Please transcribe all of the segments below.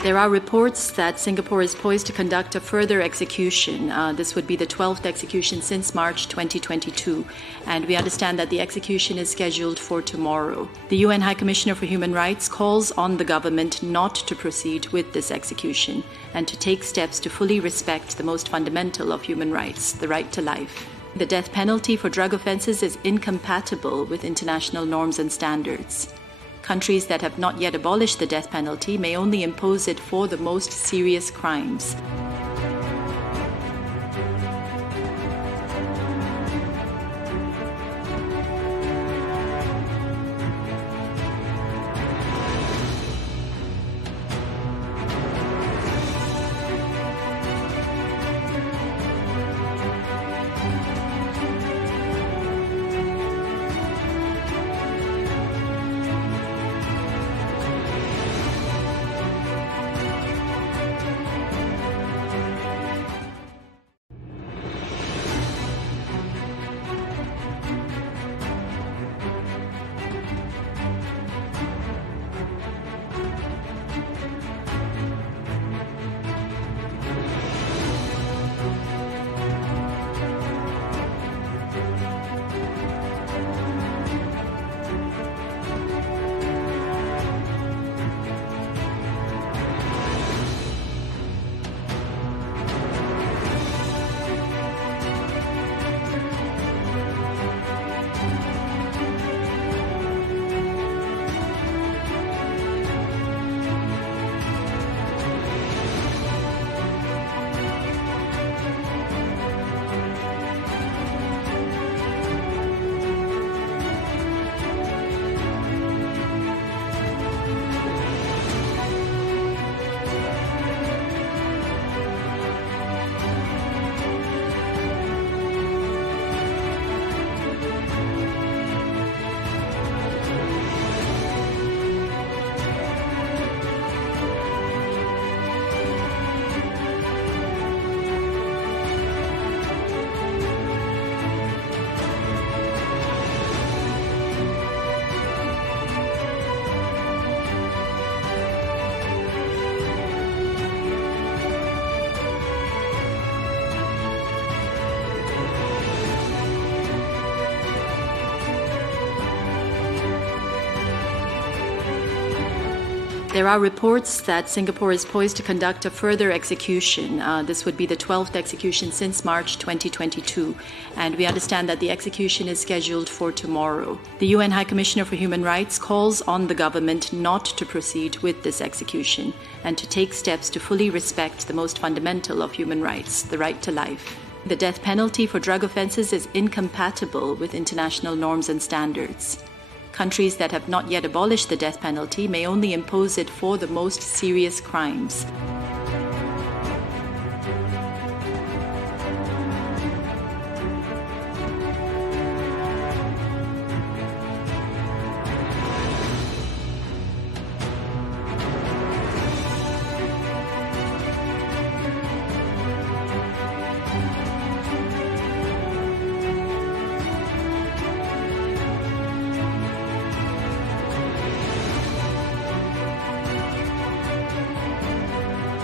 There are reports that Singapore is poised to conduct a further execution. This would be the 12th execution since March 2022, and we understand that the execution is scheduled for tomorrow. The UN High Commissioner for Human Rights calls on the government not to proceed with this execution and to take steps to fully respect the most fundamental of human rights, the right to life. The death penalty for drug offences is incompatible with international norms and standards. Countries that have not yet abolished the death penalty may only impose it for the most serious crimes. There are reports that Singapore is poised to conduct a further execution. This would be the 12th execution since March 2022, and we understand that the execution is scheduled for tomorrow. The UN High Commissioner for Human Rights calls on the government not to proceed with this execution and to take steps to fully respect the most fundamental of human rights, the right to life. The death penalty for drug offences is incompatible with international norms and standards. Countries that have not yet abolished the death penalty may only impose it for the most serious crimes.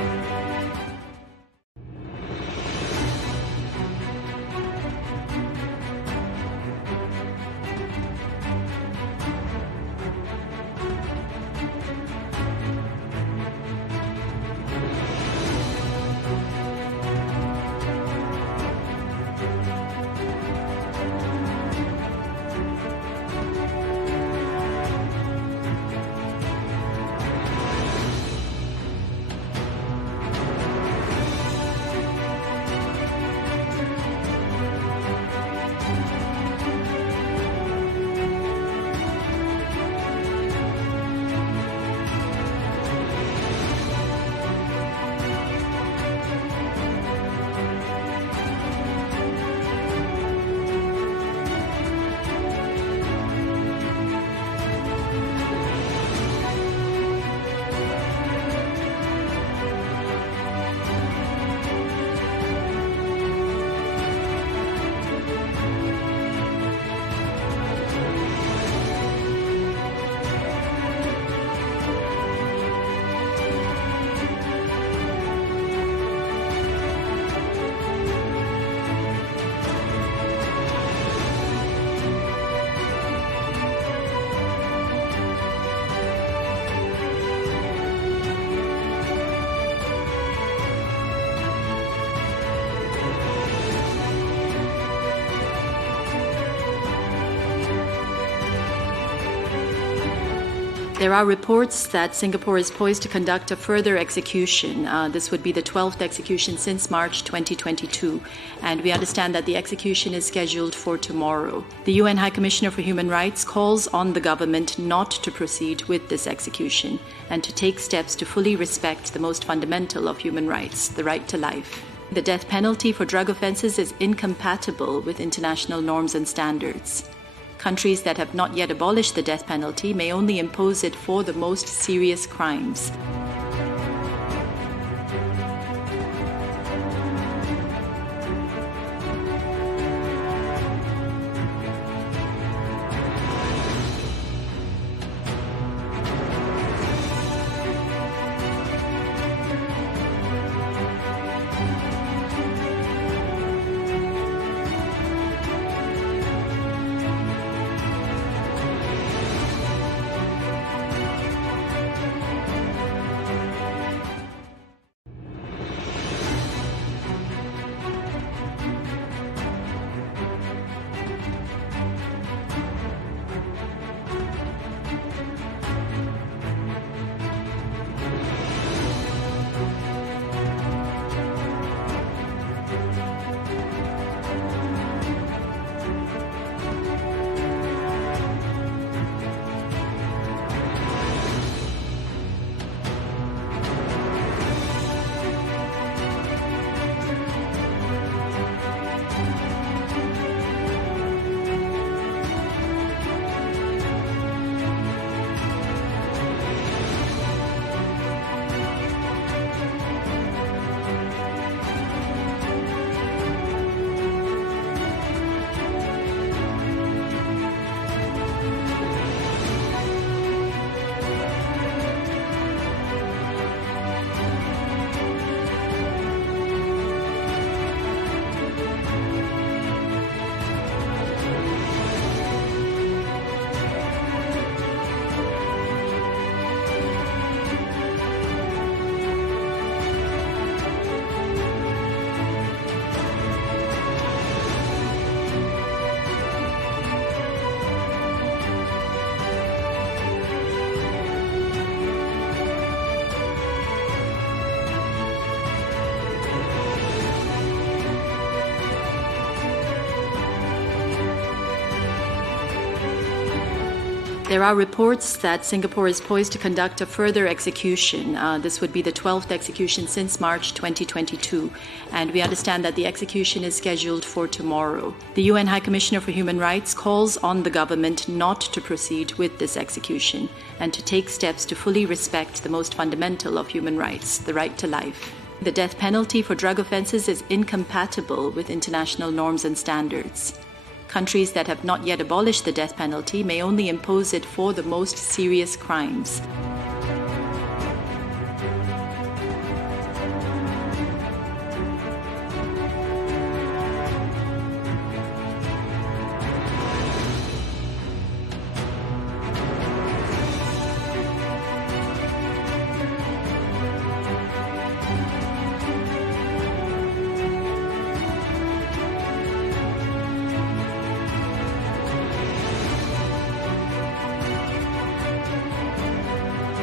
There are reports that Singapore is poised to conduct a further execution. This would be the 12th execution since March 2022, and we understand that the execution is scheduled for tomorrow. The UN High Commissioner for Human Rights calls on the government not to proceed with this execution and to take steps to fully respect the most fundamental of human rights, the right to life. The death penalty for drug offences is incompatible with international norms and standards. Countries that have not yet abolished the death penalty may only impose it for the most serious crimes. There are reports that Singapore is poised to conduct a further execution. This would be the 12th execution since March 2022, and we understand that the execution is scheduled for tomorrow. The UN High Commissioner for Human Rights calls on the government not to proceed with this execution and to take steps to fully respect the most fundamental of human rights, the right to life. The death penalty for drug offences is incompatible with international norms and standards. Countries that have not yet abolished the death penalty may only impose it for the most serious crimes.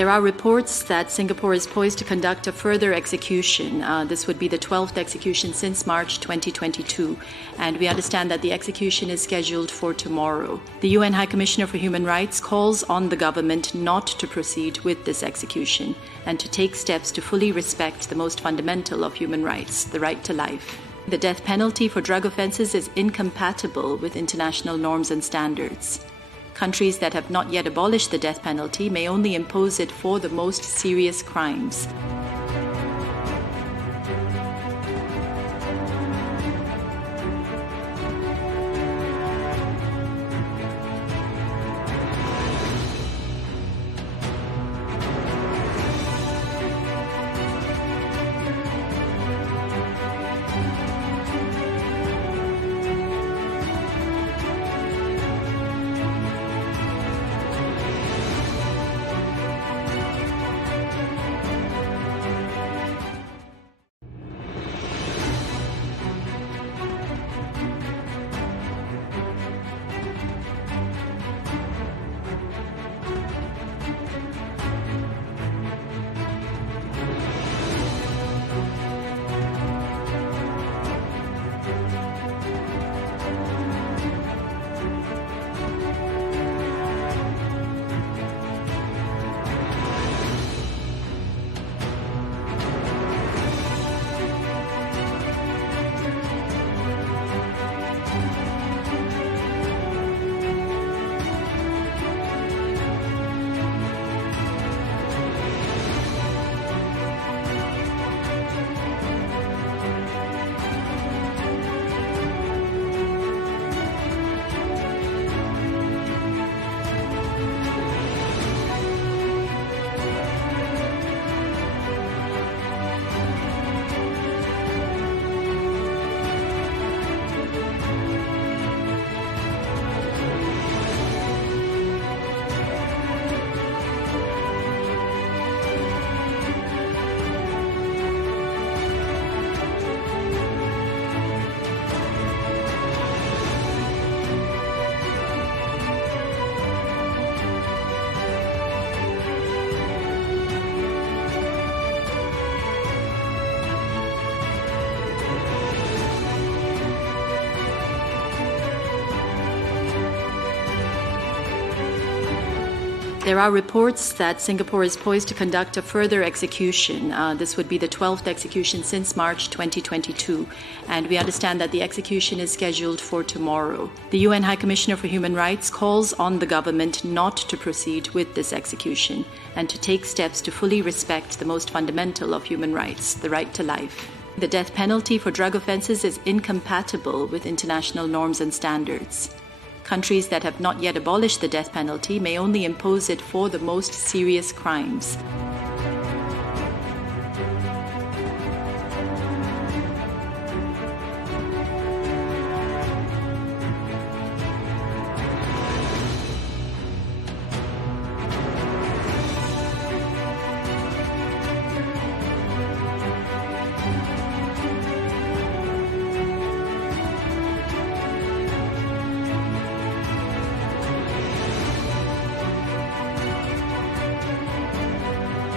There are reports that Singapore is poised to conduct a further execution. This would be the 12th execution since March 2022, and we understand that the execution is scheduled for tomorrow. The UN High Commissioner for Human Rights calls on the government not to proceed with this execution and to take steps to fully respect the most fundamental of human rights, the right to life. The death penalty for drug offences is incompatible with international norms and standards. Countries that have not yet abolished the death penalty may only impose it for the most serious crimes. There are reports that Singapore is poised to conduct a further execution. This would be the 12th execution since March 2022, and we understand that the execution is scheduled for tomorrow. The UN High Commissioner for Human Rights calls on the government not to proceed with this execution and to take steps to fully respect the most fundamental of human rights, the right to life. The death penalty for drug offences is incompatible with international norms and standards. Countries that have not yet abolished the death penalty may only impose it for the most serious crimes.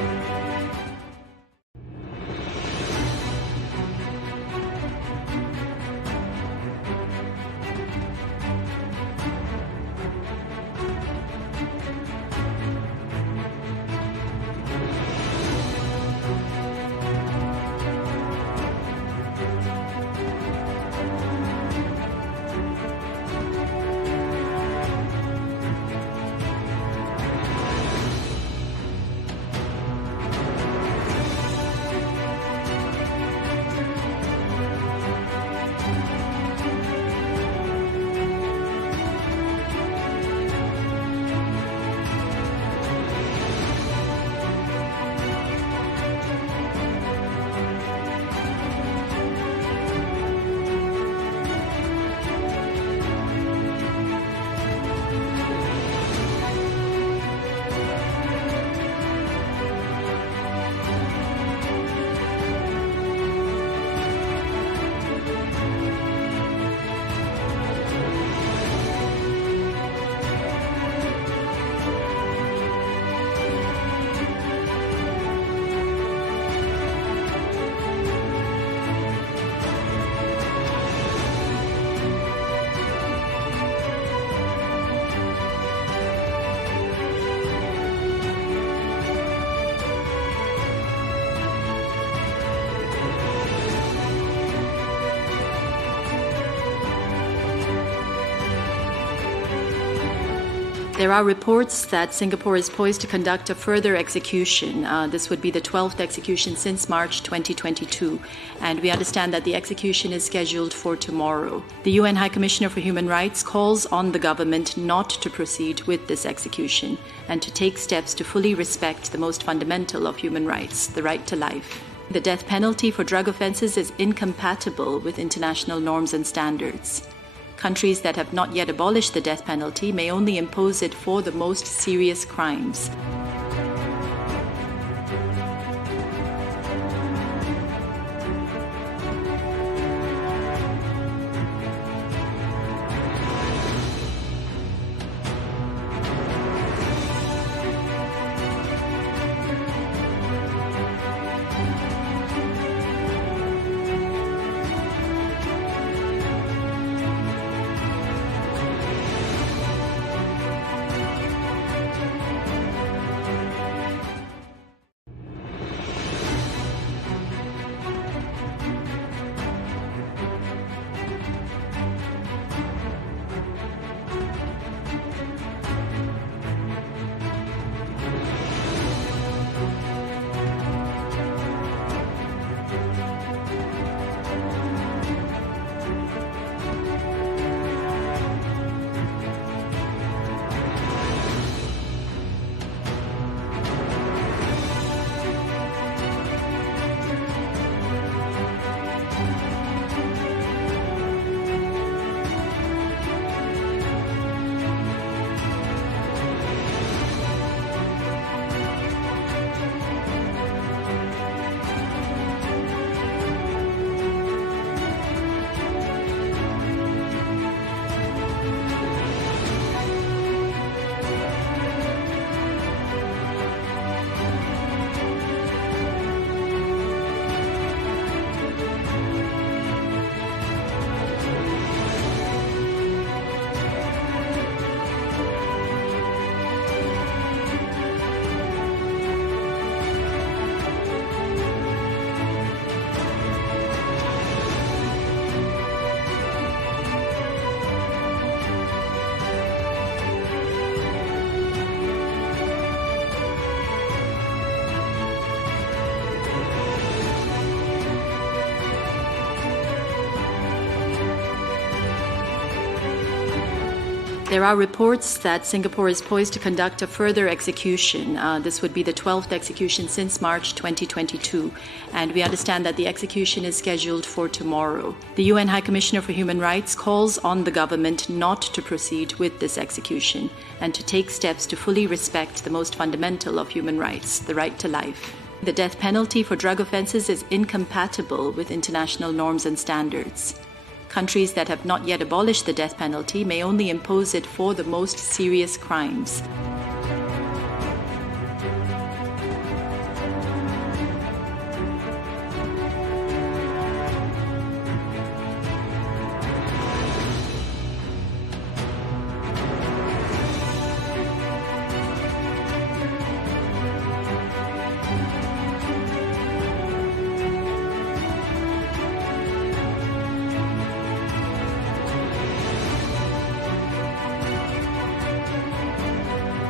There are reports that Singapore is poised to conduct a further execution. This would be the 12th execution since March 2022, and we understand that the execution is scheduled for tomorrow. The UN High Commissioner for Human Rights calls on the government not to proceed with this execution and to take steps to fully respect the most fundamental of human rights, the right to life. The death penalty for drug offences is incompatible with international norms and standards. Countries that have not yet abolished the death penalty may only impose it for the most serious crimes. There are reports that Singapore is poised to conduct a further execution. This would be the 12th execution since March 2022, and we understand that the execution is scheduled for tomorrow. The UN High Commissioner for Human Rights calls on the government not to proceed with this execution and to take steps to fully respect the most fundamental of human rights, the right to life. The death penalty for drug offences is incompatible with international norms and standards. Countries that have not yet abolished the death penalty may only impose it for the most serious crimes.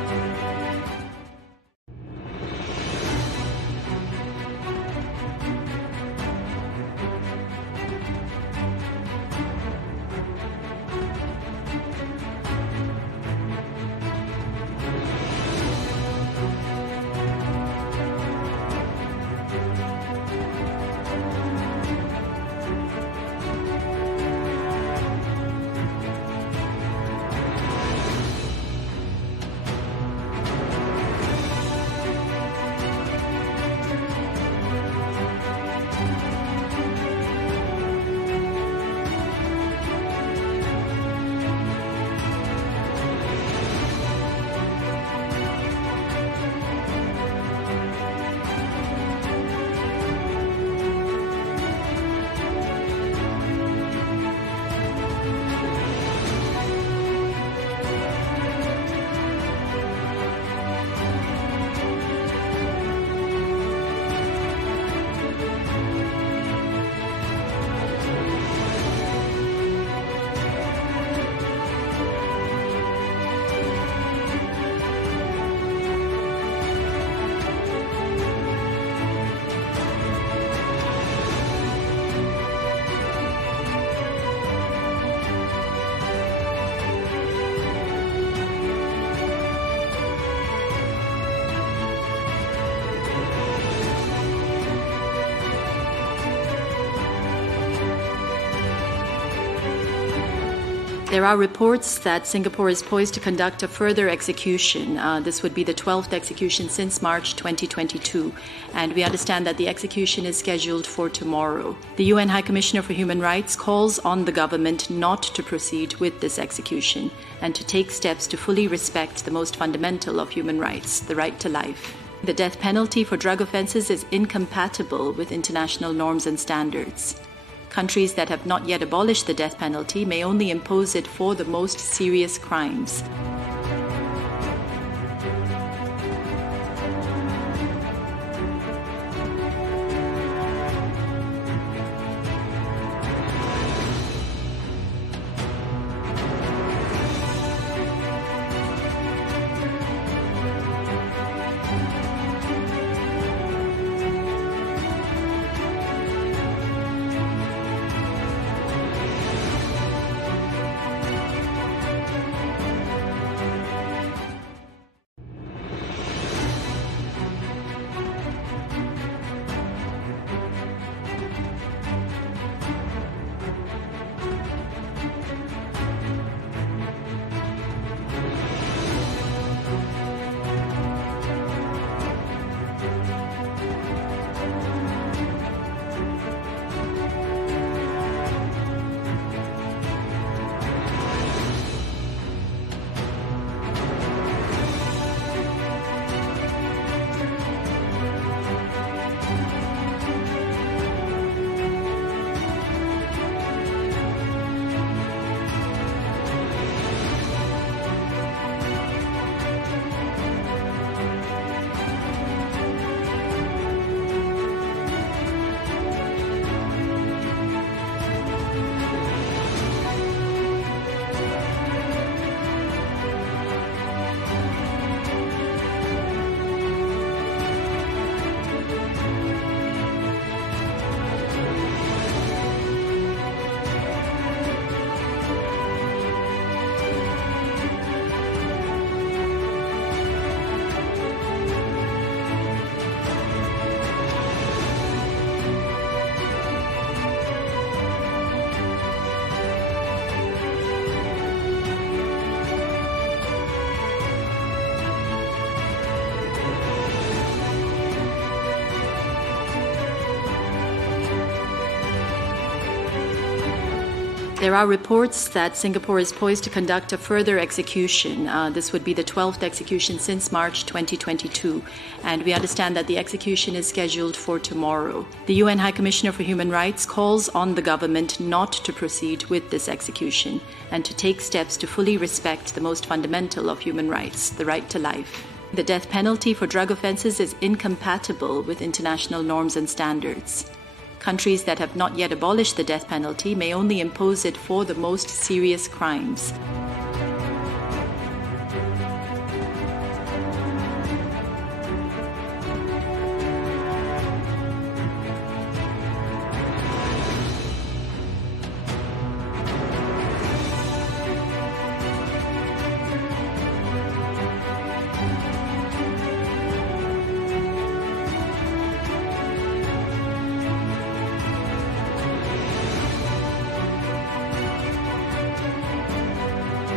There are reports that Singapore is poised to conduct a further execution. This would be the 12th execution since March 2022, and we understand that the execution is scheduled for tomorrow. The UN High Commissioner for Human Rights calls on the government not to proceed with this execution and to take steps to fully respect the most fundamental of human rights, the right to life. The death penalty for drug offences is incompatible with international norms and standards. Countries that have not yet abolished the death penalty may only impose it for the most serious crimes. There are reports that Singapore is poised to conduct a further execution. This would be the 12th execution since March 2022, and we understand that the execution is scheduled for tomorrow. The UN High Commissioner for Human Rights calls on the government not to proceed with this execution and to take steps to fully respect the most fundamental of human rights, the right to life. The death penalty for drug offences is incompatible with international norms and standards. Countries that have not yet abolished the death penalty may only impose it for the most serious crimes.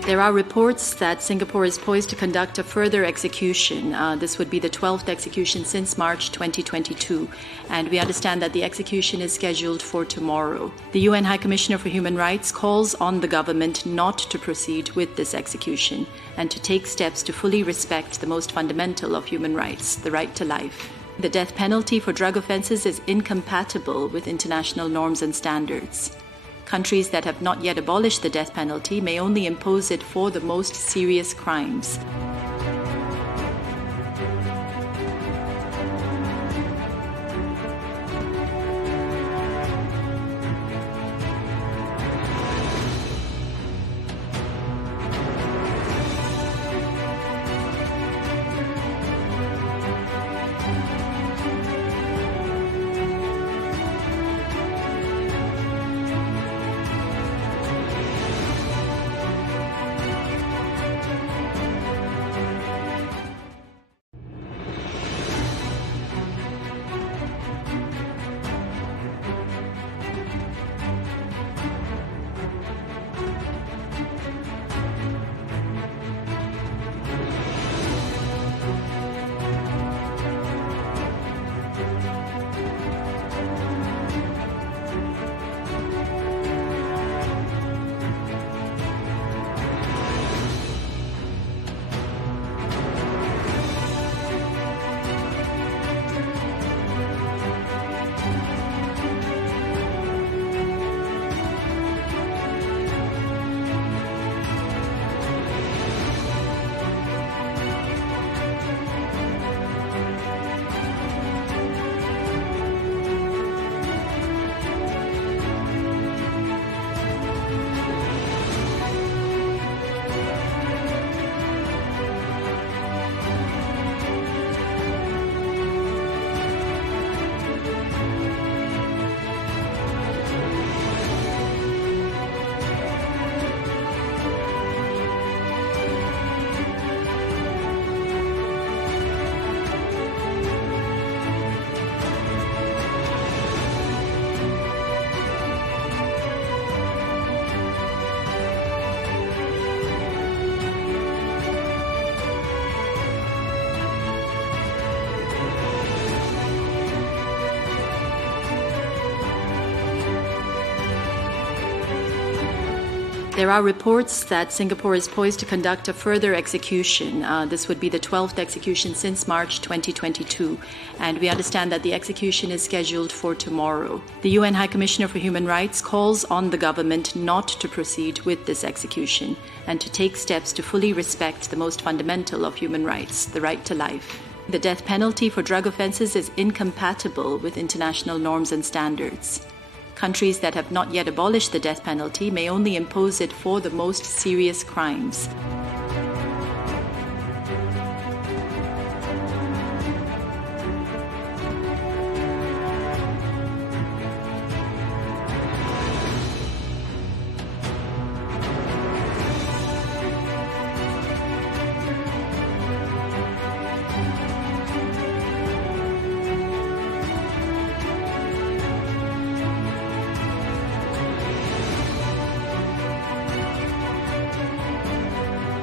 There are reports that Singapore is poised to conduct a further execution. This would be the 12th execution since March 2022, and we understand that the execution is scheduled for tomorrow. The UN High Commissioner for Human Rights calls on the government not to proceed with this execution and to take steps to fully respect the most fundamental of human rights, the right to life. The death penalty for drug offences is incompatible with international norms and standards. Countries that have not yet abolished the death penalty may only impose it for the most serious crimes. There are reports that Singapore is poised to conduct a further execution. This would be the 12th execution since March 2022, and we understand that the execution is scheduled for tomorrow. The UN High Commissioner for Human Rights calls on the government not to proceed with this execution and to take steps to fully respect the most fundamental of human rights, the right to life. The death penalty for drug offences is incompatible with international norms and standards. Countries that have not yet abolished the death penalty may only impose it for the most serious crimes.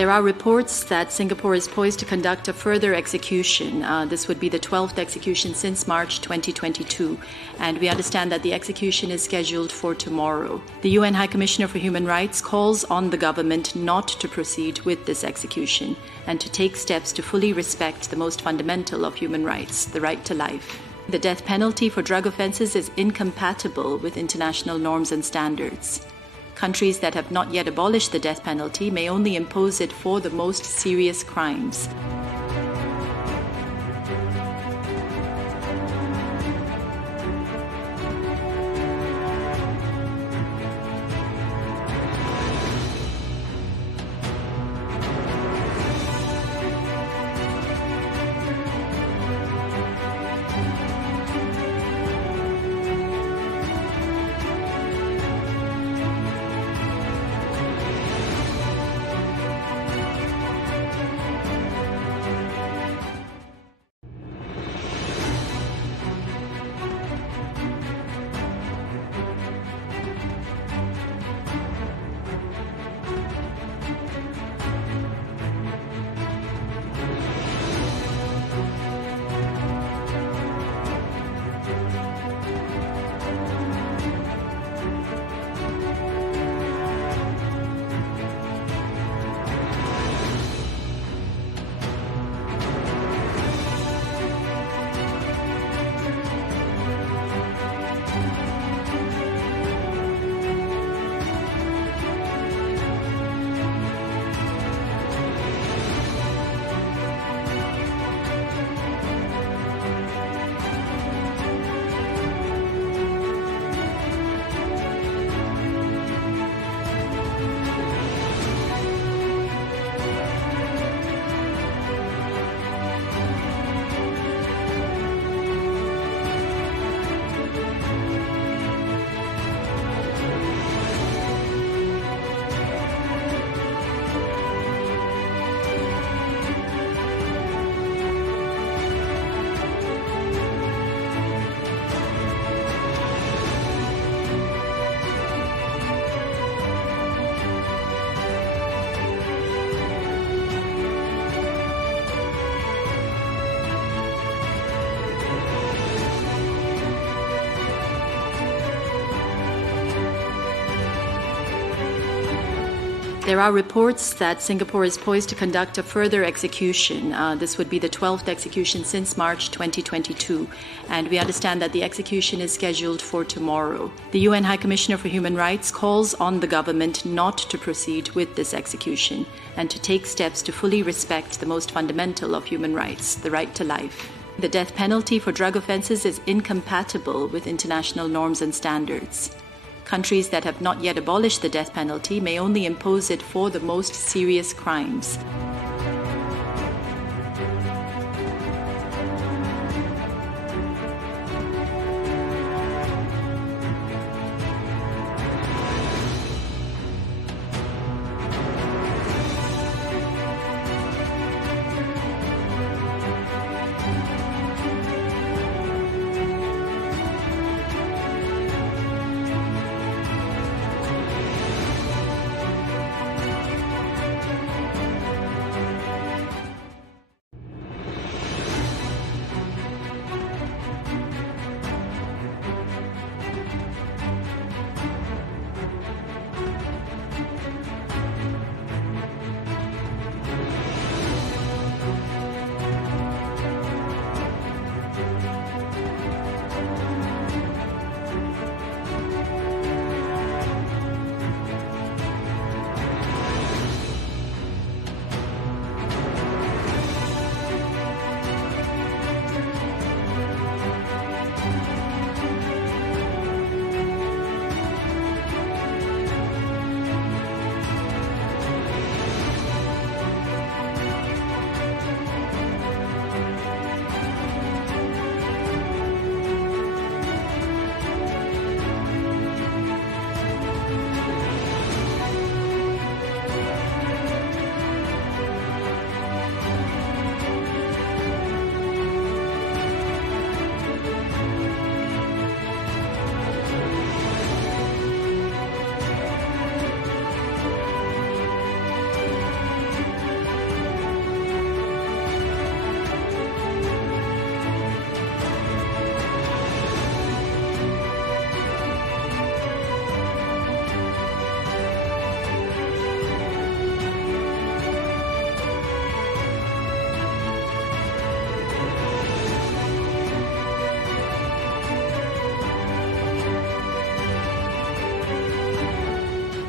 There are reports that Singapore is poised to conduct a further execution. This would be the 12th execution since March 2022, and we understand that the execution is scheduled for tomorrow. The UN High Commissioner for Human Rights calls on the government not to proceed with this execution and to take steps to fully respect the most fundamental of human rights, the right to life. The death penalty for drug offences is incompatible with international norms and standards. Countries that have not yet abolished the death penalty may only impose it for the most serious crimes. There are reports that Singapore is poised to conduct a further execution. This would be the 12th execution since March 2022, and we understand that the execution is scheduled for tomorrow. The UN High Commissioner for Human Rights calls on the government not to proceed with this execution and to take steps to fully respect the most fundamental of human rights, the right to life. The death penalty for drug offences is incompatible with international norms and standards. Countries that have not yet abolished the death penalty may only impose it for the most serious crimes.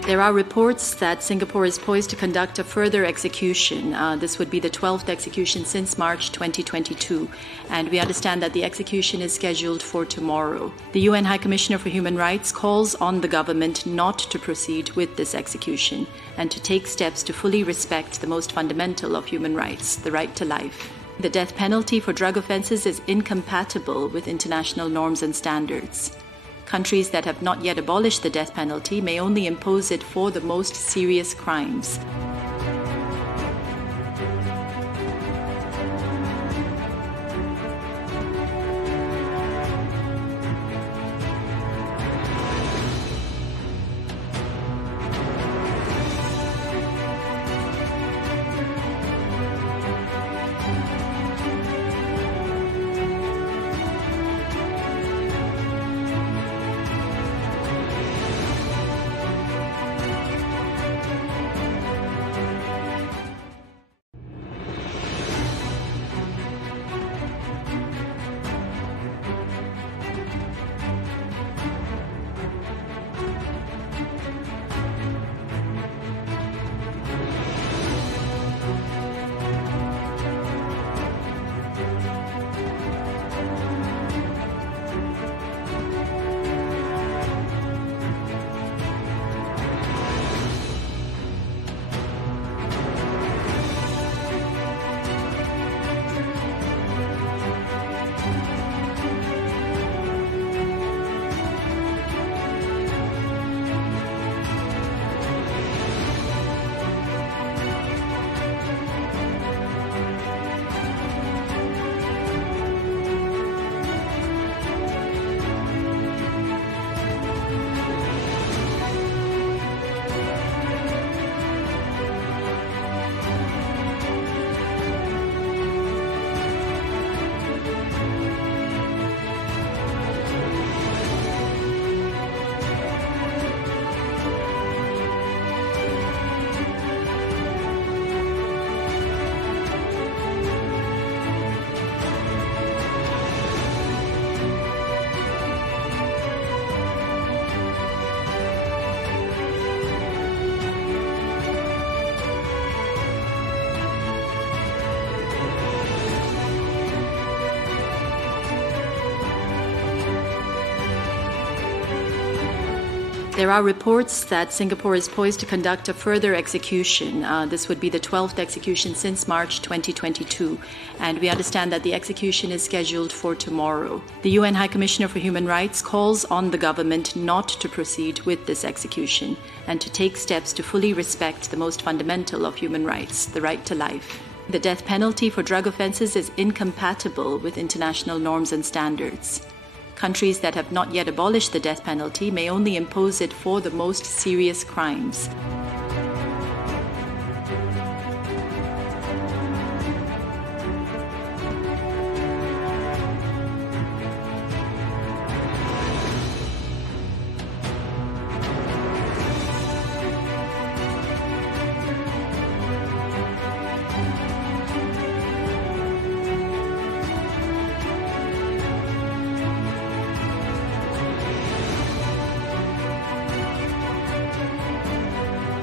There are reports that Singapore is poised to conduct a further execution. This would be the 12th execution since March 2022, and we understand that the execution is scheduled for tomorrow. The UN High Commissioner for Human Rights calls on the government not to proceed with this execution and to take steps to fully respect the most fundamental of human rights, the right to life. The death penalty for drug offences is incompatible with international norms and standards. Countries that have not yet abolished the death penalty may only impose it for the most serious crimes. There are reports that Singapore is poised to conduct a further execution. This would be the 12th execution since March 2022, and we understand that the execution is scheduled for tomorrow. The UN High Commissioner for Human Rights calls on the government not to proceed with this execution and to take steps to fully respect the most fundamental of human rights, the right to life. The death penalty for drug offences is incompatible with international norms and standards. Countries that have not yet abolished the death penalty may only impose it for the most serious crimes.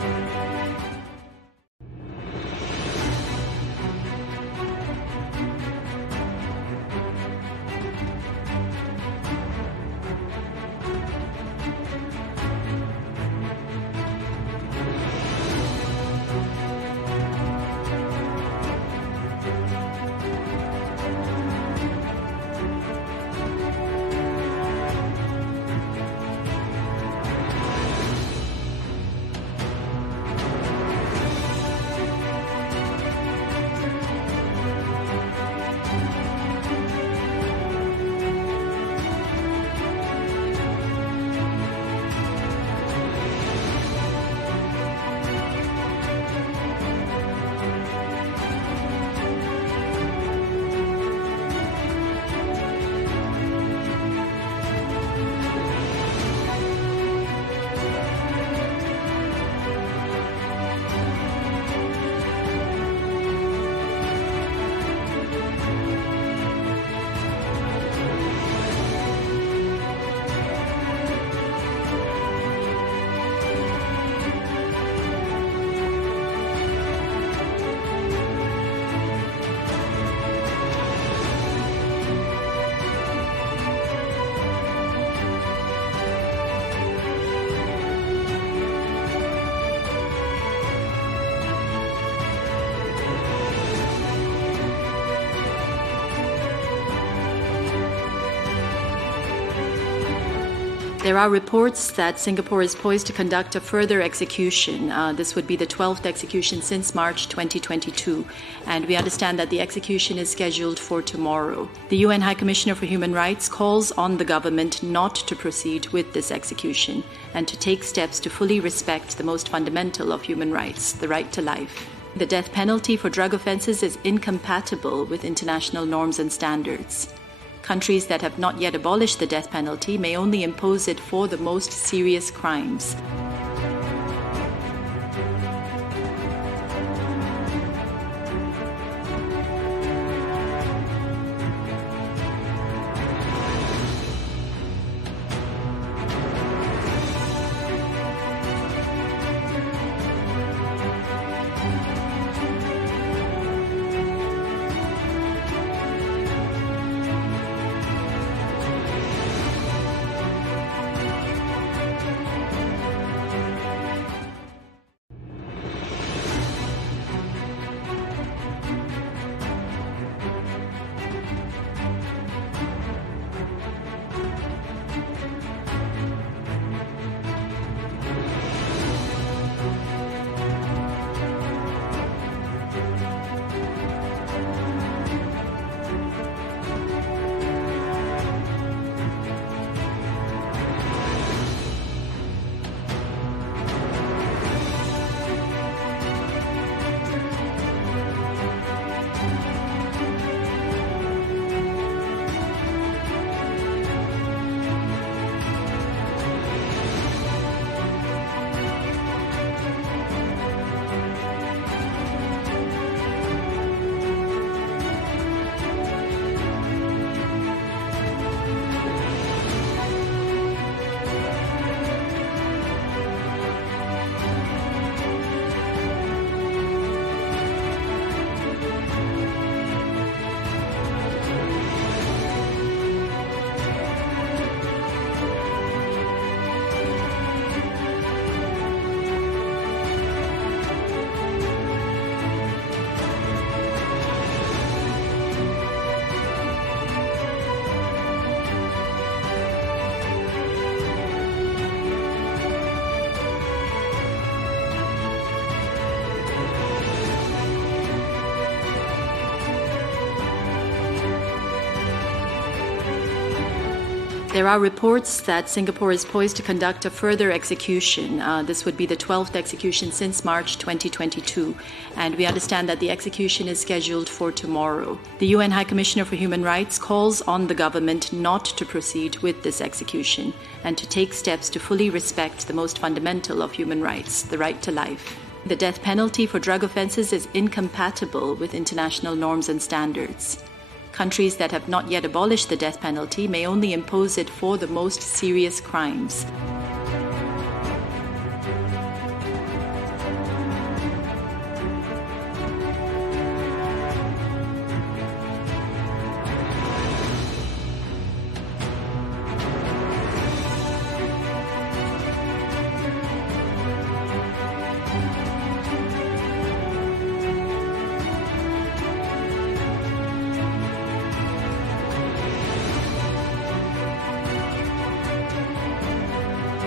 There are reports that Singapore is poised to conduct a further execution. This would be the 12th execution since March 2022, and we understand that the execution is scheduled for tomorrow. The UN High Commissioner for Human Rights calls on the government not to proceed with this execution and to take steps to fully respect the most fundamental of human rights, the right to life. The death penalty for drug offences is incompatible with international norms and standards. Countries that have not yet abolished the death penalty may only impose it for the most serious crimes. There are reports that Singapore is poised to conduct a further execution. This would be the 12th execution since March 2022, and we understand that the execution is scheduled for tomorrow. The UN High Commissioner for Human Rights calls on the government not to proceed with this execution and to take steps to fully respect the most fundamental of human rights, the right to life. The death penalty for drug offences is incompatible with international norms and standards. Countries that have not yet abolished the death penalty may only impose it for the most serious crimes.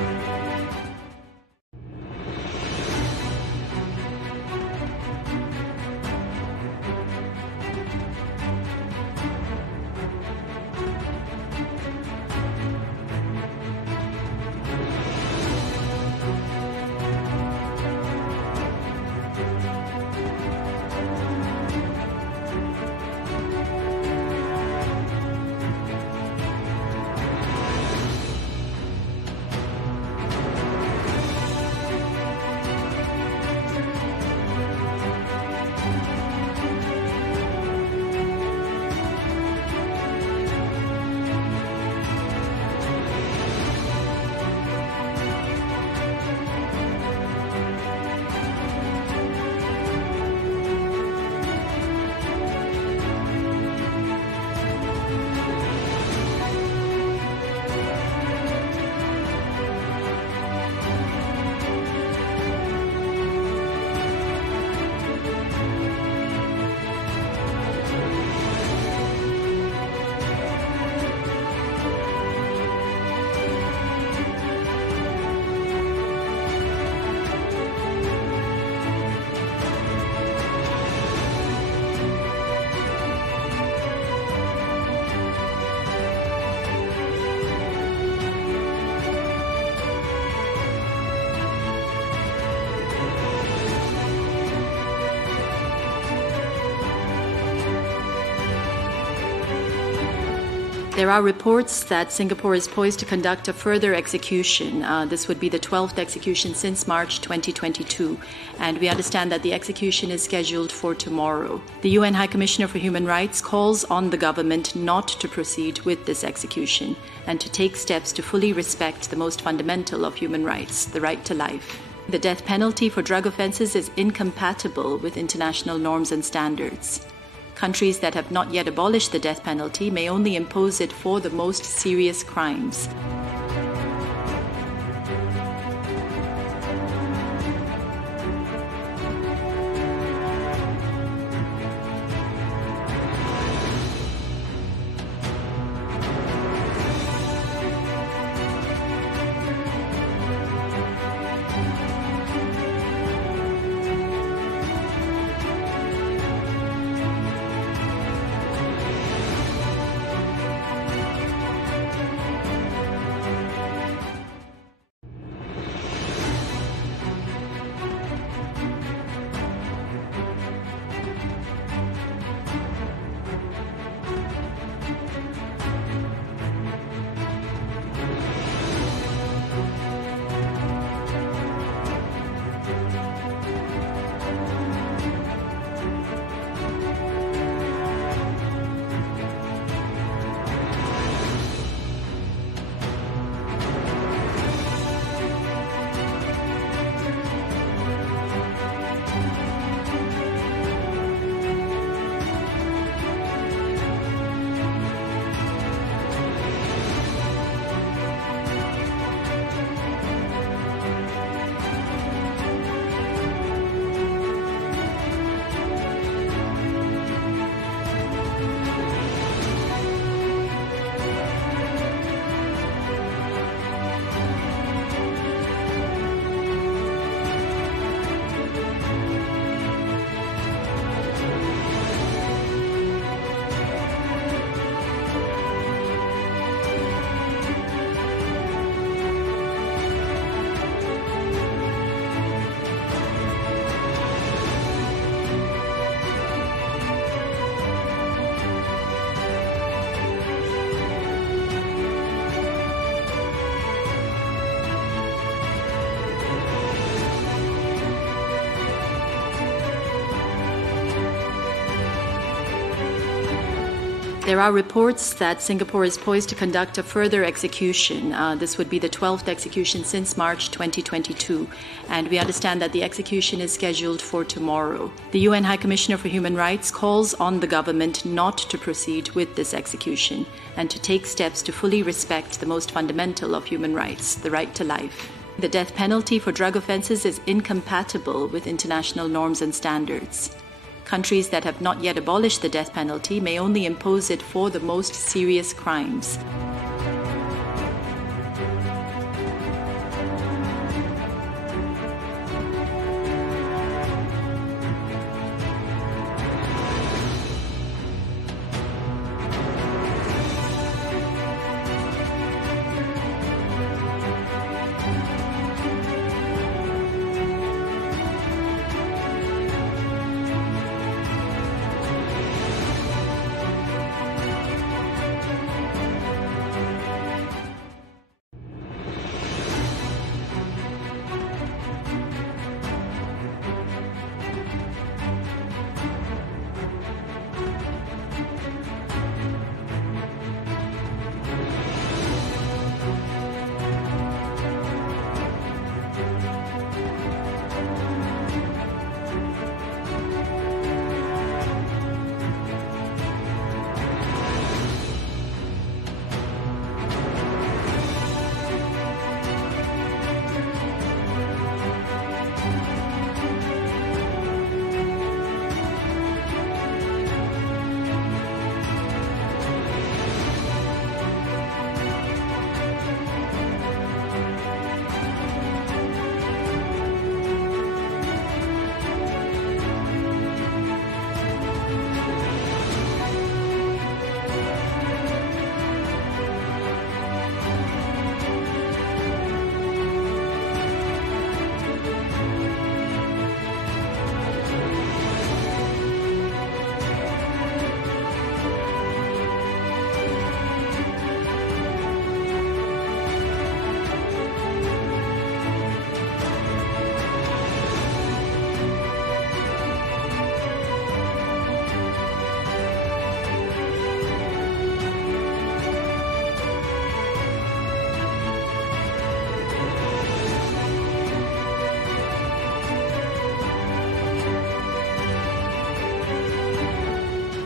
There are reports that Singapore is poised to conduct a further execution. This would be the 12th execution since March 2022, and we understand that the execution is scheduled for tomorrow. The UN High Commissioner for Human Rights calls on the government not to proceed with this execution and to take steps to fully respect the most fundamental of human rights, the right to life. The death penalty for drug offences is incompatible with international norms and standards. Countries that have not yet abolished the death penalty may only impose it for the most serious crimes. There are reports that Singapore is poised to conduct a further execution. This would be the 12th execution since March 2022, and we understand that the execution is scheduled for tomorrow. The UN High Commissioner for Human Rights calls on the government not to proceed with this execution and to take steps to fully respect the most fundamental of human rights, the right to life. The death penalty for drug offences is incompatible with international norms and standards. Countries that have not yet abolished the death penalty may only impose it for the most serious crimes.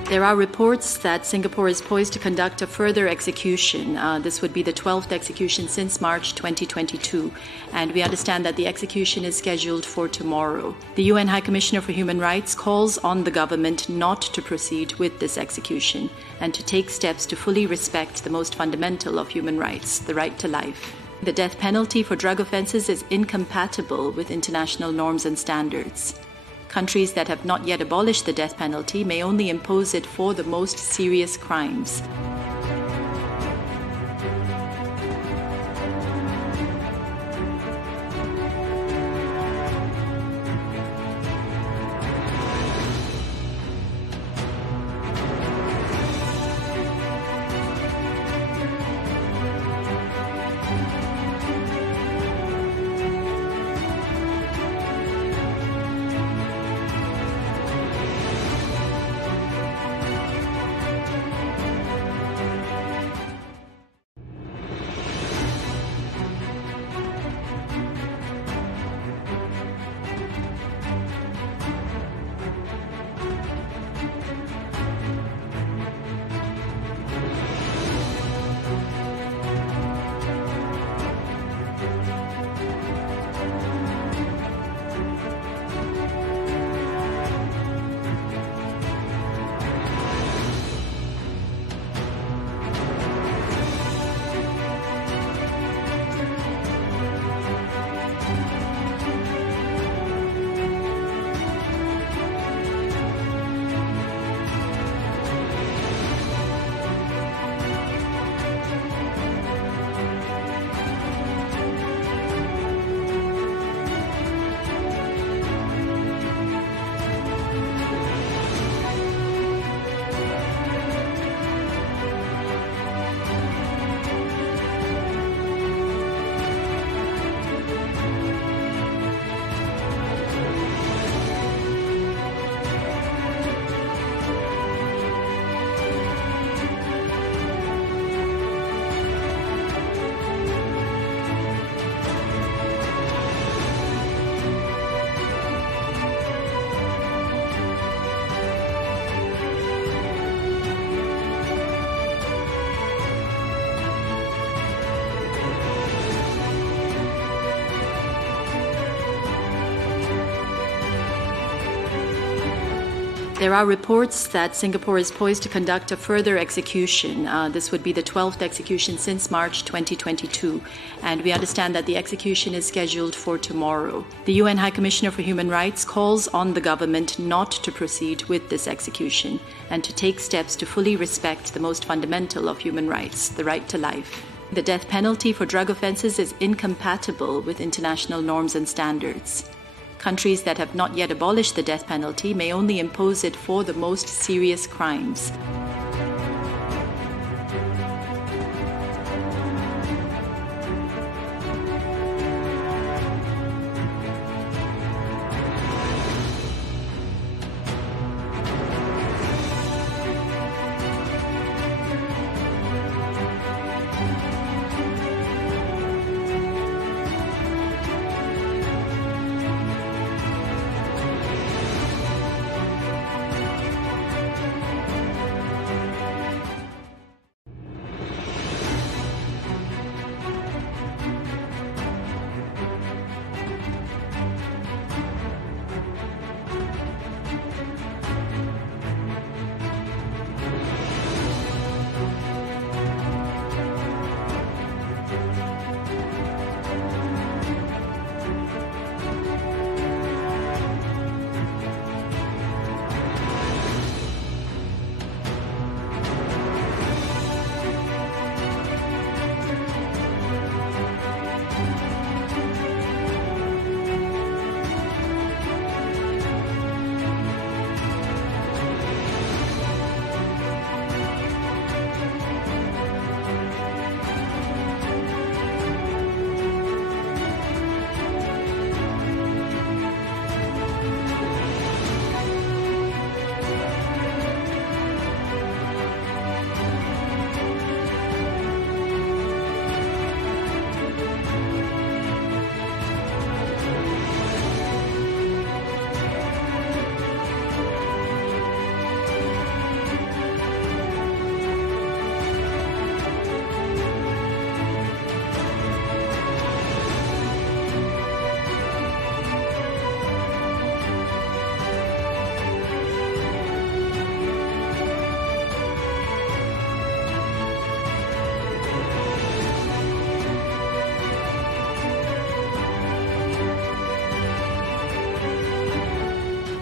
There are reports that Singapore is poised to conduct a further execution. This would be the 12th execution since March 2022, and we understand that the execution is scheduled for tomorrow. The UN High Commissioner for Human Rights calls on the government not to proceed with this execution and to take steps to fully respect the most fundamental of human rights, the right to life. The death penalty for drug offences is incompatible with international norms and standards. Countries that have not yet abolished the death penalty may only impose it for the most serious crimes. There are reports that Singapore is poised to conduct a further execution. This would be the 12th execution since March 2022, and we understand that the execution is scheduled for tomorrow. The UN High Commissioner for Human Rights calls on the government not to proceed with this execution and to take steps to fully respect the most fundamental of human rights, the right to life. The death penalty for drug offences is incompatible with international norms and standards. Countries that have not yet abolished the death penalty may only impose it for the most serious crimes.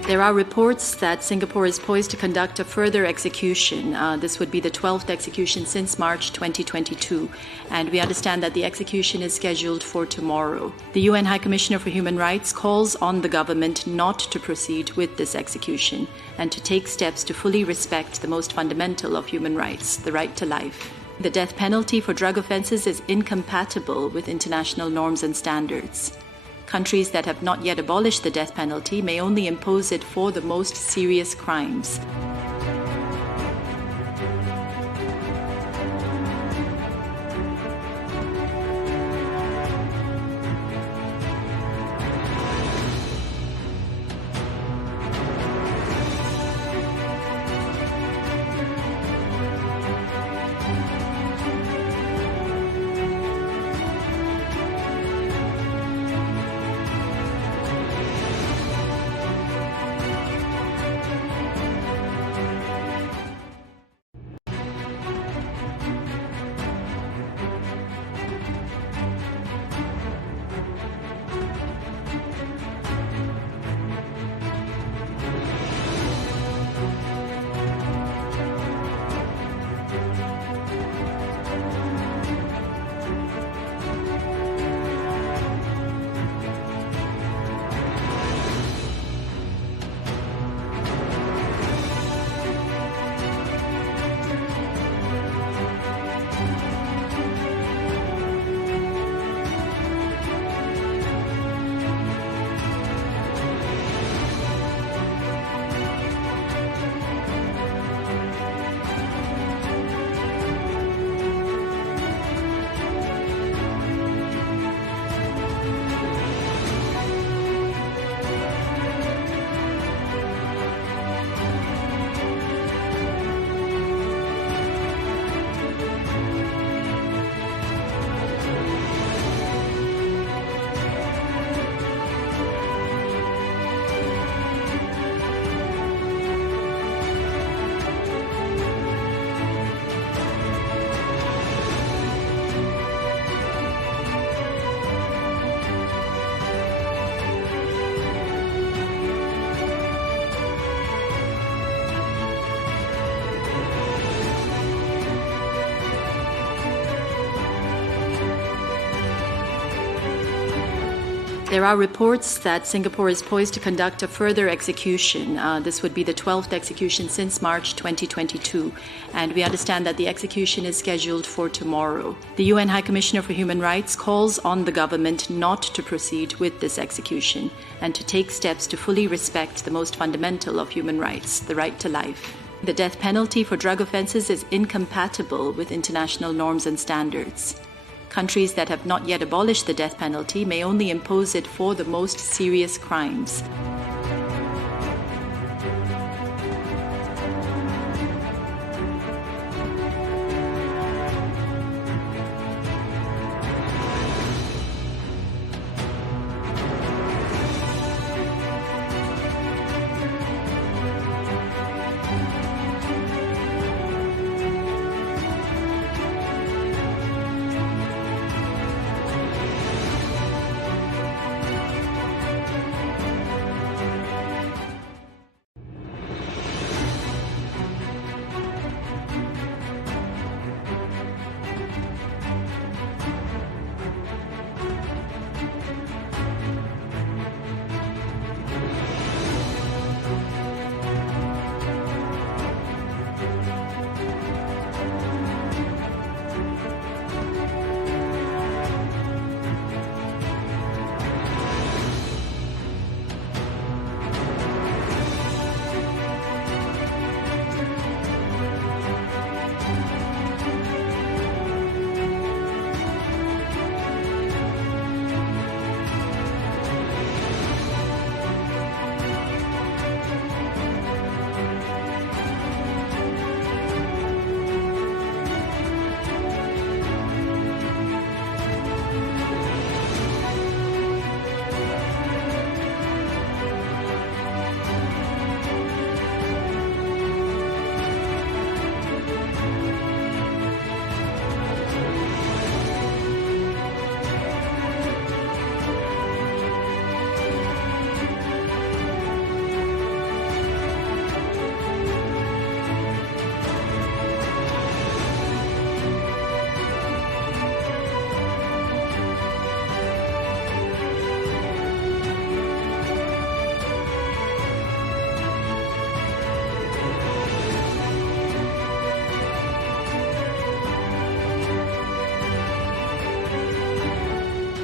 There are reports that Singapore is poised to conduct a further execution. This would be the 12th execution since March 2022, and we understand that the execution is scheduled for tomorrow. The UN High Commissioner for Human Rights calls on the government not to proceed with this execution and to take steps to fully respect the most fundamental of human rights, the right to life. The death penalty for drug offences is incompatible with international norms and standards. Countries that have not yet abolished the death penalty may only impose it for the most serious crimes. There are reports that Singapore is poised to conduct a further execution. This would be the 12th execution since March 2022, and we understand that the execution is scheduled for tomorrow. The UN High Commissioner for Human Rights calls on the government not to proceed with this execution and to take steps to fully respect the most fundamental of human rights, the right to life. The death penalty for drug offences is incompatible with international norms and standards. Countries that have not yet abolished the death penalty may only impose it for the most serious crimes.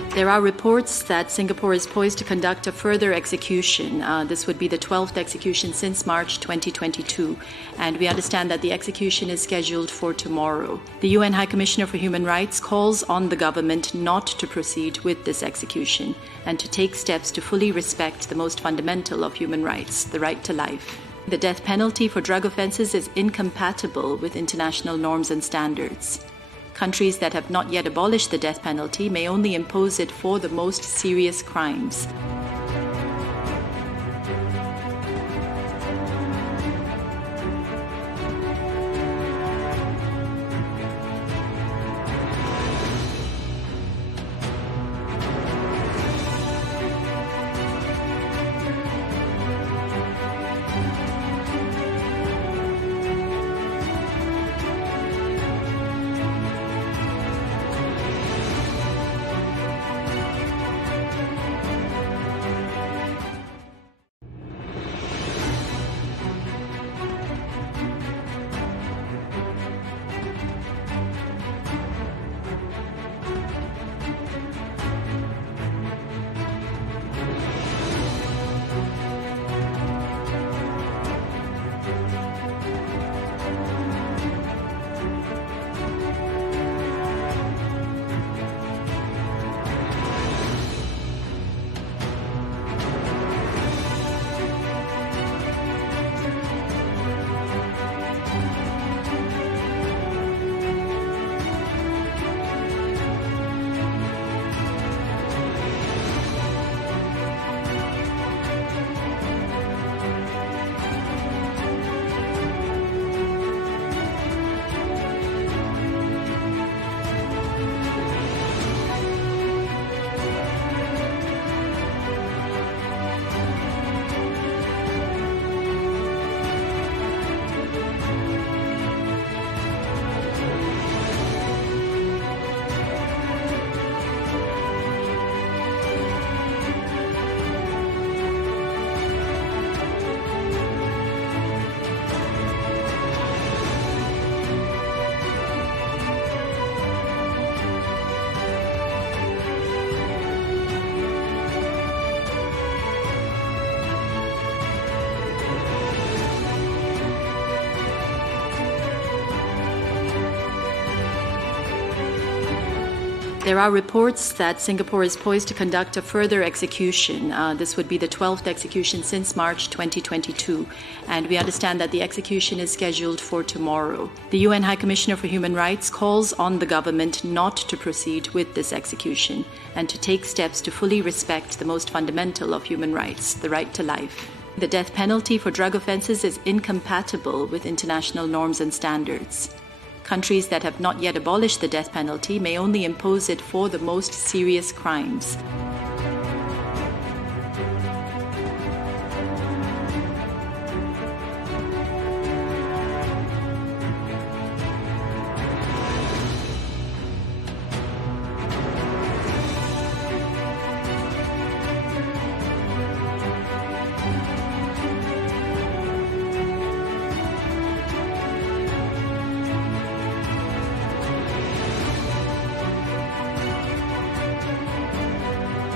There are reports that Singapore is poised to conduct a further execution. This would be the 12th execution since March 2022, and we understand that the execution is scheduled for tomorrow. The UN High Commissioner for Human Rights calls on the government not to proceed with this execution and to take steps to fully respect the most fundamental of human rights, the right to life. The death penalty for drug offences is incompatible with international norms and standards. Countries that have not yet abolished the death penalty may only impose it for the most serious crimes. There are reports that Singapore is poised to conduct a further execution. This would be the 12th execution since March 2022, and we understand that the execution is scheduled for tomorrow. The UN High Commissioner for Human Rights calls on the government not to proceed with this execution and to take steps to fully respect the most fundamental of human rights, the right to life. The death penalty for drug offences is incompatible with international norms and standards. Countries that have not yet abolished the death penalty may only impose it for the most serious crimes.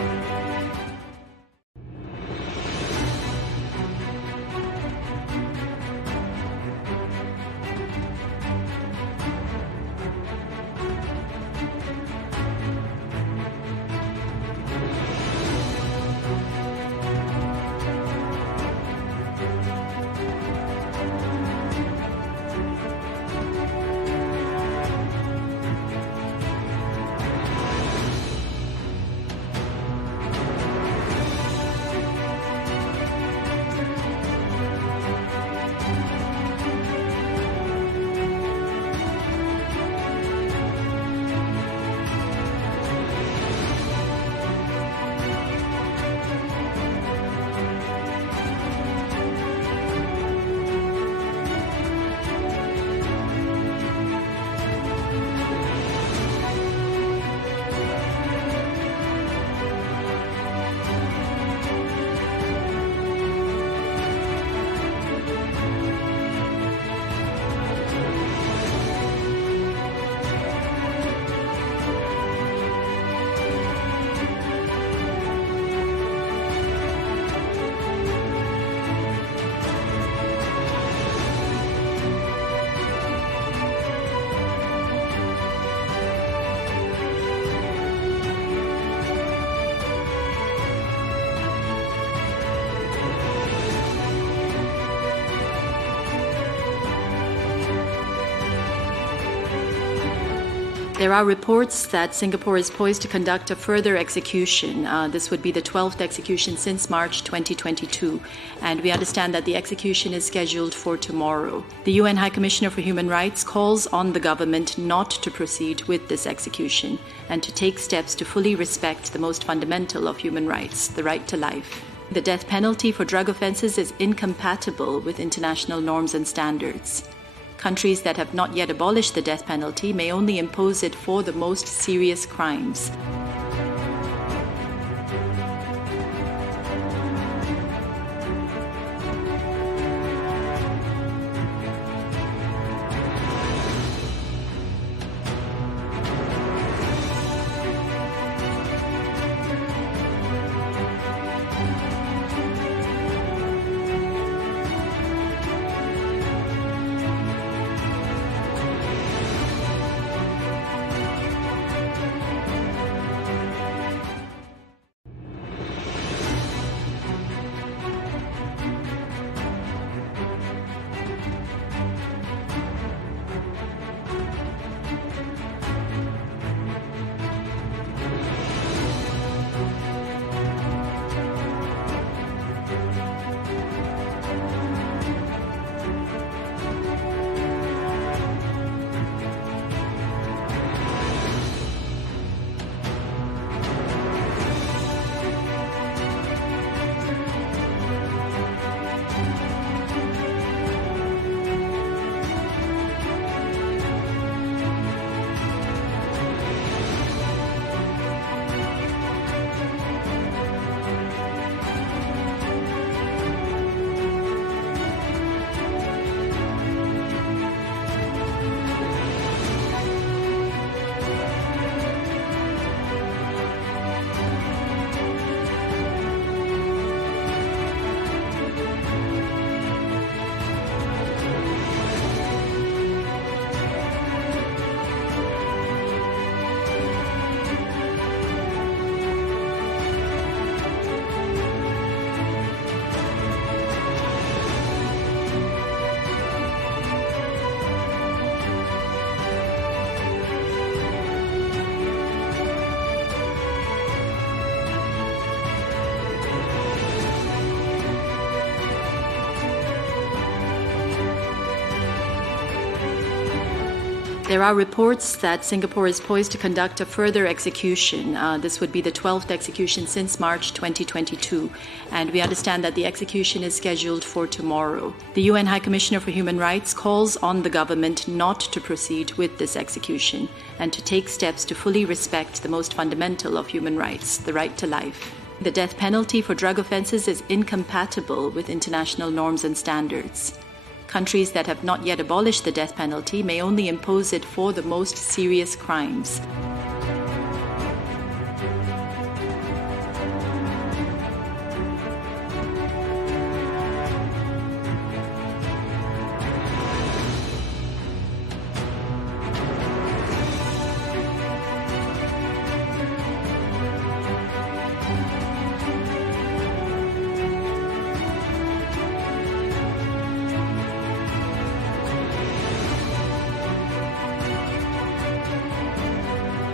There are reports that Singapore is poised to conduct a further execution. This would be the 12th execution since March 2022, and we understand that the execution is scheduled for tomorrow. The UN High Commissioner for Human Rights calls on the government not to proceed with this execution and to take steps to fully respect the most fundamental of human rights, the right to life. The death penalty for drug offences is incompatible with international norms and standards. Countries that have not yet abolished the death penalty may only impose it for the most serious crimes. There are reports that Singapore is poised to conduct a further execution. This would be the 12th execution since March 2022, and we understand that the execution is scheduled for tomorrow. The UN High Commissioner for Human Rights calls on the government not to proceed with this execution and to take steps to fully respect the most fundamental of human rights, the right to life. The death penalty for drug offences is incompatible with international norms and standards. Countries that have not yet abolished the death penalty may only impose it for the most serious crimes.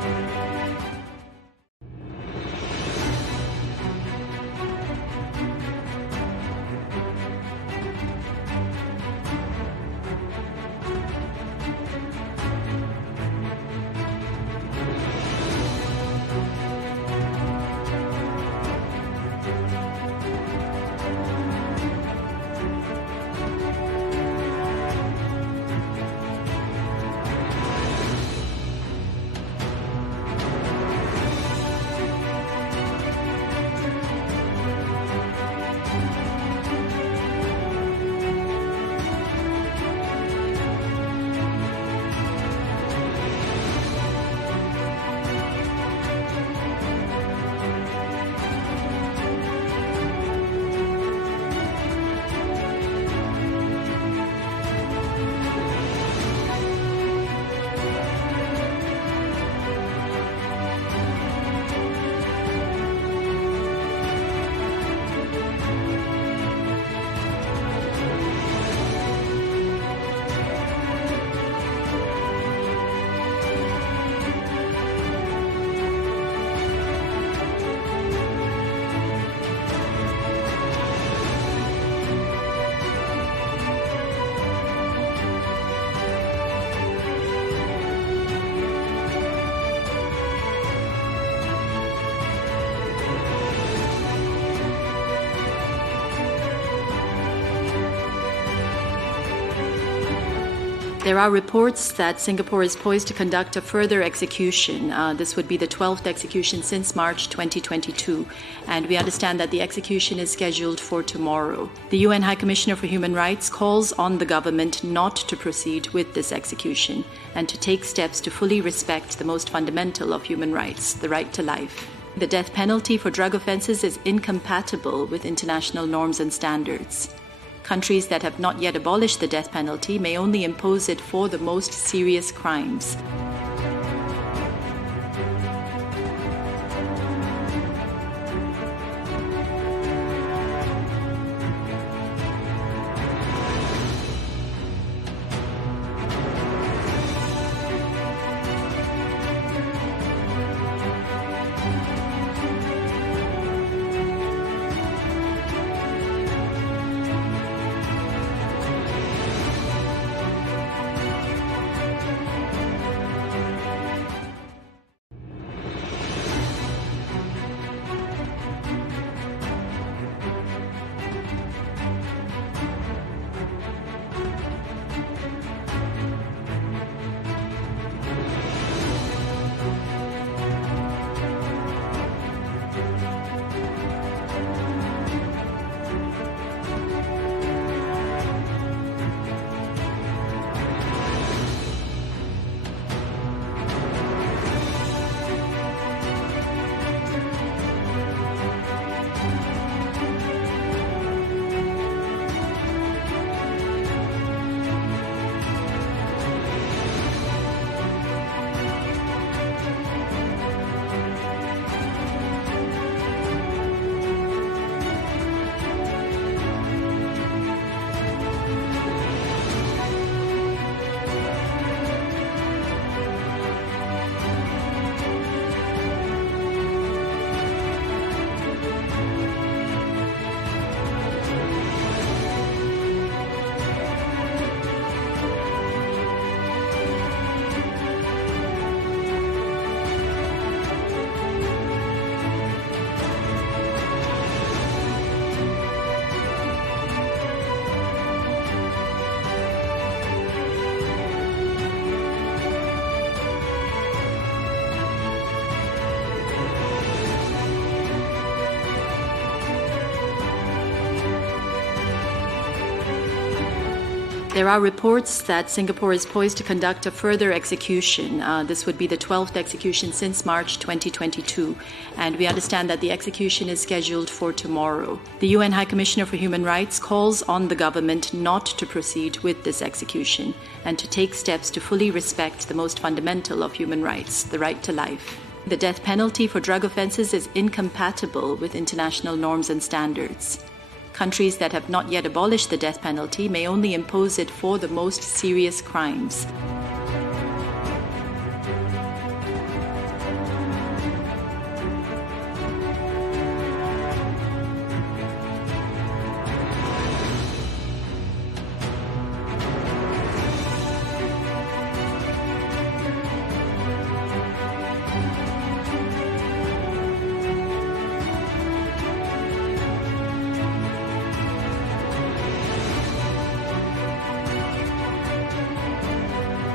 There are reports that Singapore is poised to conduct a further execution. This would be the 12th execution since March 2022, and we understand that the execution is scheduled for tomorrow. The UN High Commissioner for Human Rights calls on the government not to proceed with this execution and to take steps to fully respect the most fundamental of human rights, the right to life. The death penalty for drug offences is incompatible with international norms and standards. Countries that have not yet abolished the death penalty may only impose it for the most serious crimes. There are reports that Singapore is poised to conduct a further execution. This would be the 12th execution since March 2022, and we understand that the execution is scheduled for tomorrow. The UN High Commissioner for Human Rights calls on the government not to proceed with this execution and to take steps to fully respect the most fundamental of human rights, the right to life. The death penalty for drug offences is incompatible with international norms and standards. Countries that have not yet abolished the death penalty may only impose it for the most serious crimes.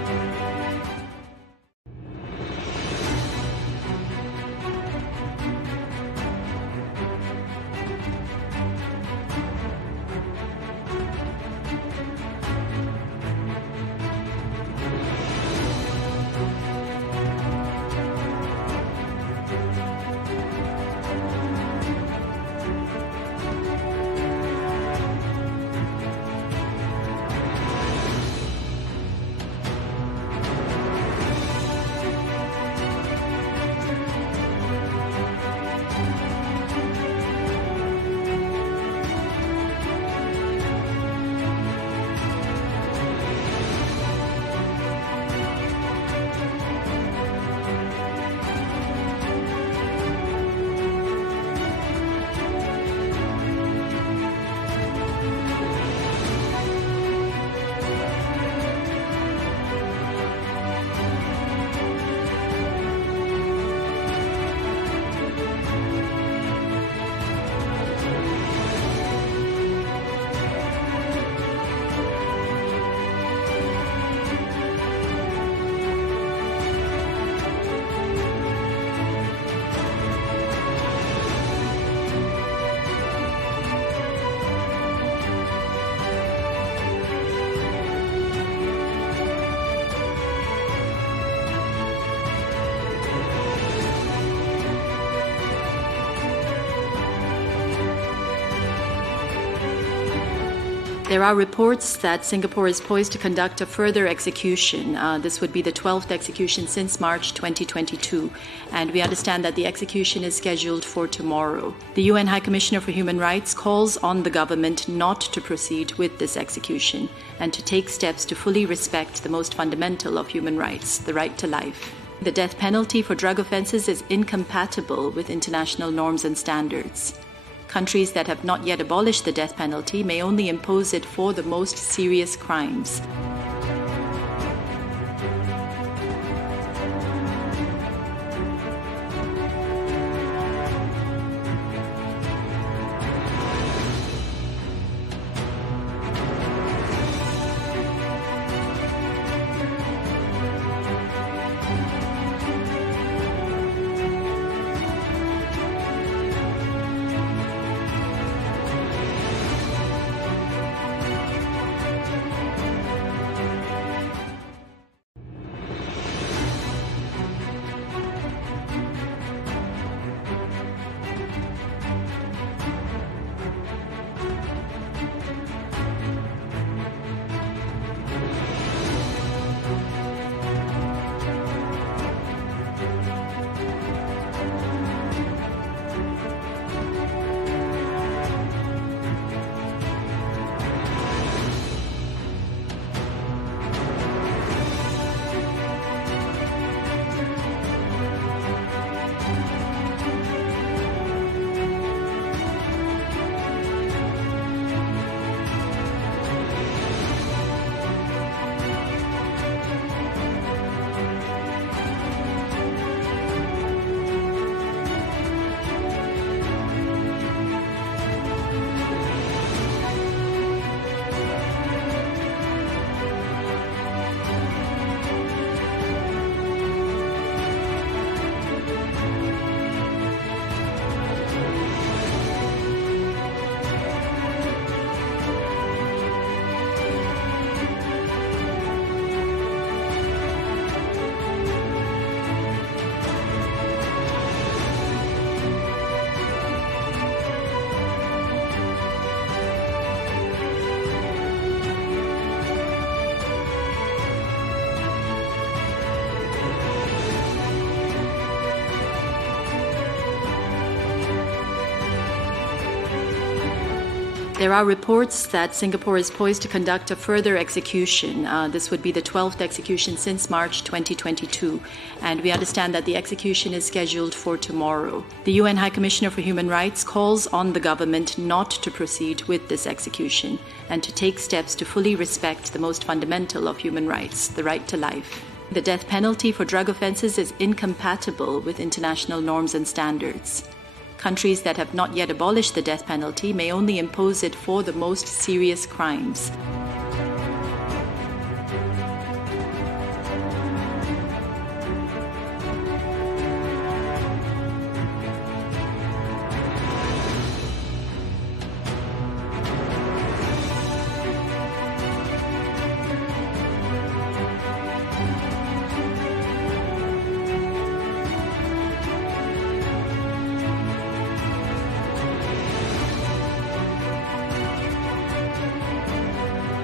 There are reports that Singapore is poised to conduct a further execution. This would be the 12th execution since March 2022, and we understand that the execution is scheduled for tomorrow. The UN High Commissioner for Human Rights calls on the government not to proceed with this execution and to take steps to fully respect the most fundamental of human rights, the right to life. The death penalty for drug offences is incompatible with international norms and standards. Countries that have not yet abolished the death penalty may only impose it for the most serious crimes. There are reports that Singapore is poised to conduct a further execution. This would be the 12th execution since March 2022, and we understand that the execution is scheduled for tomorrow. The UN High Commissioner for Human Rights calls on the government not to proceed with this execution and to take steps to fully respect the most fundamental of human rights, the right to life. The death penalty for drug offences is incompatible with international norms and standards. Countries that have not yet abolished the death penalty may only impose it for the most serious crimes.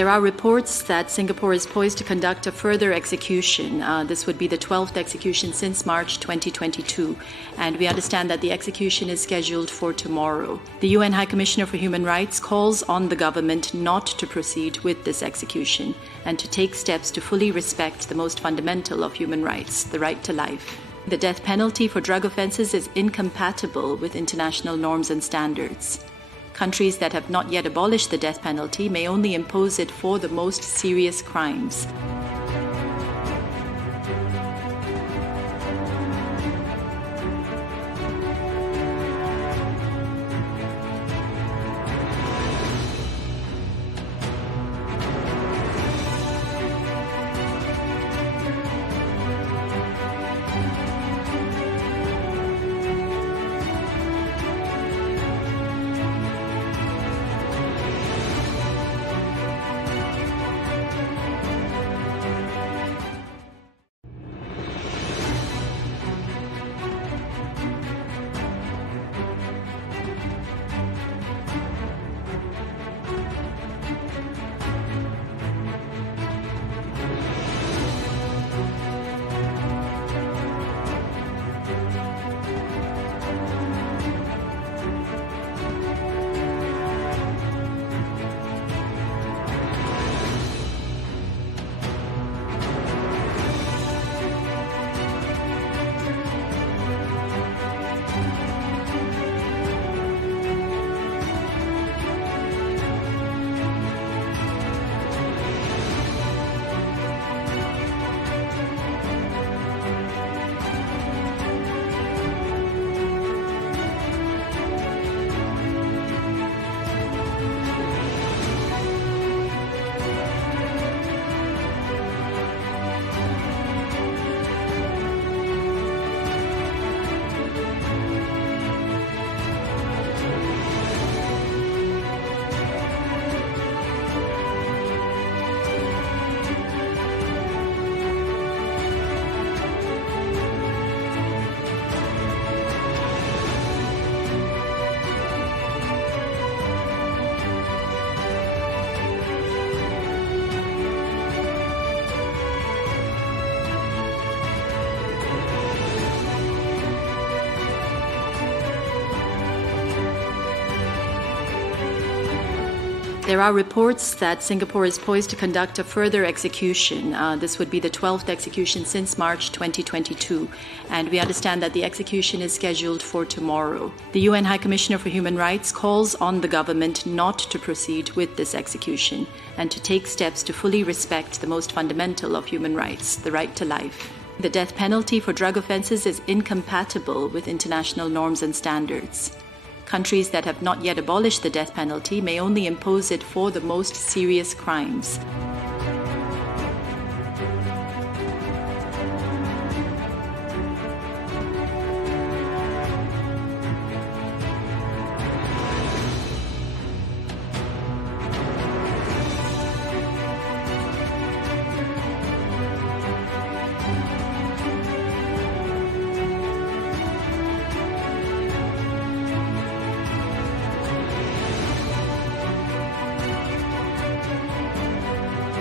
There are reports that Singapore is poised to conduct a further execution. This would be the 12th execution since March 2022, and we understand that the execution is scheduled for tomorrow. The UN High Commissioner for Human Rights calls on the government not to proceed with this execution and to take steps to fully respect the most fundamental of human rights, the right to life. The death penalty for drug offences is incompatible with international norms and standards. Countries that have not yet abolished the death penalty may only impose it for the most serious crimes. There are reports that Singapore is poised to conduct a further execution. This would be the 12th execution since March 2022, and we understand that the execution is scheduled for tomorrow. The UN High Commissioner for Human Rights calls on the government not to proceed with this execution and to take steps to fully respect the most fundamental of human rights, the right to life. The death penalty for drug offences is incompatible with international norms and standards. Countries that have not yet abolished the death penalty may only impose it for the most serious crimes.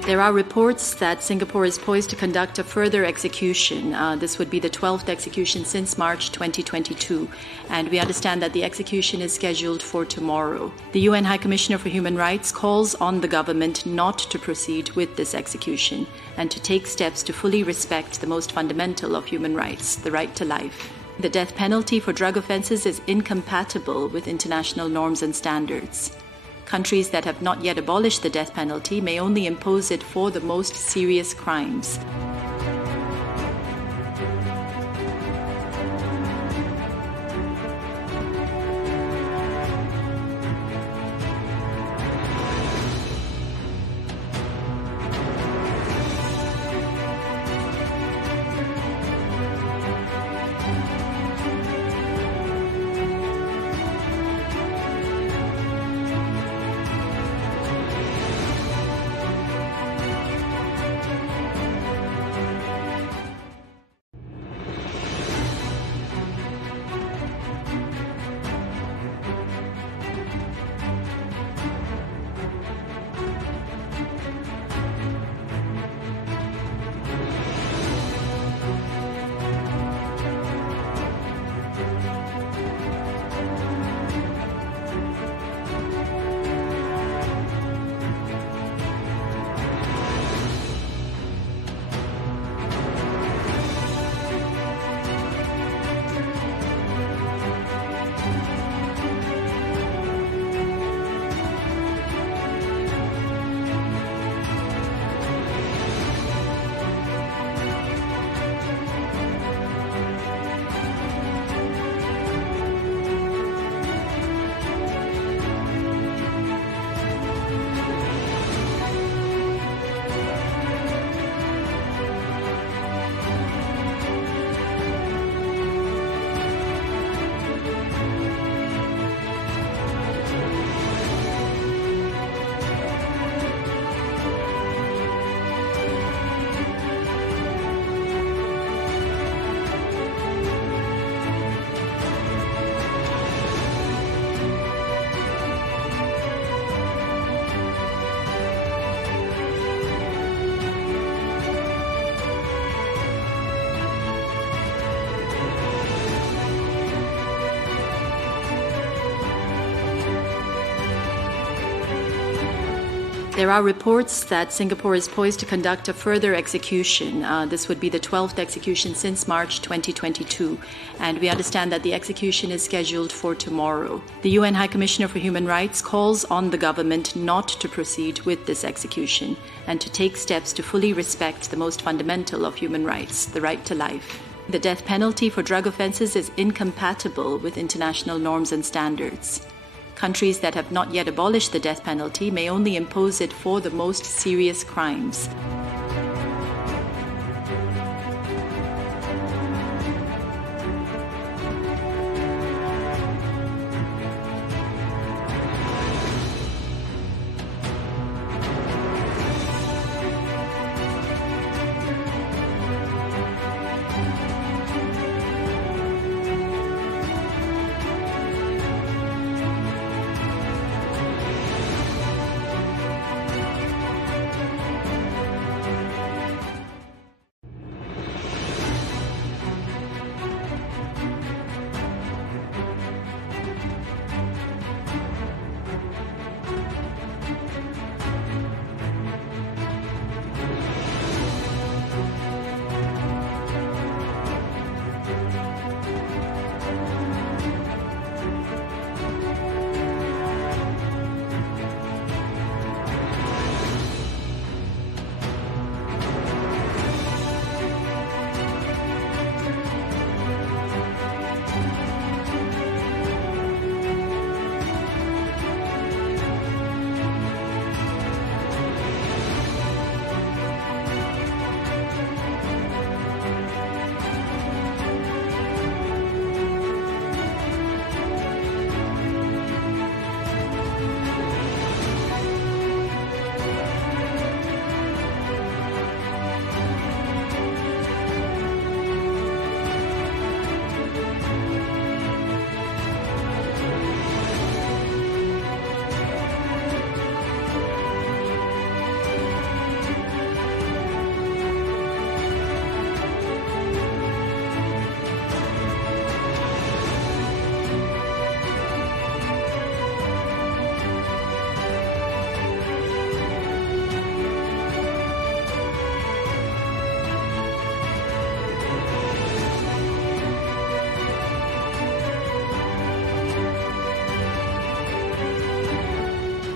There are reports that Singapore is poised to conduct a further execution. This would be the 12th execution since March 2022, and we understand that the execution is scheduled for tomorrow. The UN High Commissioner for Human Rights calls on the government not to proceed with this execution and to take steps to fully respect the most fundamental of human rights, the right to life. The death penalty for drug offences is incompatible with international norms and standards. Countries that have not yet abolished the death penalty may only impose it for the most serious crimes. There are reports that Singapore is poised to conduct a further execution. This would be the 12th execution since March 2022, and we understand that the execution is scheduled for tomorrow. The UN High Commissioner for Human Rights calls on the government not to proceed with this execution and to take steps to fully respect the most fundamental of human rights, the right to life. The death penalty for drug offences is incompatible with international norms and standards. Countries that have not yet abolished the death penalty may only impose it for the most serious crimes.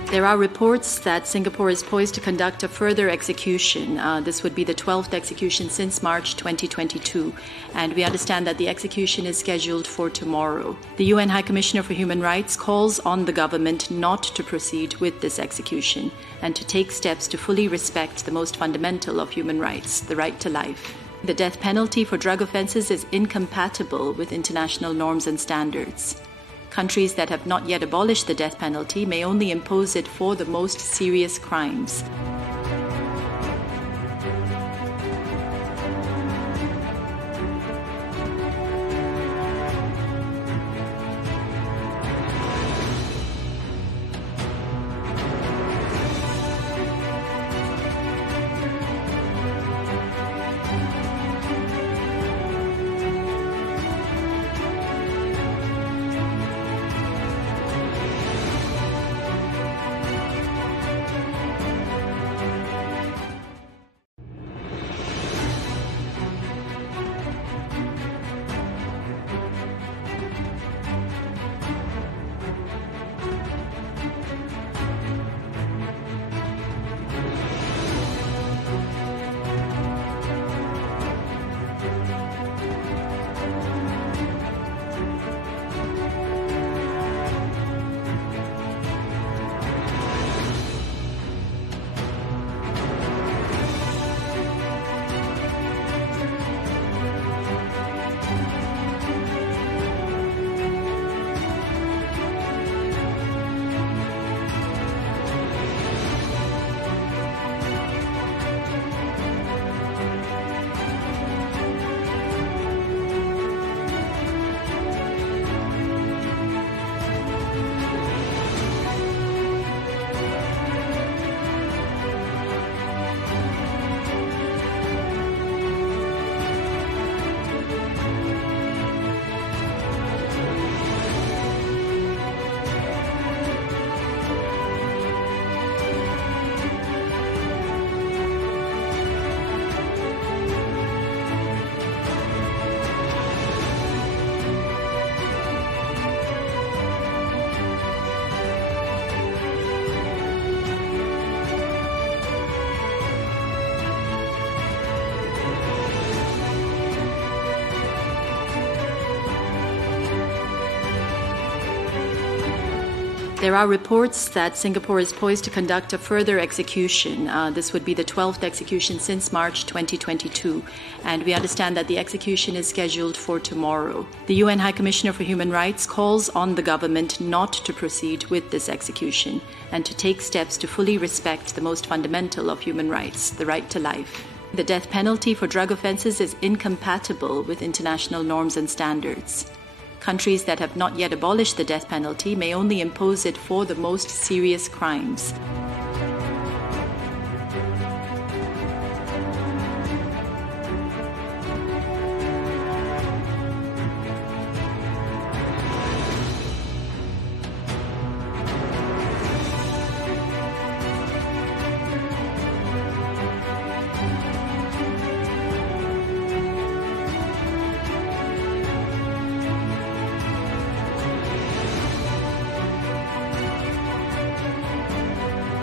There are reports that Singapore is poised to conduct a further execution. This would be the 12th execution since March 2022, and we understand that the execution is scheduled for tomorrow. The UN High Commissioner for Human Rights calls on the government not to proceed with this execution and to take steps to fully respect the most fundamental of human rights, the right to life. The death penalty for drug offences is incompatible with international norms and standards. Countries that have not yet abolished the death penalty may only impose it for the most serious crimes. There are reports that Singapore is poised to conduct a further execution. This would be the 12th execution since March 2022, and we understand that the execution is scheduled for tomorrow. The UN High Commissioner for Human Rights calls on the government not to proceed with this execution and to take steps to fully respect the most fundamental of human rights, the right to life. The death penalty for drug offences is incompatible with international norms and standards. Countries that have not yet abolished the death penalty may only impose it for the most serious crimes.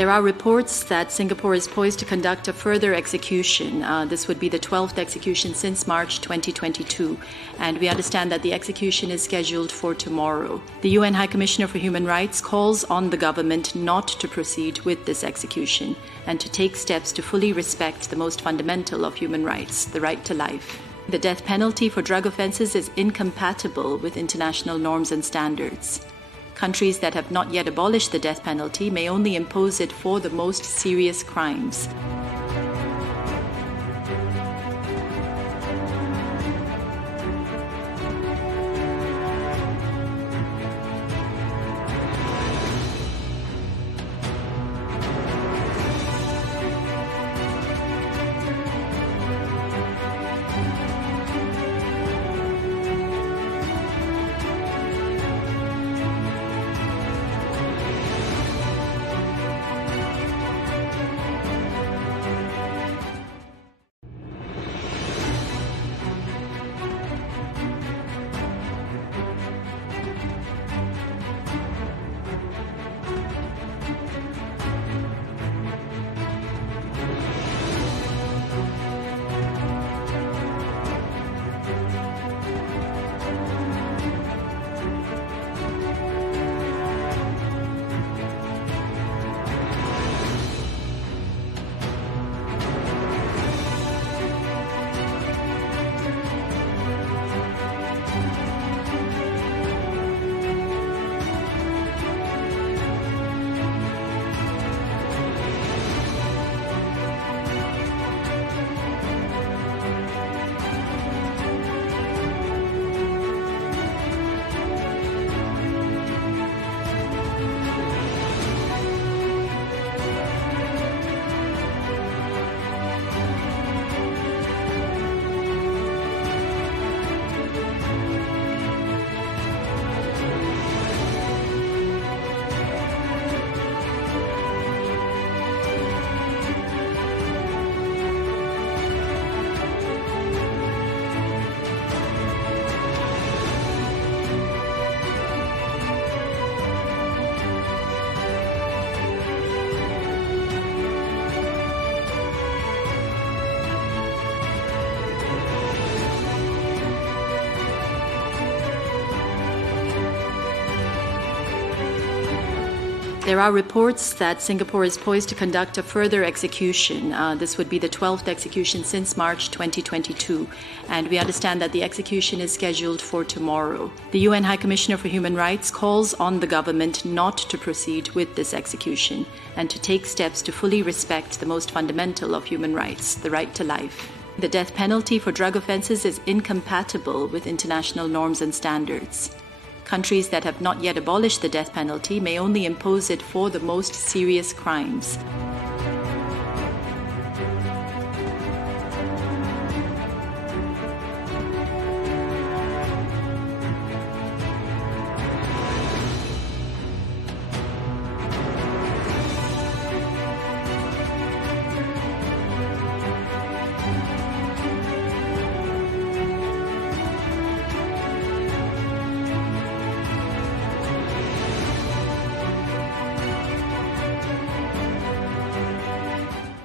There are reports that Singapore is poised to conduct a further execution. This would be the 12th execution since March 2022, and we understand that the execution is scheduled for tomorrow. The UN High Commissioner for Human Rights calls on the government not to proceed with this execution and to take steps to fully respect the most fundamental of human rights, the right to life. The death penalty for drug offences is incompatible with international norms and standards. Countries that have not yet abolished the death penalty may only impose it for the most serious crimes. There are reports that Singapore is poised to conduct a further execution. This would be the 12th execution since March 2022, and we understand that the execution is scheduled for tomorrow. The UN High Commissioner for Human Rights calls on the government not to proceed with this execution and to take steps to fully respect the most fundamental of human rights, the right to life. The death penalty for drug offences is incompatible with international norms and standards. Countries that have not yet abolished the death penalty may only impose it for the most serious crimes.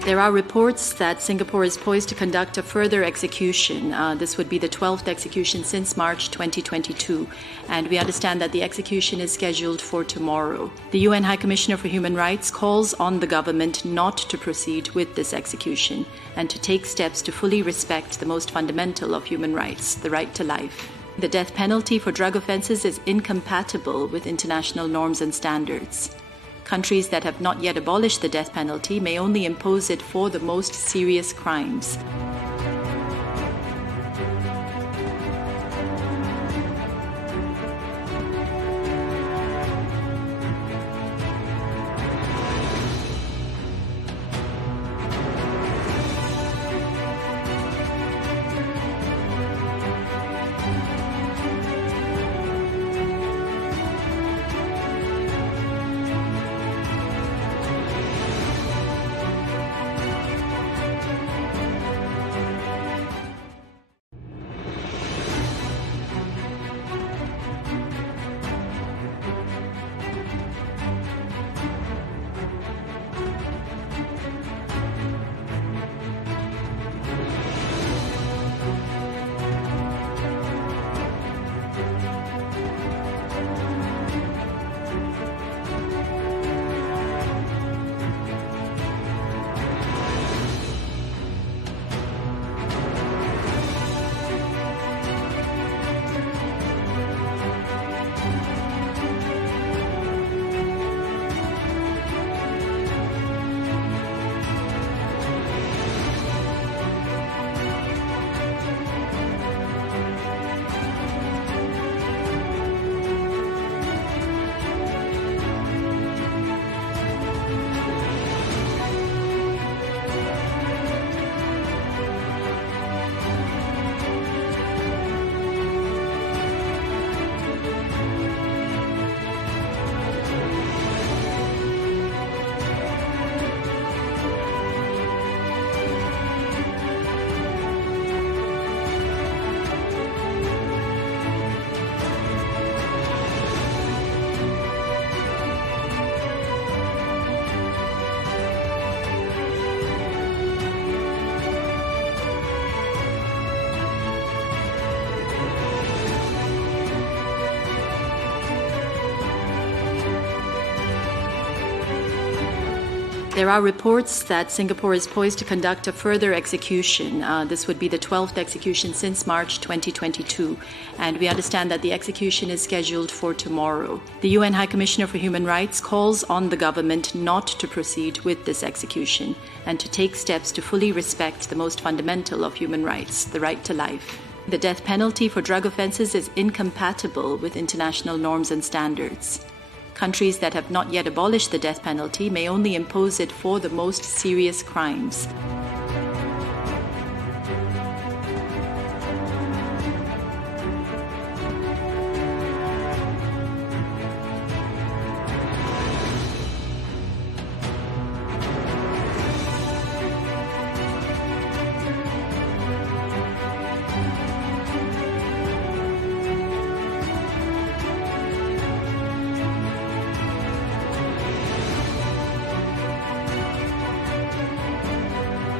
There are reports that Singapore is poised to conduct a further execution. This would be the 12th execution since March 2022, and we understand that the execution is scheduled for tomorrow. The UN High Commissioner for Human Rights calls on the government not to proceed with this execution and to take steps to fully respect the most fundamental of human rights, the right to life. The death penalty for drug offences is incompatible with international norms and standards. Countries that have not yet abolished the death penalty may only impose it for the most serious crimes. There are reports that Singapore is poised to conduct a further execution. This would be the 12th execution since March 2022, and we understand that the execution is scheduled for tomorrow. The UN High Commissioner for Human Rights calls on the government not to proceed with this execution and to take steps to fully respect the most fundamental of human rights, the right to life. The death penalty for drug offences is incompatible with international norms and standards. Countries that have not yet abolished the death penalty may only impose it for the most serious crimes.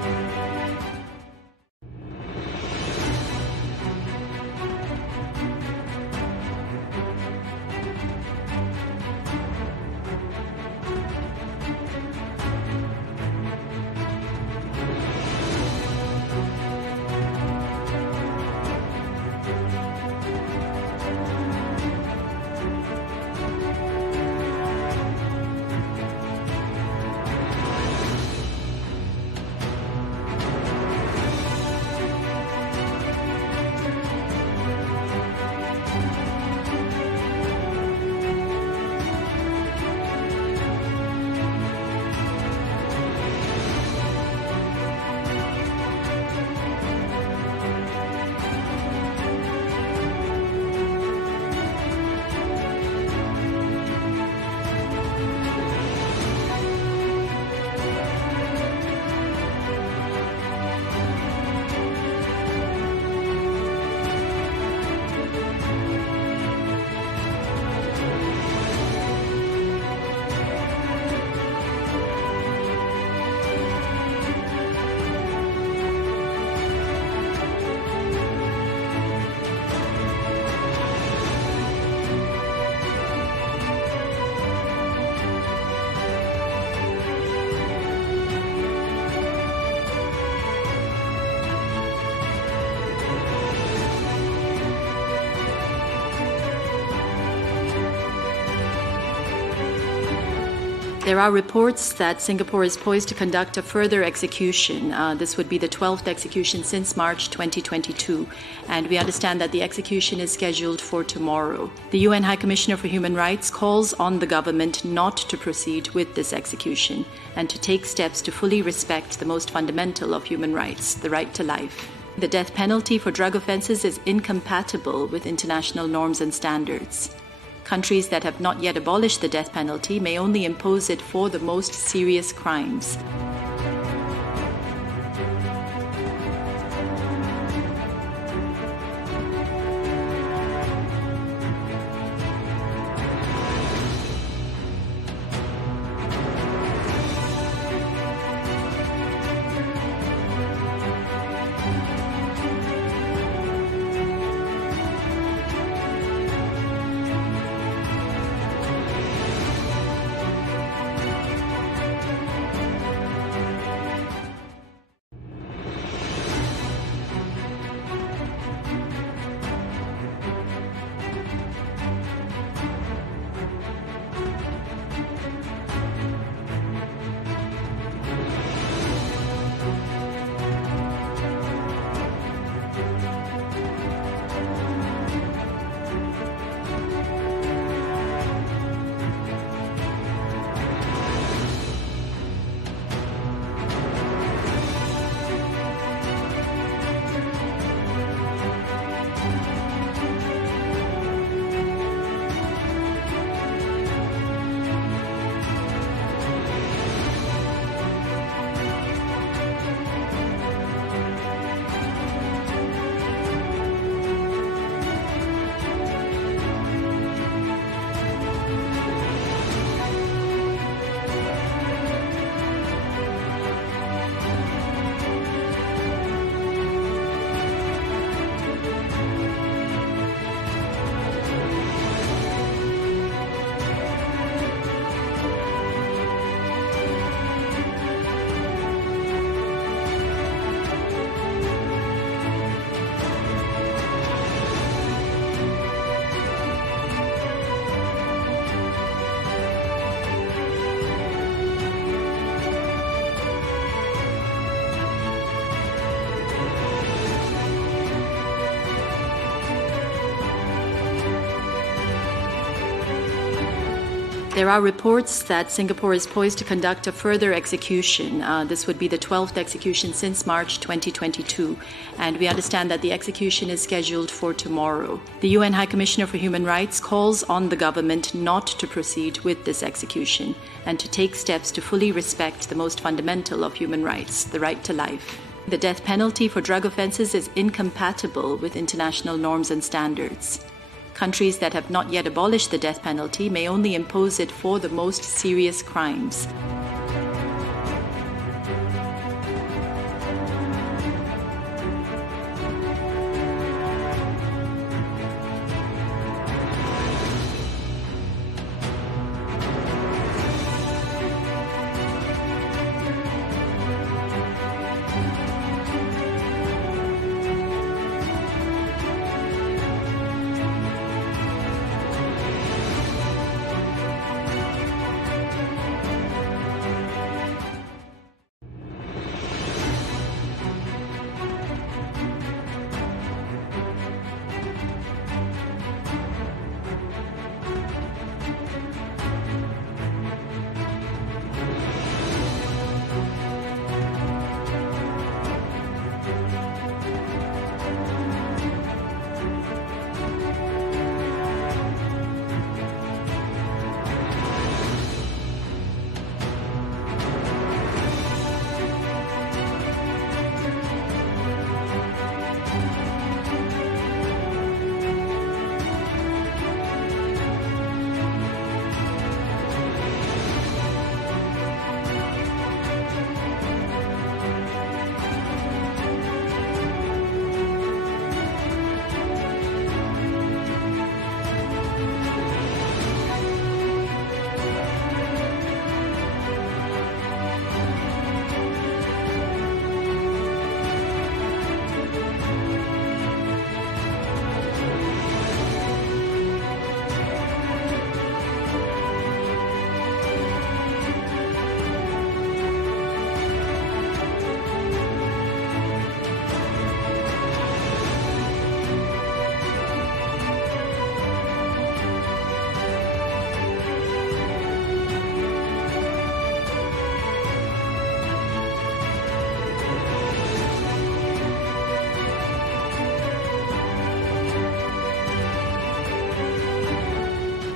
There are reports that Singapore is poised to conduct a further execution. This would be the 12th execution since March 2022, and we understand that the execution is scheduled for tomorrow. The UN High Commissioner for Human Rights calls on the government not to proceed with this execution and to take steps to fully respect the most fundamental of human rights, the right to life. The death penalty for drug offences is incompatible with international norms and standards. Countries that have not yet abolished the death penalty may only impose it for the most serious crimes. There are reports that Singapore is poised to conduct a further execution. This would be the 12th execution since March 2022, and we understand that the execution is scheduled for tomorrow. The UN High Commissioner for Human Rights calls on the government not to proceed with this execution and to take steps to fully respect the most fundamental of human rights, the right to life. The death penalty for drug offences is incompatible with international norms and standards. Countries that have not yet abolished the death penalty may only impose it for the most serious crimes.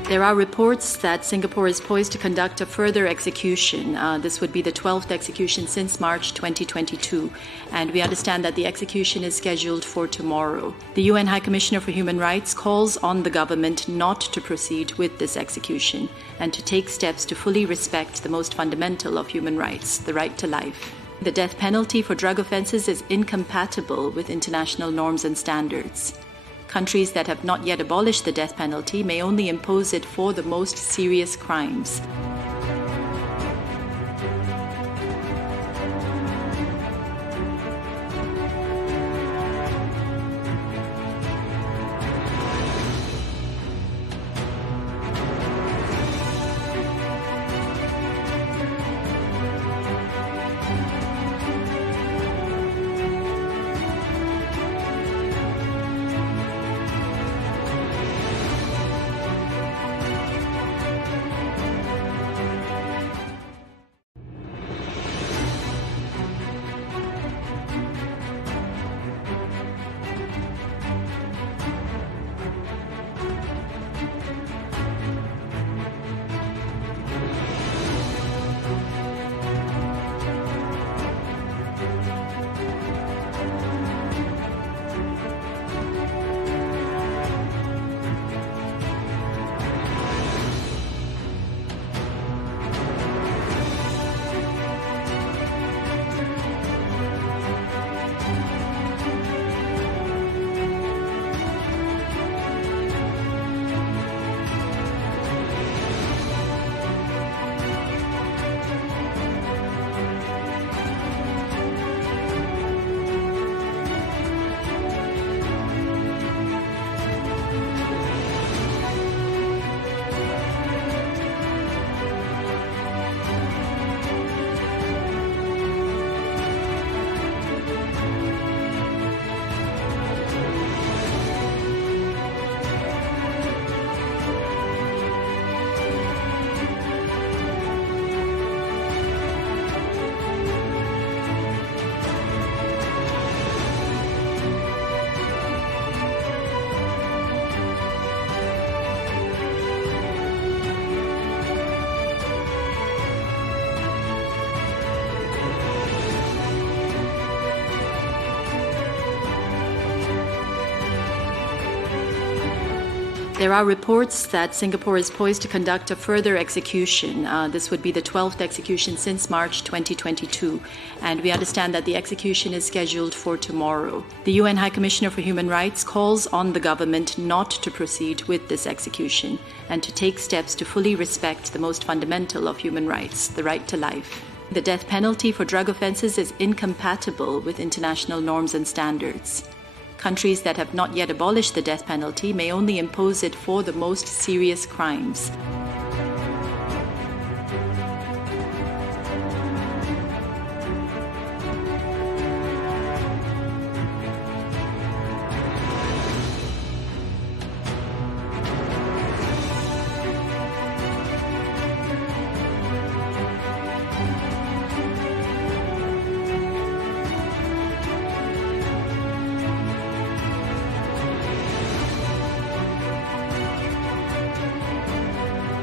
There are reports that Singapore is poised to conduct a further execution. This would be the 12th execution since March 2022, and we understand that the execution is scheduled for tomorrow. The UN High Commissioner for Human Rights calls on the government not to proceed with this execution and to take steps to fully respect the most fundamental of human rights, the right to life. The death penalty for drug offences is incompatible with international norms and standards. Countries that have not yet abolished the death penalty may only impose it for the most serious crimes. There are reports that Singapore is poised to conduct a further execution. This would be the 12th execution since March 2022, and we understand that the execution is scheduled for tomorrow. The UN High Commissioner for Human Rights calls on the government not to proceed with this execution and to take steps to fully respect the most fundamental of human rights, the right to life. The death penalty for drug offences is incompatible with international norms and standards. Countries that have not yet abolished the death penalty may only impose it for the most serious crimes.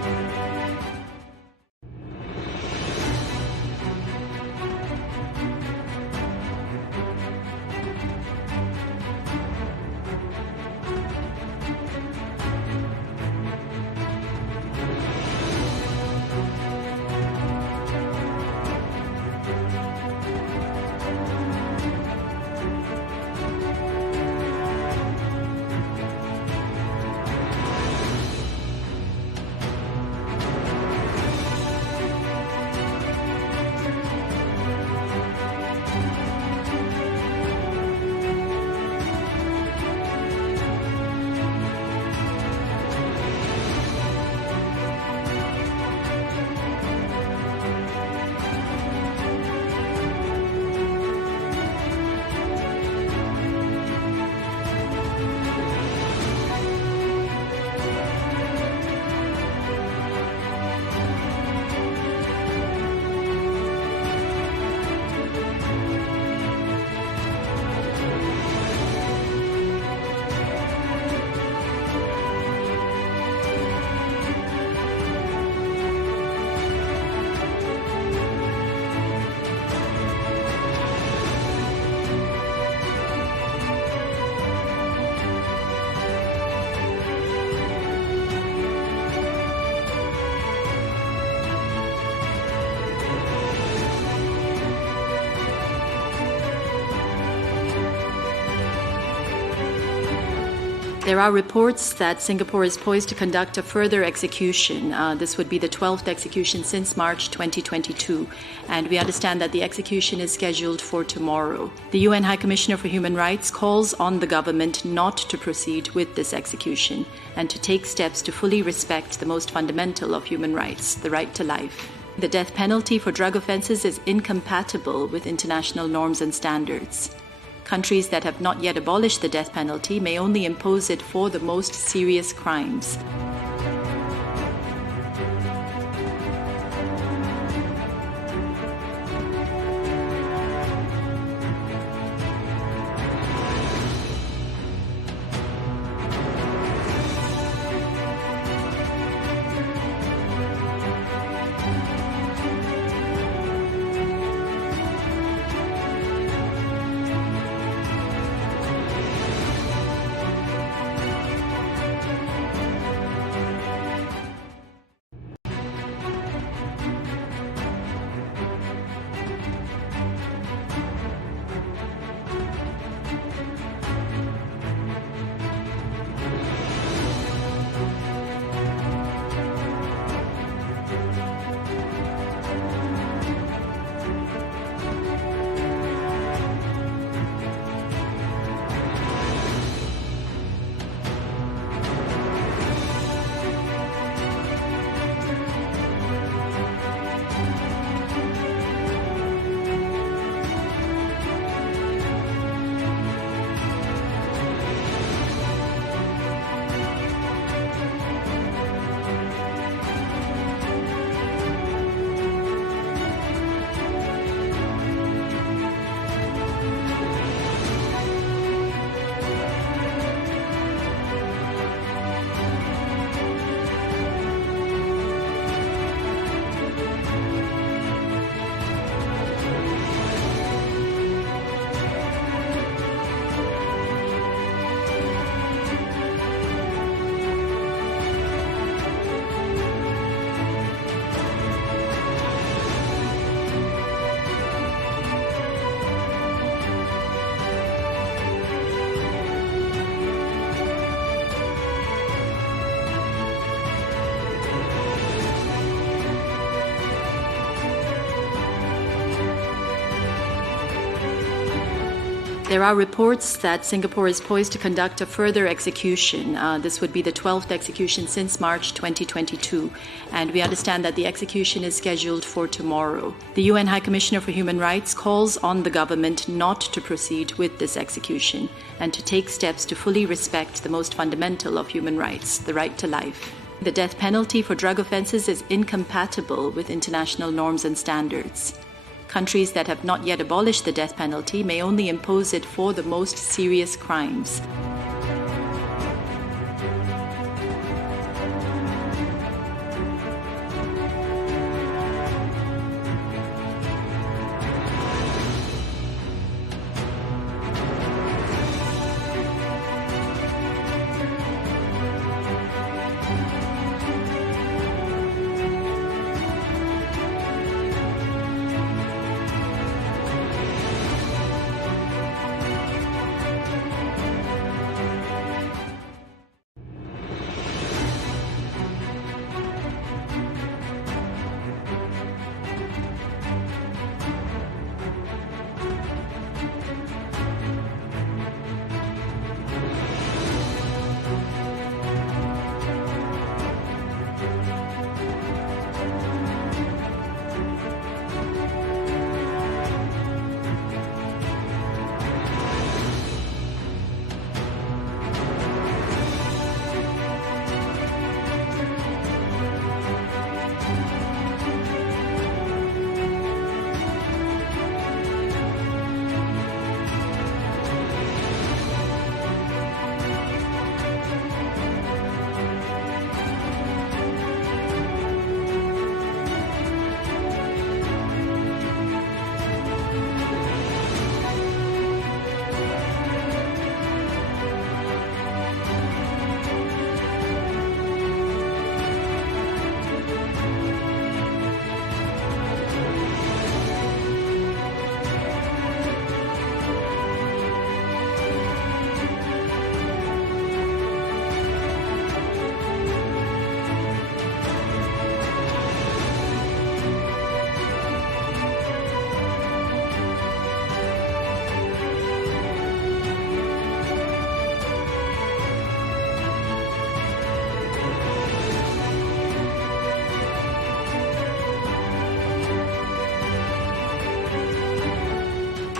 There are reports that Singapore is poised to conduct a further execution. This would be the 12th execution since March 2022, and we understand that the execution is scheduled for tomorrow. The UN High Commissioner for Human Rights calls on the government not to proceed with this execution and to take steps to fully respect the most fundamental of human rights, the right to life. The death penalty for drug offences is incompatible with international norms and standards. Countries that have not yet abolished the death penalty may only impose it for the most serious crimes. There are reports that Singapore is poised to conduct a further execution. This would be the 12th execution since March 2022, and we understand that the execution is scheduled for tomorrow. The UN High Commissioner for Human Rights calls on the government not to proceed with this execution and to take steps to fully respect the most fundamental of human rights, the right to life. The death penalty for drug offences is incompatible with international norms and standards. Countries that have not yet abolished the death penalty may only impose it for the most serious crimes.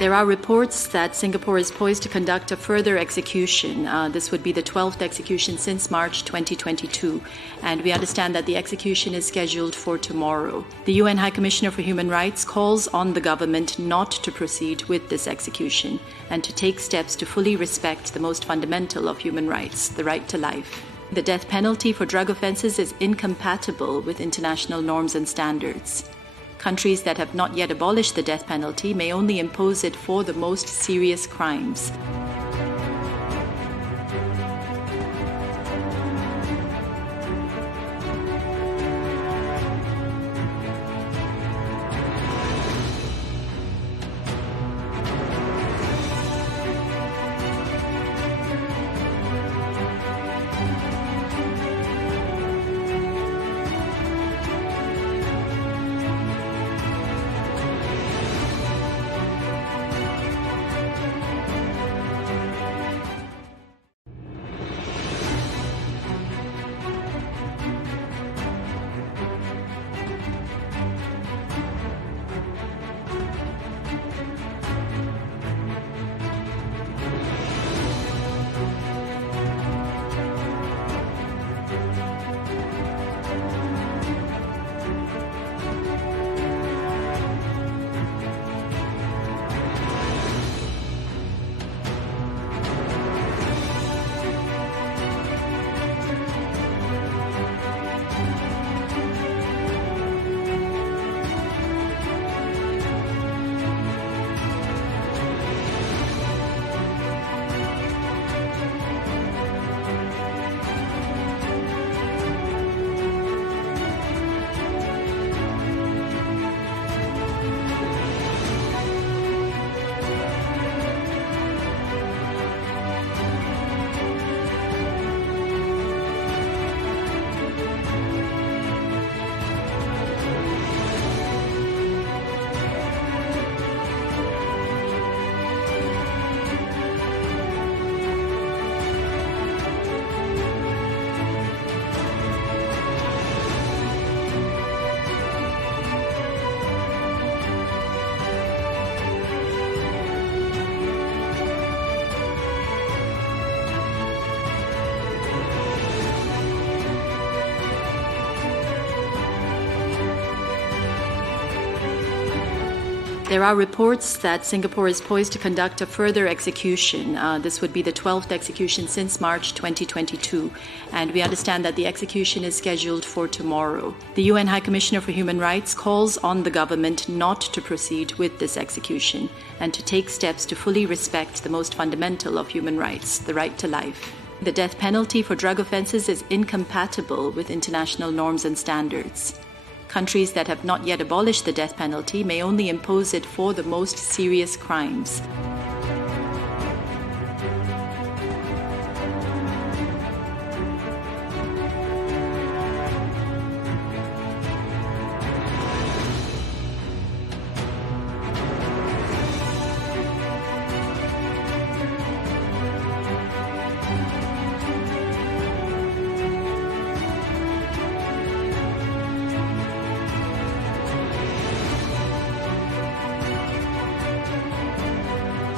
There are reports that Singapore is poised to conduct a further execution. This would be the 12th execution since March 2022, and we understand that the execution is scheduled for tomorrow. The UN High Commissioner for Human Rights calls on the government not to proceed with this execution and to take steps to fully respect the most fundamental of human rights, the right to life. The death penalty for drug offences is incompatible with international norms and standards. Countries that have not yet abolished the death penalty may only impose it for the most serious crimes. There are reports that Singapore is poised to conduct a further execution. This would be the 12th execution since March 2022, and we understand that the execution is scheduled for tomorrow. The UN High Commissioner for Human Rights calls on the government not to proceed with this execution and to take steps to fully respect the most fundamental of human rights, the right to life. The death penalty for drug offences is incompatible with international norms and standards. Countries that have not yet abolished the death penalty may only impose it for the most serious crimes.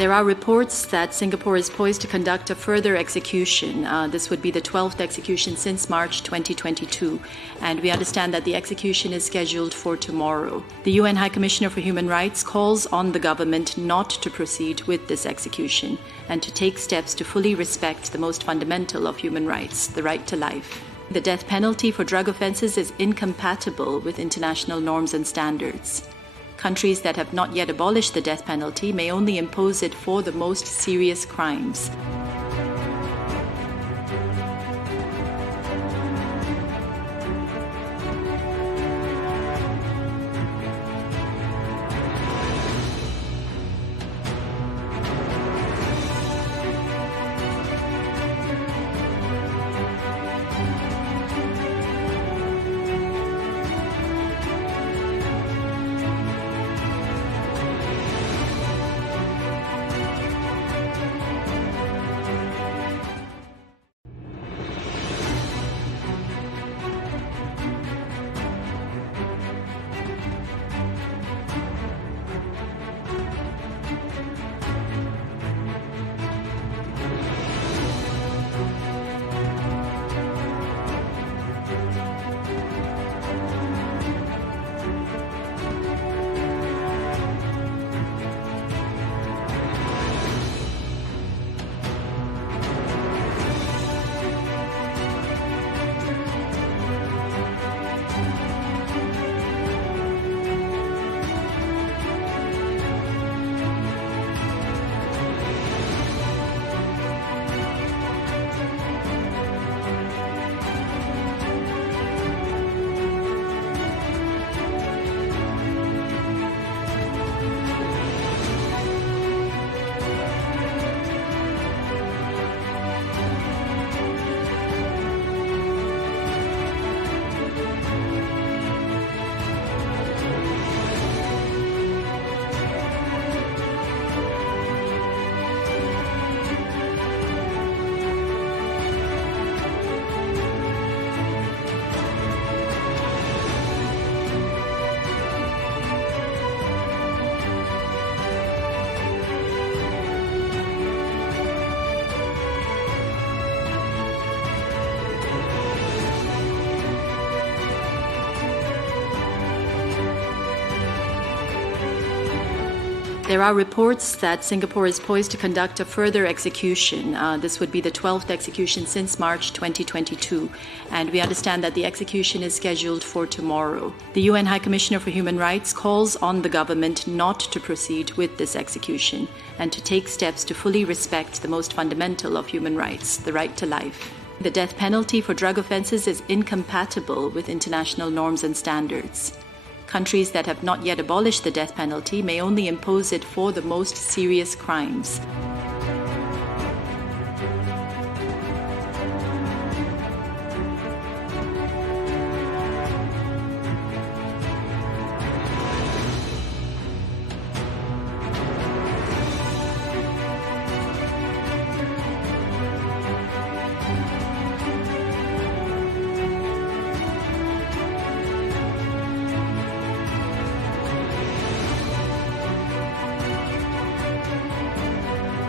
There are reports that Singapore is poised to conduct a further execution. This would be the 12th execution since March 2022, and we understand that the execution is scheduled for tomorrow. The UN High Commissioner for Human Rights calls on the government not to proceed with this execution and to take steps to fully respect the most fundamental of human rights, the right to life. The death penalty for drug offences is incompatible with international norms and standards. Countries that have not yet abolished the death penalty may only impose it for the most serious crimes. There are reports that Singapore is poised to conduct a further execution. This would be the 12th execution since March 2022, and we understand that the execution is scheduled for tomorrow. The UN High Commissioner for Human Rights calls on the government not to proceed with this execution and to take steps to fully respect the most fundamental of human rights, the right to life. The death penalty for drug offences is incompatible with international norms and standards. Countries that have not yet abolished the death penalty may only impose it for the most serious crimes.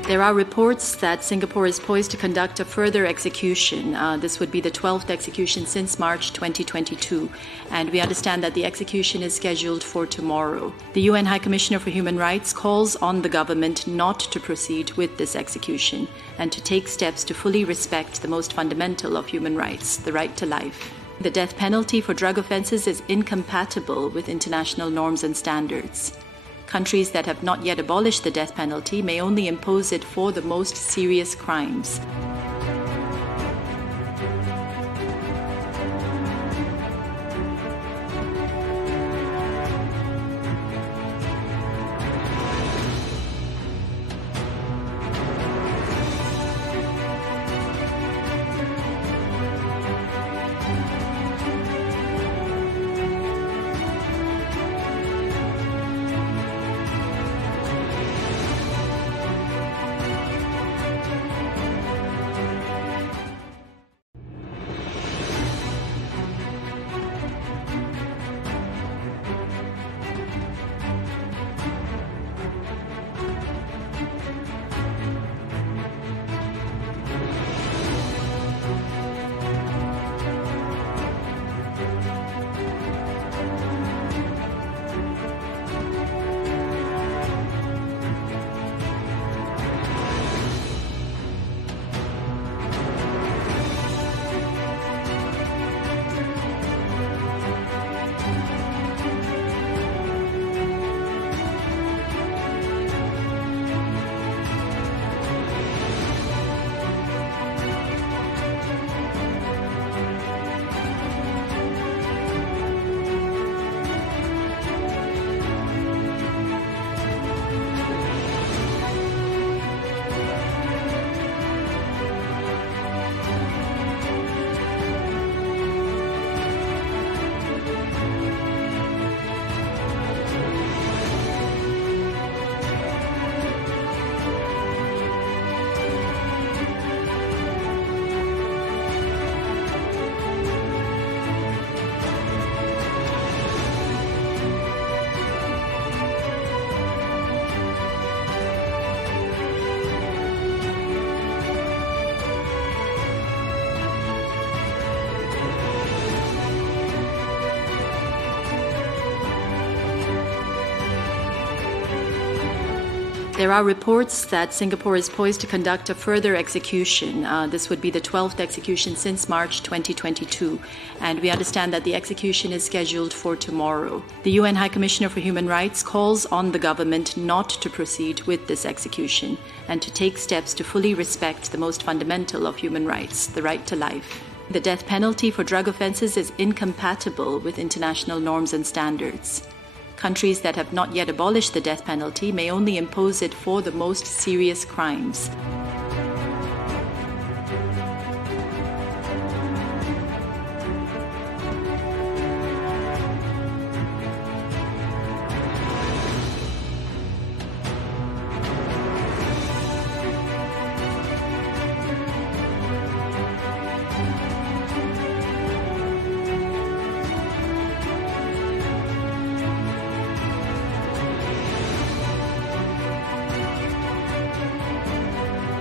There are reports that Singapore is poised to conduct a further execution. This would be the 12th execution since March 2022, and we understand that the execution is scheduled for tomorrow. The UN High Commissioner for Human Rights calls on the government not to proceed with this execution and to take steps to fully respect the most fundamental of human rights, the right to life. The death penalty for drug offences is incompatible with international norms and standards. Countries that have not yet abolished the death penalty may only impose it for the most serious crimes. There are reports that Singapore is poised to conduct a further execution. This would be the 12th execution since March 2022, and we understand that the execution is scheduled for tomorrow. The UN High Commissioner for Human Rights calls on the government not to proceed with this execution and to take steps to fully respect the most fundamental of human rights, the right to life. The death penalty for drug offences is incompatible with international norms and standards. Countries that have not yet abolished the death penalty may only impose it for the most serious crimes.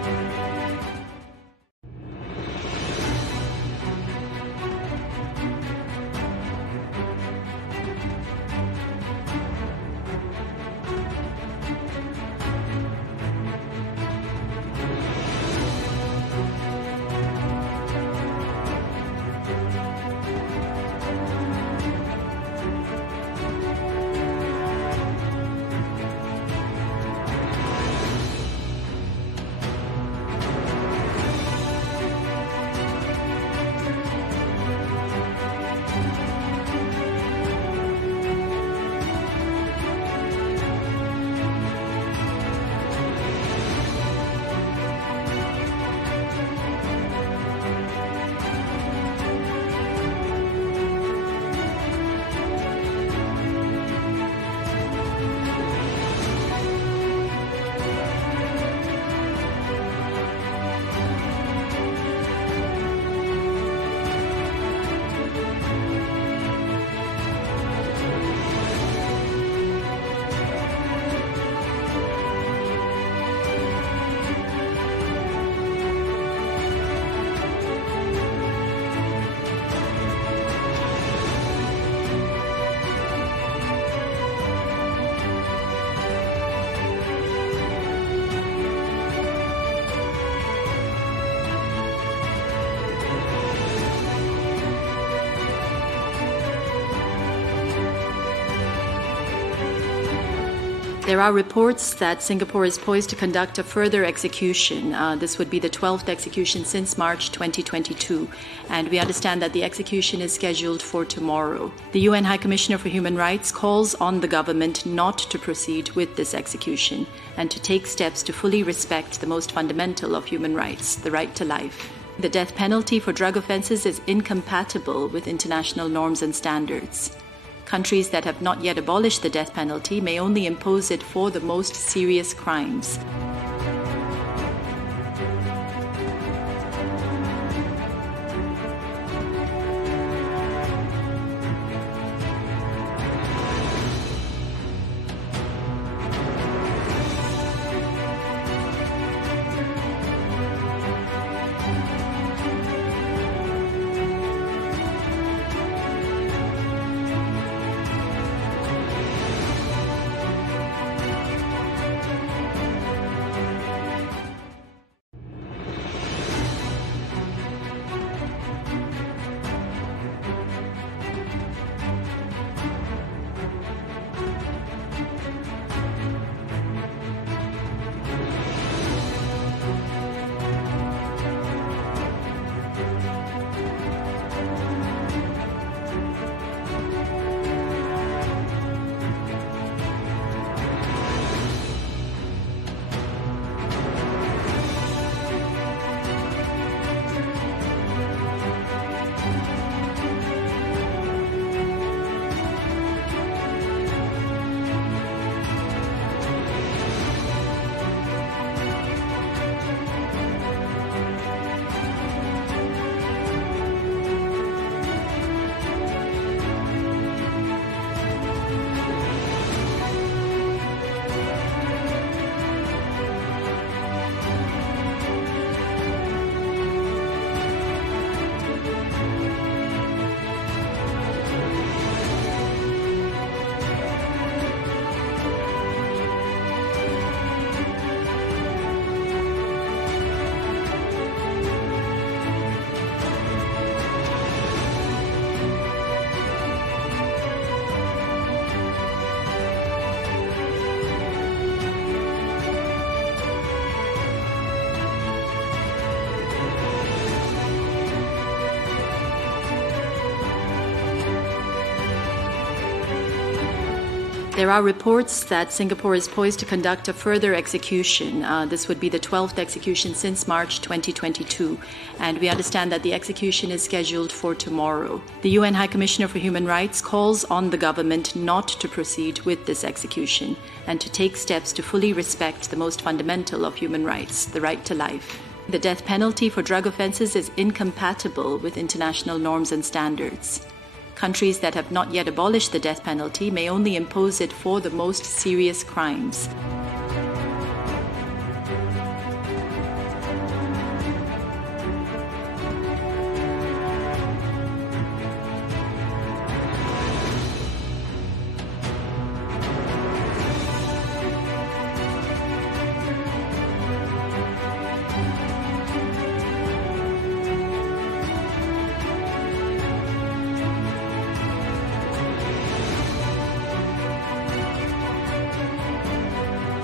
There are reports that Singapore is poised to conduct a further execution. This would be the 12th execution since March 2022, and we understand that the execution is scheduled for tomorrow. The UN High Commissioner for Human Rights calls on the government not to proceed with this execution and to take steps to fully respect the most fundamental of human rights, the right to life. The death penalty for drug offences is incompatible with international norms and standards. Countries that have not yet abolished the death penalty may only impose it for the most serious crimes. There are reports that Singapore is poised to conduct a further execution. This would be the 12th execution since March 2022, and we understand that the execution is scheduled for tomorrow. The UN High Commissioner for Human Rights calls on the government not to proceed with this execution and to take steps to fully respect the most fundamental of human rights, the right to life. The death penalty for drug offences is incompatible with international norms and standards. Countries that have not yet abolished the death penalty may only impose it for the most serious crimes.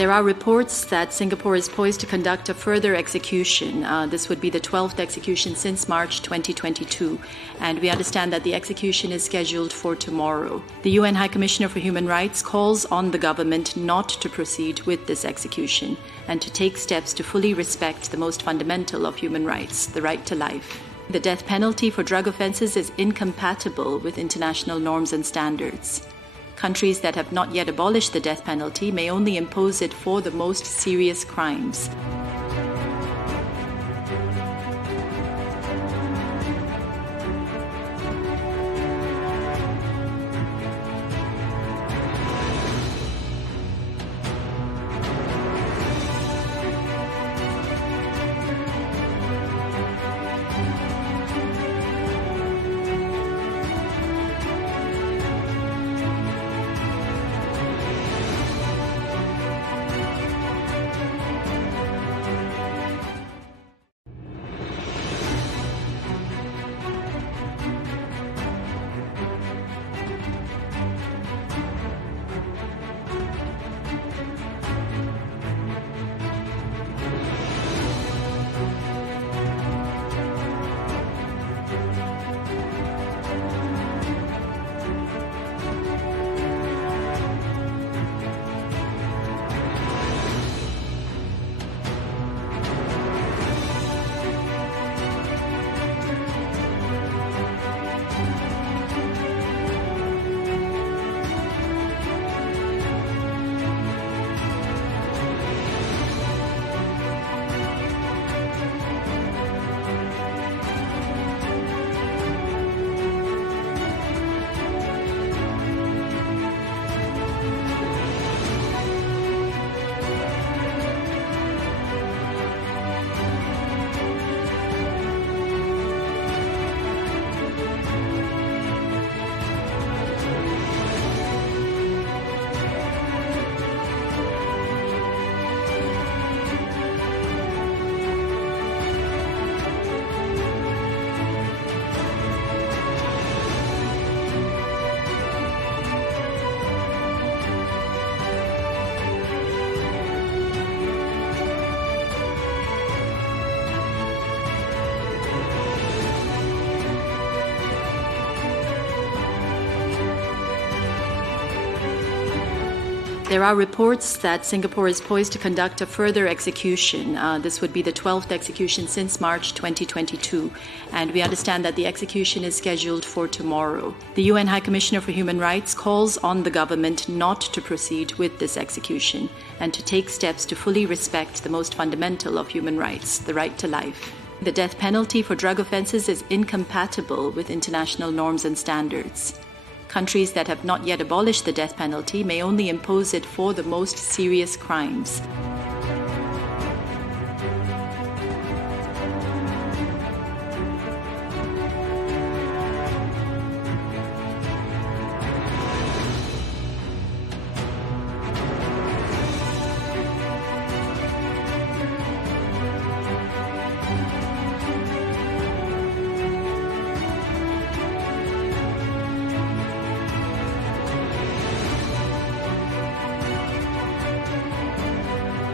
There are reports that Singapore is poised to conduct a further execution. This would be the 12th execution since March 2022, and we understand that the execution is scheduled for tomorrow. The UN High Commissioner for Human Rights calls on the government not to proceed with this execution and to take steps to fully respect the most fundamental of human rights, the right to life. The death penalty for drug offences is incompatible with international norms and standards. Countries that have not yet abolished the death penalty may only impose it for the most serious crimes. There are reports that Singapore is poised to conduct a further execution. This would be the 12th execution since March 2022, and we understand that the execution is scheduled for tomorrow. The UN High Commissioner for Human Rights calls on the government not to proceed with this execution and to take steps to fully respect the most fundamental of human rights, the right to life. The death penalty for drug offences is incompatible with international norms and standards. Countries that have not yet abolished the death penalty may only impose it for the most serious crimes.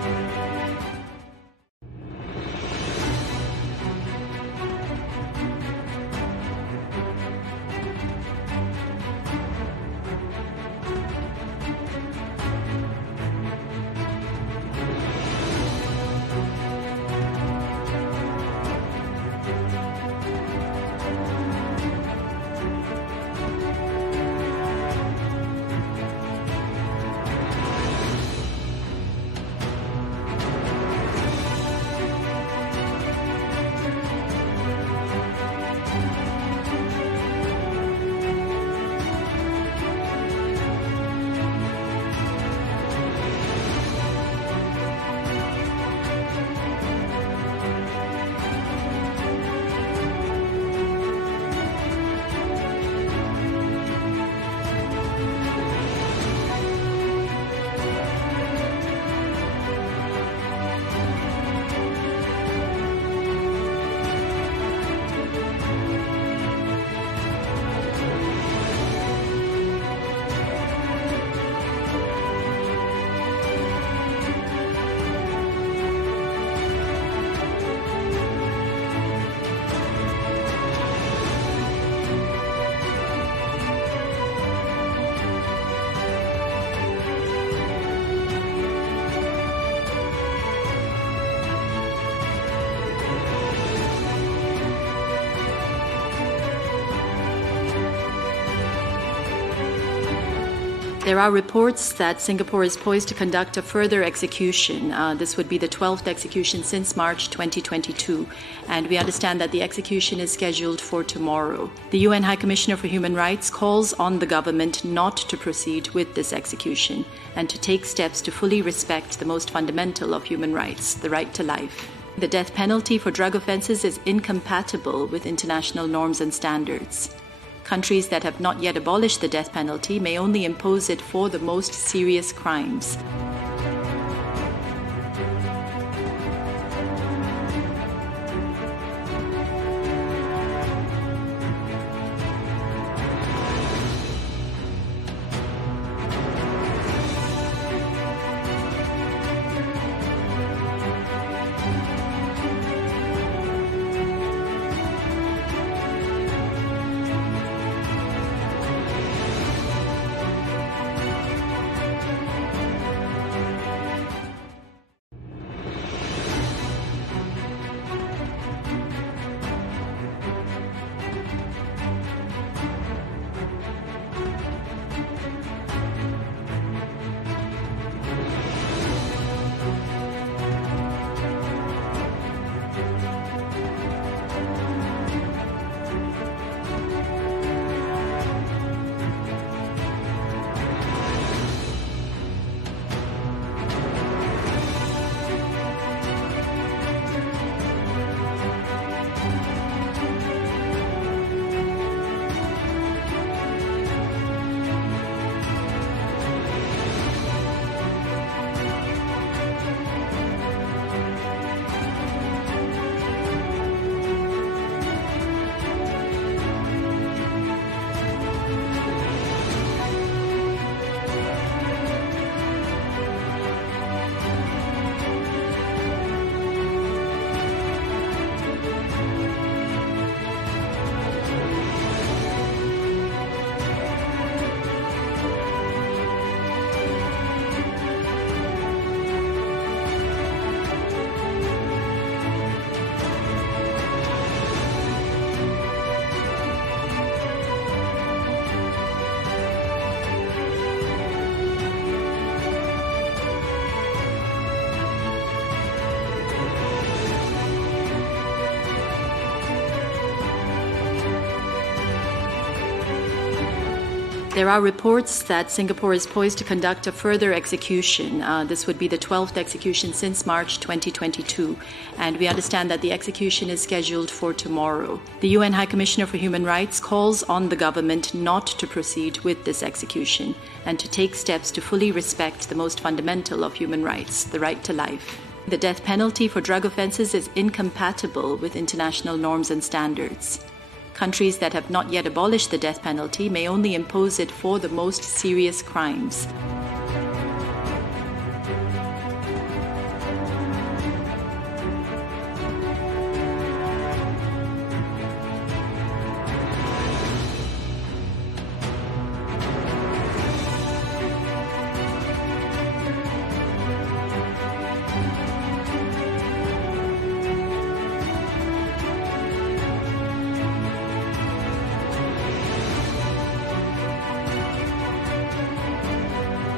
There are reports that Singapore is poised to conduct a further execution. This would be the 12th execution since March 2022, and we understand that the execution is scheduled for tomorrow. The UN High Commissioner for Human Rights calls on the government not to proceed with this execution and to take steps to fully respect the most fundamental of human rights, the right to life. The death penalty for drug offences is incompatible with international norms and standards. Countries that have not yet abolished the death penalty may only impose it for the most serious crimes. There are reports that Singapore is poised to conduct a further execution. This would be the 12th execution since March 2022, and we understand that the execution is scheduled for tomorrow. The UN High Commissioner for Human Rights calls on the government not to proceed with this execution and to take steps to fully respect the most fundamental of human rights, the right to life. The death penalty for drug offences is incompatible with international norms and standards. Countries that have not yet abolished the death penalty may only impose it for the most serious crimes.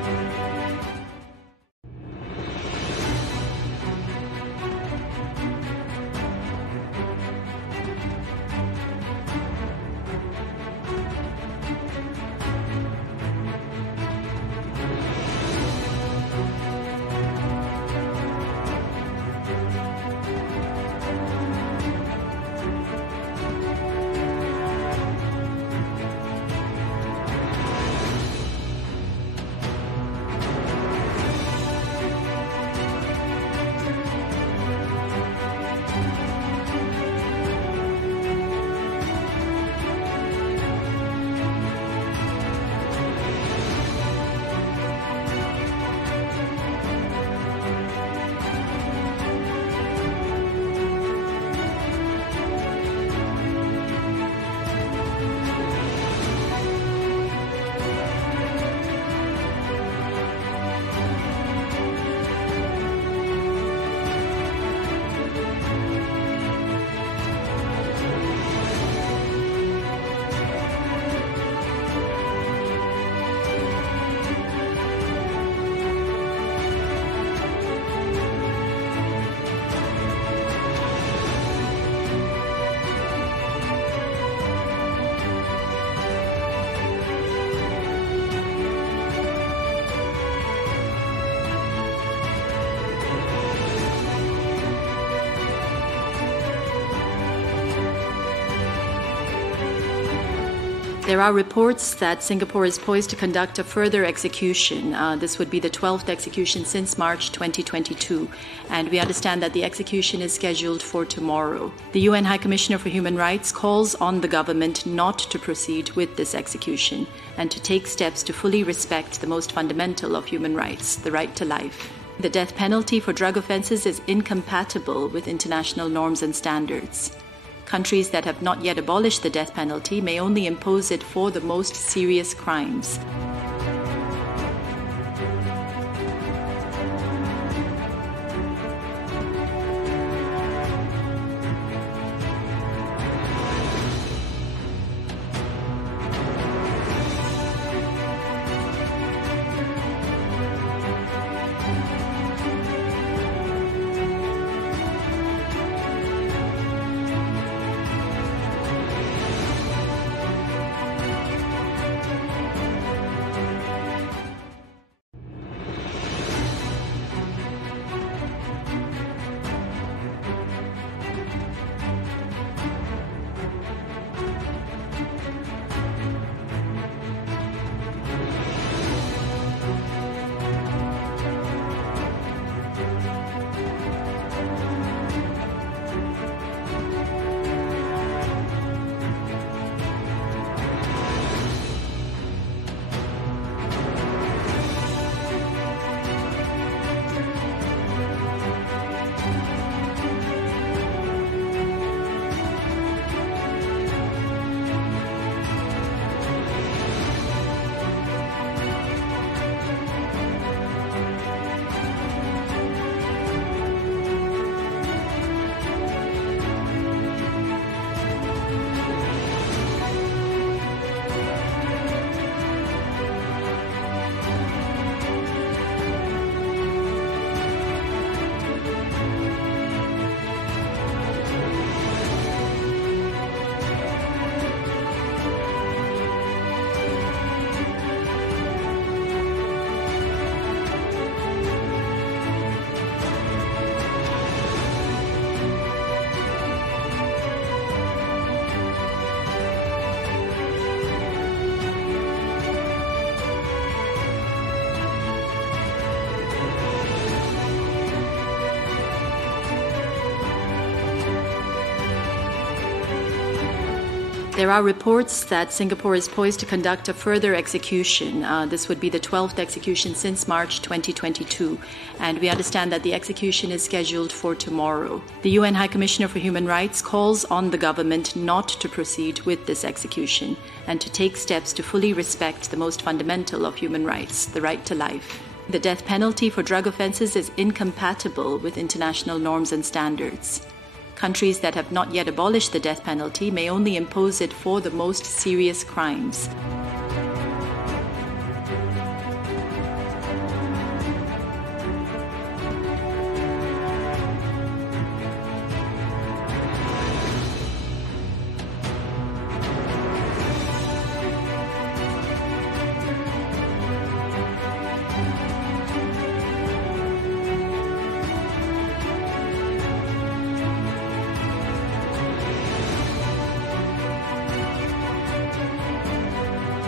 There are reports that Singapore is poised to conduct a further execution. This would be the 12th execution since March 2022, and we understand that the execution is scheduled for tomorrow. The UN High Commissioner for Human Rights calls on the government not to proceed with this execution and to take steps to fully respect the most fundamental of human rights, the right to life. The death penalty for drug offences is incompatible with international norms and standards. Countries that have not yet abolished the death penalty may only impose it for the most serious crimes. There are reports that Singapore is poised to conduct a further execution. This would be the 12th execution since March 2022, and we understand that the execution is scheduled for tomorrow. The UN High Commissioner for Human Rights calls on the government not to proceed with this execution and to take steps to fully respect the most fundamental of human rights, the right to life. The death penalty for drug offences is incompatible with international norms and standards. Countries that have not yet abolished the death penalty may only impose it for the most serious crimes.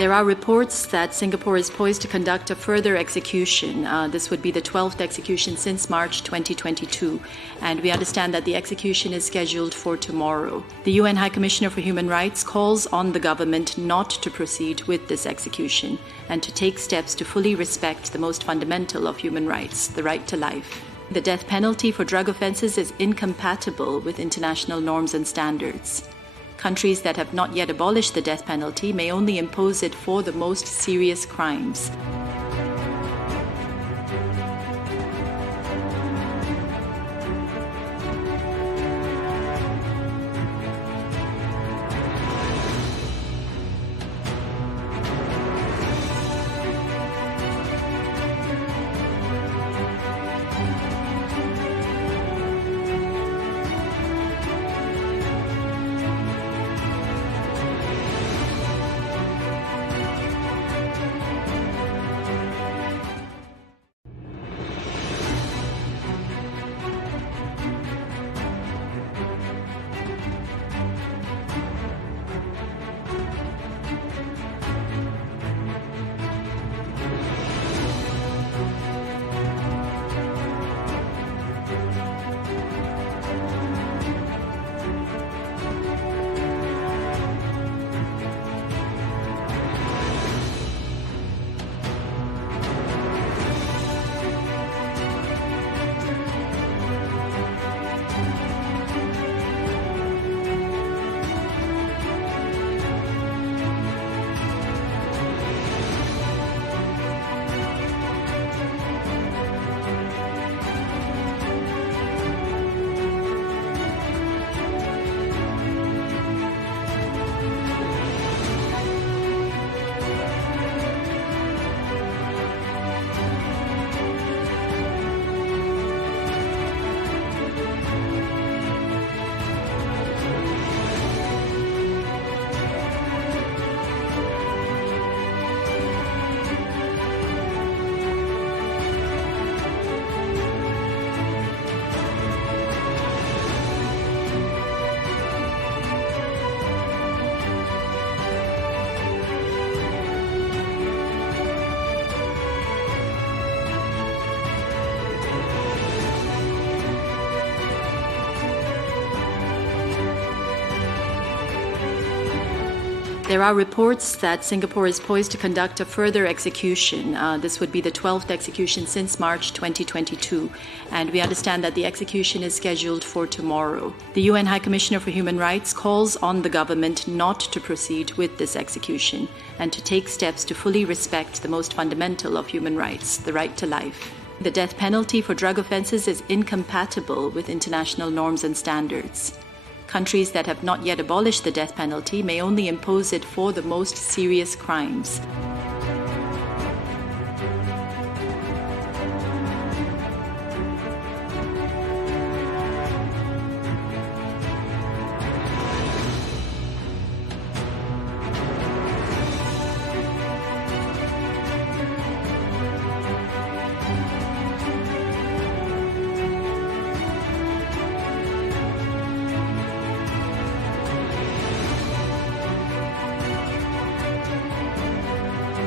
There are reports that Singapore is poised to conduct a further execution. This would be the 12th execution since March 2022, and we understand that the execution is scheduled for tomorrow. The UN High Commissioner for Human Rights calls on the government not to proceed with this execution and to take steps to fully respect the most fundamental of human rights, the right to life. The death penalty for drug offences is incompatible with international norms and standards. Countries that have not yet abolished the death penalty may only impose it for the most serious crimes. There are reports that Singapore is poised to conduct a further execution. This would be the 12th execution since March 2022, and we understand that the execution is scheduled for tomorrow. The UN High Commissioner for Human Rights calls on the government not to proceed with this execution and to take steps to fully respect the most fundamental of human rights, the right to life. The death penalty for drug offences is incompatible with international norms and standards. Countries that have not yet abolished the death penalty may only impose it for the most serious crimes.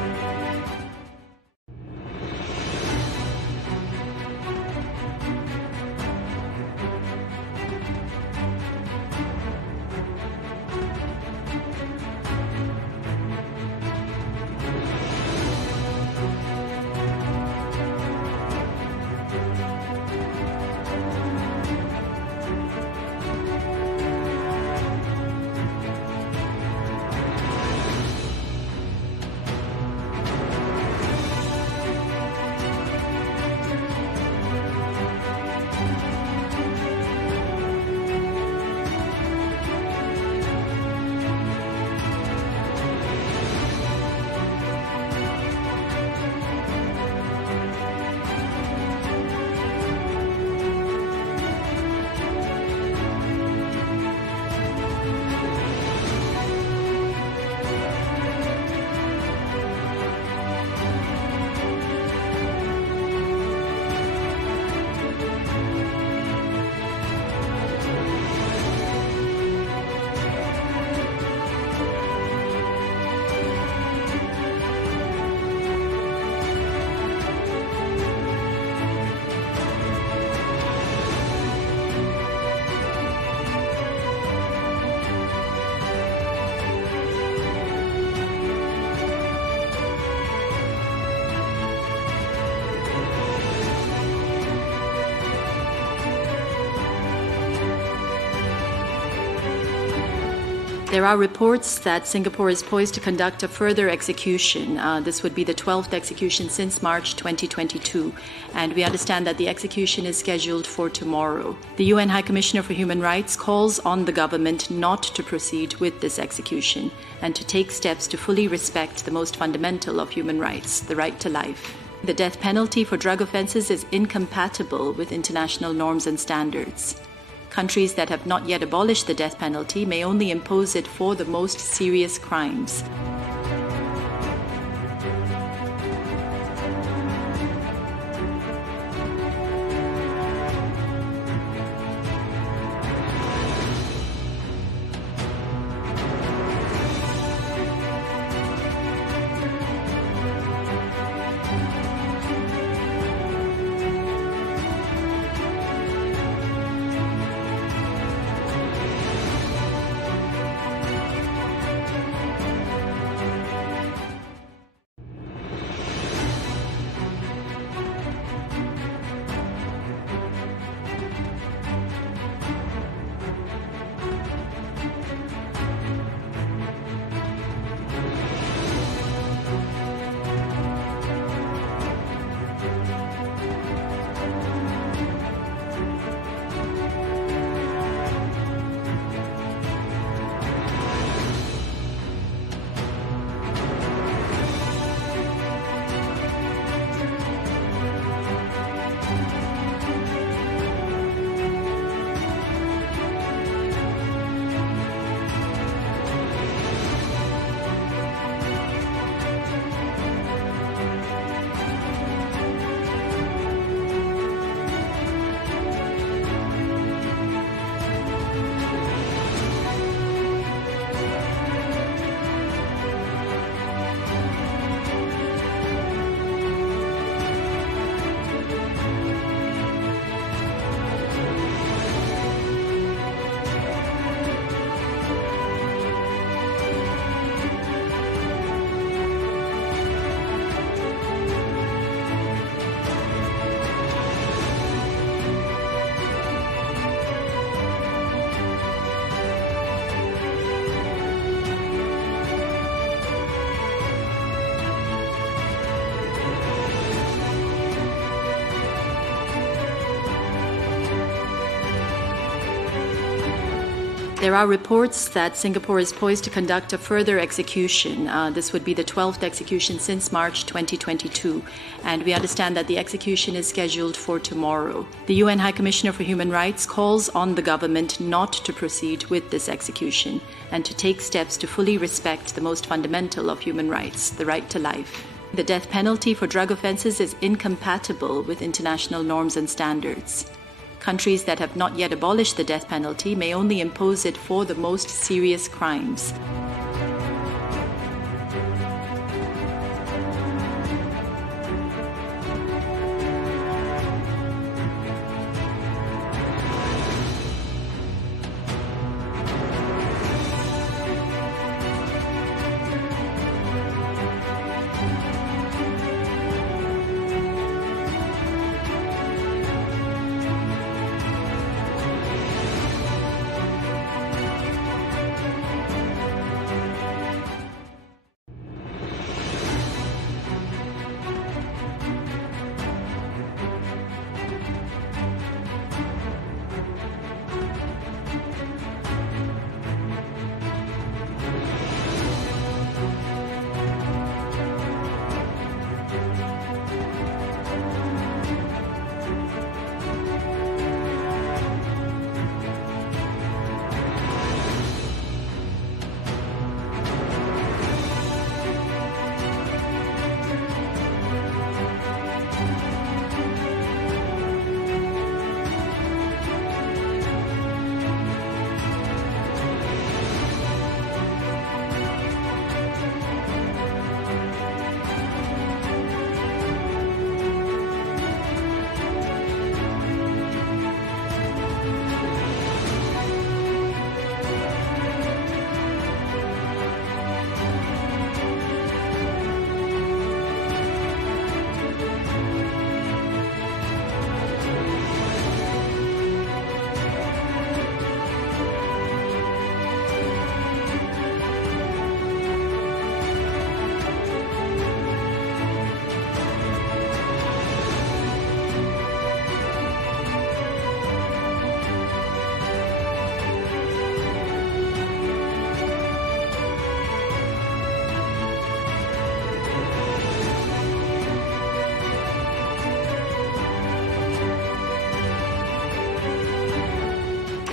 There are reports that Singapore is poised to conduct a further execution. This would be the 12th execution since March 2022, and we understand that the execution is scheduled for tomorrow. The UN High Commissioner for Human Rights calls on the government not to proceed with this execution and to take steps to fully respect the most fundamental of human rights, the right to life. The death penalty for drug offences is incompatible with international norms and standards. Countries that have not yet abolished the death penalty may only impose it for the most serious crimes. There are reports that Singapore is poised to conduct a further execution. This would be the 12th execution since March 2022, and we understand that the execution is scheduled for tomorrow. The UN High Commissioner for Human Rights calls on the government not to proceed with this execution and to take steps to fully respect the most fundamental of human rights, the right to life. The death penalty for drug offences is incompatible with international norms and standards. Countries that have not yet abolished the death penalty may only impose it for the most serious crimes.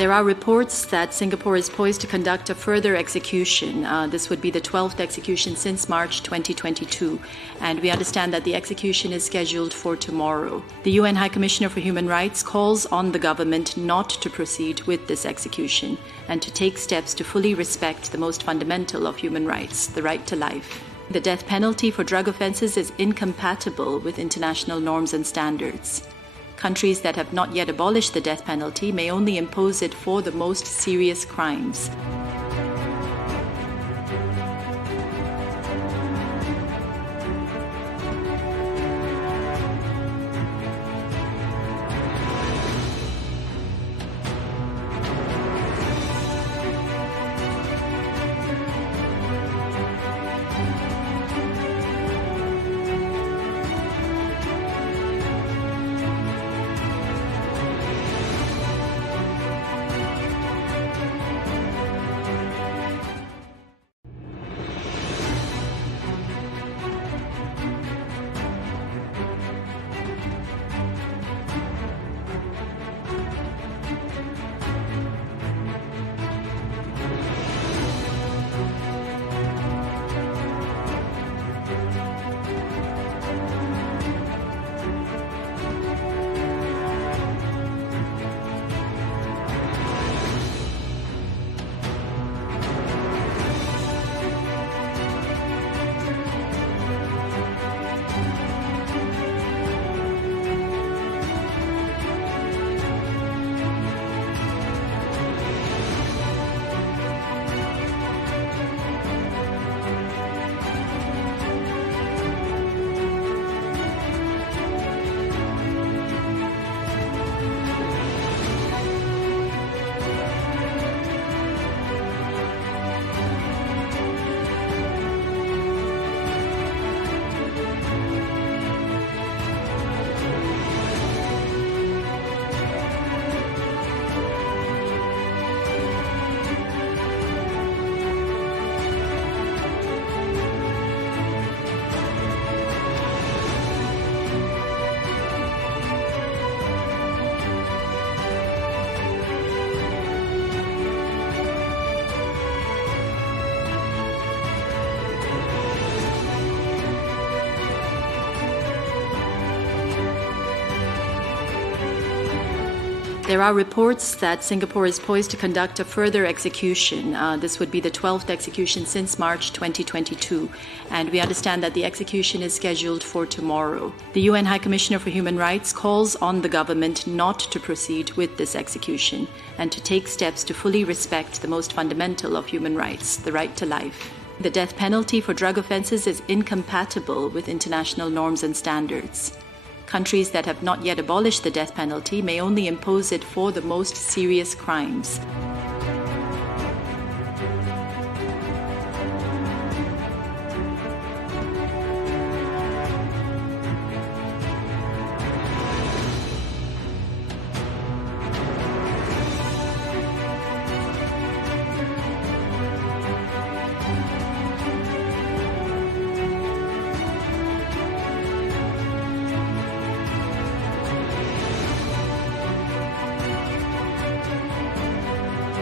There are reports that Singapore is poised to conduct a further execution. This would be the 12th execution since March 2022, and we understand that the execution is scheduled for tomorrow. The UN High Commissioner for Human Rights calls on the government not to proceed with this execution and to take steps to fully respect the most fundamental of human rights, the right to life. The death penalty for drug offences is incompatible with international norms and standards. Countries that have not yet abolished the death penalty may only impose it for the most serious crimes. There are reports that Singapore is poised to conduct a further execution. This would be the 12th execution since March 2022, and we understand that the execution is scheduled for tomorrow. The UN High Commissioner for Human Rights calls on the government not to proceed with this execution and to take steps to fully respect the most fundamental of human rights, the right to life. The death penalty for drug offences is incompatible with international norms and standards. Countries that have not yet abolished the death penalty may only impose it for the most serious crimes.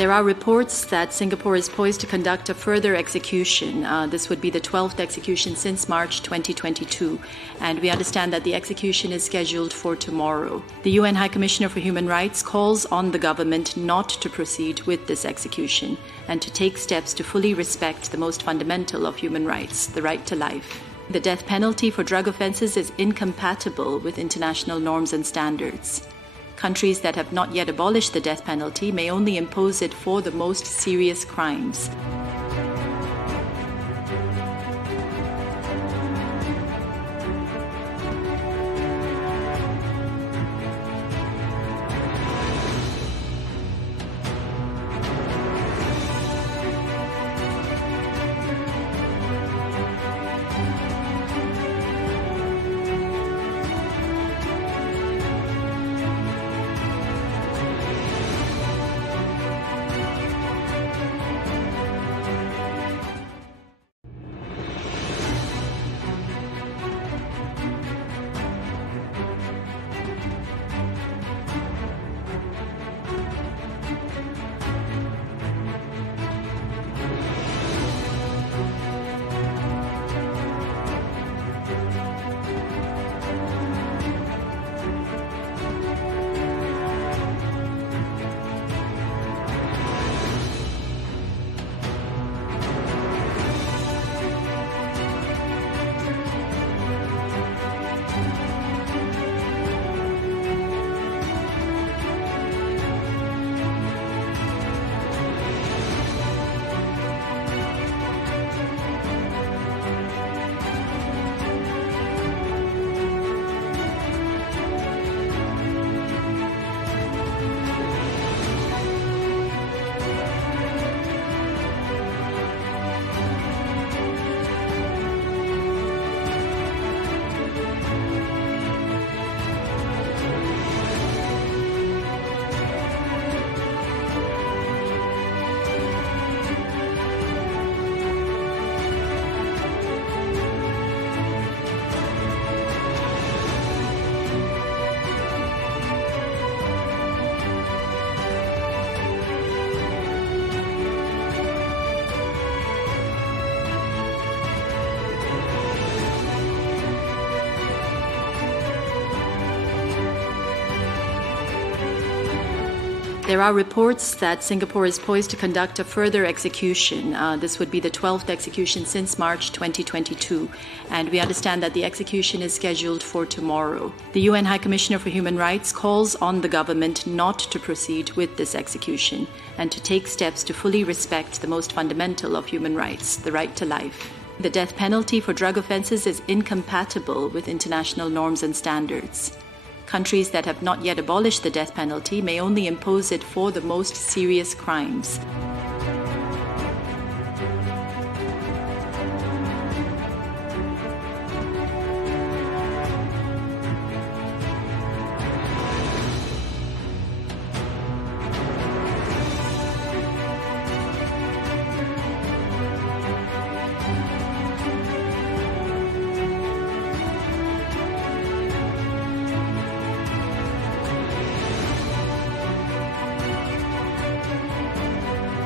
There are reports that Singapore is poised to conduct a further execution. This would be the 12th execution since March 2022, and we understand that the execution is scheduled for tomorrow. The UN High Commissioner for Human Rights calls on the government not to proceed with this execution and to take steps to fully respect the most fundamental of human rights, the right to life. The death penalty for drug offences is incompatible with international norms and standards. Countries that have not yet abolished the death penalty may only impose it for the most serious crimes. There are reports that Singapore is poised to conduct a further execution. This would be the 12th execution since March 2022, and we understand that the execution is scheduled for tomorrow. The UN High Commissioner for Human Rights calls on the government not to proceed with this execution and to take steps to fully respect the most fundamental of human rights, the right to life. The death penalty for drug offences is incompatible with international norms and standards. Countries that have not yet abolished the death penalty may only impose it for the most serious crimes.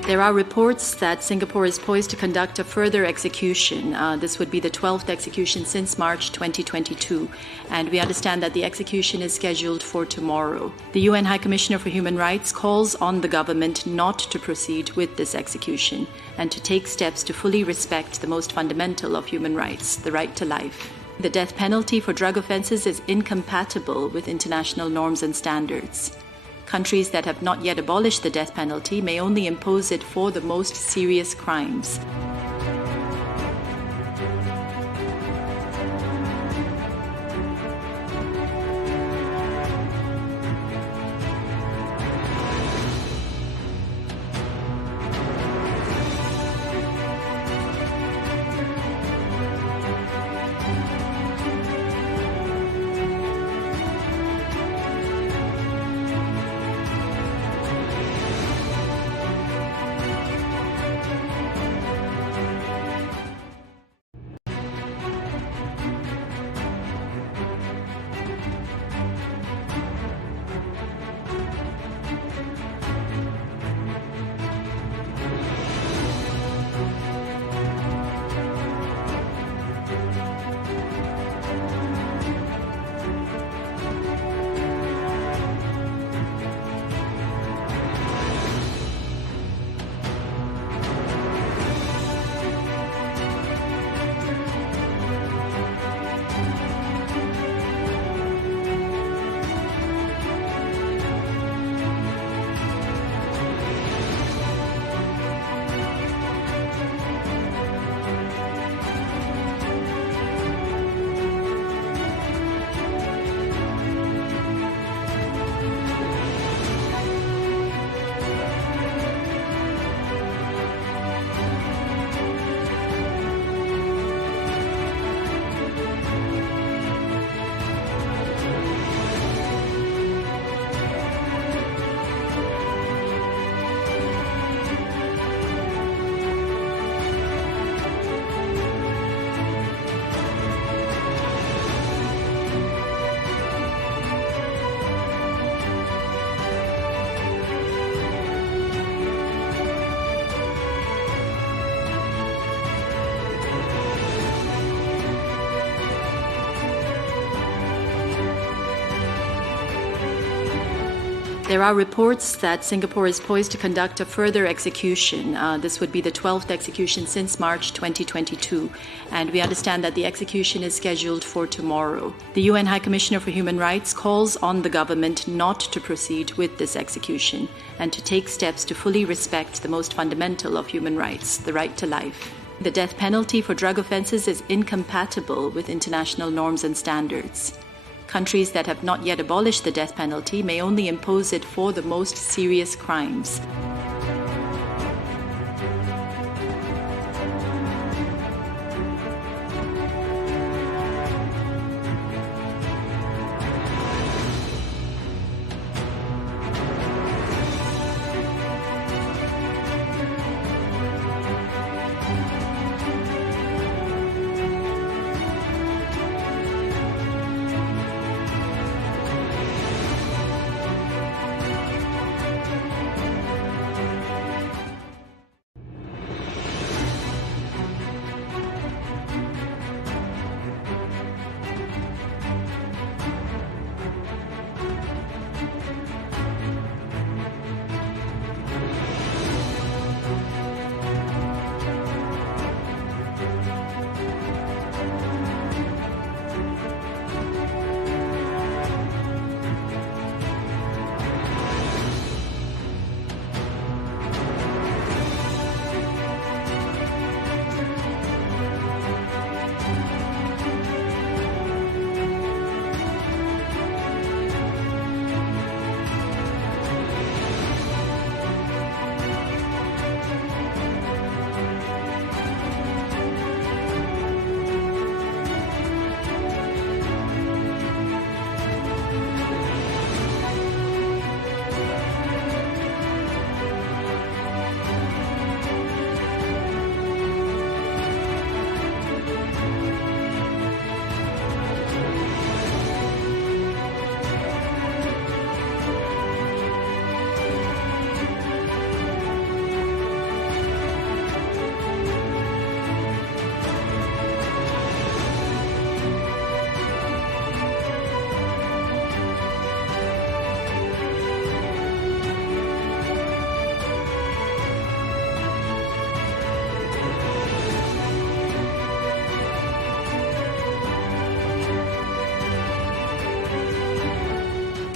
There are reports that Singapore is poised to conduct a further execution. This would be the 12th execution since March 2022, and we understand that the execution is scheduled for tomorrow. The UN High Commissioner for Human Rights calls on the government not to proceed with this execution and to take steps to fully respect the most fundamental of human rights, the right to life. The death penalty for drug offences is incompatible with international norms and standards. Countries that have not yet abolished the death penalty may only impose it for the most serious crimes. There are reports that Singapore is poised to conduct a further execution. This would be the 12th execution since March 2022, and we understand that the execution is scheduled for tomorrow. The UN High Commissioner for Human Rights calls on the government not to proceed with this execution and to take steps to fully respect the most fundamental of human rights, the right to life. The death penalty for drug offences is incompatible with international norms and standards. Countries that have not yet abolished the death penalty may only impose it for the most serious crimes.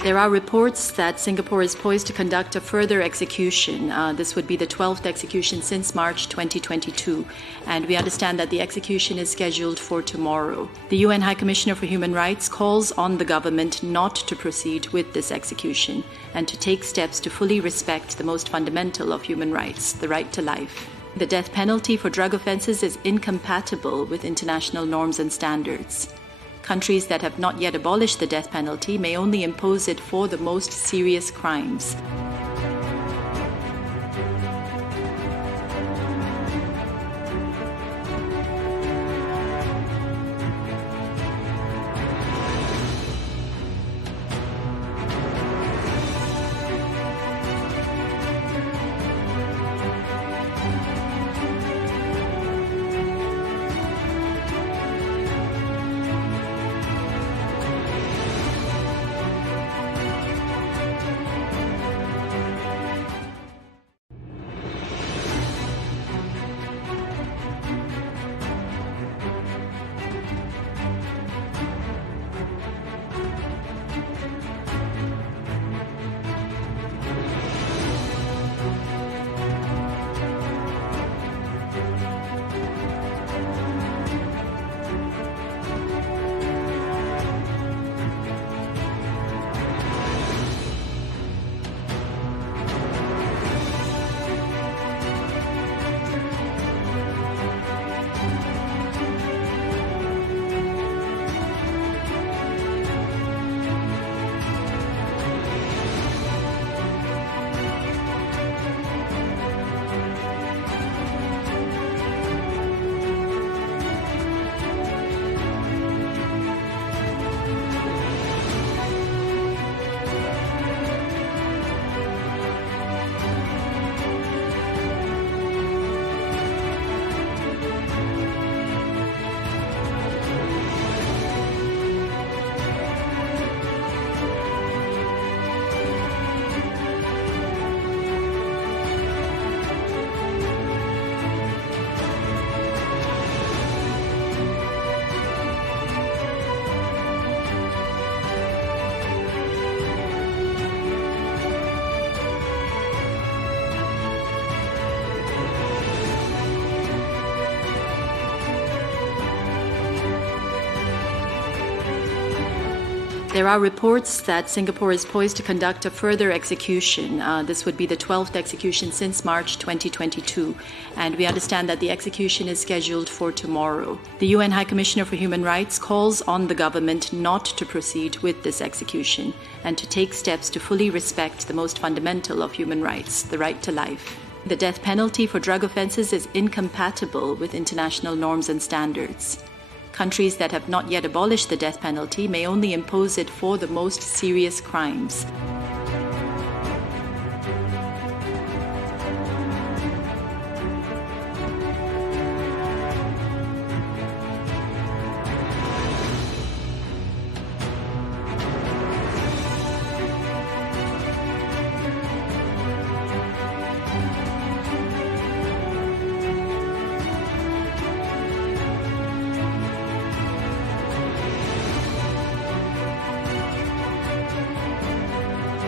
There are reports that Singapore is poised to conduct a further execution. This would be the 12th execution since March 2022, and we understand that the execution is scheduled for tomorrow. The UN High Commissioner for Human Rights calls on the government not to proceed with this execution and to take steps to fully respect the most fundamental of human rights, the right to life. The death penalty for drug offences is incompatible with international norms and standards. Countries that have not yet abolished the death penalty may only impose it for the most serious crimes. There are reports that Singapore is poised to conduct a further execution. This would be the 12th execution since March 2022, and we understand that the execution is scheduled for tomorrow. The UN High Commissioner for Human Rights calls on the government not to proceed with this execution and to take steps to fully respect the most fundamental of human rights, the right to life. The death penalty for drug offences is incompatible with international norms and standards. Countries that have not yet abolished the death penalty may only impose it for the most serious crimes.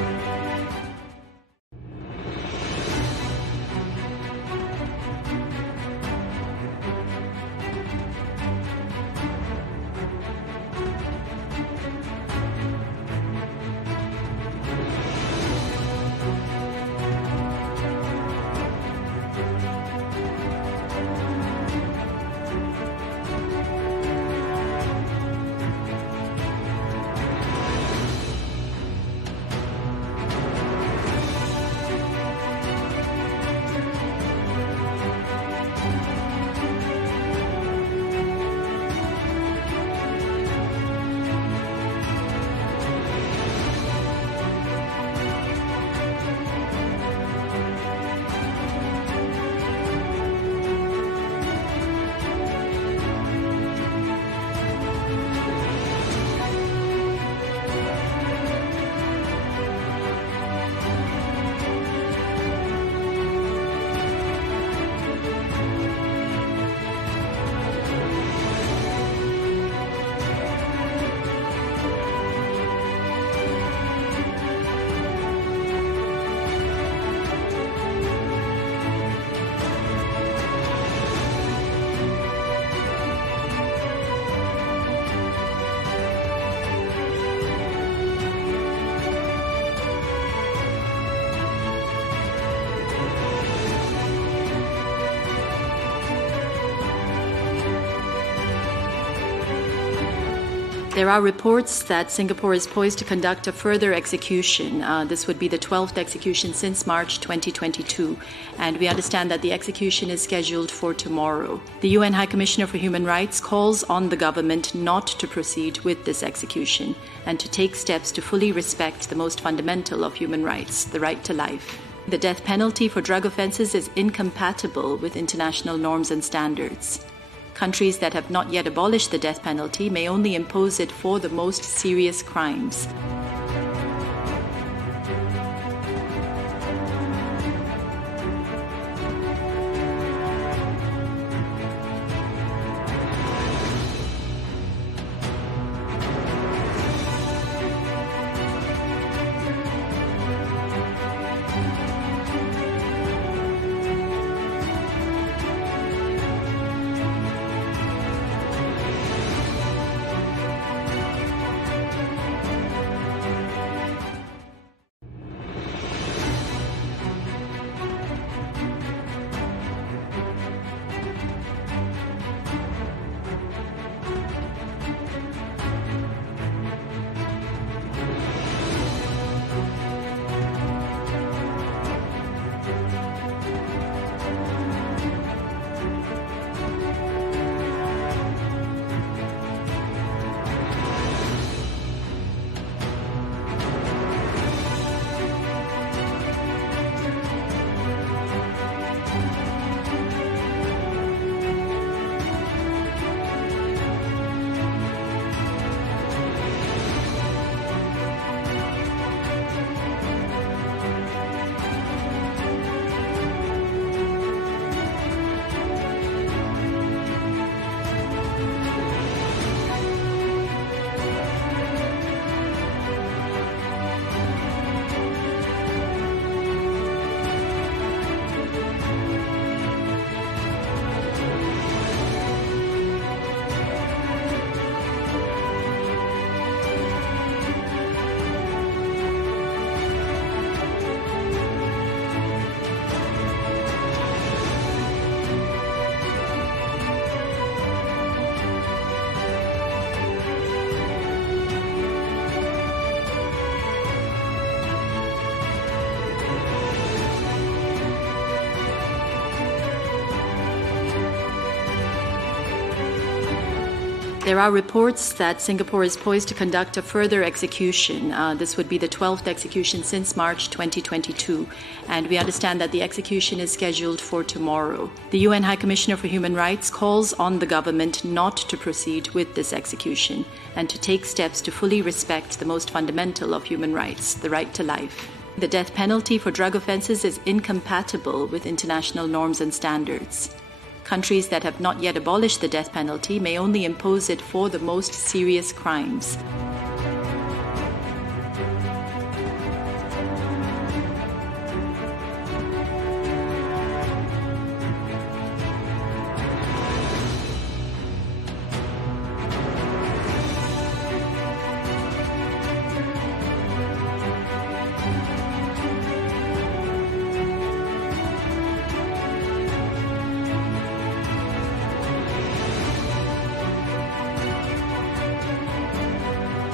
There are reports that Singapore is poised to conduct a further execution. This would be the 12th execution since March 2022, and we understand that the execution is scheduled for tomorrow. The UN High Commissioner for Human Rights calls on the government not to proceed with this execution and to take steps to fully respect the most fundamental of human rights, the right to life. The death penalty for drug offences is incompatible with international norms and standards. Countries that have not yet abolished the death penalty may only impose it for the most serious crimes. There are reports that Singapore is poised to conduct a further execution. This would be the 12th execution since March 2022, and we understand that the execution is scheduled for tomorrow. The UN High Commissioner for Human Rights calls on the government not to proceed with this execution and to take steps to fully respect the most fundamental of human rights, the right to life. The death penalty for drug offences is incompatible with international norms and standards. Countries that have not yet abolished the death penalty may only impose it for the most serious crimes.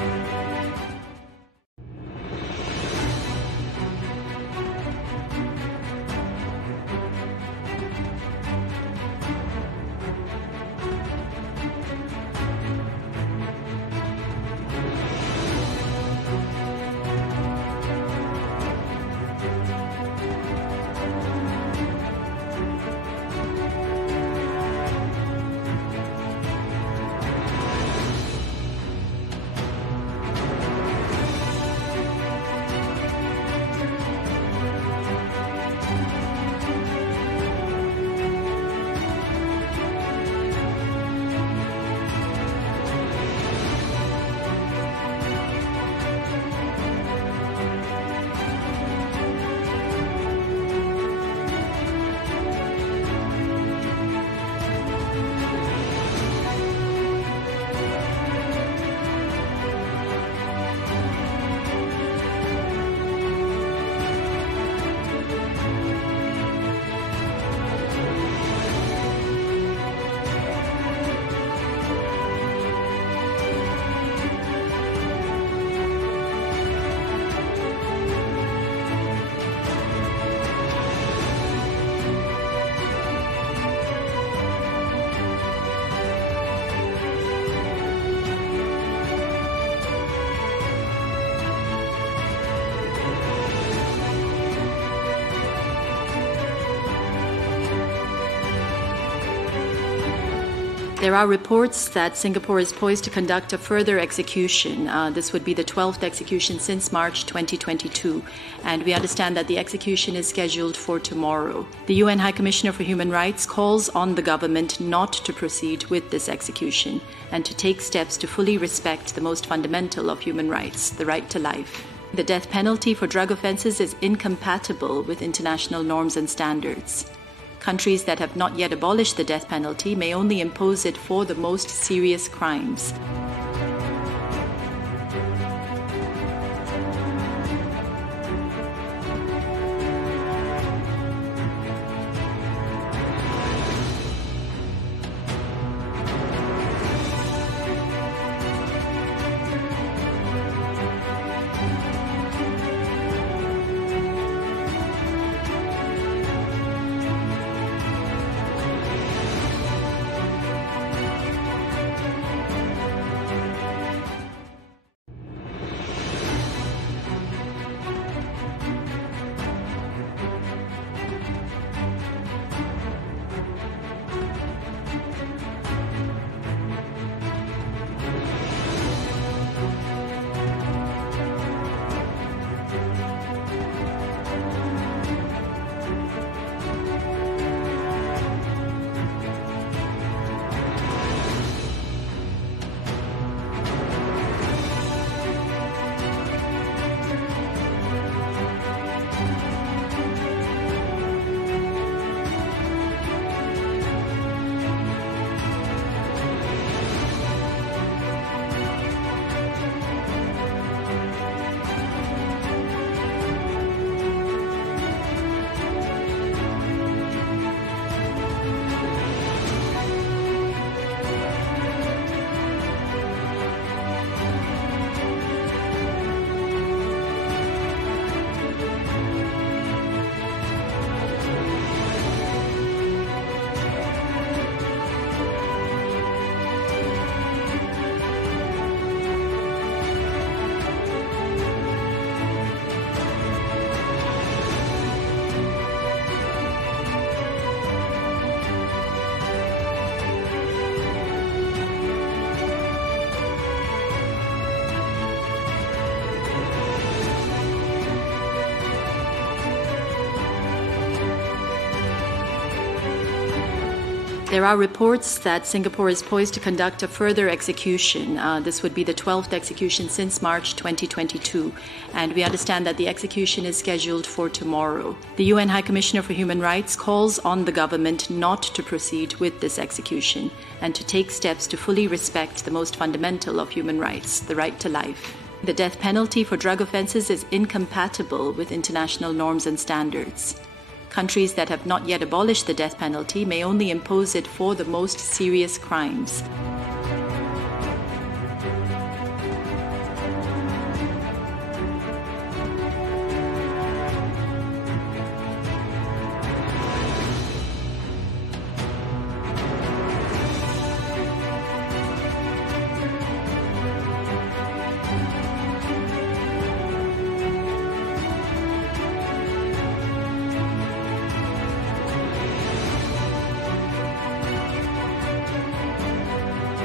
There are reports that Singapore is poised to conduct a further execution. This would be the 12th execution since March 2022, and we understand that the execution is scheduled for tomorrow. The UN High Commissioner for Human Rights calls on the government not to proceed with this execution and to take steps to fully respect the most fundamental of human rights, the right to life. The death penalty for drug offences is incompatible with international norms and standards. Countries that have not yet abolished the death penalty may only impose it for the most serious crimes. There are reports that Singapore is poised to conduct a further execution. This would be the 12th execution since March 2022, and we understand that the execution is scheduled for tomorrow. The UN High Commissioner for Human Rights calls on the government not to proceed with this execution and to take steps to fully respect the most fundamental of human rights, the right to life. The death penalty for drug offences is incompatible with international norms and standards. Countries that have not yet abolished the death penalty may only impose it for the most serious crimes.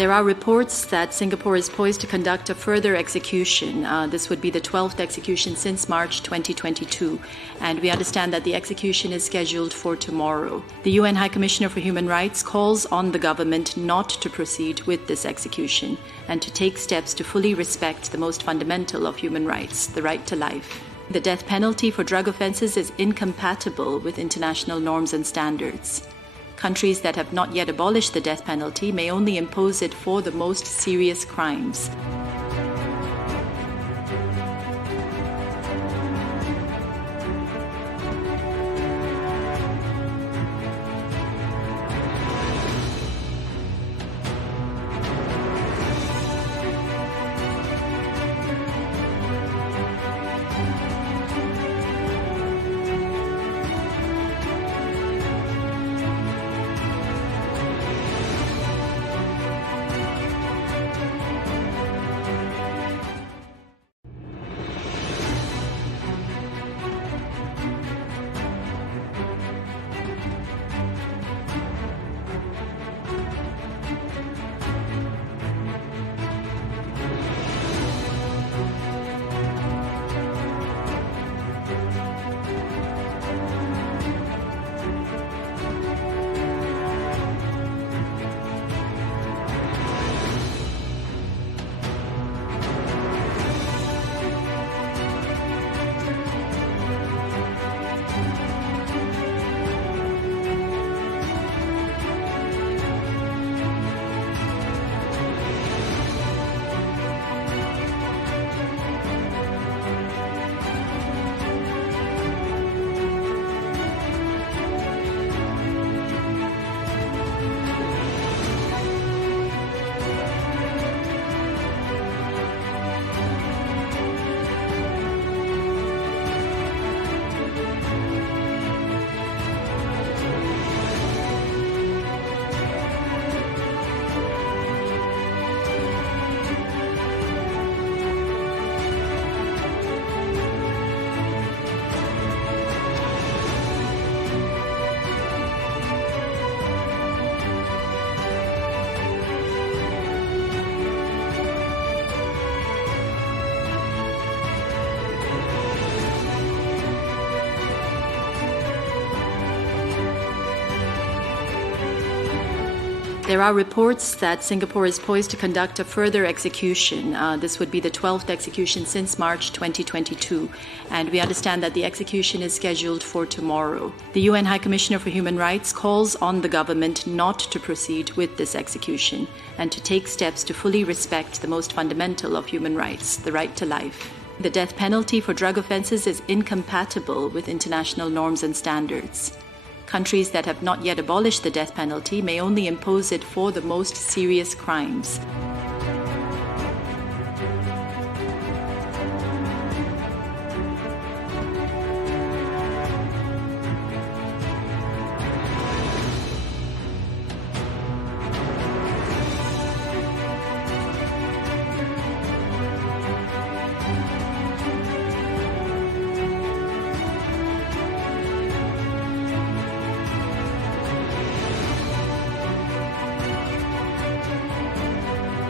There are reports that Singapore is poised to conduct a further execution. This would be the 12th execution since March 2022, and we understand that the execution is scheduled for tomorrow. The UN High Commissioner for Human Rights calls on the government not to proceed with this execution and to take steps to fully respect the most fundamental of human rights, the right to life. The death penalty for drug offences is incompatible with international norms and standards. Countries that have not yet abolished the death penalty may only impose it for the most serious crimes. There are reports that Singapore is poised to conduct a further execution. This would be the 12th execution since March 2022, and we understand that the execution is scheduled for tomorrow. The UN High Commissioner for Human Rights calls on the government not to proceed with this execution and to take steps to fully respect the most fundamental of human rights, the right to life. The death penalty for drug offences is incompatible with international norms and standards. Countries that have not yet abolished the death penalty may only impose it for the most serious crimes.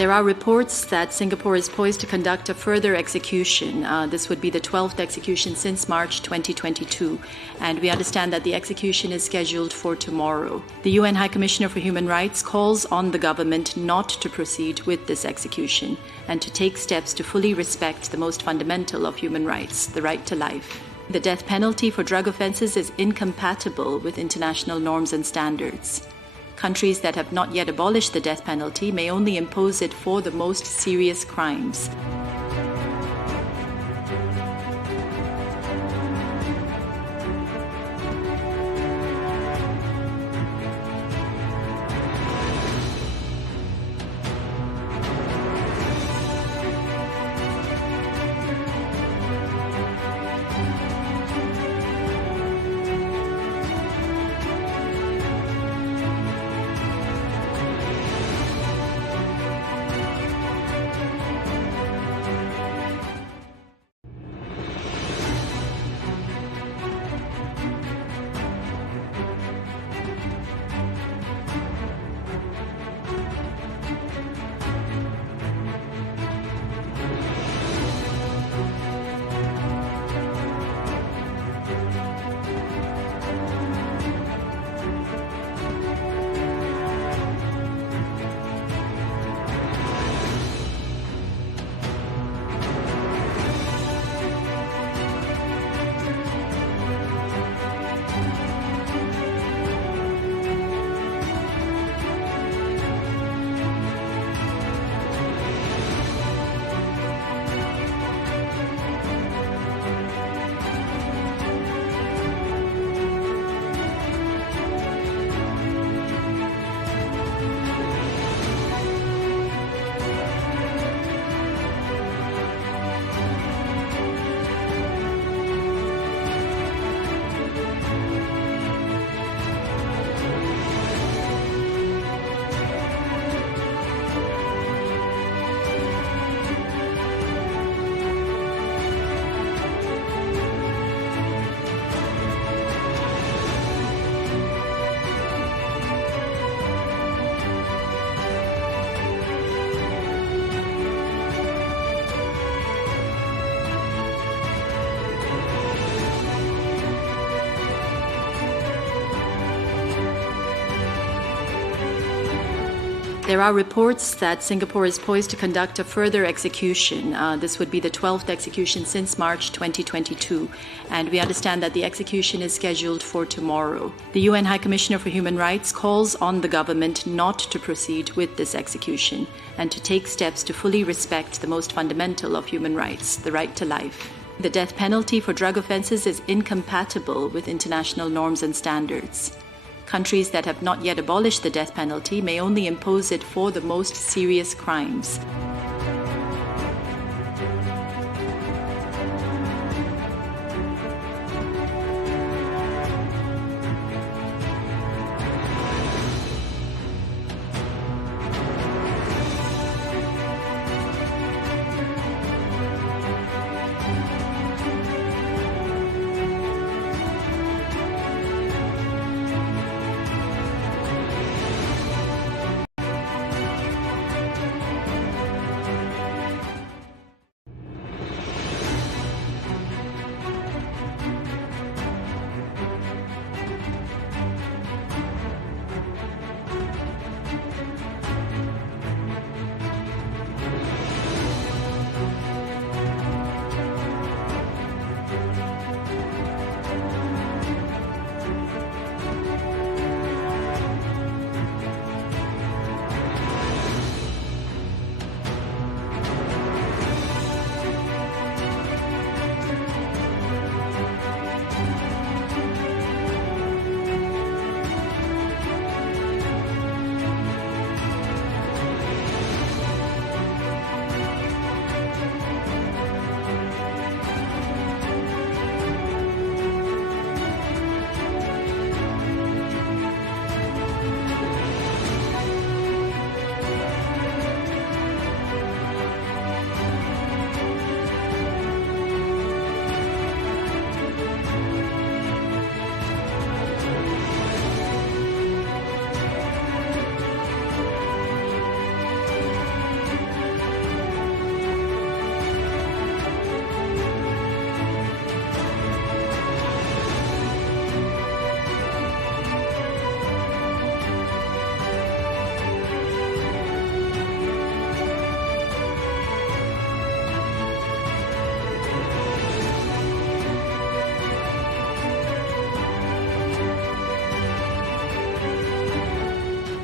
There are reports that Singapore is poised to conduct a further execution. This would be the 12th execution since March 2022, and we understand that the execution is scheduled for tomorrow. The UN High Commissioner for Human Rights calls on the government not to proceed with this execution and to take steps to fully respect the most fundamental of human rights, the right to life. The death penalty for drug offences is incompatible with international norms and standards. Countries that have not yet abolished the death penalty may only impose it for the most serious crimes. There are reports that Singapore is poised to conduct a further execution. This would be the 12th execution since March 2022, and we understand that the execution is scheduled for tomorrow. The UN High Commissioner for Human Rights calls on the government not to proceed with this execution and to take steps to fully respect the most fundamental of human rights, the right to life. The death penalty for drug offences is incompatible with international norms and standards. Countries that have not yet abolished the death penalty may only impose it for the most serious crimes.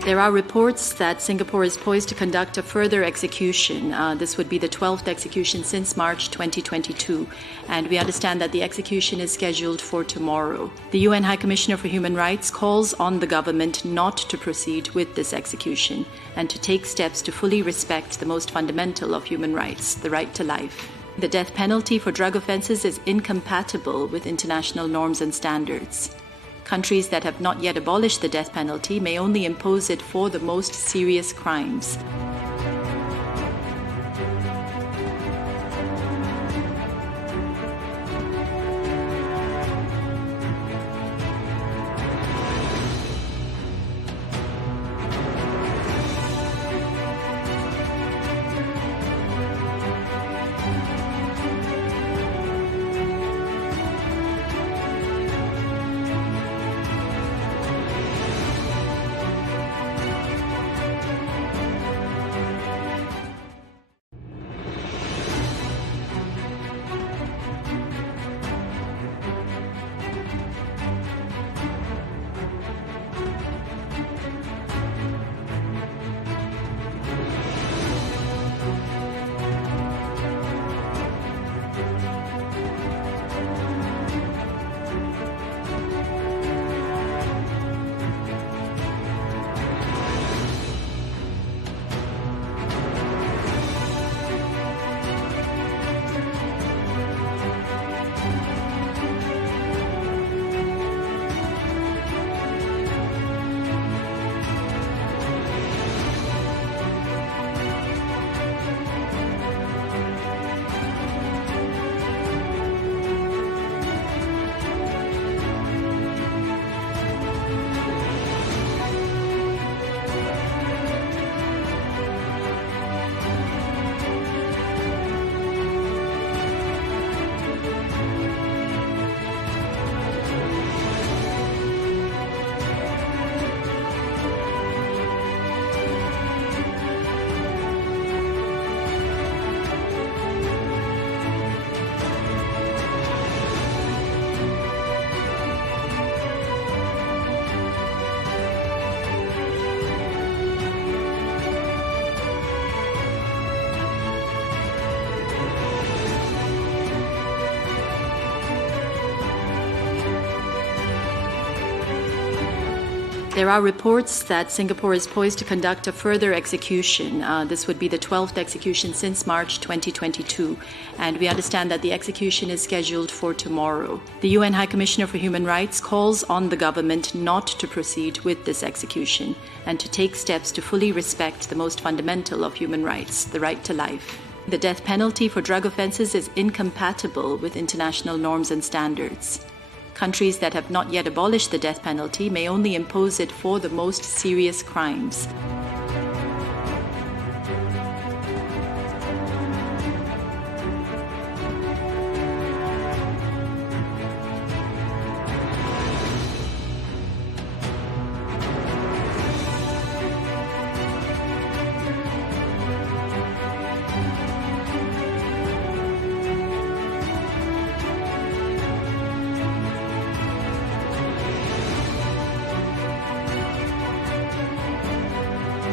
There are reports that Singapore is poised to conduct a further execution. This would be the 12th execution since March 2022, and we understand that the execution is scheduled for tomorrow. The UN High Commissioner for Human Rights calls on the government not to proceed with this execution and to take steps to fully respect the most fundamental of human rights, the right to life. The death penalty for drug offences is incompatible with international norms and standards. Countries that have not yet abolished the death penalty may only impose it for the most serious crimes. There are reports that Singapore is poised to conduct a further execution. This would be the 12th execution since March 2022, and we understand that the execution is scheduled for tomorrow. The UN High Commissioner for Human Rights calls on the government not to proceed with this execution and to take steps to fully respect the most fundamental of human rights, the right to life. The death penalty for drug offences is incompatible with international norms and standards. Countries that have not yet abolished the death penalty may only impose it for the most serious crimes.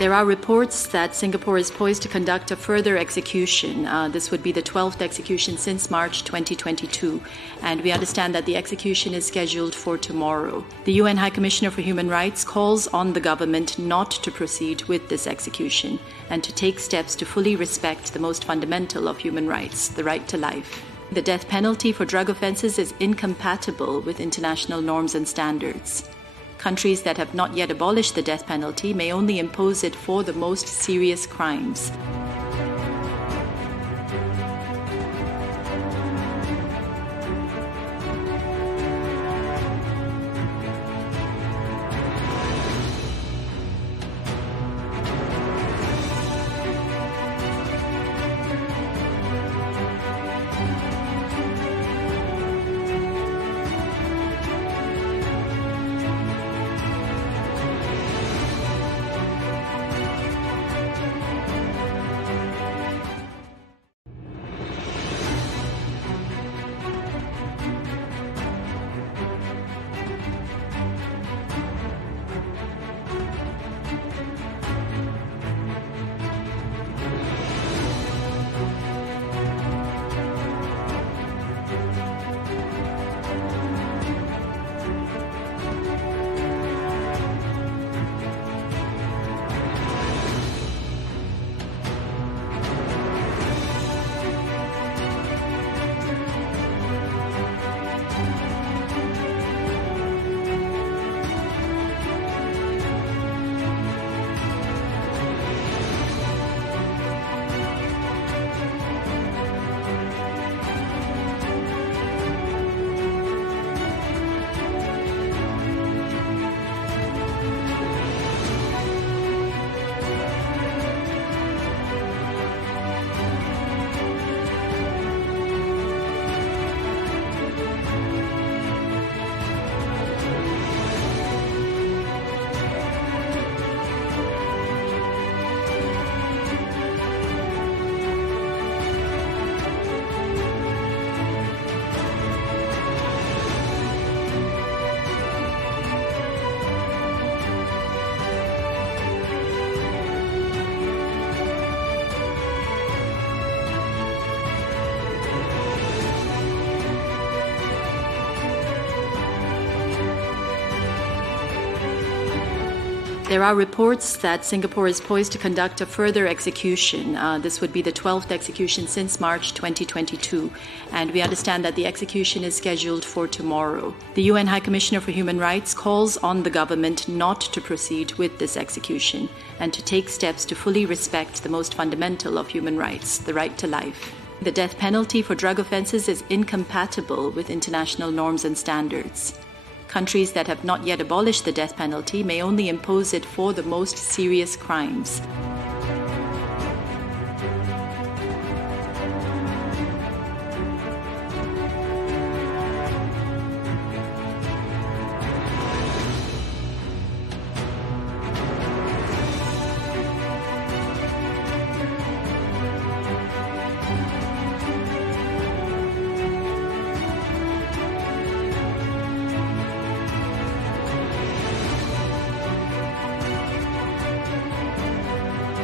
There are reports that Singapore is poised to conduct a further execution. This would be the 12th execution since March 2022, and we understand that the execution is scheduled for tomorrow. The UN High Commissioner for Human Rights calls on the government not to proceed with this execution and to take steps to fully respect the most fundamental of human rights, the right to life. The death penalty for drug offences is incompatible with international norms and standards. Countries that have not yet abolished the death penalty may only impose it for the most serious crimes. There are reports that Singapore is poised to conduct a further execution. This would be the 12th execution since March 2022, and we understand that the execution is scheduled for tomorrow. The UN High Commissioner for Human Rights calls on the government not to proceed with this execution and to take steps to fully respect the most fundamental of human rights, the right to life. The death penalty for drug offences is incompatible with international norms and standards. Countries that have not yet abolished the death penalty may only impose it for the most serious crimes.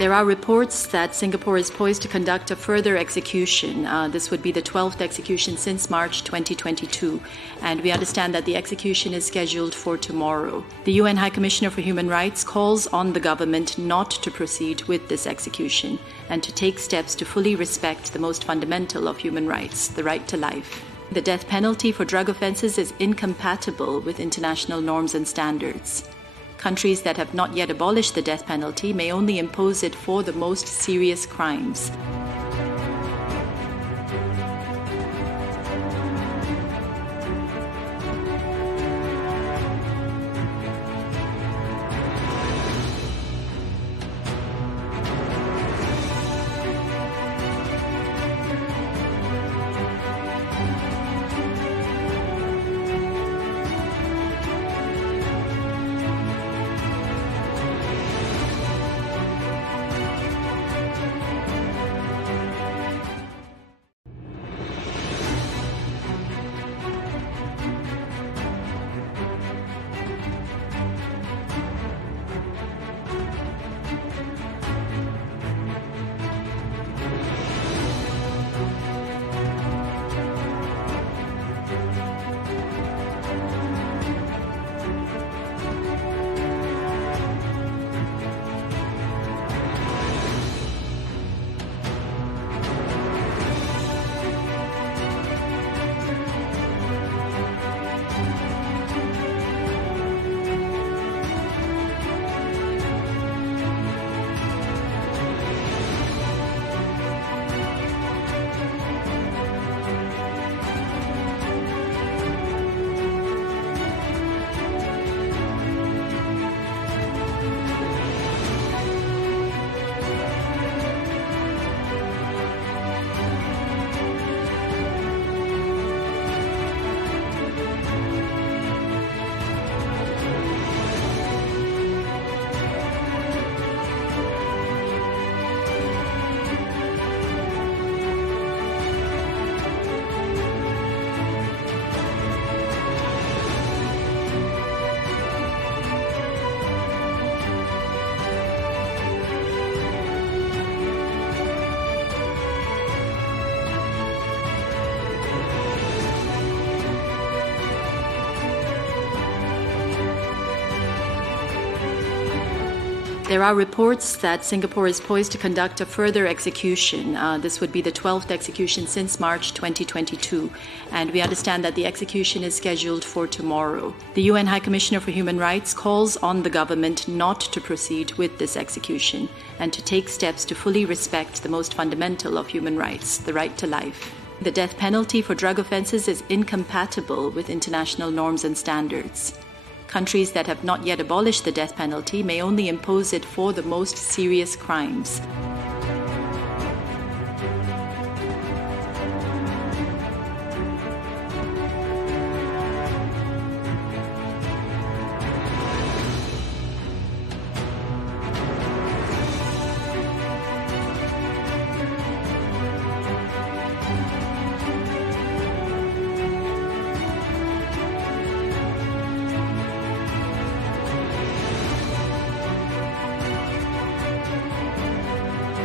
There are reports that Singapore is poised to conduct a further execution. This would be the 12th execution since March 2022, and we understand that the execution is scheduled for tomorrow. The UN High Commissioner for Human Rights calls on the government not to proceed with this execution and to take steps to fully respect the most fundamental of human rights, the right to life. The death penalty for drug offences is incompatible with international norms and standards. Countries that have not yet abolished the death penalty may only impose it for the most serious crimes. There are reports that Singapore is poised to conduct a further execution. This would be the 12th execution since March 2022, and we understand that the execution is scheduled for tomorrow. The UN High Commissioner for Human Rights calls on the government not to proceed with this execution and to take steps to fully respect the most fundamental of human rights, the right to life. The death penalty for drug offences is incompatible with international norms and standards. Countries that have not yet abolished the death penalty may only impose it for the most serious crimes.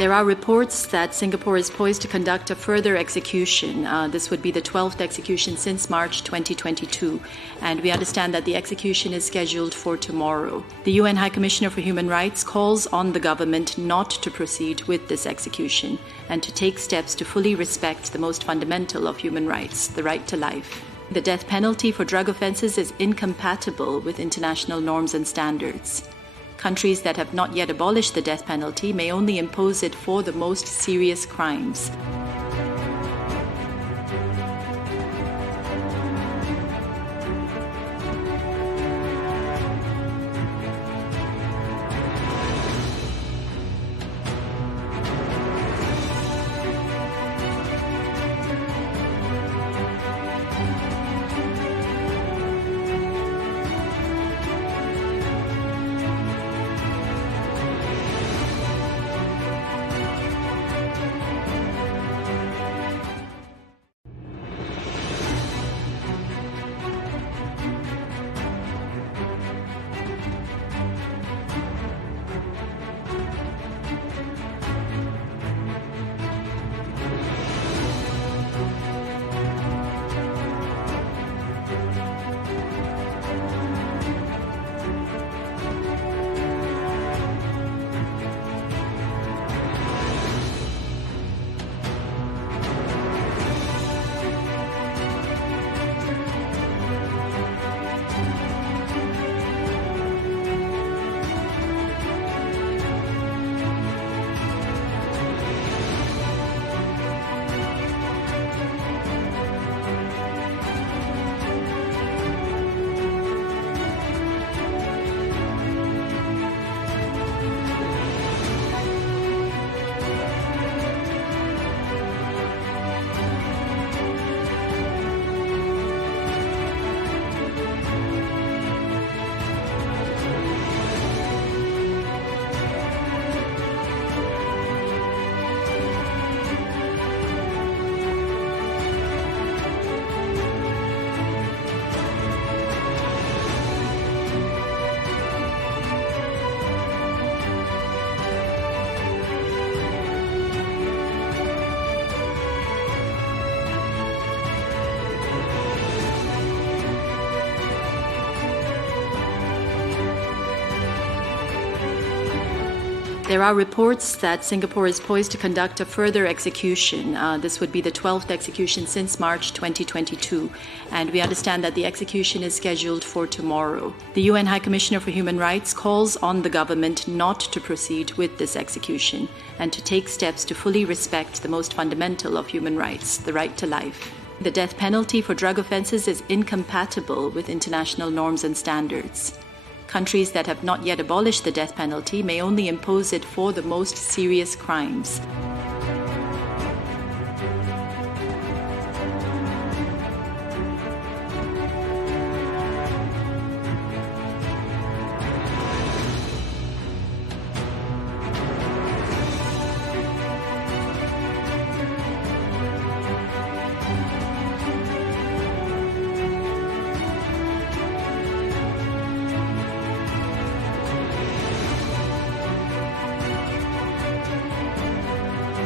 There are reports that Singapore is poised to conduct a further execution. This would be the 12th execution since March 2022, and we understand that the execution is scheduled for tomorrow. The UN High Commissioner for Human Rights calls on the government not to proceed with this execution and to take steps to fully respect the most fundamental of human rights, the right to life. The death penalty for drug offences is incompatible with international norms and standards. Countries that have not yet abolished the death penalty may only impose it for the most serious crimes. There are reports that Singapore is poised to conduct a further execution. This would be the 12th execution since March 2022, and we understand that the execution is scheduled for tomorrow. The UN High Commissioner for Human Rights calls on the government not to proceed with this execution and to take steps to fully respect the most fundamental of human rights, the right to life. The death penalty for drug offences is incompatible with international norms and standards. Countries that have not yet abolished the death penalty may only impose it for the most serious crimes.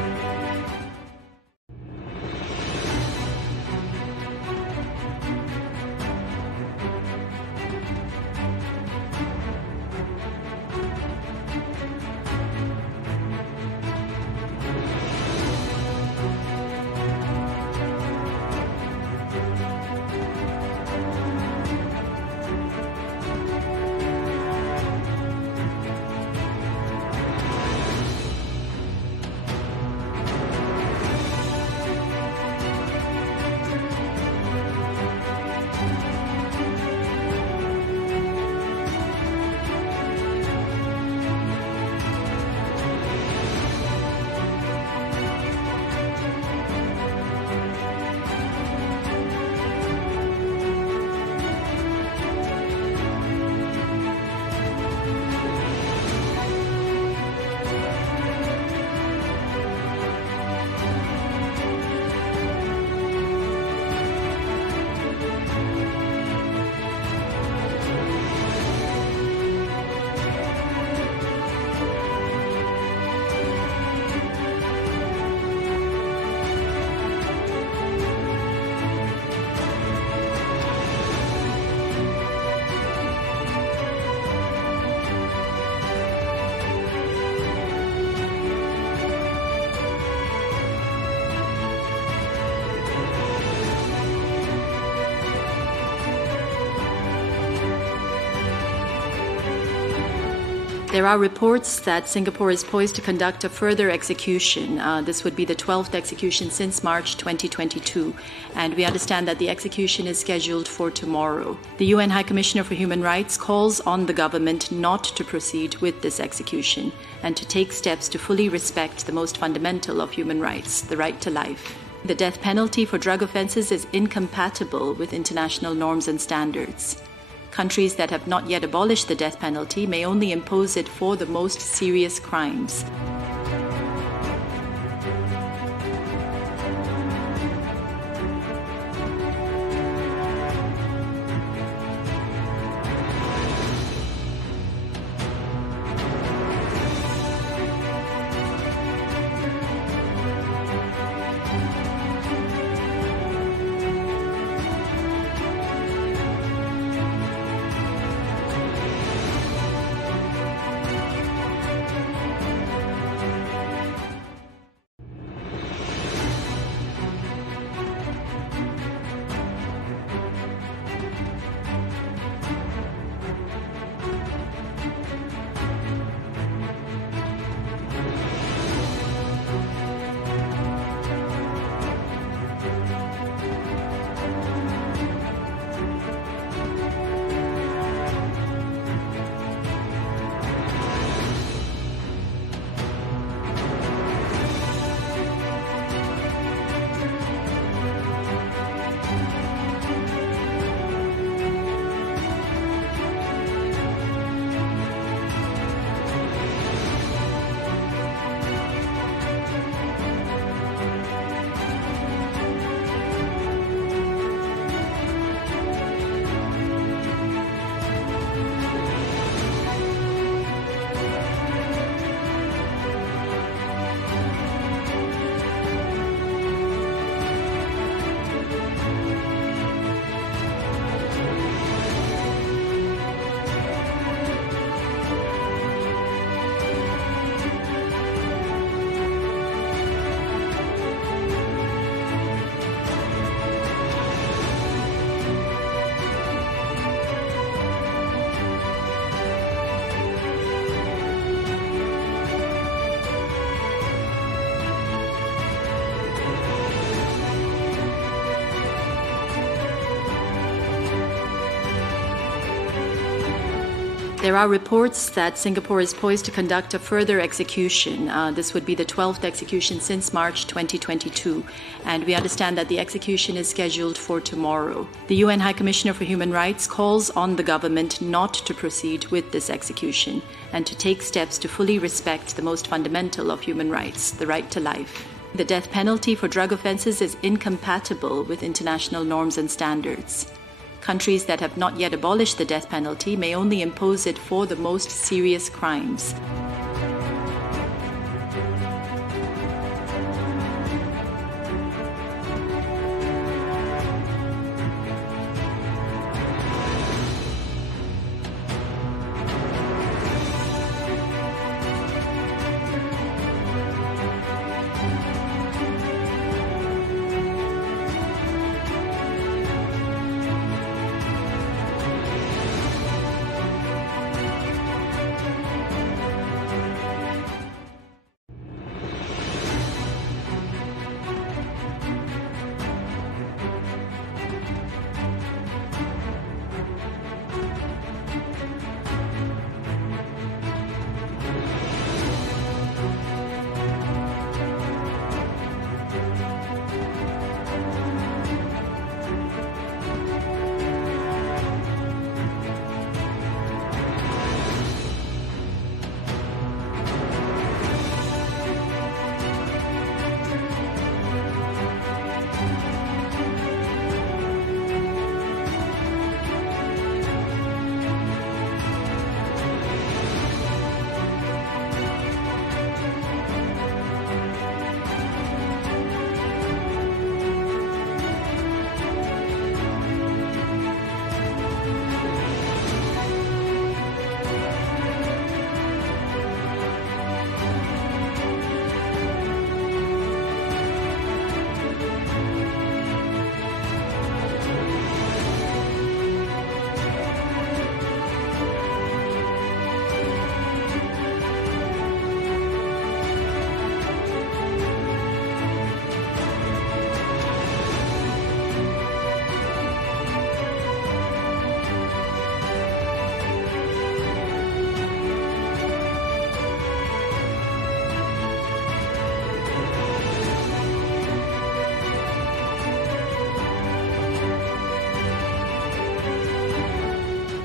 There are reports that Singapore is poised to conduct a further execution. This would be the 12th execution since March 2022, and we understand that the execution is scheduled for tomorrow. The UN High Commissioner for Human Rights calls on the government not to proceed with this execution and to take steps to fully respect the most fundamental of human rights, the right to life. The death penalty for drug offences is incompatible with international norms and standards. Countries that have not yet abolished the death penalty may only impose it for the most serious crimes. There are reports that Singapore is poised to conduct a further execution. This would be the 12th execution since March 2022, and we understand that the execution is scheduled for tomorrow. The UN High Commissioner for Human Rights calls on the government not to proceed with this execution and to take steps to fully respect the most fundamental of human rights, the right to life. The death penalty for drug offences is incompatible with international norms and standards. Countries that have not yet abolished the death penalty may only impose it for the most serious crimes.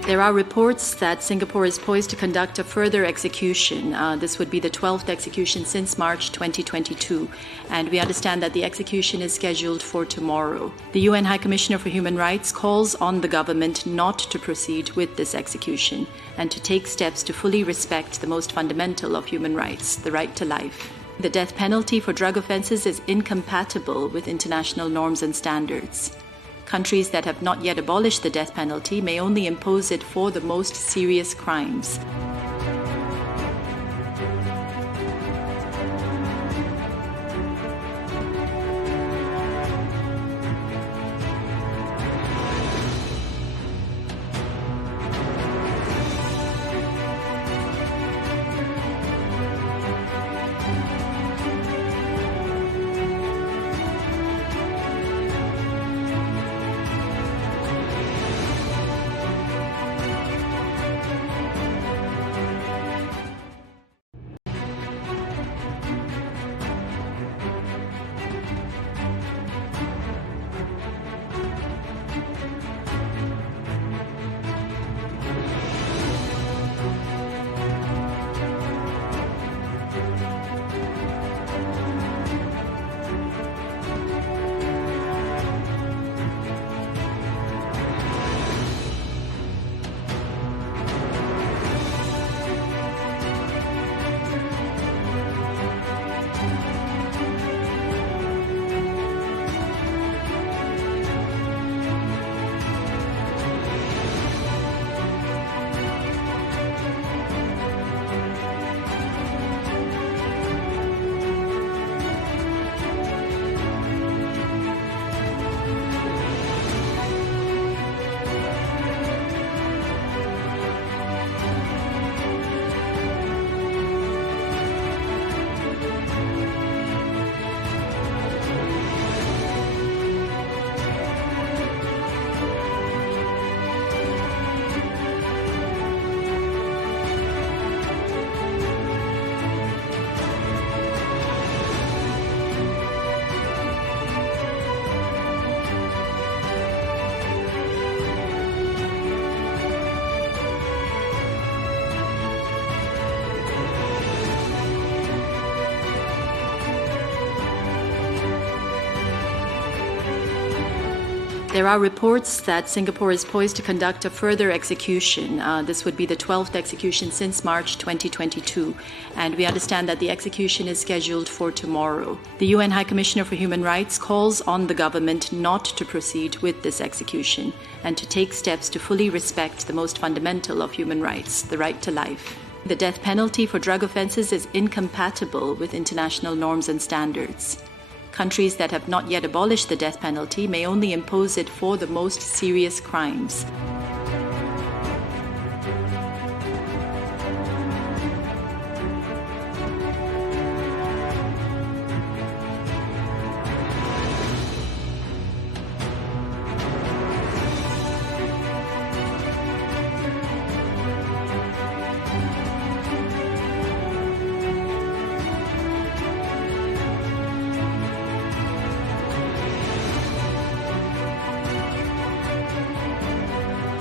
There are reports that Singapore is poised to conduct a further execution. This would be the 12th execution since March 2022, and we understand that the execution is scheduled for tomorrow. The UN High Commissioner for Human Rights calls on the government not to proceed with this execution and to take steps to fully respect the most fundamental of human rights, the right to life. The death penalty for drug offences is incompatible with international norms and standards. Countries that have not yet abolished the death penalty may only impose it for the most serious crimes. There are reports that Singapore is poised to conduct a further execution. This would be the 12th execution since March 2022, and we understand that the execution is scheduled for tomorrow. The UN High Commissioner for Human Rights calls on the government not to proceed with this execution and to take steps to fully respect the most fundamental of human rights, the right to life. The death penalty for drug offences is incompatible with international norms and standards. Countries that have not yet abolished the death penalty may only impose it for the most serious crimes.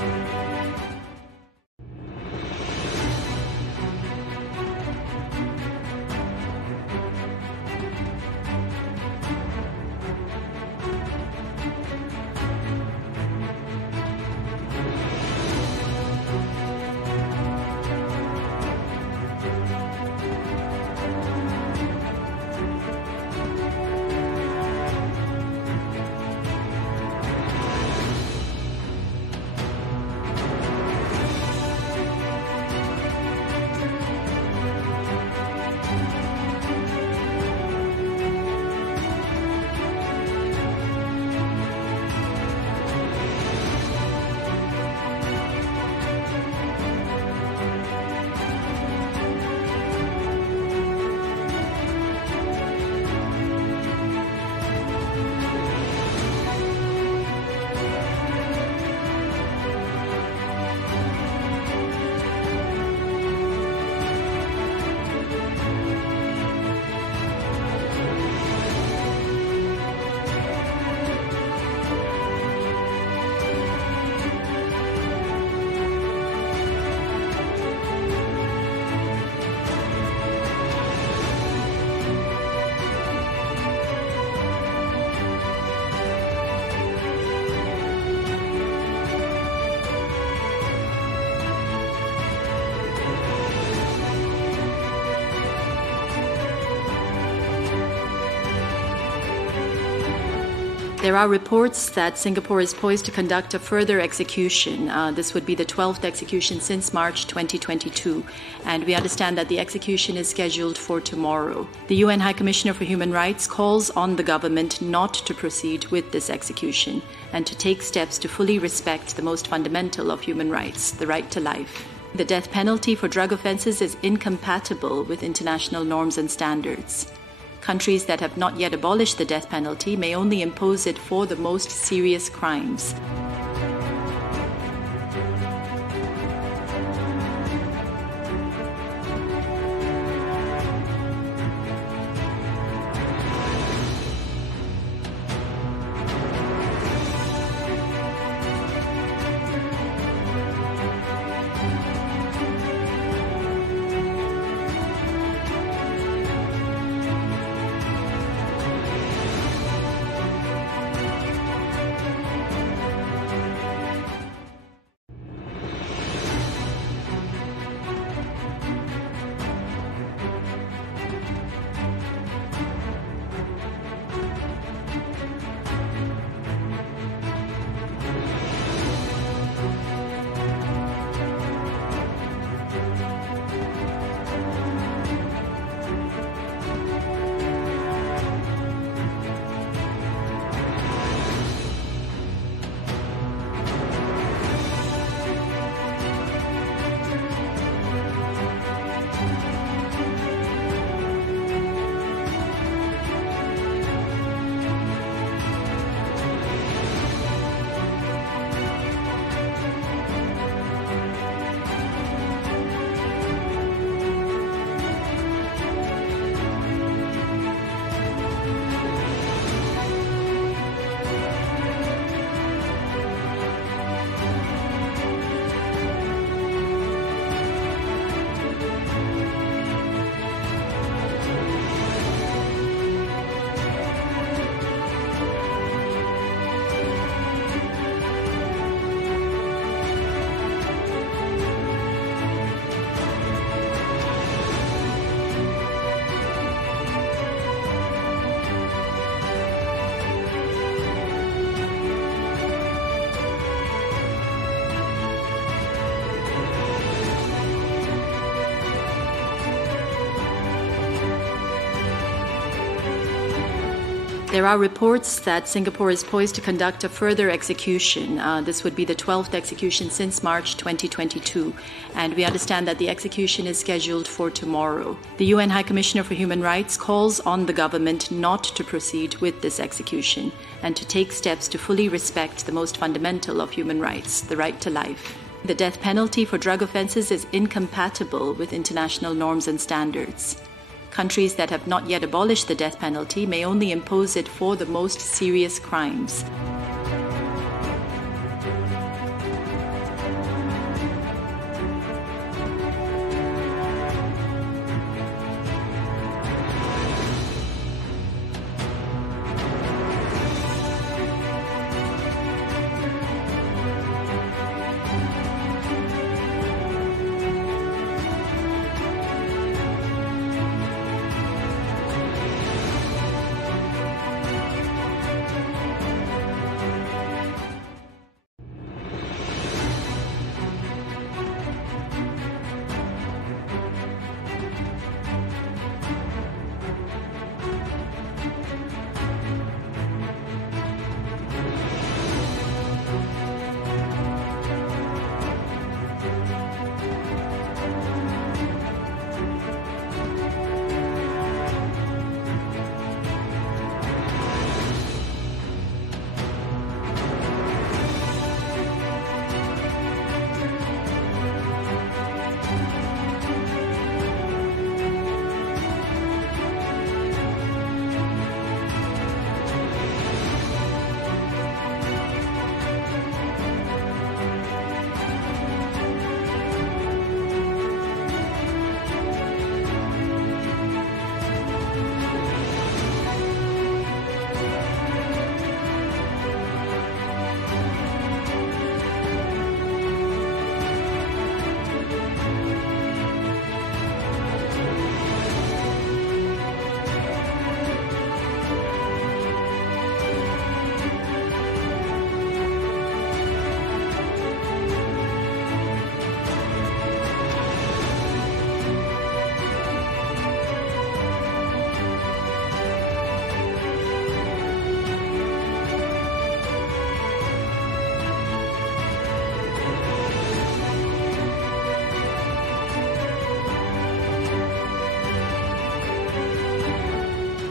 There are reports that Singapore is poised to conduct a further execution. This would be the 12th execution since March 2022, and we understand that the execution is scheduled for tomorrow. The UN High Commissioner for Human Rights calls on the government not to proceed with this execution and to take steps to fully respect the most fundamental of human rights, the right to life. The death penalty for drug offences is incompatible with international norms and standards. Countries that have not yet abolished the death penalty may only impose it for the most serious crimes. There are reports that Singapore is poised to conduct a further execution. This would be the 12th execution since March 2022, and we understand that the execution is scheduled for tomorrow. The UN High Commissioner for Human Rights calls on the government not to proceed with this execution and to take steps to fully respect the most fundamental of human rights, the right to life. The death penalty for drug offences is incompatible with international norms and standards. Countries that have not yet abolished the death penalty may only impose it for the most serious crimes.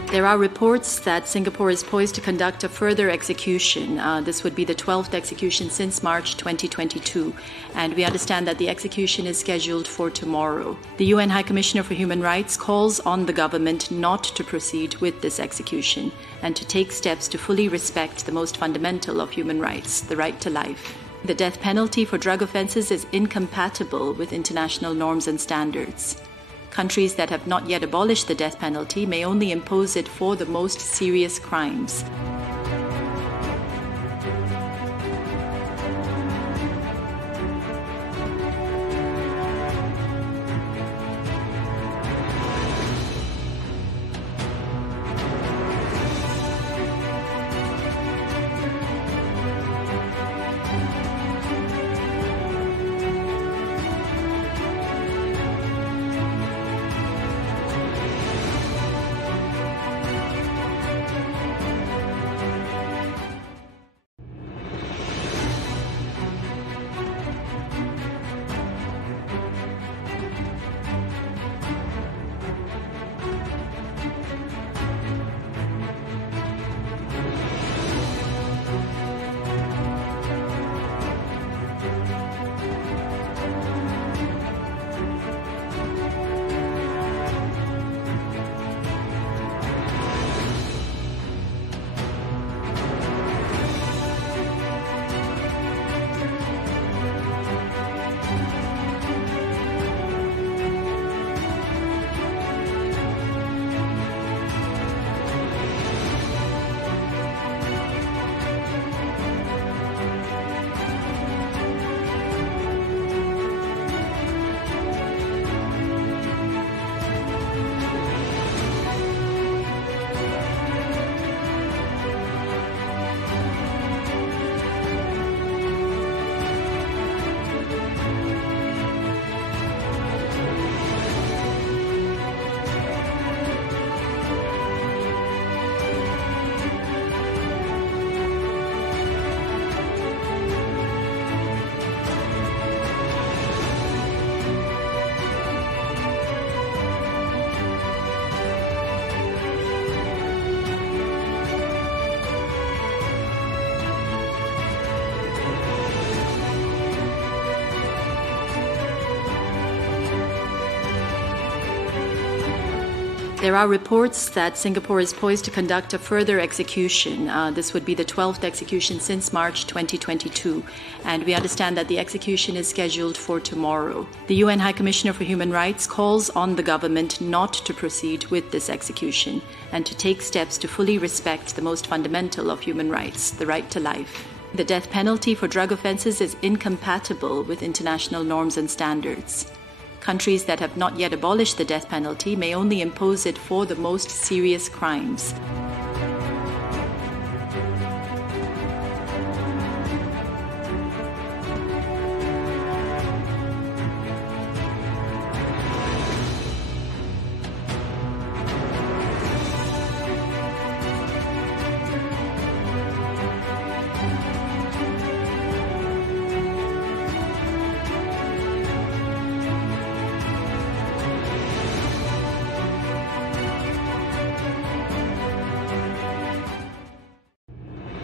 There are reports that Singapore is poised to conduct a further execution. This would be the 12th execution since March 2022, and we understand that the execution is scheduled for tomorrow. The UN High Commissioner for Human Rights calls on the government not to proceed with this execution and to take steps to fully respect the most fundamental of human rights, the right to life. The death penalty for drug offences is incompatible with international norms and standards. Countries that have not yet abolished the death penalty may only impose it for the most serious crimes. There are reports that Singapore is poised to conduct a further execution. This would be the 12th execution since March 2022, and we understand that the execution is scheduled for tomorrow. The UN High Commissioner for Human Rights calls on the government not to proceed with this execution and to take steps to fully respect the most fundamental of human rights, the right to life. The death penalty for drug offences is incompatible with international norms and standards. Countries that have not yet abolished the death penalty may only impose it for the most serious crimes.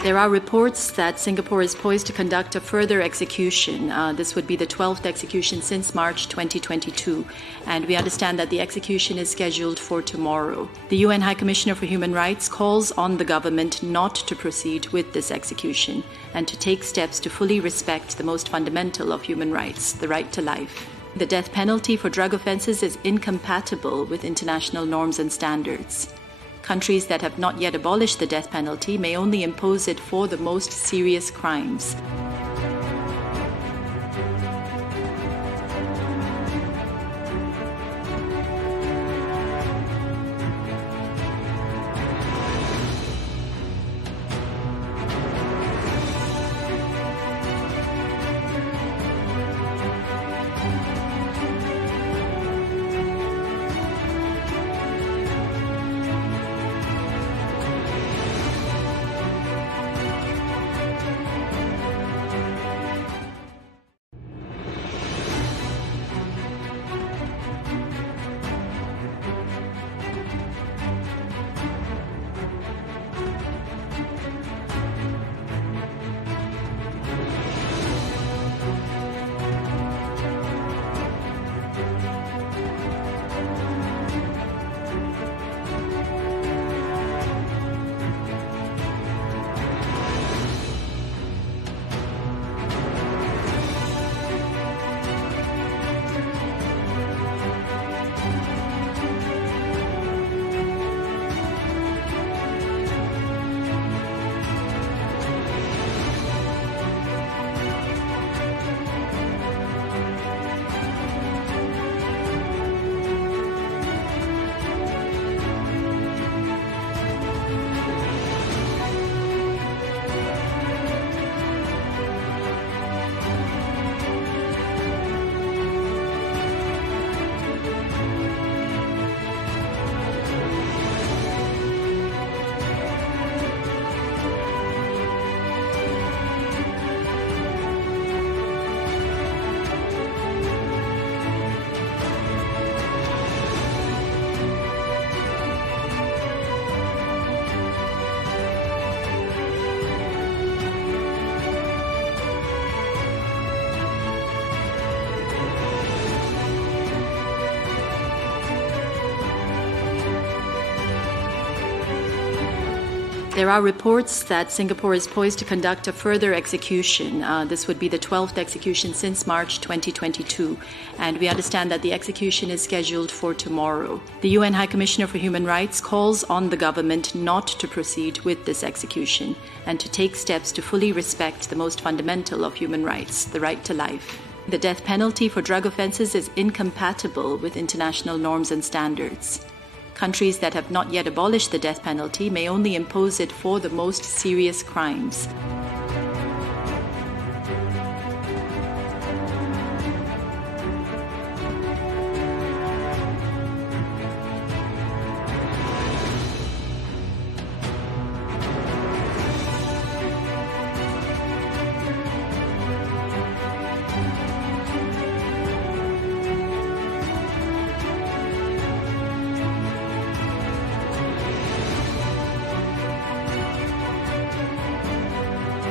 There are reports that Singapore is poised to conduct a further execution. This would be the 12th execution since March 2022, and we understand that the execution is scheduled for tomorrow. The UN High Commissioner for Human Rights calls on the government not to proceed with this execution and to take steps to fully respect the most fundamental of human rights, the right to life. The death penalty for drug offences is incompatible with international norms and standards. Countries that have not yet abolished the death penalty may only impose it for the most serious crimes. There are reports that Singapore is poised to conduct a further execution. This would be the 12th execution since March 2022, and we understand that the execution is scheduled for tomorrow. The UN High Commissioner for Human Rights calls on the government not to proceed with this execution and to take steps to fully respect the most fundamental of human rights, the right to life. The death penalty for drug offences is incompatible with international norms and standards. Countries that have not yet abolished the death penalty may only impose it for the most serious crimes.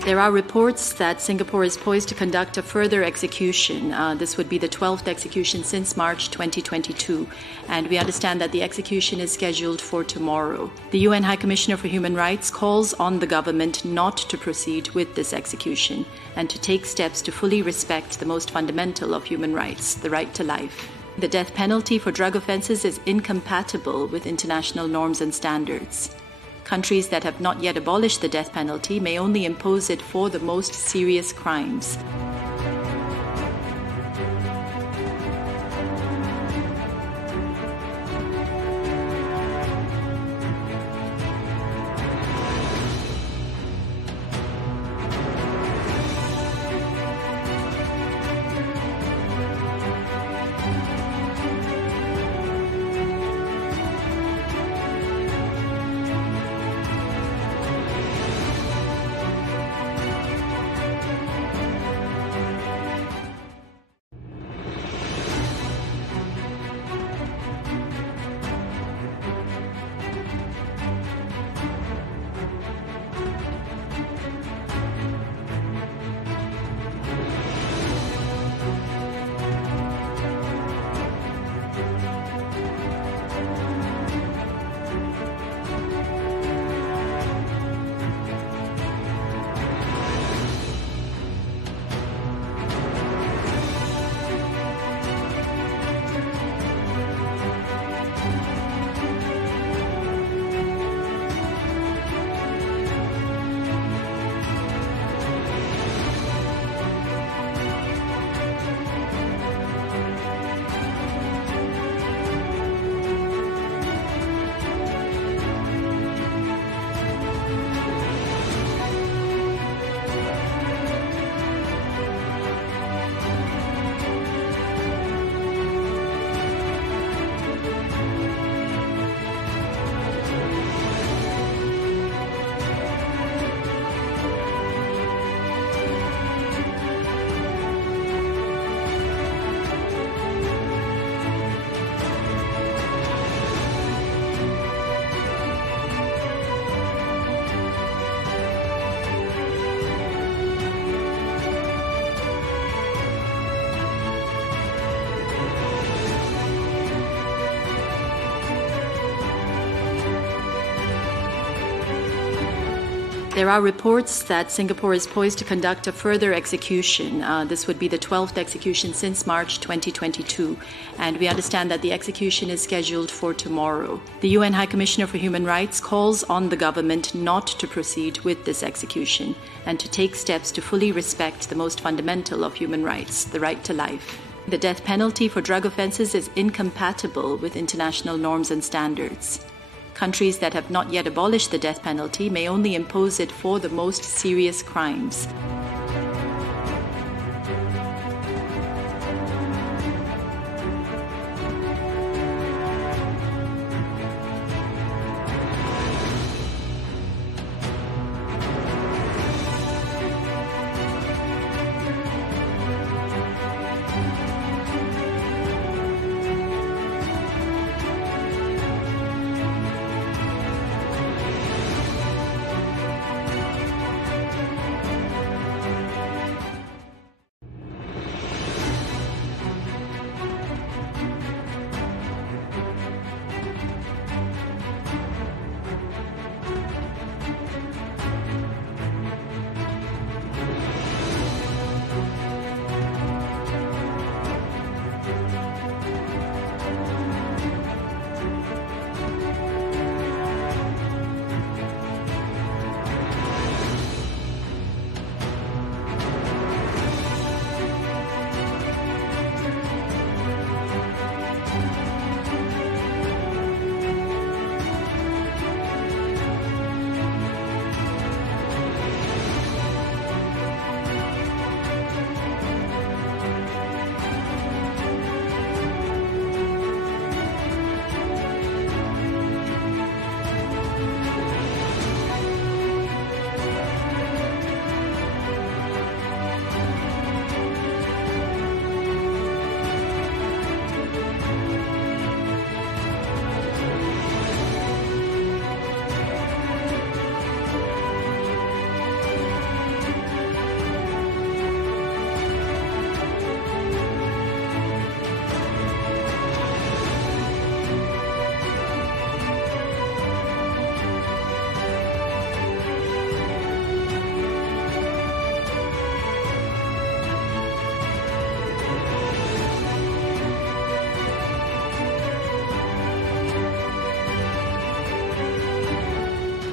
There are reports that Singapore is poised to conduct a further execution. This would be the 12th execution since March 2022, and we understand that the execution is scheduled for tomorrow. The UN High Commissioner for Human Rights calls on the government not to proceed with this execution and to take steps to fully respect the most fundamental of human rights, the right to life. The death penalty for drug offences is incompatible with international norms and standards. Countries that have not yet abolished the death penalty may only impose it for the most serious crimes. There are reports that Singapore is poised to conduct a further execution. This would be the 12th execution since March 2022, and we understand that the execution is scheduled for tomorrow. The UN High Commissioner for Human Rights calls on the government not to proceed with this execution and to take steps to fully respect the most fundamental of human rights, the right to life. The death penalty for drug offences is incompatible with international norms and standards. Countries that have not yet abolished the death penalty may only impose it for the most serious crimes.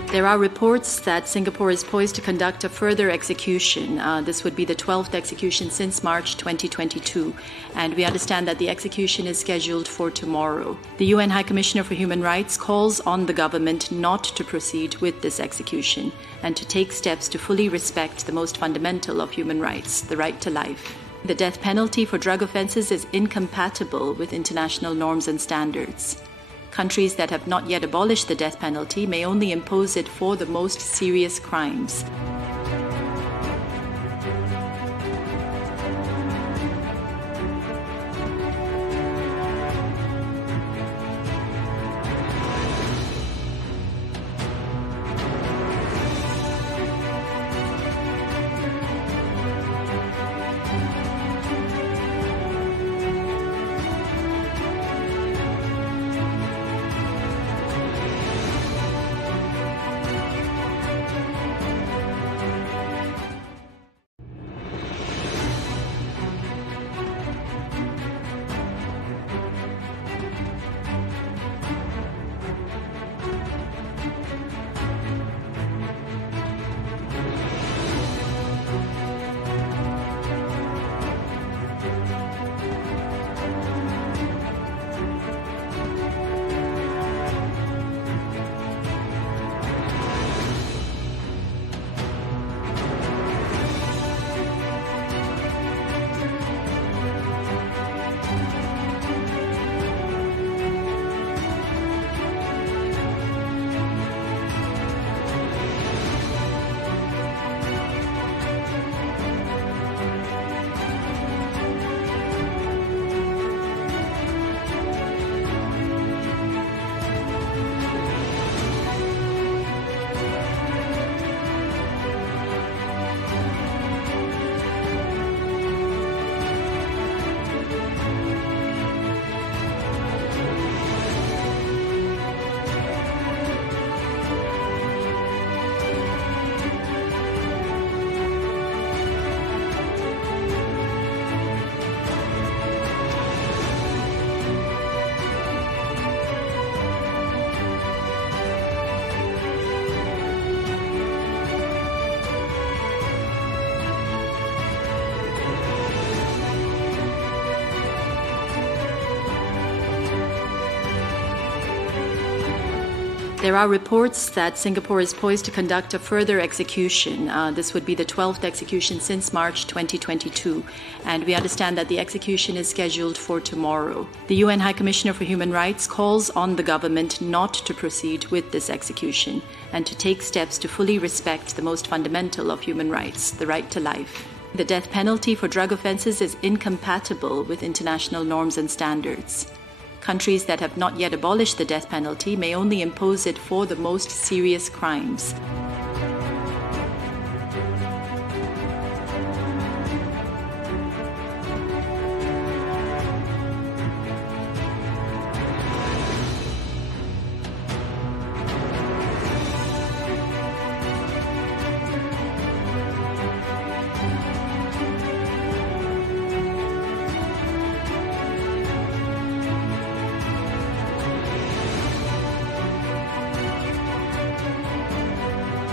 There are reports that Singapore is poised to conduct a further execution. This would be the 12th execution since March 2022, and we understand that the execution is scheduled for tomorrow. The UN High Commissioner for Human Rights calls on the government not to proceed with this execution and to take steps to fully respect the most fundamental of human rights, the right to life. The death penalty for drug offences is incompatible with international norms and standards. Countries that have not yet abolished the death penalty may only impose it for the most serious crimes. There are reports that Singapore is poised to conduct a further execution. This would be the 12th execution since March 2022, and we understand that the execution is scheduled for tomorrow. The UN High Commissioner for Human Rights calls on the government not to proceed with this execution and to take steps to fully respect the most fundamental of human rights, the right to life. The death penalty for drug offences is incompatible with international norms and standards. Countries that have not yet abolished the death penalty may only impose it for the most serious crimes.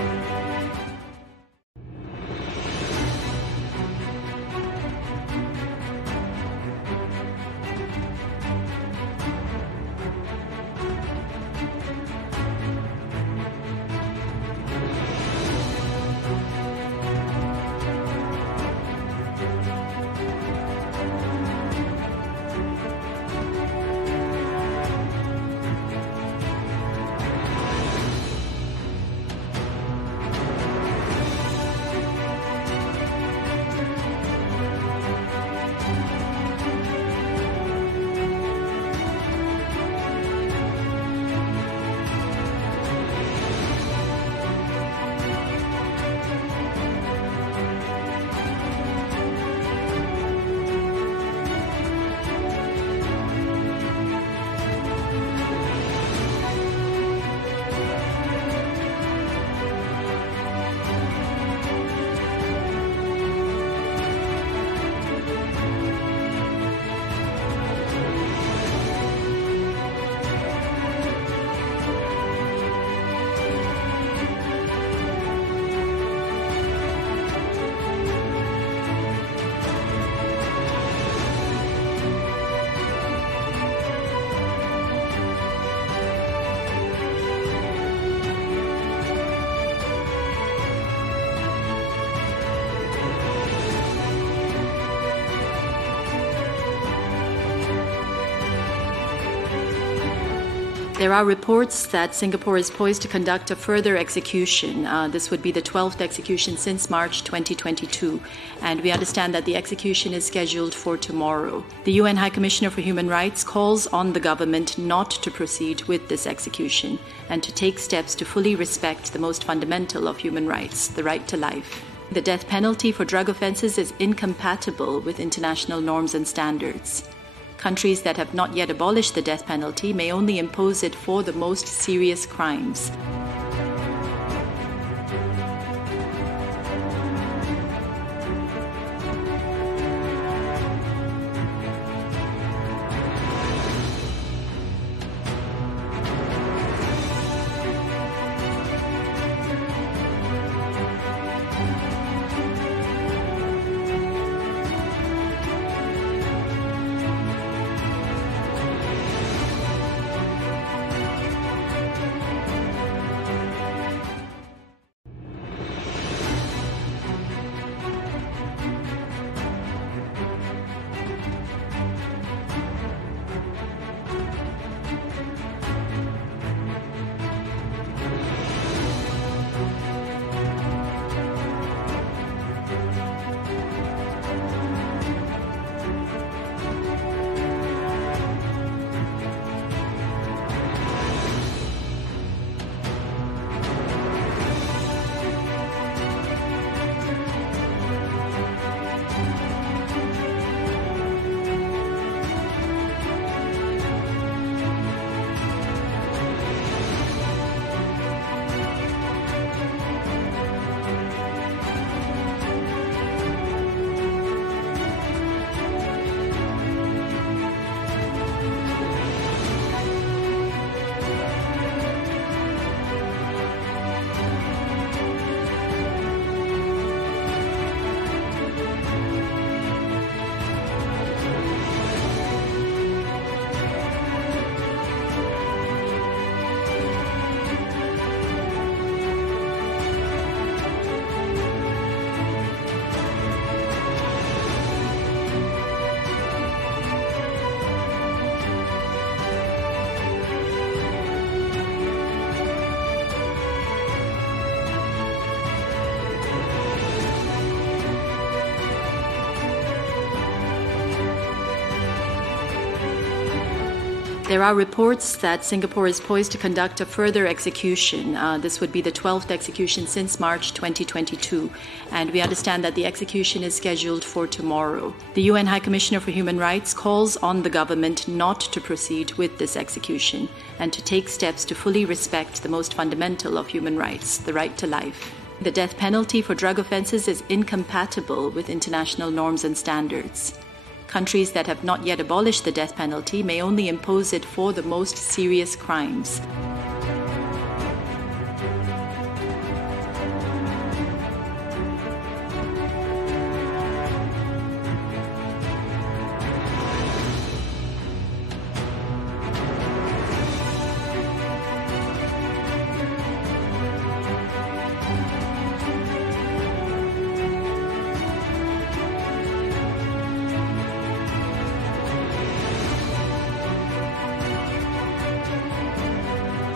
There are reports that Singapore is poised to conduct a further execution. This would be the 12th execution since March 2022, and we understand that the execution is scheduled for tomorrow. The UN High Commissioner for Human Rights calls on the government not to proceed with this execution and to take steps to fully respect the most fundamental of human rights, the right to life. The death penalty for drug offences is incompatible with international norms and standards. Countries that have not yet abolished the death penalty may only impose it for the most serious crimes. There are reports that Singapore is poised to conduct a further execution. This would be the 12th execution since March 2022, and we understand that the execution is scheduled for tomorrow. The UN High Commissioner for Human Rights calls on the government not to proceed with this execution and to take steps to fully respect the most fundamental of human rights, the right to life. The death penalty for drug offences is incompatible with international norms and standards. Countries that have not yet abolished the death penalty may only impose it for the most serious crimes.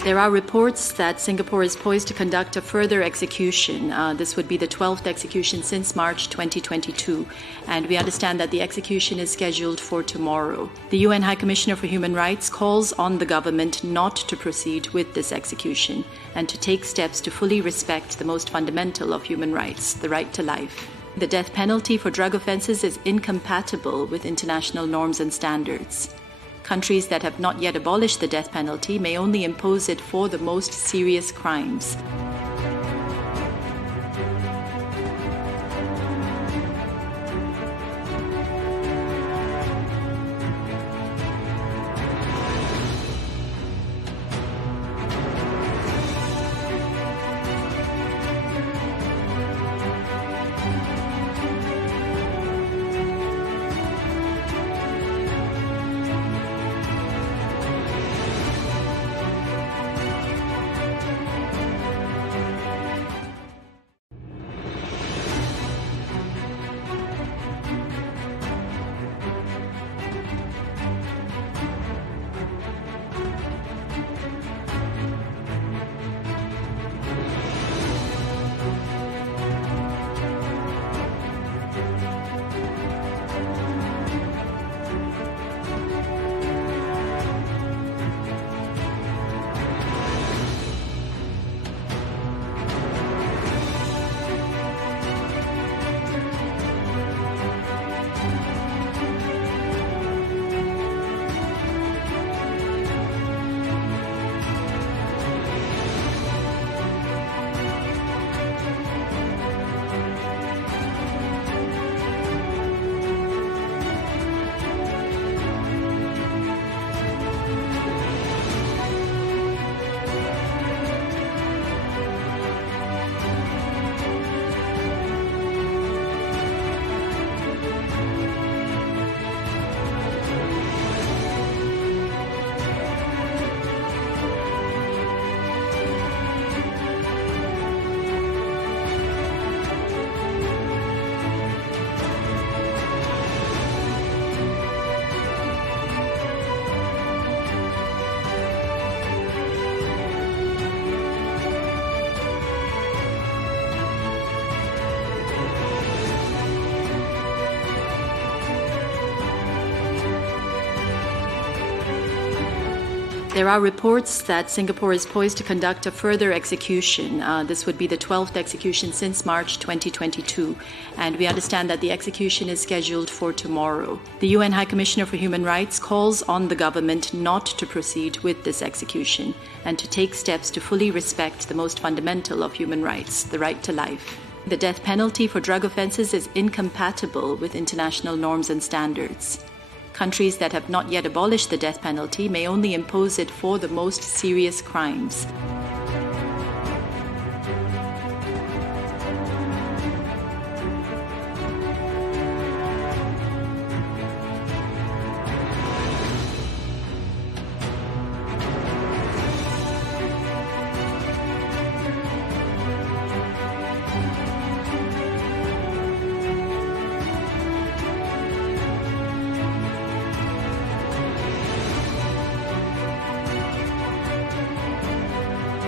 There are reports that Singapore is poised to conduct a further execution. This would be the 12th execution since March 2022, and we understand that the execution is scheduled for tomorrow. The UN High Commissioner for Human Rights calls on the government not to proceed with this execution and to take steps to fully respect the most fundamental of human rights, the right to life. The death penalty for drug offences is incompatible with international norms and standards. Countries that have not yet abolished the death penalty may only impose it for the most serious crimes. There are reports that Singapore is poised to conduct a further execution. This would be the 12th execution since March 2022, and we understand that the execution is scheduled for tomorrow. The UN High Commissioner for Human Rights calls on the government not to proceed with this execution and to take steps to fully respect the most fundamental of human rights, the right to life. The death penalty for drug offences is incompatible with international norms and standards. Countries that have not yet abolished the death penalty may only impose it for the most serious crimes.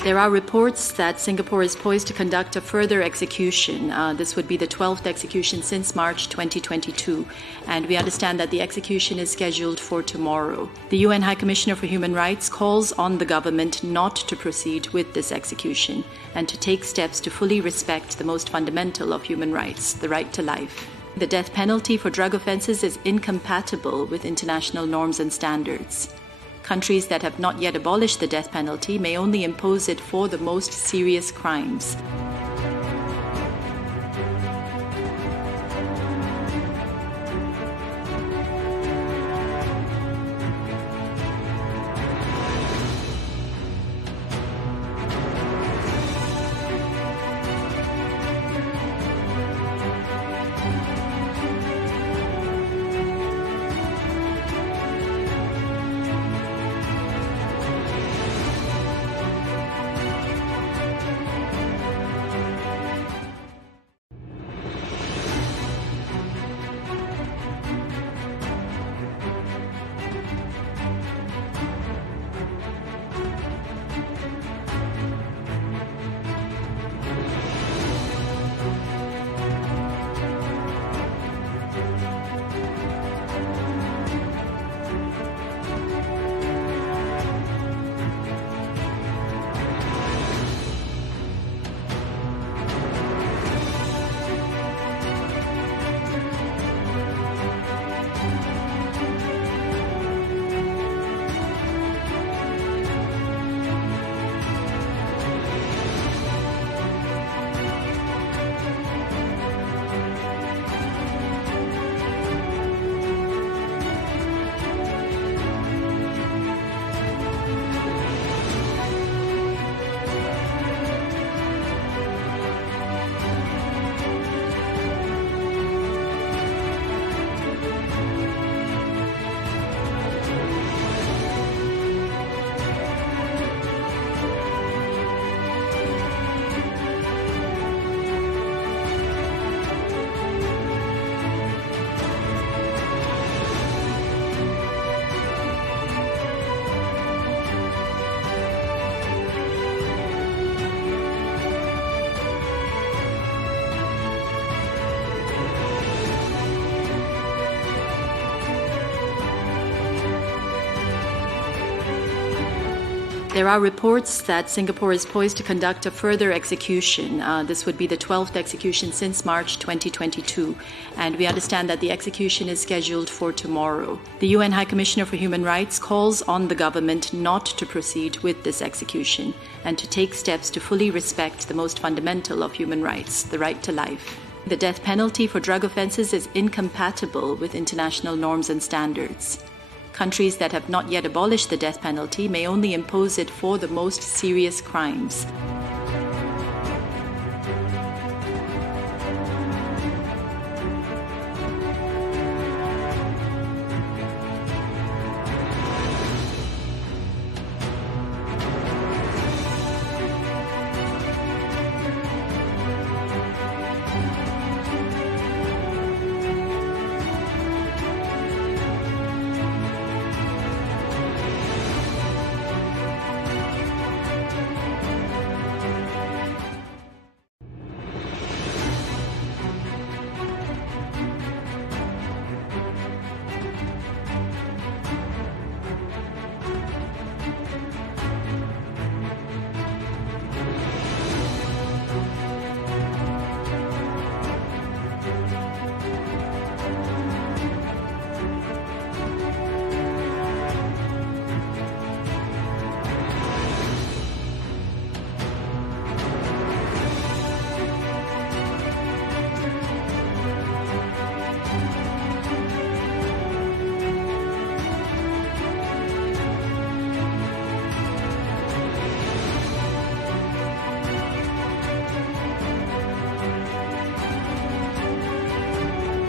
There are reports that Singapore is poised to conduct a further execution. This would be the 12th execution since March 2022, and we understand that the execution is scheduled for tomorrow. The UN High Commissioner for Human Rights calls on the government not to proceed with this execution and to take steps to fully respect the most fundamental of human rights, the right to life. The death penalty for drug offences is incompatible with international norms and standards. Countries that have not yet abolished the death penalty may only impose it for the most serious crimes. There are reports that Singapore is poised to conduct a further execution. This would be the 12th execution since March 2022, and we understand that the execution is scheduled for tomorrow. The UN High Commissioner for Human Rights calls on the government not to proceed with this execution and to take steps to fully respect the most fundamental of human rights, the right to life. The death penalty for drug offences is incompatible with international norms and standards. Countries that have not yet abolished the death penalty may only impose it for the most serious crimes.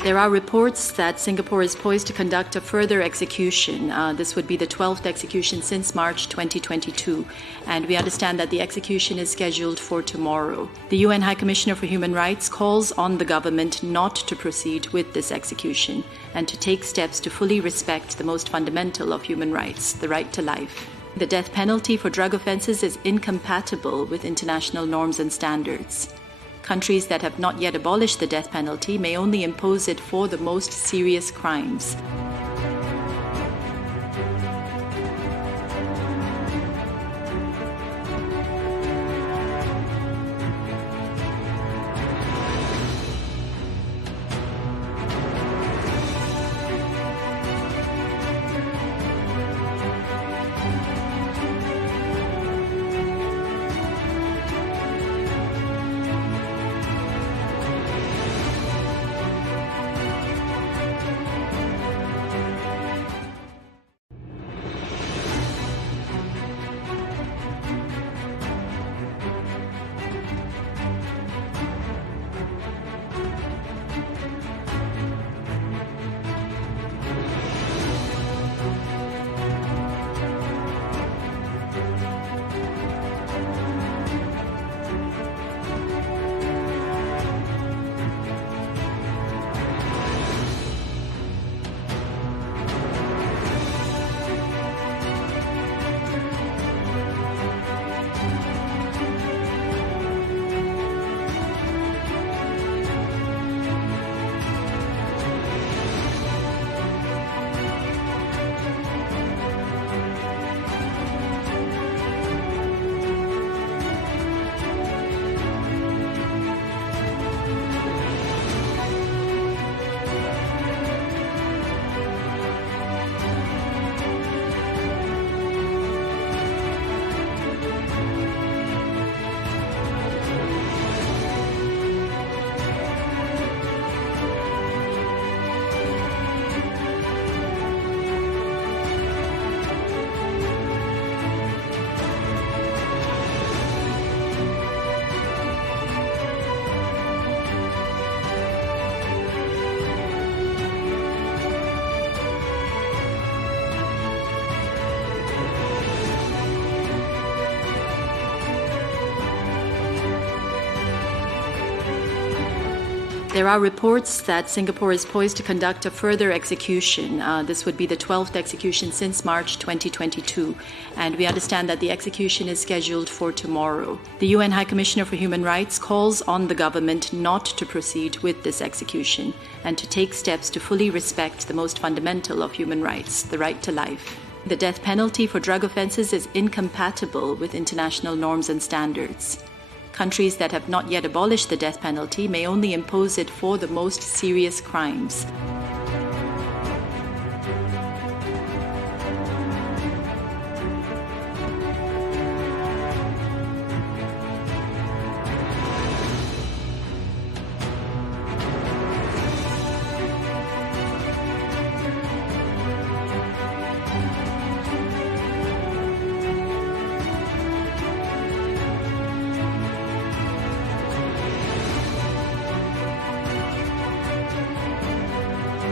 There are reports that Singapore is poised to conduct a further execution. This would be the 12th execution since March 2022, and we understand that the execution is scheduled for tomorrow. The UN High Commissioner for Human Rights calls on the government not to proceed with this execution and to take steps to fully respect the most fundamental of human rights, the right to life. The death penalty for drug offences is incompatible with international norms and standards. Countries that have not yet abolished the death penalty may only impose it for the most serious crimes. There are reports that Singapore is poised to conduct a further execution. This would be the 12th execution since March 2022, and we understand that the execution is scheduled for tomorrow. The UN High Commissioner for Human Rights calls on the government not to proceed with this execution and to take steps to fully respect the most fundamental of human rights, the right to life. The death penalty for drug offences is incompatible with international norms and standards. Countries that have not yet abolished the death penalty may only impose it for the most serious crimes.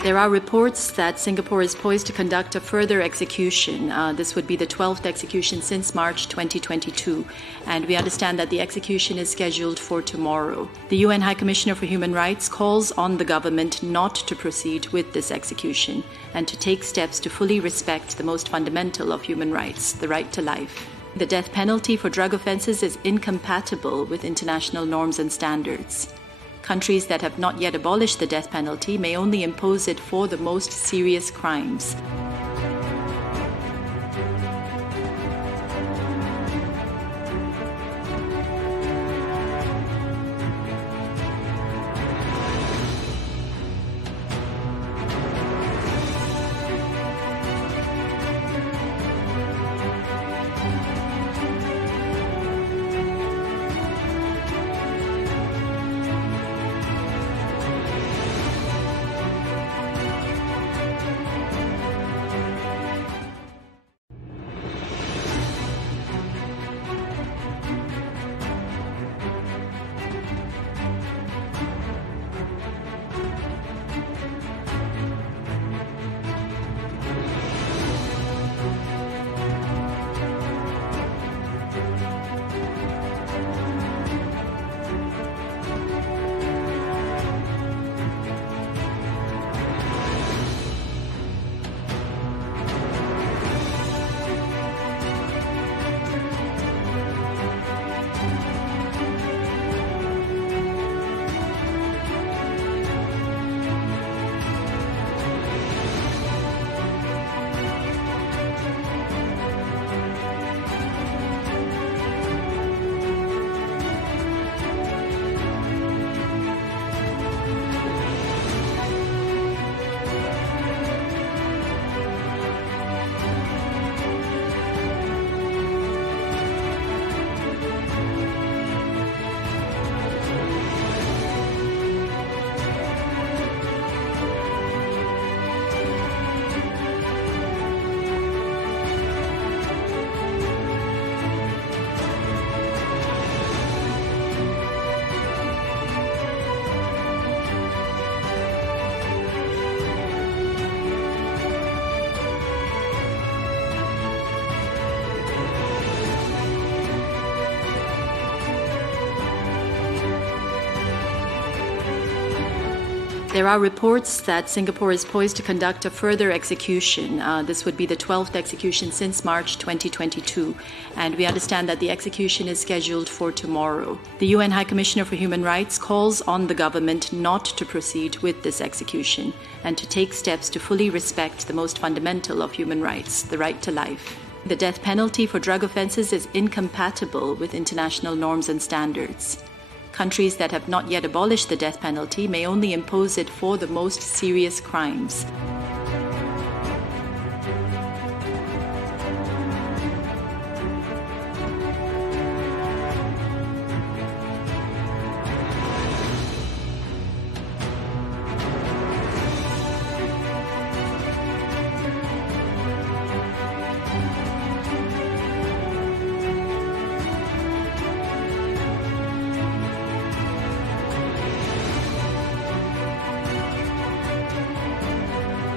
There are reports that Singapore is poised to conduct a further execution. This would be the 12th execution since March 2022, and we understand that the execution is scheduled for tomorrow. The UN High Commissioner for Human Rights calls on the government not to proceed with this execution and to take steps to fully respect the most fundamental of human rights, the right to life. The death penalty for drug offences is incompatible with international norms and standards. Countries that have not yet abolished the death penalty may only impose it for the most serious crimes. There are reports that Singapore is poised to conduct a further execution. This would be the 12th execution since March 2022, and we understand that the execution is scheduled for tomorrow. The UN High Commissioner for Human Rights calls on the government not to proceed with this execution and to take steps to fully respect the most fundamental of human rights, the right to life. The death penalty for drug offences is incompatible with international norms and standards. Countries that have not yet abolished the death penalty may only impose it for the most serious crimes.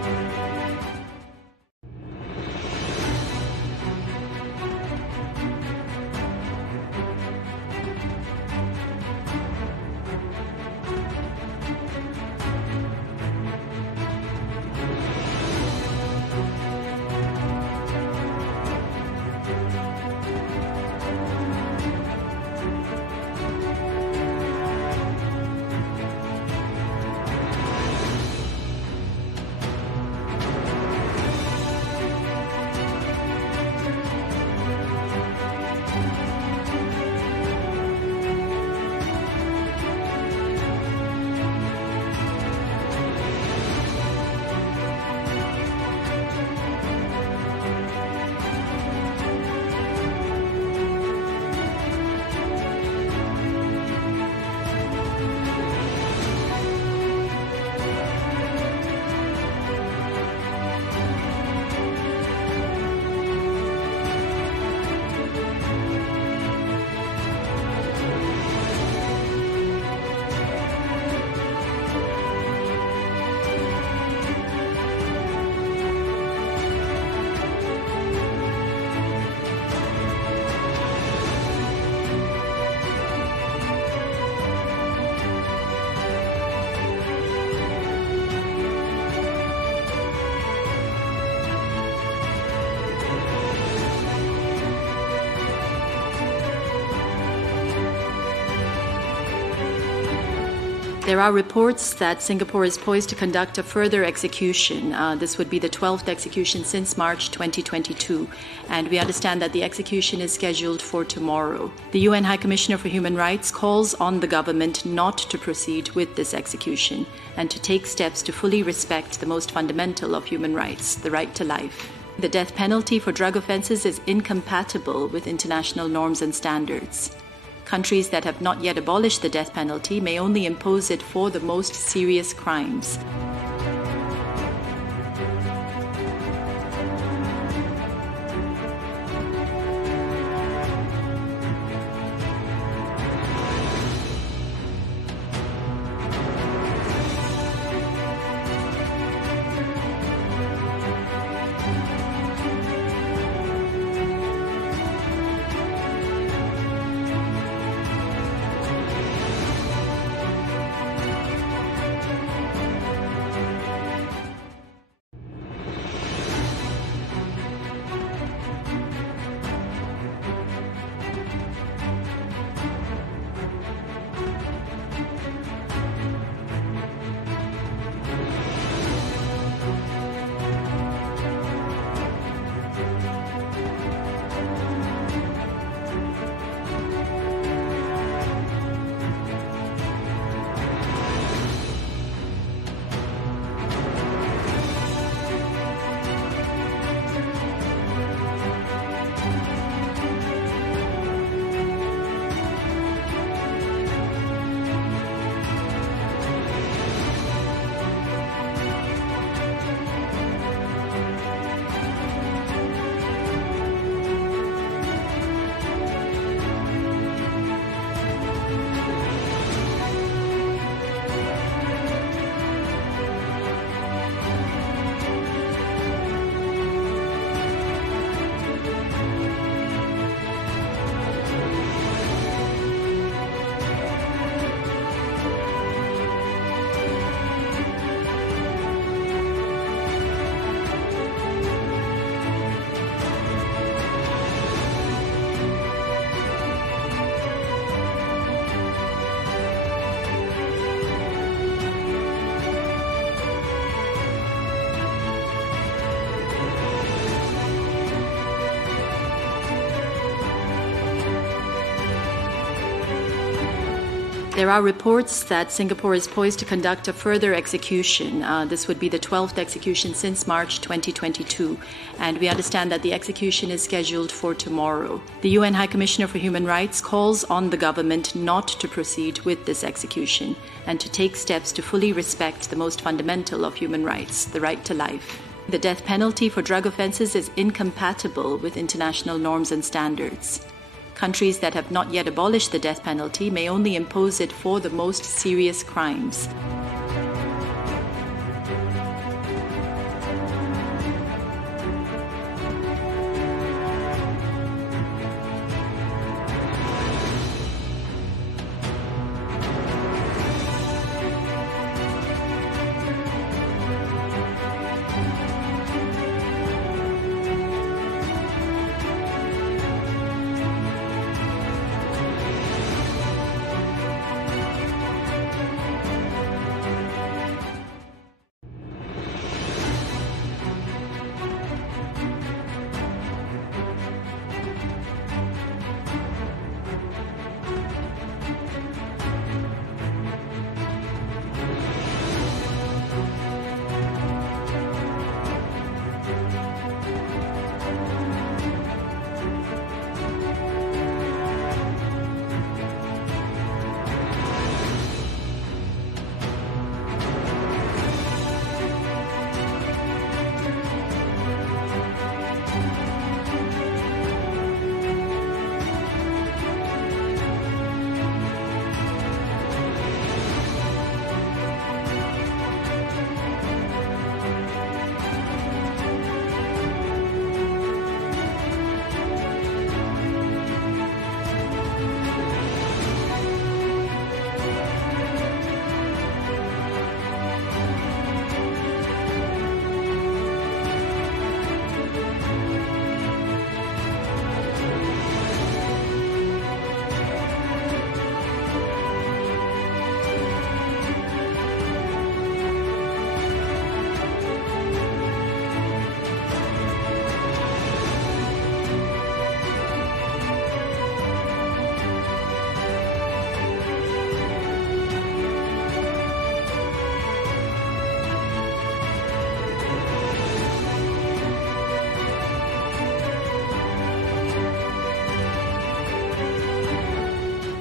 There are reports that Singapore is poised to conduct a further execution. This would be the 12th execution since March 2022, and we understand that the execution is scheduled for tomorrow. The UN High Commissioner for Human Rights calls on the government not to proceed with this execution and to take steps to fully respect the most fundamental of human rights, the right to life. The death penalty for drug offences is incompatible with international norms and standards. Countries that have not yet abolished the death penalty may only impose it for the most serious crimes. There are reports that Singapore is poised to conduct a further execution. This would be the 12th execution since March 2022, and we understand that the execution is scheduled for tomorrow. The UN High Commissioner for Human Rights calls on the government not to proceed with this execution and to take steps to fully respect the most fundamental of human rights, the right to life. The death penalty for drug offences is incompatible with international norms and standards. Countries that have not yet abolished the death penalty may only impose it for the most serious crimes.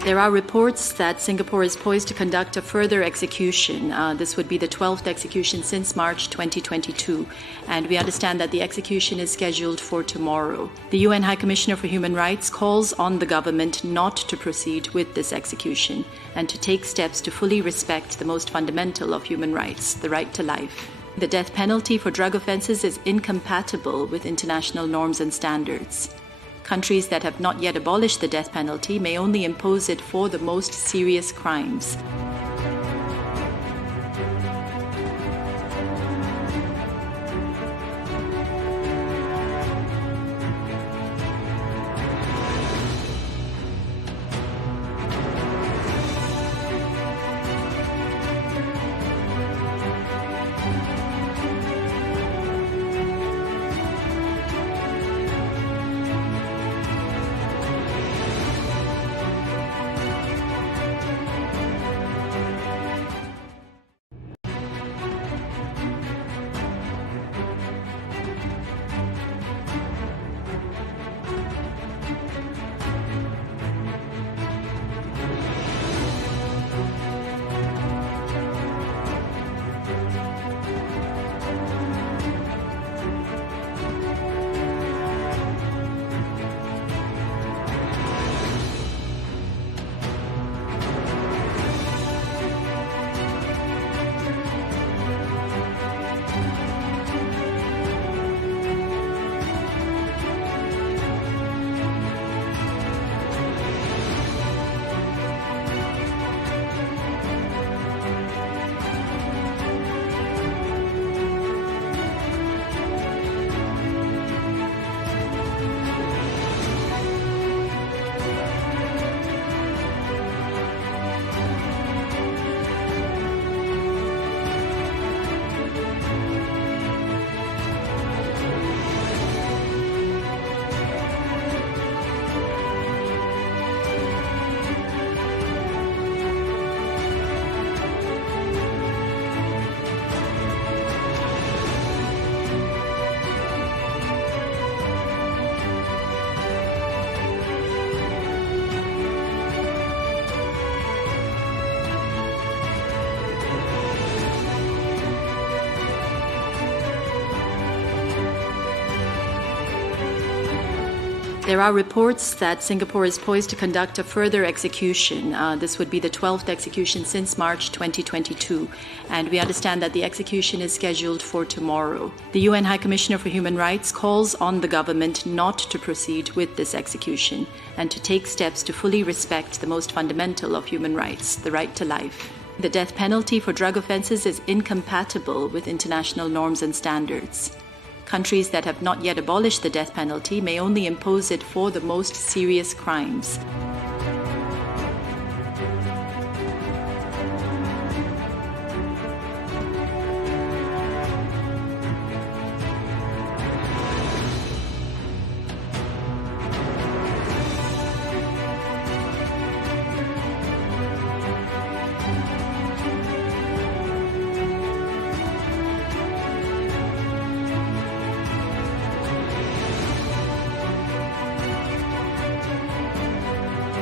There are reports that Singapore is poised to conduct a further execution. This would be the 12th execution since March 2022, and we understand that the execution is scheduled for tomorrow. The UN High Commissioner for Human Rights calls on the government not to proceed with this execution and to take steps to fully respect the most fundamental of human rights, the right to life. The death penalty for drug offences is incompatible with international norms and standards. Countries that have not yet abolished the death penalty may only impose it for the most serious crimes. There are reports that Singapore is poised to conduct a further execution. This would be the 12th execution since March 2022, and we understand that the execution is scheduled for tomorrow. The UN High Commissioner for Human Rights calls on the government not to proceed with this execution and to take steps to fully respect the most fundamental of human rights, the right to life. The death penalty for drug offences is incompatible with international norms and standards. Countries that have not yet abolished the death penalty may only impose it for the most serious crimes.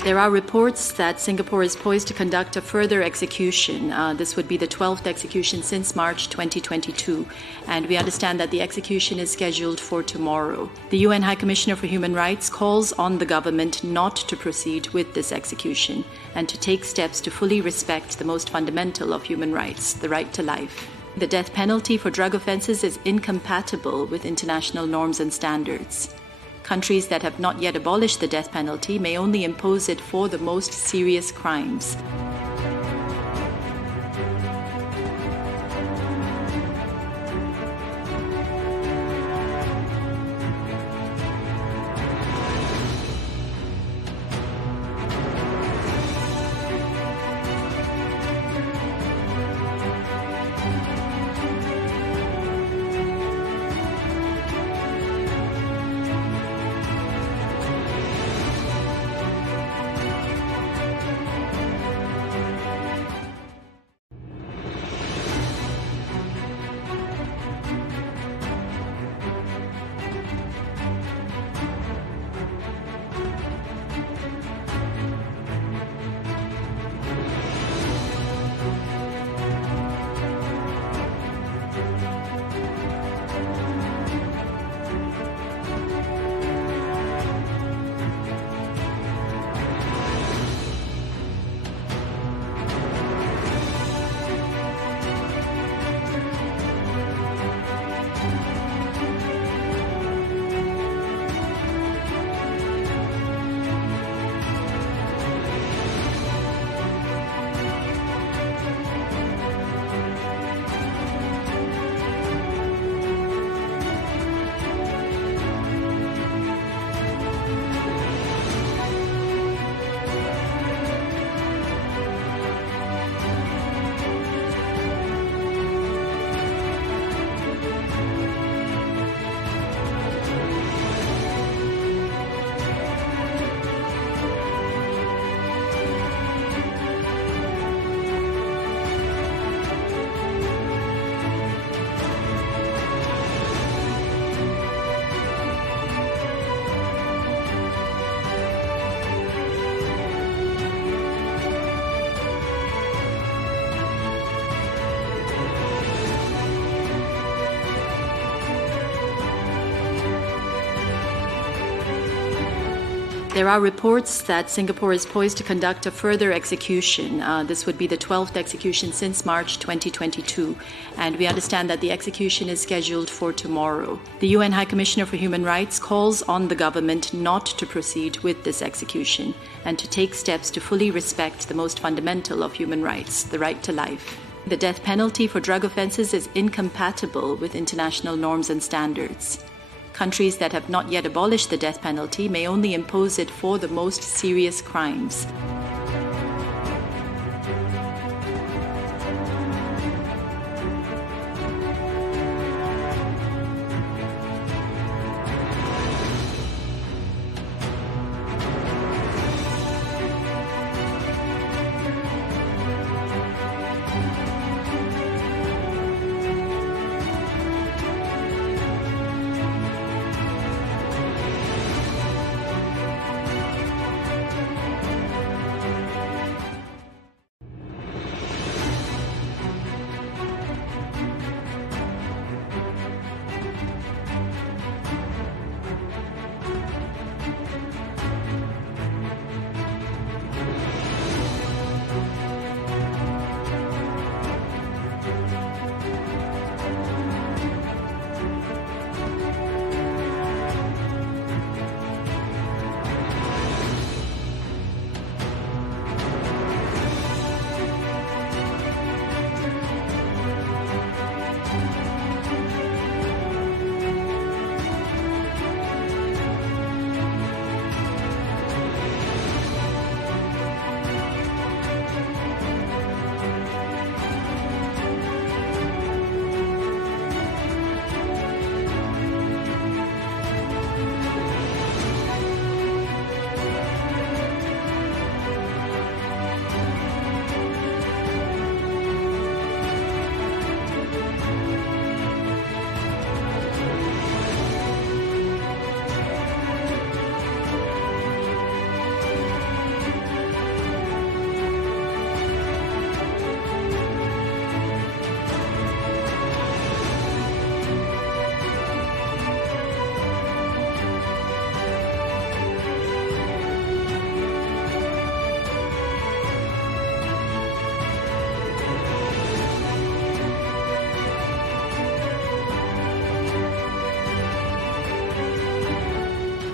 There are reports that Singapore is poised to conduct a further execution. This would be the 12th execution since March 2022, and we understand that the execution is scheduled for tomorrow. The UN High Commissioner for Human Rights calls on the government not to proceed with this execution and to take steps to fully respect the most fundamental of human rights, the right to life. The death penalty for drug offences is incompatible with international norms and standards. Countries that have not yet abolished the death penalty may only impose it for the most serious crimes. There are reports that Singapore is poised to conduct a further execution. This would be the 12th execution since March 2022, and we understand that the execution is scheduled for tomorrow. The UN High Commissioner for Human Rights calls on the government not to proceed with this execution and to take steps to fully respect the most fundamental of human rights, the right to life. The death penalty for drug offences is incompatible with international norms and standards. Countries that have not yet abolished the death penalty may only impose it for the most serious crimes.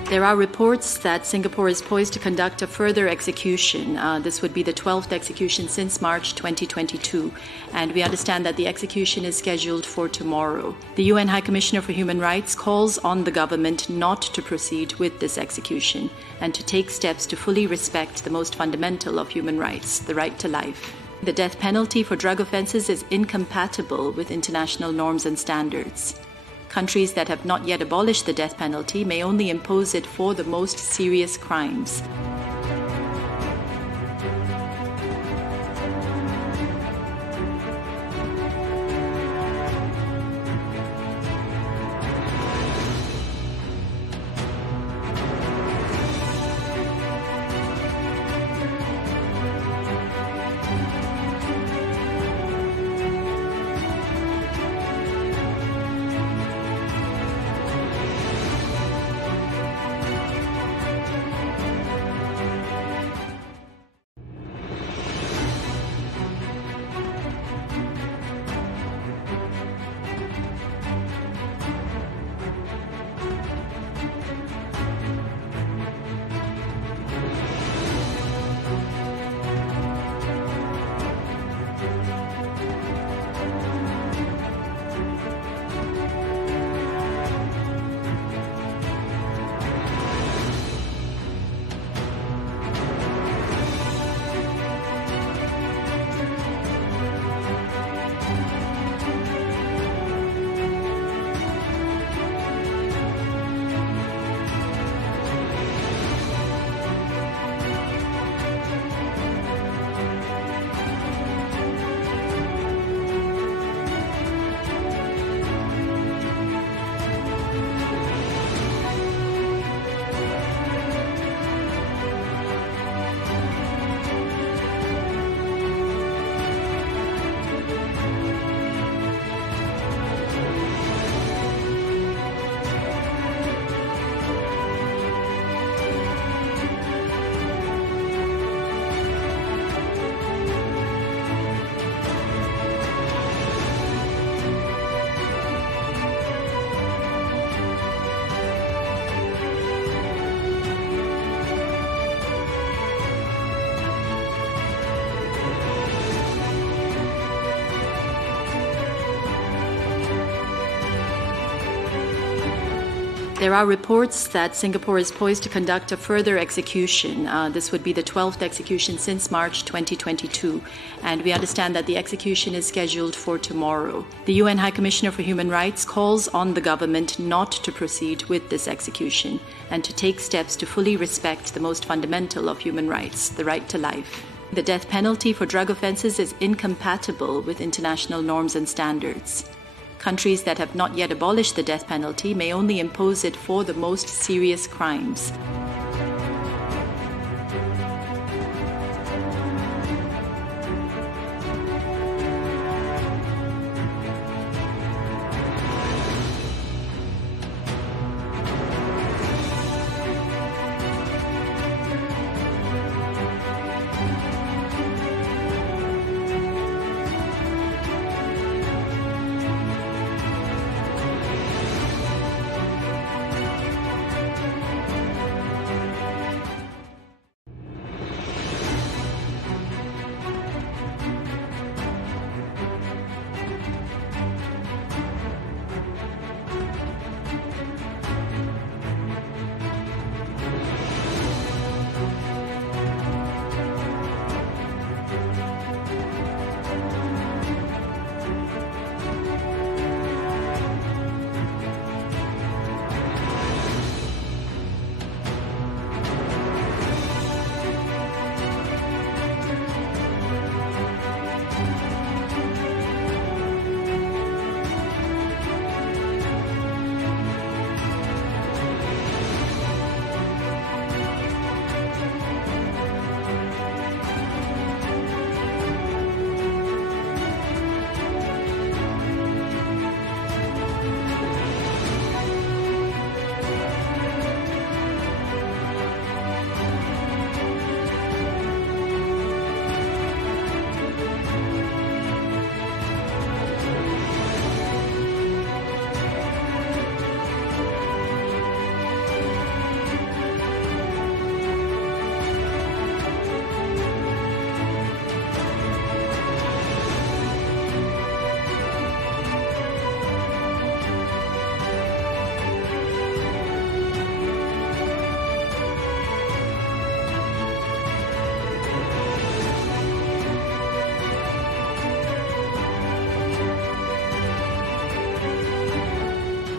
There are reports that Singapore is poised to conduct a further execution. This would be the 12th execution since March 2022, and we understand that the execution is scheduled for tomorrow. The UN High Commissioner for Human Rights calls on the government not to proceed with this execution and to take steps to fully respect the most fundamental of human rights, the right to life. The death penalty for drug offences is incompatible with international norms and standards. Countries that have not yet abolished the death penalty may only impose it for the most serious crimes. There are reports that Singapore is poised to conduct a further execution. This would be the 12th execution since March 2022, and we understand that the execution is scheduled for tomorrow. The UN High Commissioner for Human Rights calls on the government not to proceed with this execution and to take steps to fully respect the most fundamental of human rights, the right to life. The death penalty for drug offences is incompatible with international norms and standards. Countries that have not yet abolished the death penalty may only impose it for the most serious crimes.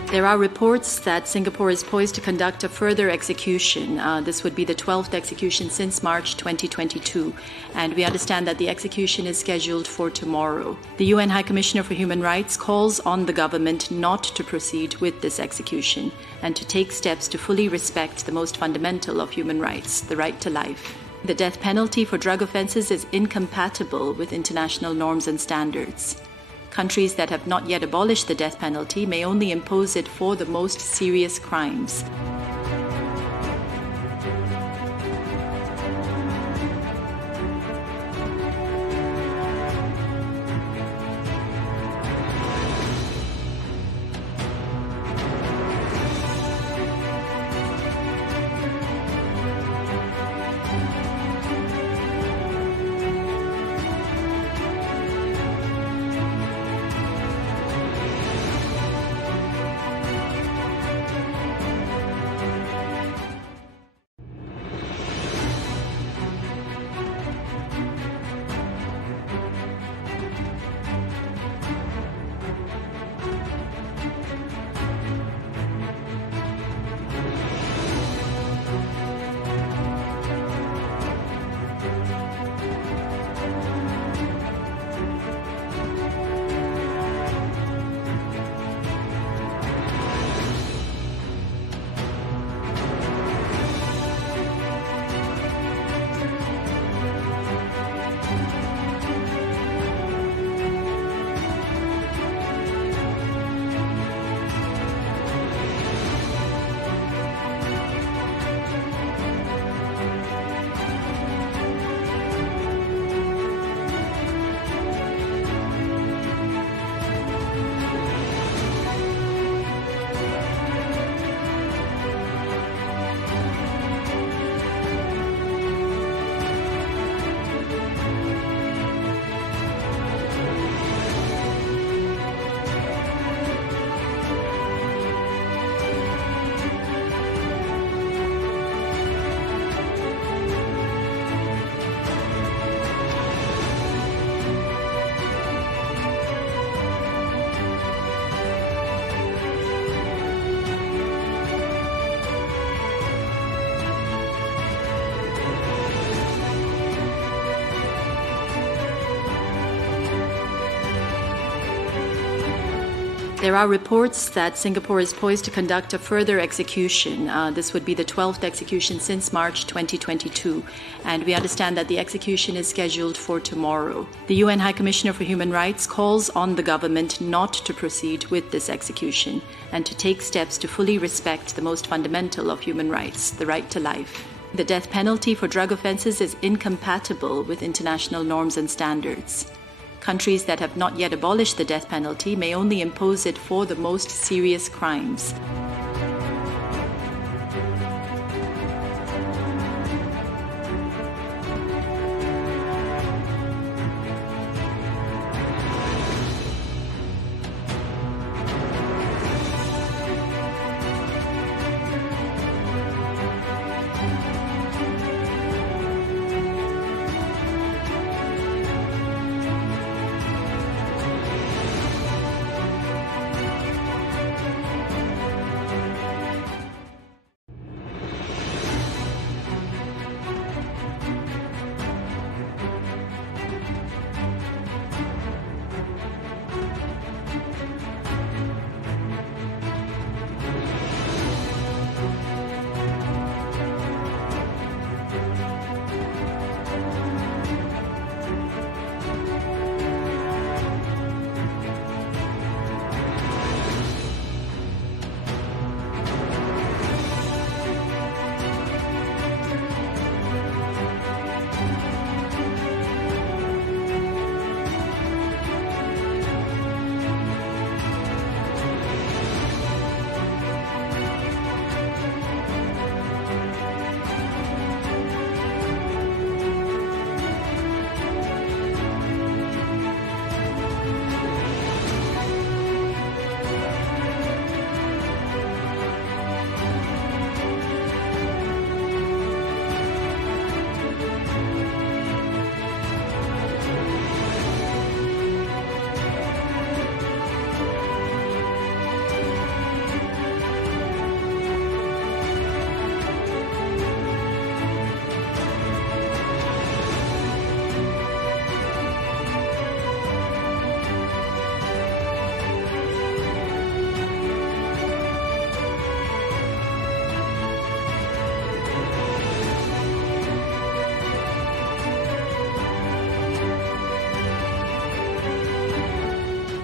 There are reports that Singapore is poised to conduct a further execution. This would be the 12th execution since March 2022, and we understand that the execution is scheduled for tomorrow. The UN High Commissioner for Human Rights calls on the government not to proceed with this execution and to take steps to fully respect the most fundamental of human rights, the right to life. The death penalty for drug offences is incompatible with international norms and standards. Countries that have not yet abolished the death penalty may only impose it for the most serious crimes. There are reports that Singapore is poised to conduct a further execution. This would be the 12th execution since March 2022, and we understand that the execution is scheduled for tomorrow. The UN High Commissioner for Human Rights calls on the government not to proceed with this execution and to take steps to fully respect the most fundamental of human rights, the right to life. The death penalty for drug offences is incompatible with international norms and standards. Countries that have not yet abolished the death penalty may only impose it for the most serious crimes.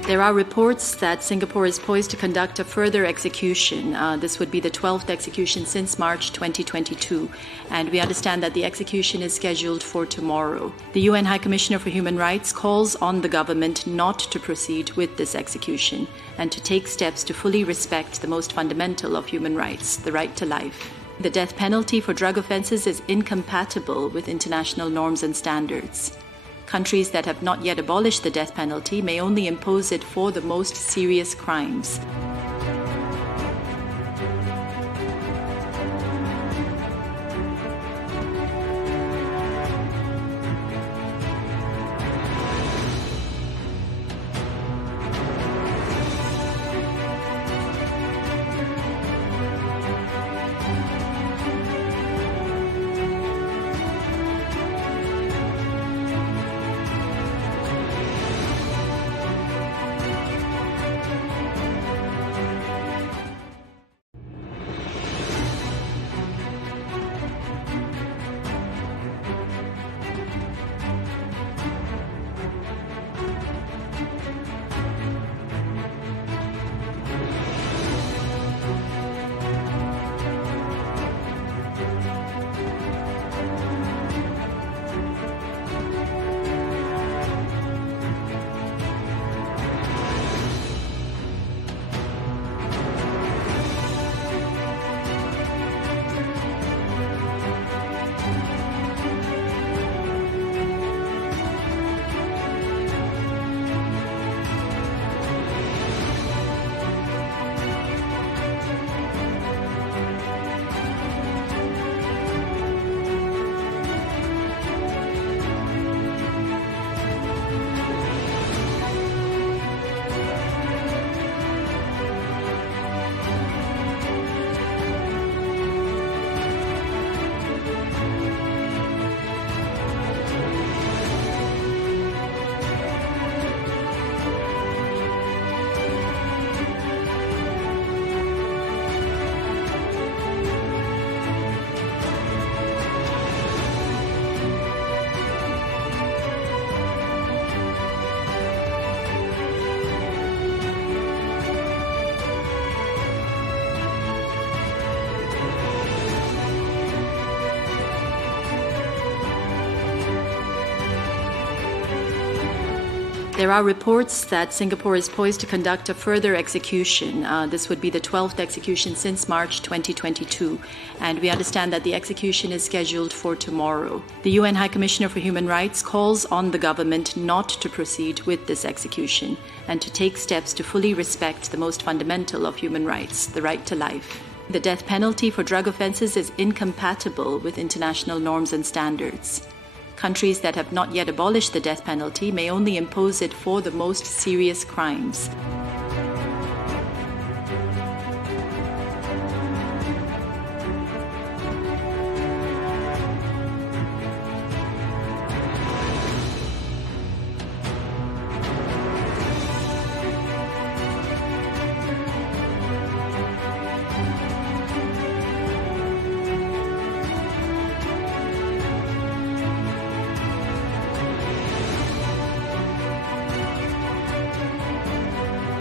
There are reports that Singapore is poised to conduct a further execution. This would be the 12th execution since March 2022, and we understand that the execution is scheduled for tomorrow. The UN High Commissioner for Human Rights calls on the government not to proceed with this execution and to take steps to fully respect the most fundamental of human rights, the right to life. The death penalty for drug offences is incompatible with international norms and standards. Countries that have not yet abolished the death penalty may only impose it for the most serious crimes. There are reports that Singapore is poised to conduct a further execution. This would be the 12th execution since March 2022, and we understand that the execution is scheduled for tomorrow. The UN High Commissioner for Human Rights calls on the government not to proceed with this execution and to take steps to fully respect the most fundamental of human rights, the right to life. The death penalty for drug offences is incompatible with international norms and standards. Countries that have not yet abolished the death penalty may only impose it for the most serious crimes.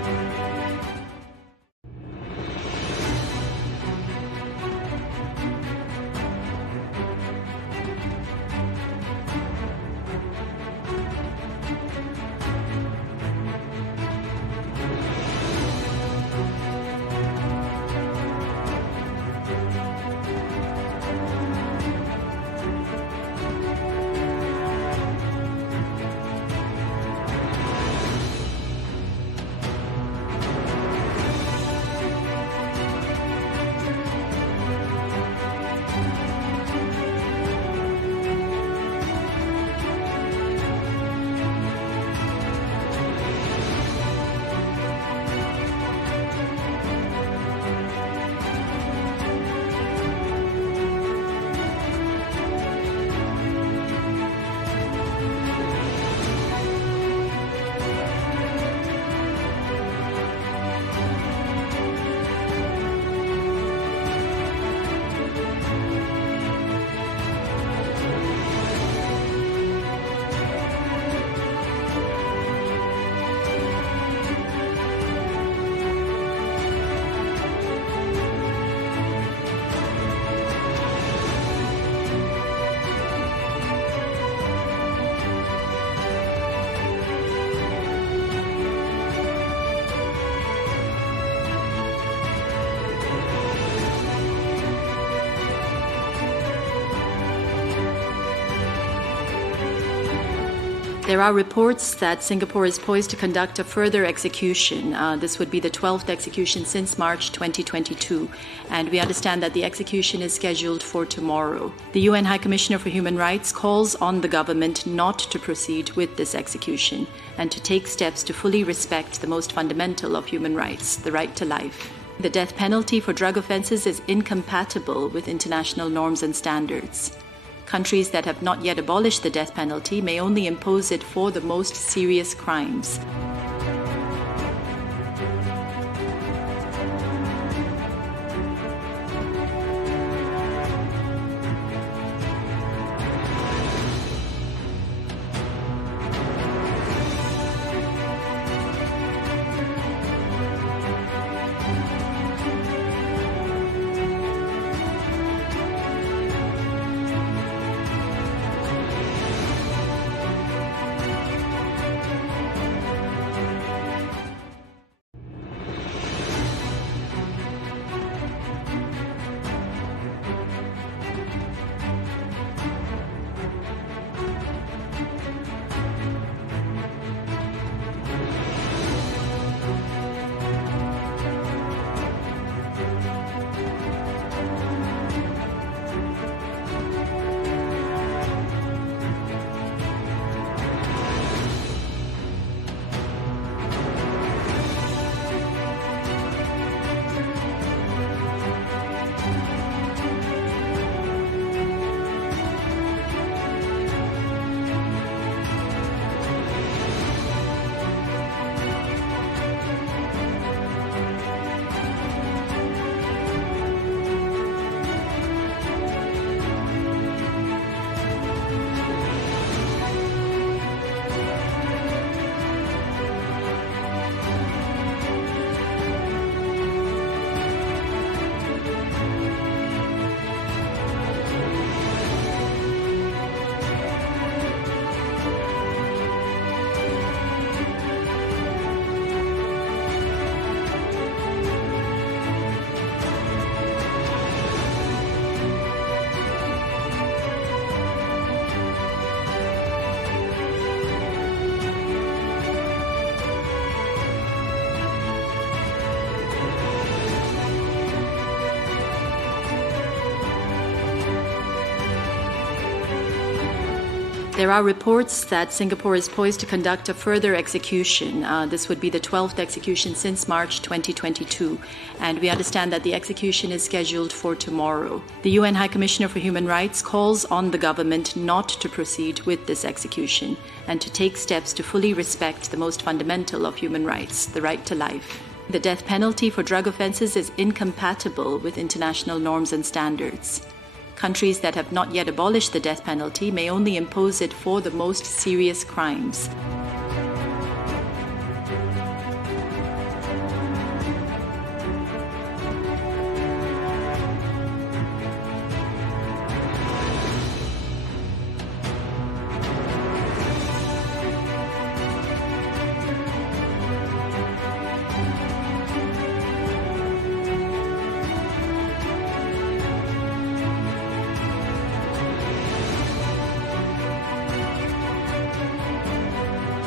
There are reports that Singapore is poised to conduct a further execution. This would be the 12th execution since March 2022, and we understand that the execution is scheduled for tomorrow. The UN High Commissioner for Human Rights calls on the government not to proceed with this execution and to take steps to fully respect the most fundamental of human rights, the right to life. The death penalty for drug offences is incompatible with international norms and standards. Countries that have not yet abolished the death penalty may only impose it for the most serious crimes. There are reports that Singapore is poised to conduct a further execution. This would be the 12th execution since March 2022, and we understand that the execution is scheduled for tomorrow. The UN High Commissioner for Human Rights calls on the government not to proceed with this execution and to take steps to fully respect the most fundamental of human rights, the right to life. The death penalty for drug offences is incompatible with international norms and standards. Countries that have not yet abolished the death penalty may only impose it for the most serious crimes.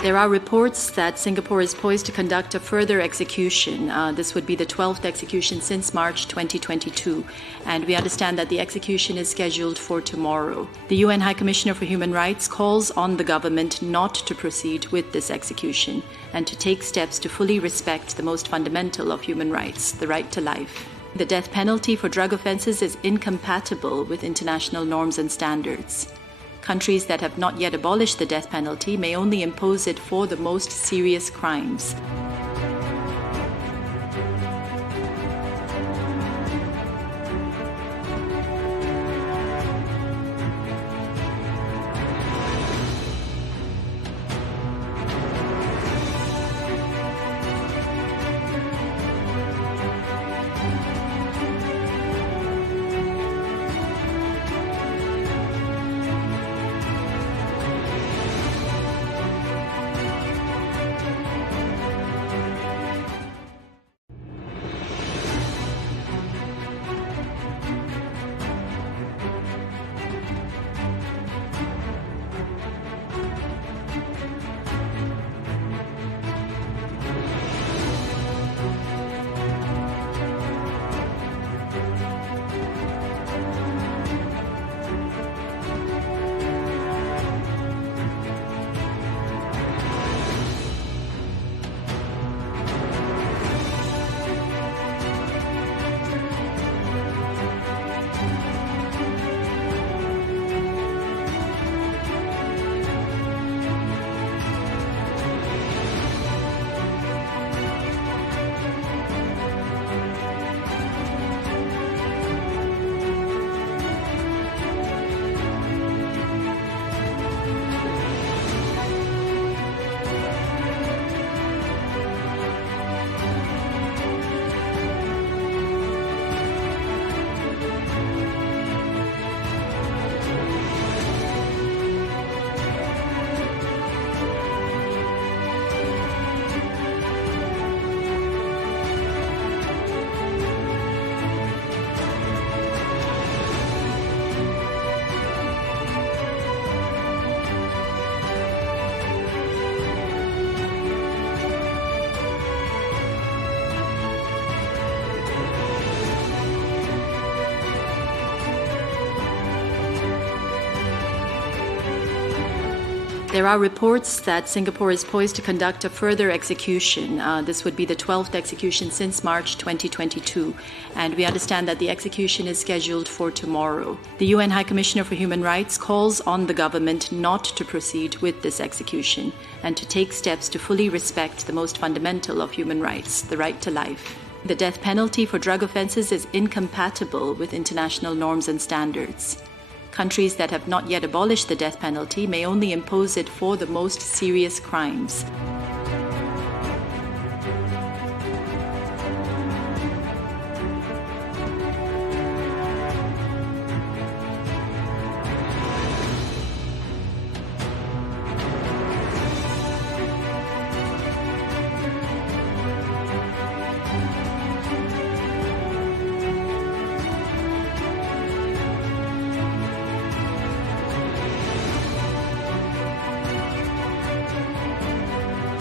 There are reports that Singapore is poised to conduct a further execution. This would be the 12th execution since March 2022, and we understand that the execution is scheduled for tomorrow. The UN High Commissioner for Human Rights calls on the government not to proceed with this execution and to take steps to fully respect the most fundamental of human rights, the right to life. The death penalty for drug offences is incompatible with international norms and standards. Countries that have not yet abolished the death penalty may only impose it for the most serious crimes. There are reports that Singapore is poised to conduct a further execution. This would be the 12th execution since March 2022, and we understand that the execution is scheduled for tomorrow. The UN High Commissioner for Human Rights calls on the government not to proceed with this execution and to take steps to fully respect the most fundamental of human rights, the right to life. The death penalty for drug offences is incompatible with international norms and standards. Countries that have not yet abolished the death penalty may only impose it for the most serious crimes.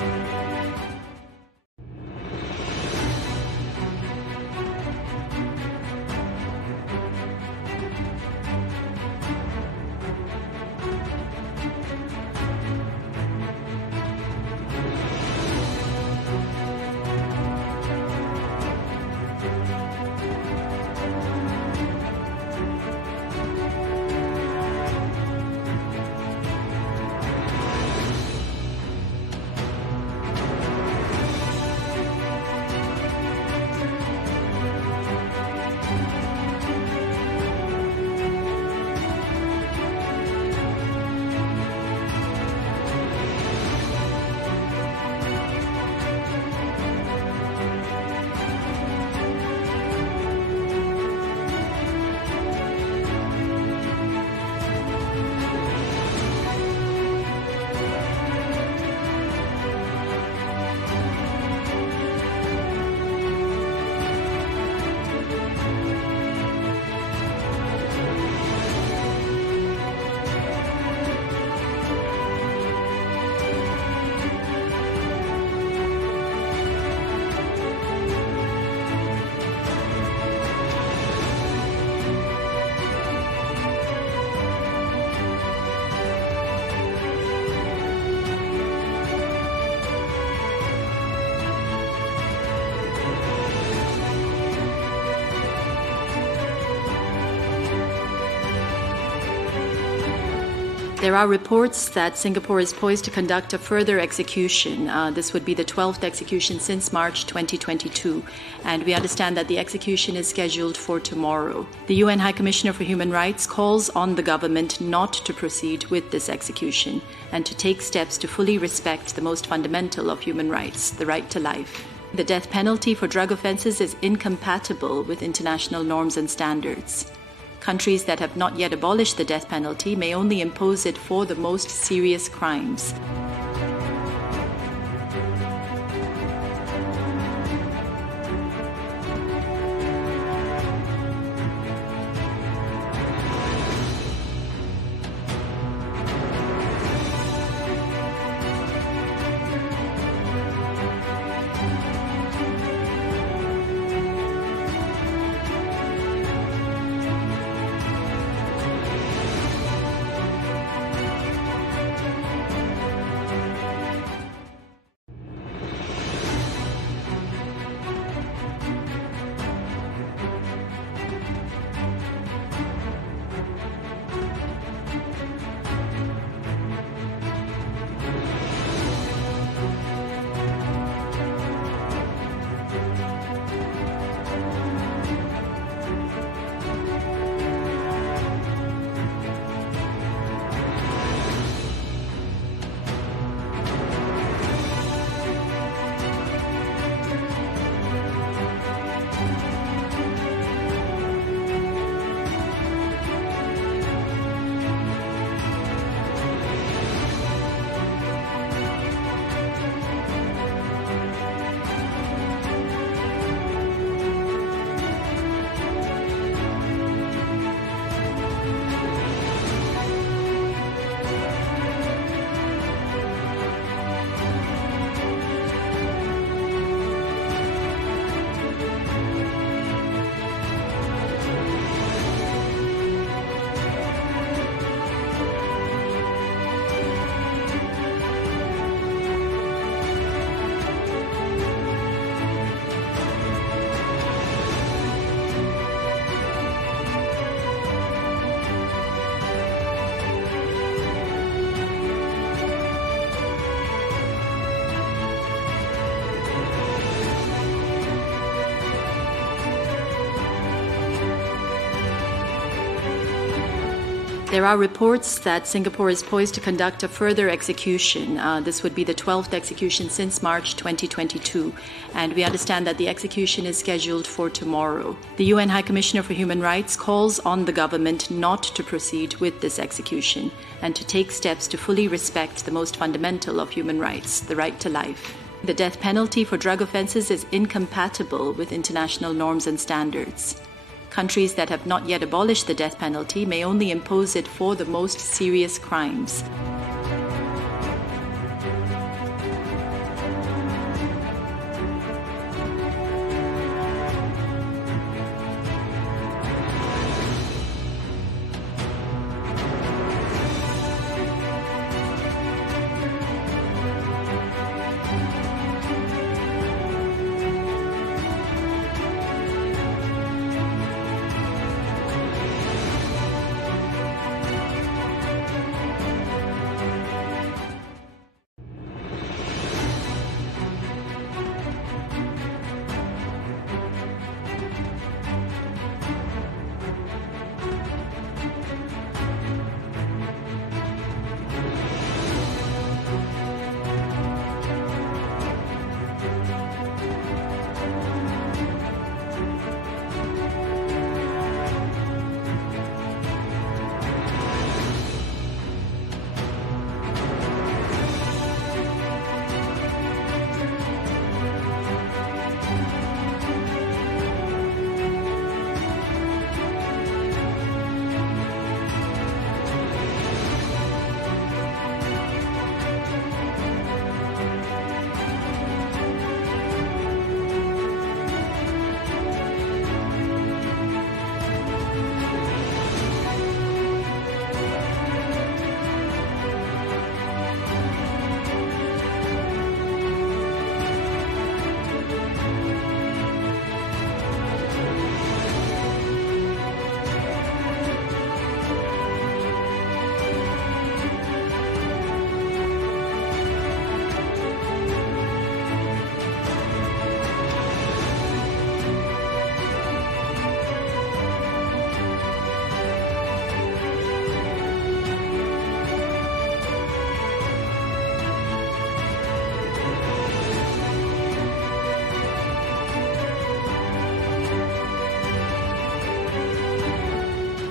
There are reports that Singapore is poised to conduct a further execution. This would be the 12th execution since March 2022, and we understand that the execution is scheduled for tomorrow. The UN High Commissioner for Human Rights calls on the government not to proceed with this execution and to take steps to fully respect the most fundamental of human rights, the right to life. The death penalty for drug offences is incompatible with international norms and standards. Countries that have not yet abolished the death penalty may only impose it for the most serious crimes. There are reports that Singapore is poised to conduct a further execution. This would be the 12th execution since March 2022, and we understand that the execution is scheduled for tomorrow. The UN High Commissioner for Human Rights calls on the government not to proceed with this execution and to take steps to fully respect the most fundamental of human rights, the right to life. The death penalty for drug offences is incompatible with international norms and standards. Countries that have not yet abolished the death penalty may only impose it for the most serious crimes.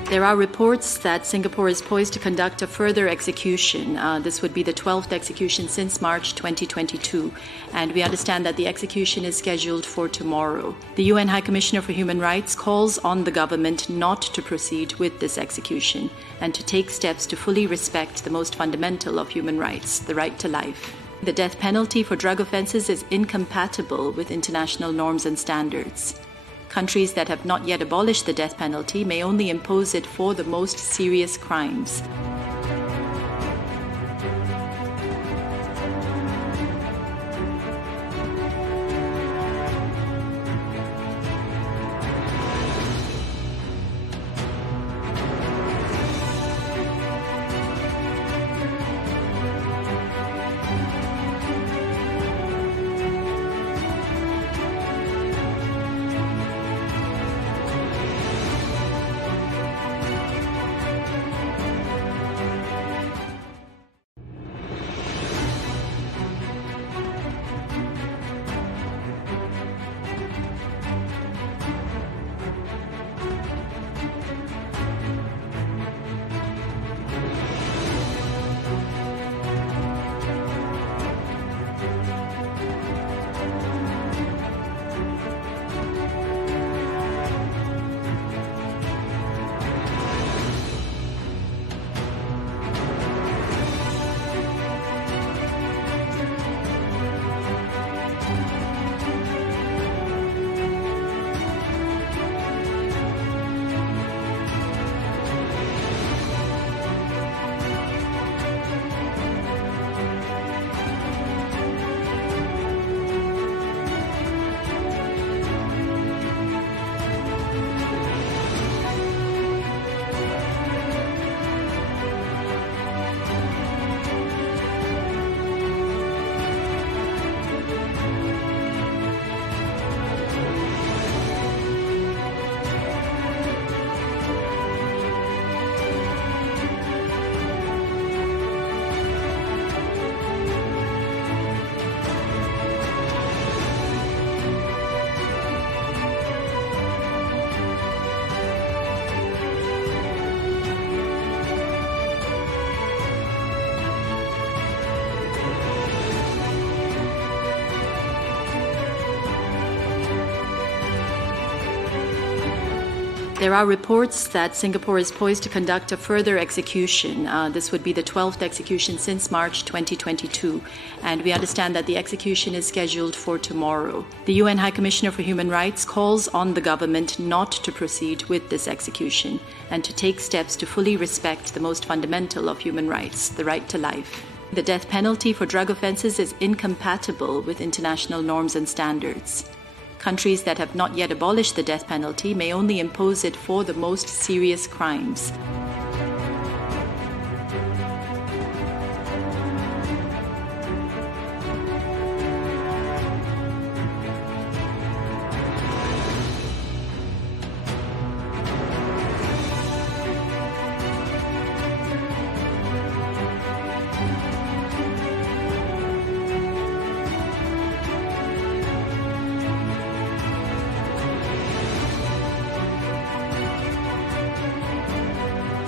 There are reports that Singapore is poised to conduct a further execution. This would be the 12th execution since March 2022, and we understand that the execution is scheduled for tomorrow. The UN High Commissioner for Human Rights calls on the government not to proceed with this execution and to take steps to fully respect the most fundamental of human rights, the right to life. The death penalty for drug offences is incompatible with international norms and standards. Countries that have not yet abolished the death penalty may only impose it for the most serious crimes. There are reports that Singapore is poised to conduct a further execution. This would be the 12th execution since March 2022, and we understand that the execution is scheduled for tomorrow. The UN High Commissioner for Human Rights calls on the government not to proceed with this execution and to take steps to fully respect the most fundamental of human rights, the right to life. The death penalty for drug offences is incompatible with international norms and standards. Countries that have not yet abolished the death penalty may only impose it for the most serious crimes.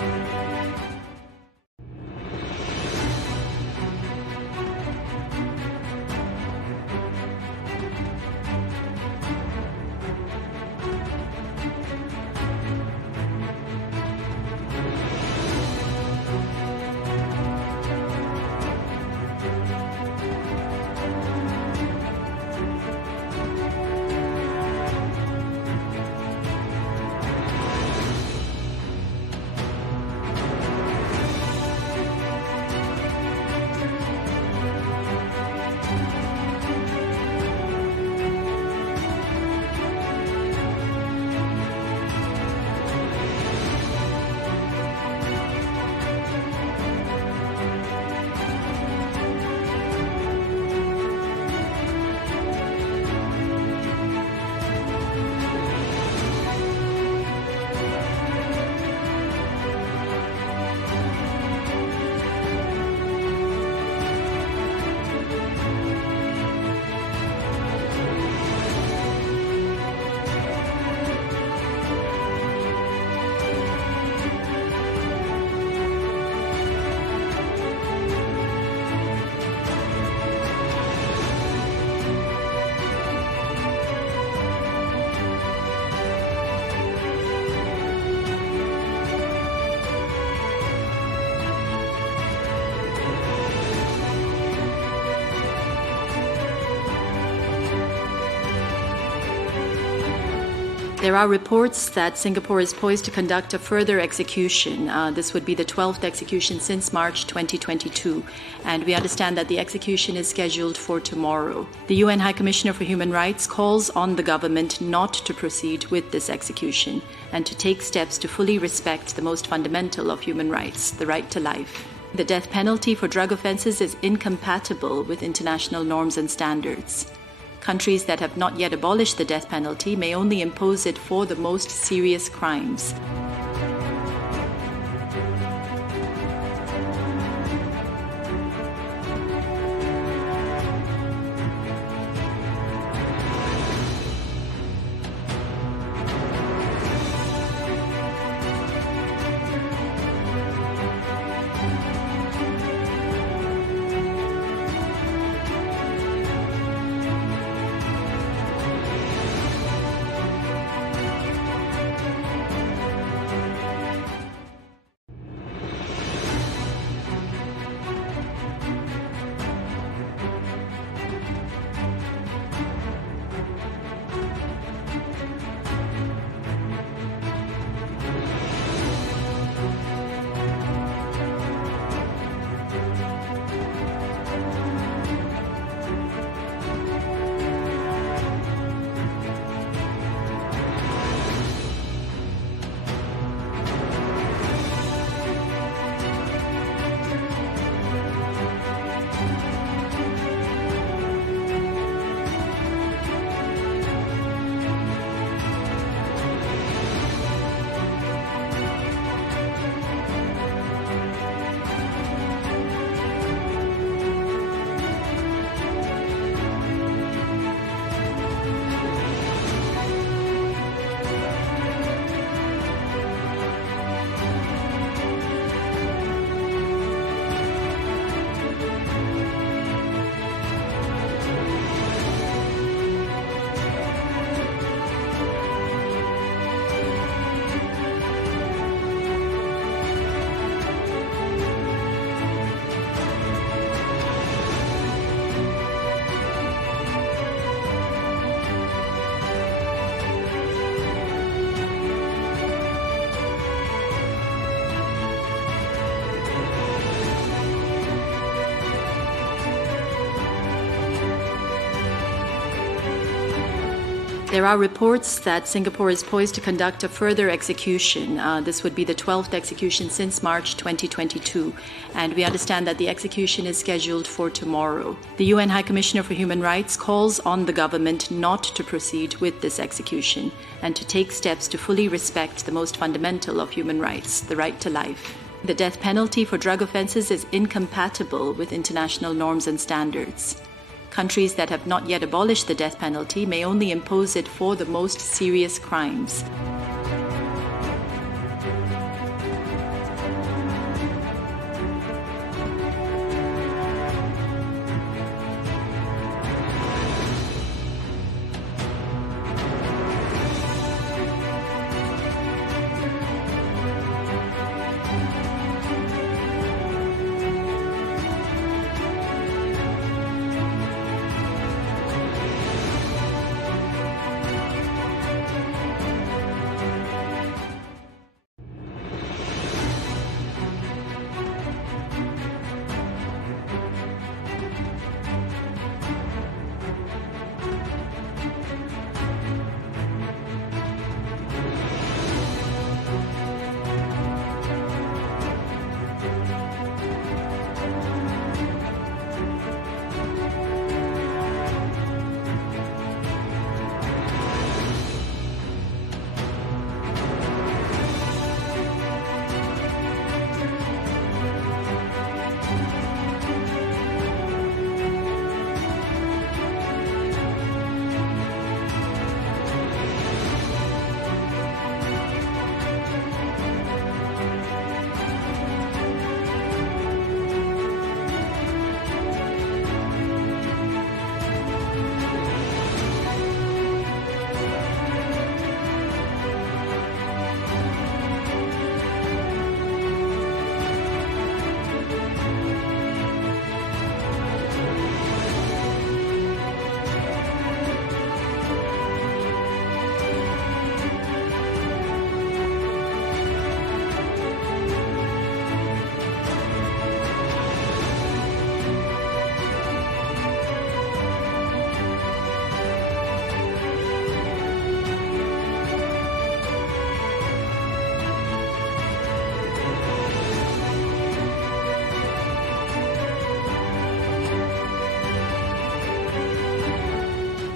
There are reports that Singapore is poised to conduct a further execution. This would be the 12th execution since March 2022, and we understand that the execution is scheduled for tomorrow. The UN High Commissioner for Human Rights calls on the government not to proceed with this execution and to take steps to fully respect the most fundamental of human rights, the right to life. The death penalty for drug offences is incompatible with international norms and standards. Countries that have not yet abolished the death penalty may only impose it for the most serious crimes. There are reports that Singapore is poised to conduct a further execution. This would be the 12th execution since March 2022, and we understand that the execution is scheduled for tomorrow. The UN High Commissioner for Human Rights calls on the government not to proceed with this execution and to take steps to fully respect the most fundamental of human rights, the right to life. The death penalty for drug offences is incompatible with international norms and standards. Countries that have not yet abolished the death penalty may only impose it for the most serious crimes.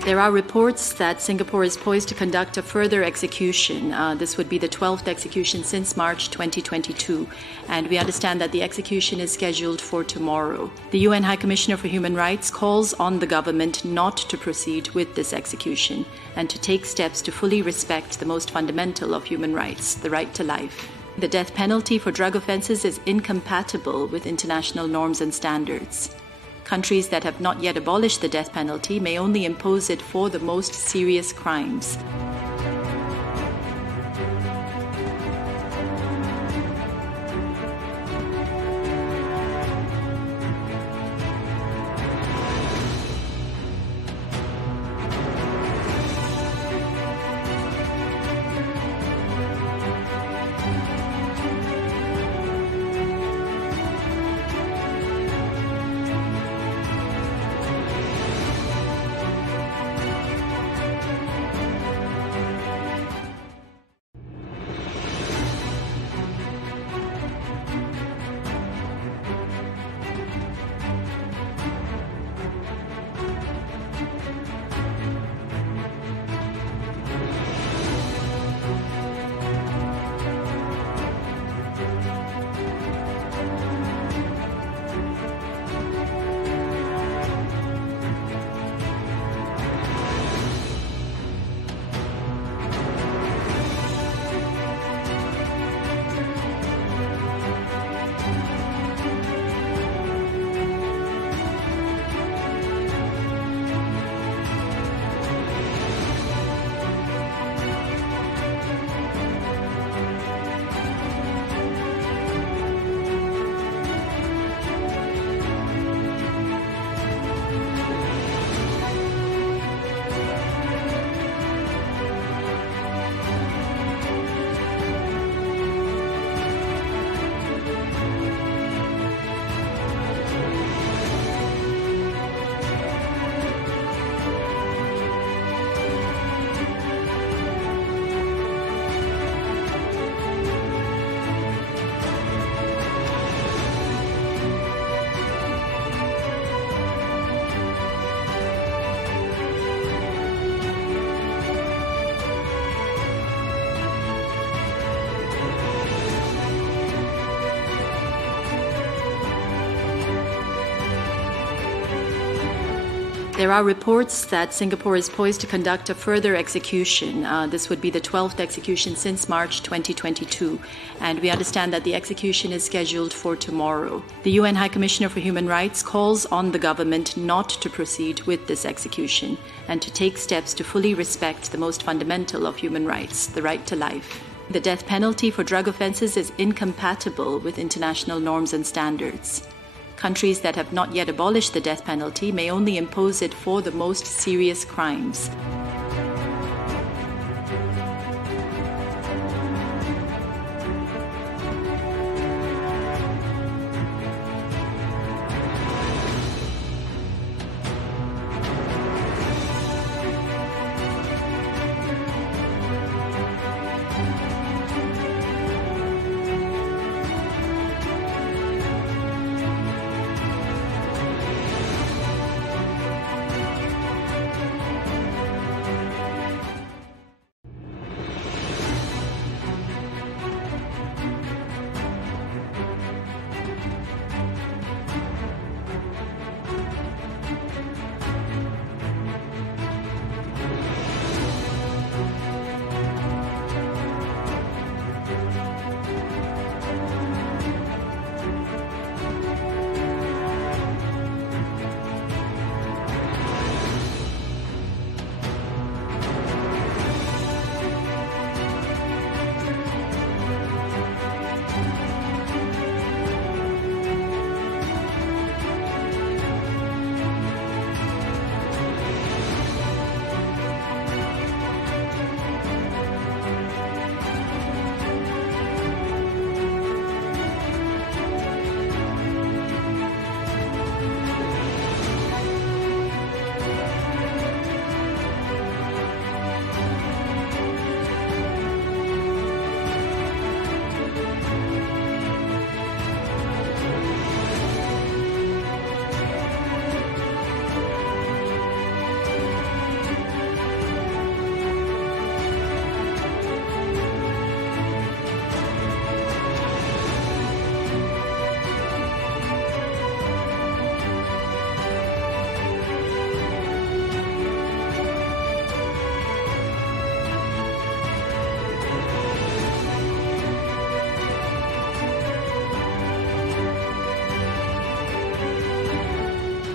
There are reports that Singapore is poised to conduct a further execution. This would be the 12th execution since March 2022, and we understand that the execution is scheduled for tomorrow. The UN High Commissioner for Human Rights calls on the government not to proceed with this execution and to take steps to fully respect the most fundamental of human rights, the right to life. The death penalty for drug offences is incompatible with international norms and standards. Countries that have not yet abolished the death penalty may only impose it for the most serious crimes. There are reports that Singapore is poised to conduct a further execution. This would be the 12th execution since March 2022, and we understand that the execution is scheduled for tomorrow. The UN High Commissioner for Human Rights calls on the government not to proceed with this execution and to take steps to fully respect the most fundamental of human rights, the right to life. The death penalty for drug offences is incompatible with international norms and standards. Countries that have not yet abolished the death penalty may only impose it for the most serious crimes.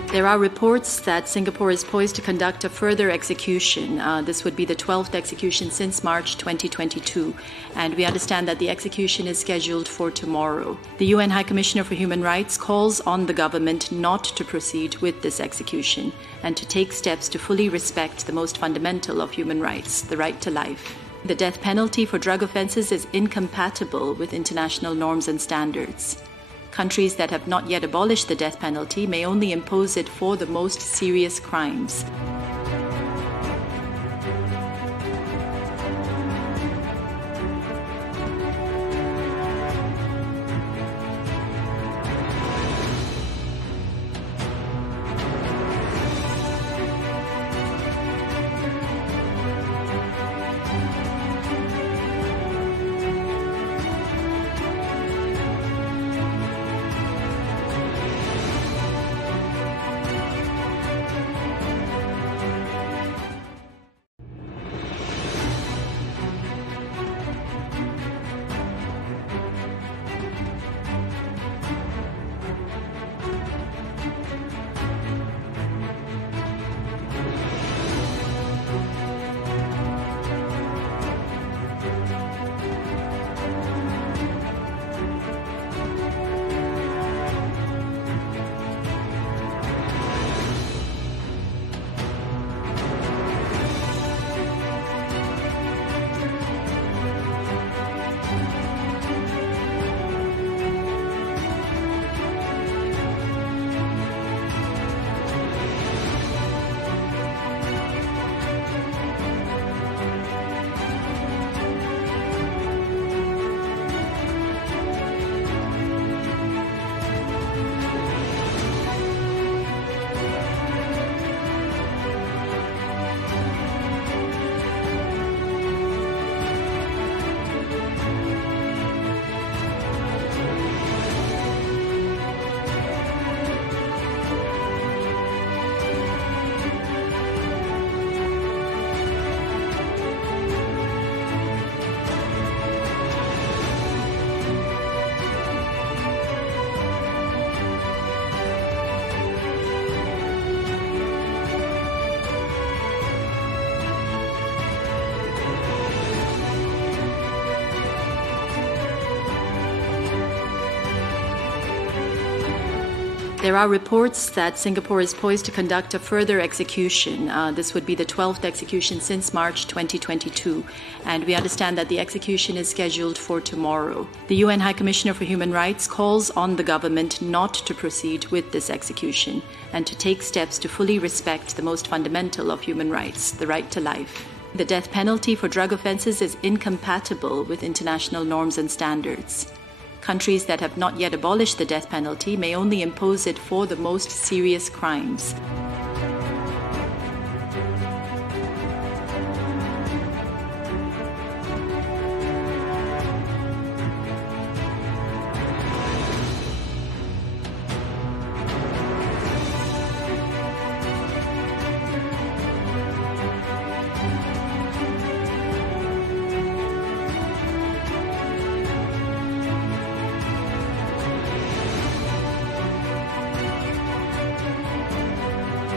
There are reports that Singapore is poised to conduct a further execution. This would be the 12th execution since March 2022, and we understand that the execution is scheduled for tomorrow. The UN High Commissioner for Human Rights calls on the government not to proceed with this execution and to take steps to fully respect the most fundamental of human rights, the right to life. The death penalty for drug offences is incompatible with international norms and standards. Countries that have not yet abolished the death penalty may only impose it for the most serious crimes. There are reports that Singapore is poised to conduct a further execution. This would be the 12th execution since March 2022, and we understand that the execution is scheduled for tomorrow. The UN High Commissioner for Human Rights calls on the government not to proceed with this execution and to take steps to fully respect the most fundamental of human rights, the right to life. The death penalty for drug offences is incompatible with international norms and standards. Countries that have not yet abolished the death penalty may only impose it for the most serious crimes.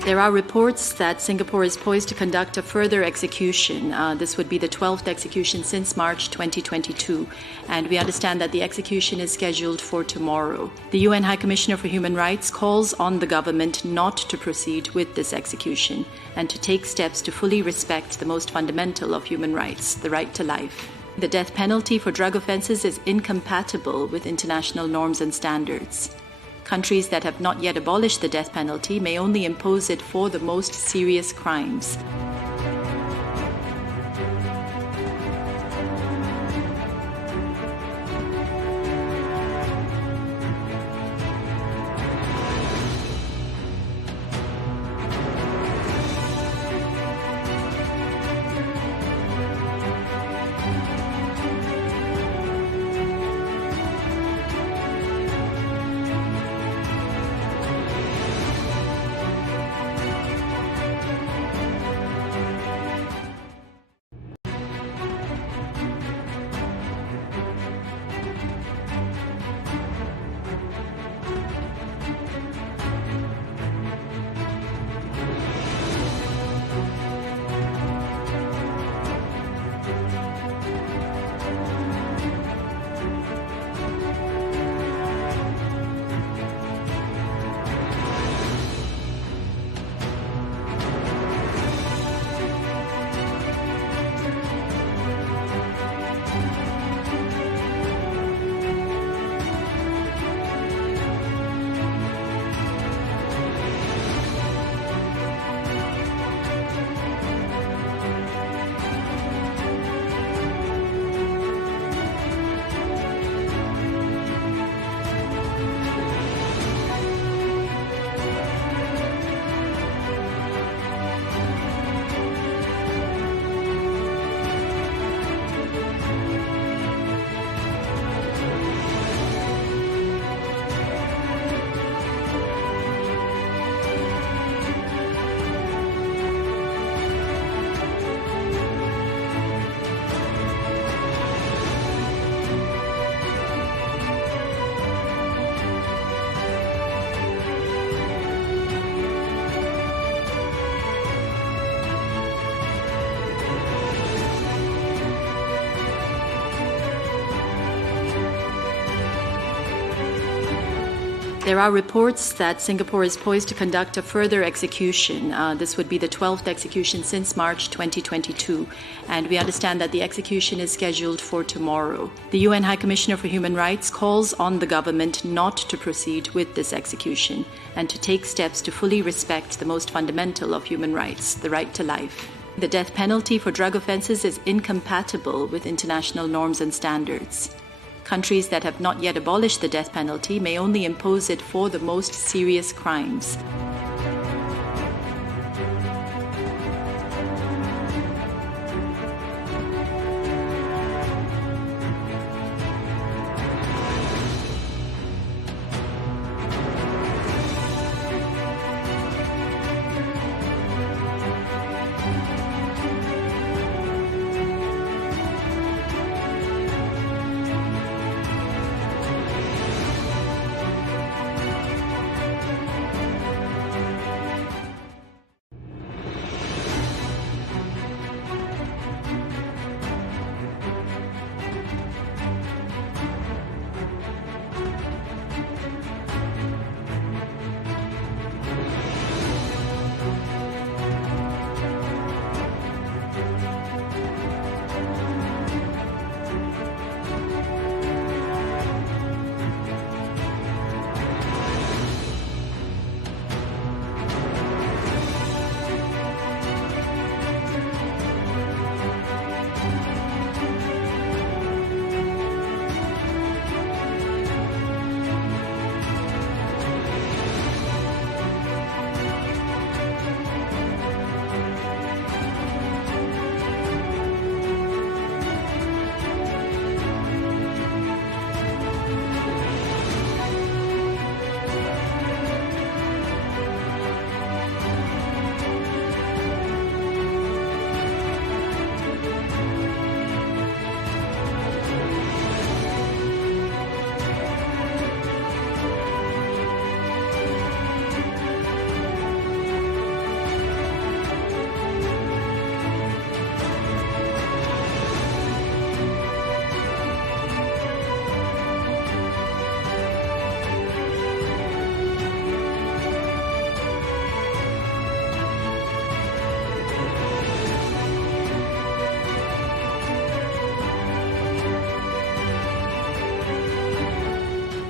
There are reports that Singapore is poised to conduct a further execution. This would be the 12th execution since March 2022, and we understand that the execution is scheduled for tomorrow. The UN High Commissioner for Human Rights calls on the government not to proceed with this execution and to take steps to fully respect the most fundamental of human rights, the right to life. The death penalty for drug offences is incompatible with international norms and standards. Countries that have not yet abolished the death penalty may only impose it for the most serious crimes. There are reports that Singapore is poised to conduct a further execution. This would be the 12th execution since March 2022, and we understand that the execution is scheduled for tomorrow. The UN High Commissioner for Human Rights calls on the government not to proceed with this execution and to take steps to fully respect the most fundamental of human rights, the right to life. The death penalty for drug offences is incompatible with international norms and standards. Countries that have not yet abolished the death penalty may only impose it for the most serious crimes.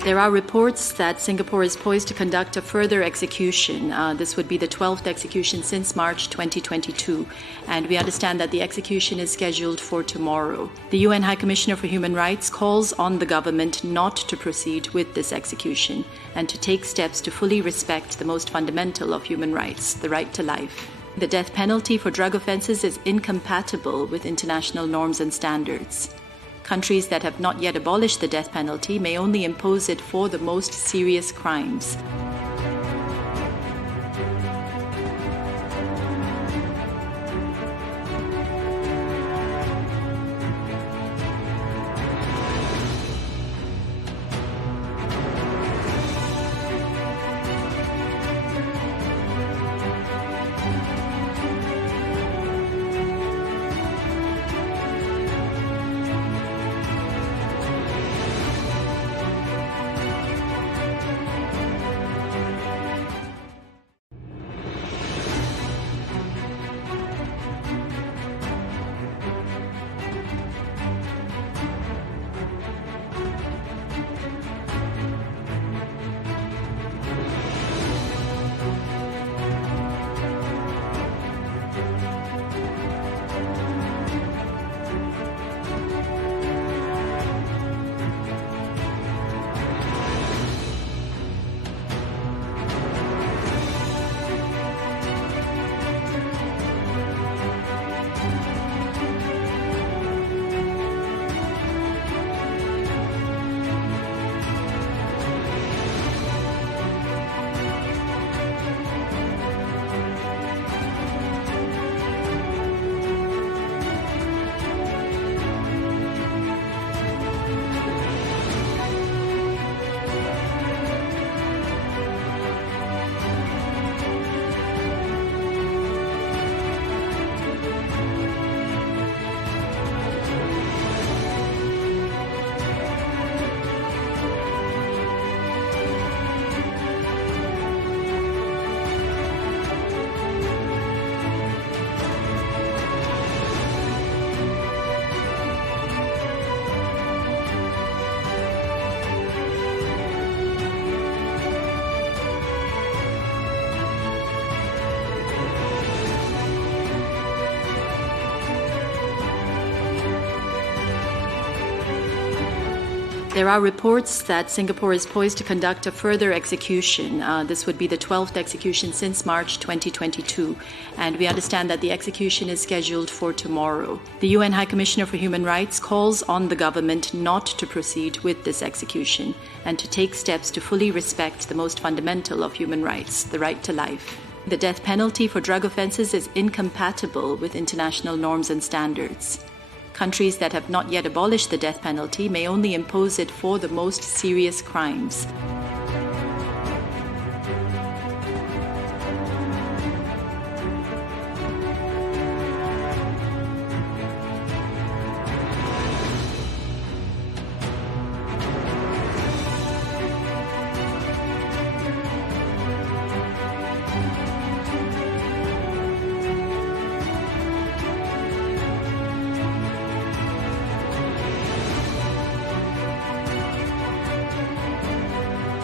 There are reports that Singapore is poised to conduct a further execution. This would be the 12th execution since March 2022, and we understand that the execution is scheduled for tomorrow. The UN High Commissioner for Human Rights calls on the government not to proceed with this execution and to take steps to fully respect the most fundamental of human rights, the right to life. The death penalty for drug offences is incompatible with international norms and standards. Countries that have not yet abolished the death penalty may only impose it for the most serious crimes. There are reports that Singapore is poised to conduct a further execution. This would be the 12th execution since March 2022, and we understand that the execution is scheduled for tomorrow. The UN High Commissioner for Human Rights calls on the government not to proceed with this execution and to take steps to fully respect the most fundamental of human rights, the right to life. The death penalty for drug offences is incompatible with international norms and standards. Countries that have not yet abolished the death penalty may only impose it for the most serious crimes.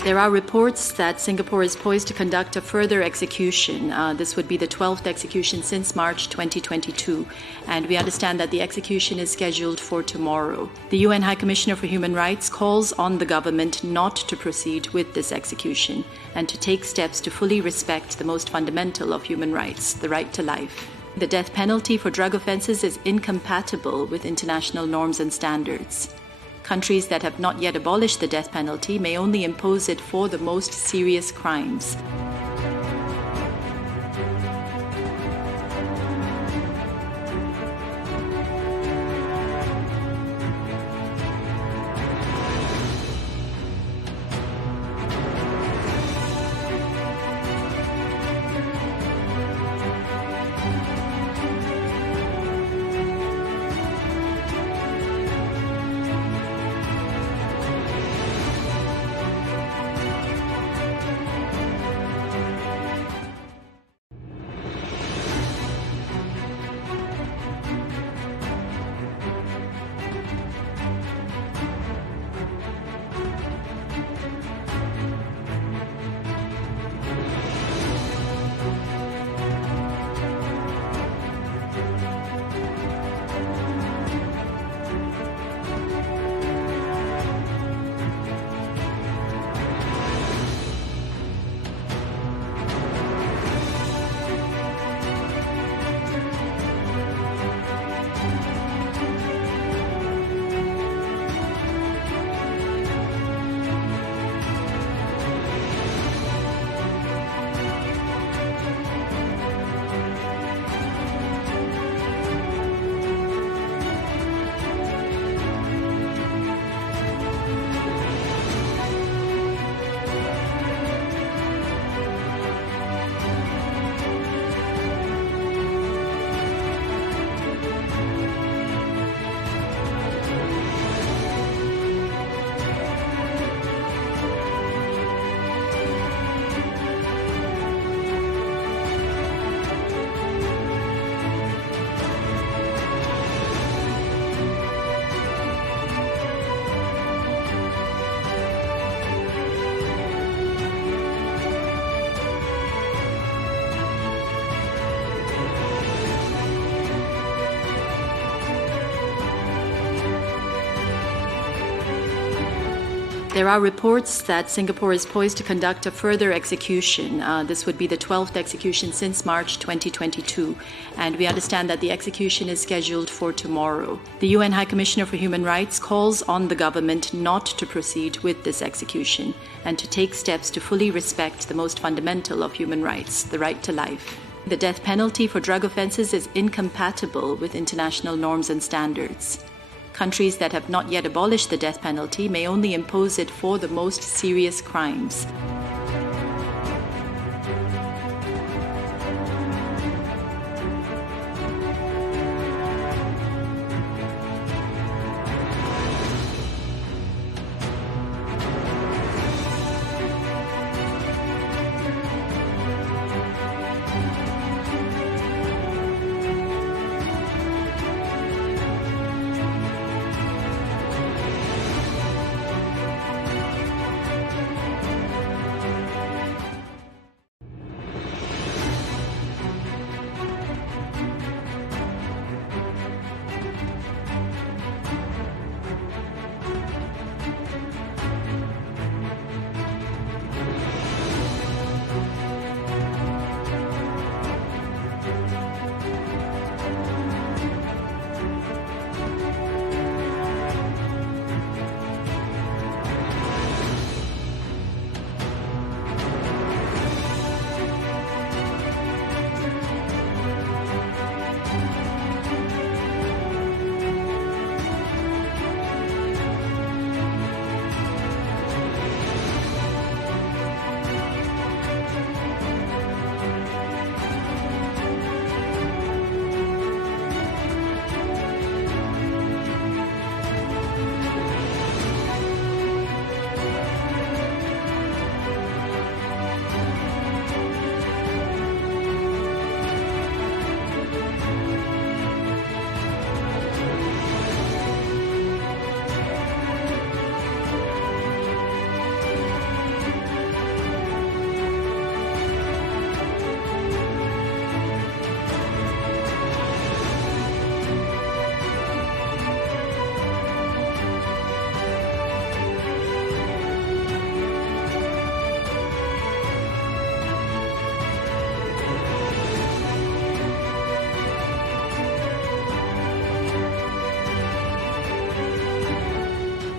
There are reports that Singapore is poised to conduct a further execution. This would be the 12th execution since March 2022, and we understand that the execution is scheduled for tomorrow. The UN High Commissioner for Human Rights calls on the government not to proceed with this execution and to take steps to fully respect the most fundamental of human rights, the right to life. The death penalty for drug offences is incompatible with international norms and standards. Countries that have not yet abolished the death penalty may only impose it for the most serious crimes. There are reports that Singapore is poised to conduct a further execution. This would be the 12th execution since March 2022, and we understand that the execution is scheduled for tomorrow. The UN High Commissioner for Human Rights calls on the government not to proceed with this execution and to take steps to fully respect the most fundamental of human rights, the right to life. The death penalty for drug offences is incompatible with international norms and standards. Countries that have not yet abolished the death penalty may only impose it for the most serious crimes.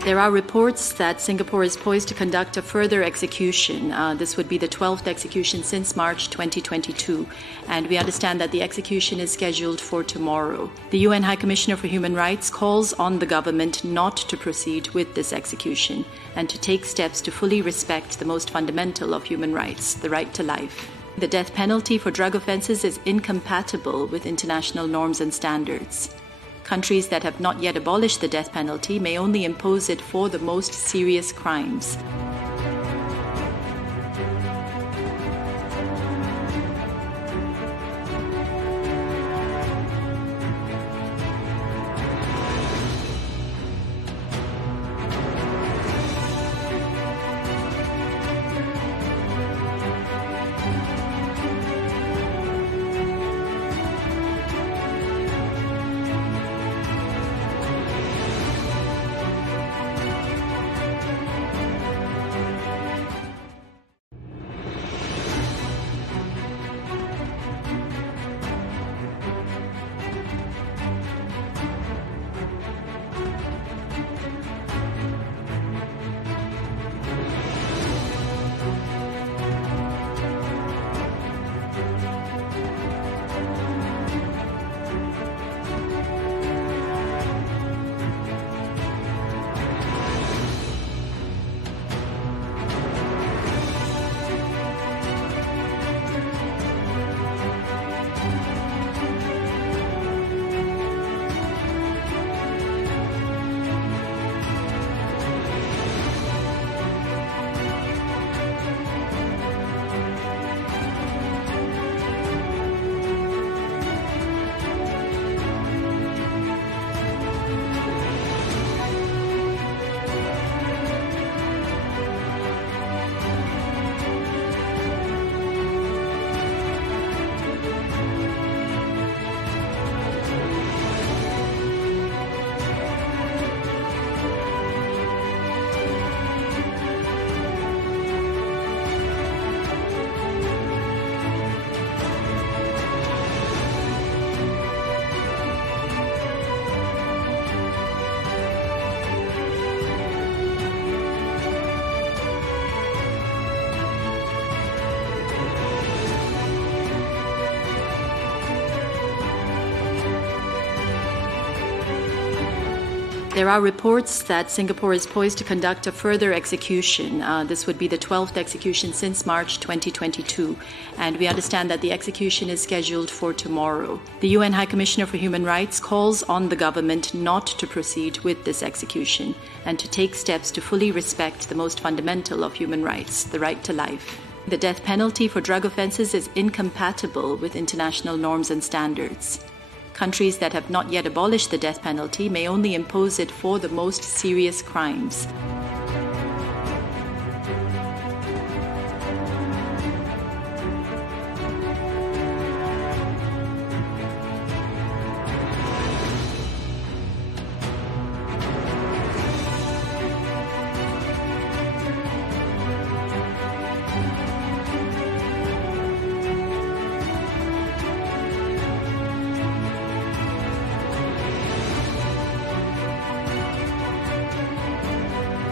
There are reports that Singapore is poised to conduct a further execution. This would be the 12th execution since March 2022, and we understand that the execution is scheduled for tomorrow. The UN High Commissioner for Human Rights calls on the government not to proceed with this execution and to take steps to fully respect the most fundamental of human rights, the right to life. The death penalty for drug offences is incompatible with international norms and standards. Countries that have not yet abolished the death penalty may only impose it for the most serious crimes. There are reports that Singapore is poised to conduct a further execution. This would be the 12th execution since March 2022, and we understand that the execution is scheduled for tomorrow. The UN High Commissioner for Human Rights calls on the government not to proceed with this execution and to take steps to fully respect the most fundamental of human rights, the right to life. The death penalty for drug offences is incompatible with international norms and standards. Countries that have not yet abolished the death penalty may only impose it for the most serious crimes.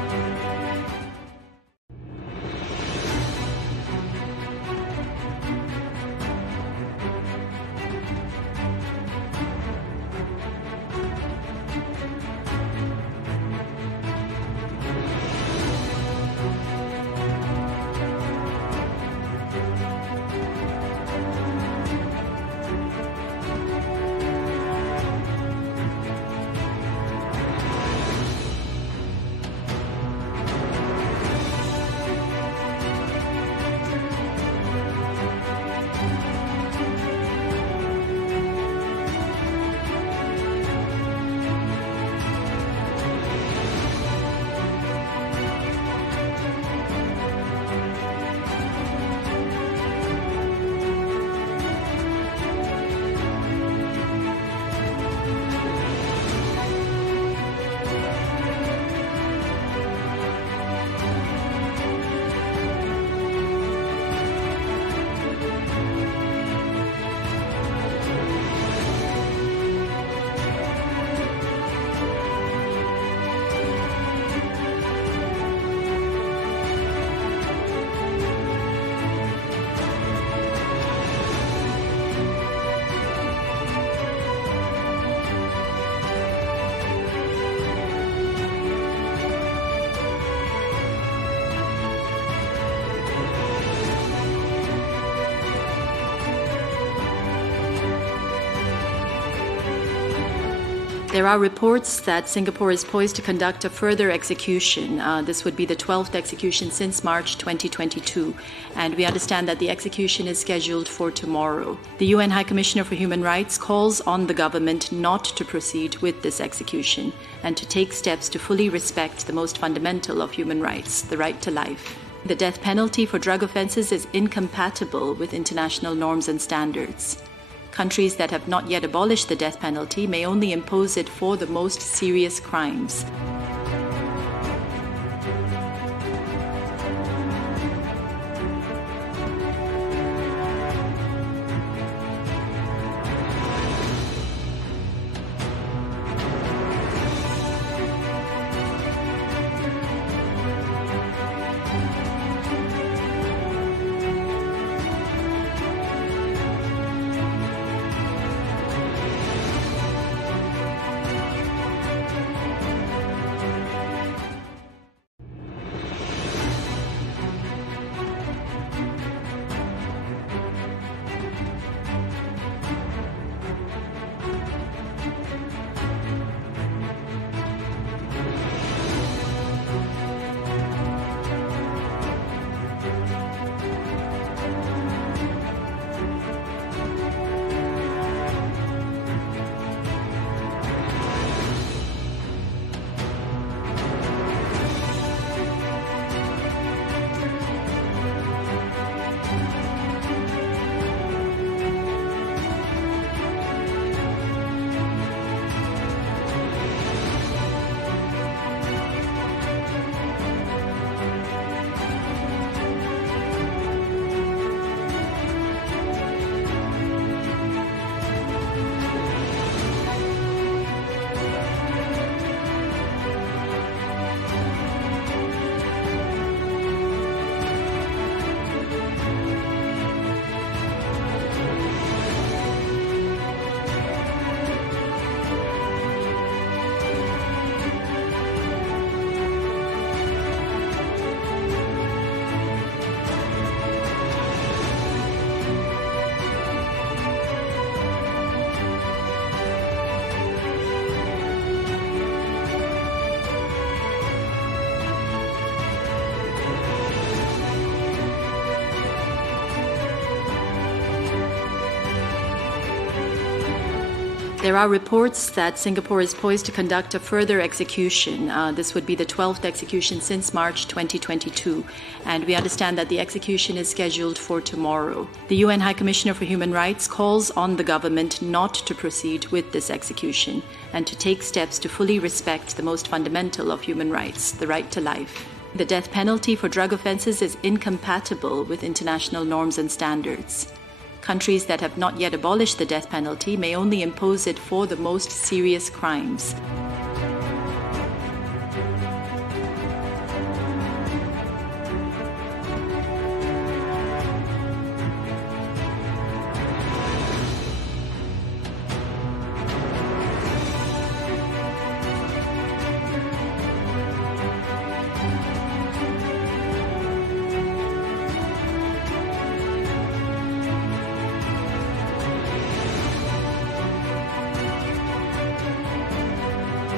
There are reports that Singapore is poised to conduct a further execution. This would be the 12th execution since March 2022, and we understand that the execution is scheduled for tomorrow. The UN High Commissioner for Human Rights calls on the government not to proceed with this execution and to take steps to fully respect the most fundamental of human rights, the right to life. The death penalty for drug offences is incompatible with international norms and standards. Countries that have not yet abolished the death penalty may only impose it for the most serious crimes. There are reports that Singapore is poised to conduct a further execution. This would be the 12th execution since March 2022, and we understand that the execution is scheduled for tomorrow. The UN High Commissioner for Human Rights calls on the government not to proceed with this execution and to take steps to fully respect the most fundamental of human rights, the right to life. The death penalty for drug offences is incompatible with international norms and standards. Countries that have not yet abolished the death penalty may only impose it for the most serious crimes.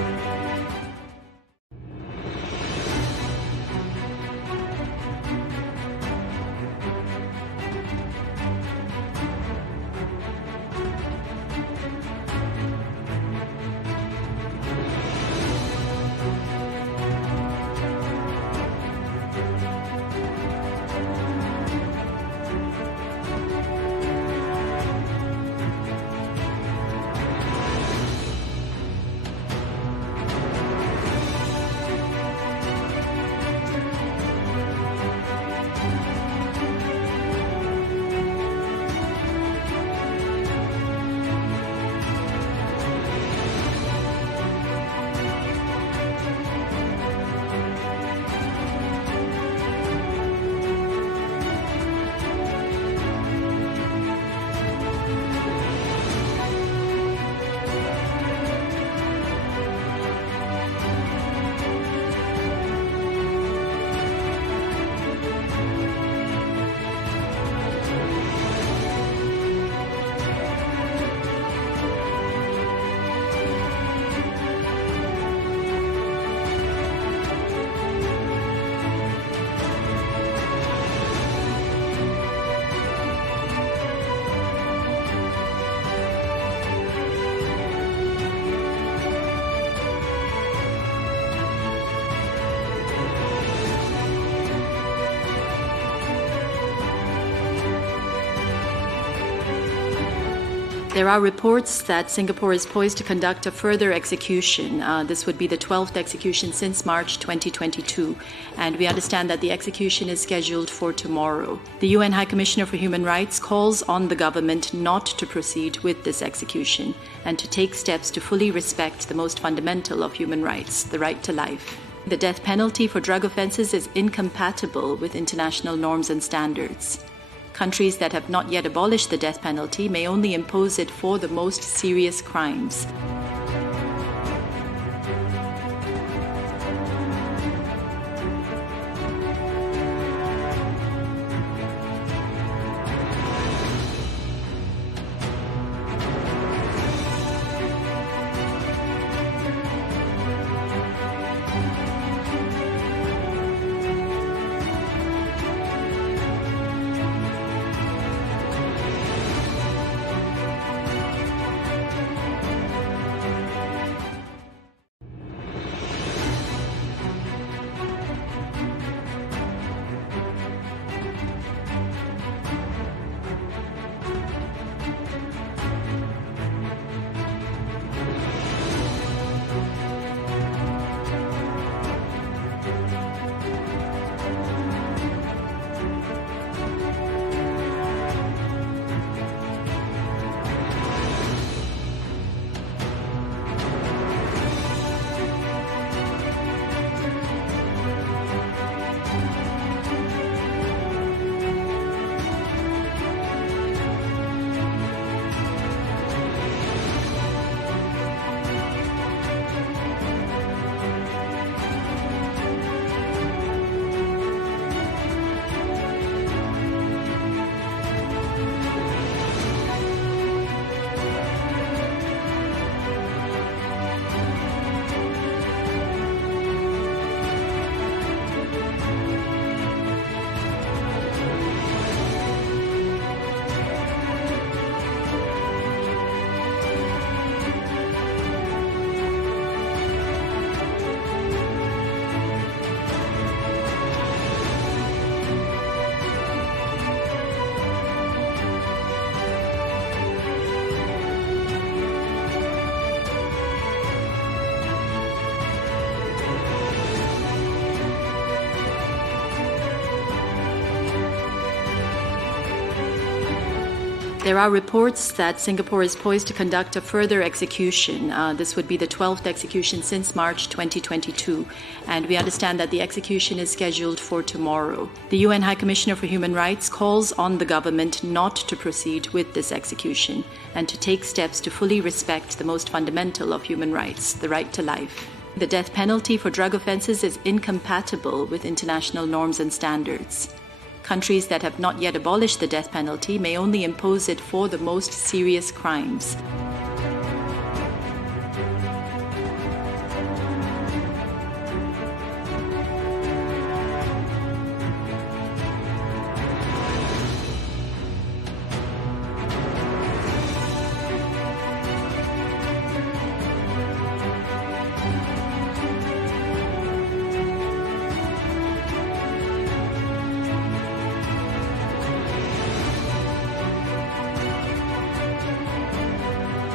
There are reports that Singapore is poised to conduct a further execution. This would be the 12th execution since March 2022, and we understand that the execution is scheduled for tomorrow. The UN High Commissioner for Human Rights calls on the government not to proceed with this execution and to take steps to fully respect the most fundamental of human rights, the right to life. The death penalty for drug offences is incompatible with international norms and standards. Countries that have not yet abolished the death penalty may only impose it for the most serious crimes. There are reports that Singapore is poised to conduct a further execution. This would be the 12th execution since March 2022, and we understand that the execution is scheduled for tomorrow. The UN High Commissioner for Human Rights calls on the government not to proceed with this execution and to take steps to fully respect the most fundamental of human rights, the right to life. The death penalty for drug offences is incompatible with international norms and standards. Countries that have not yet abolished the death penalty may only impose it for the most serious crimes.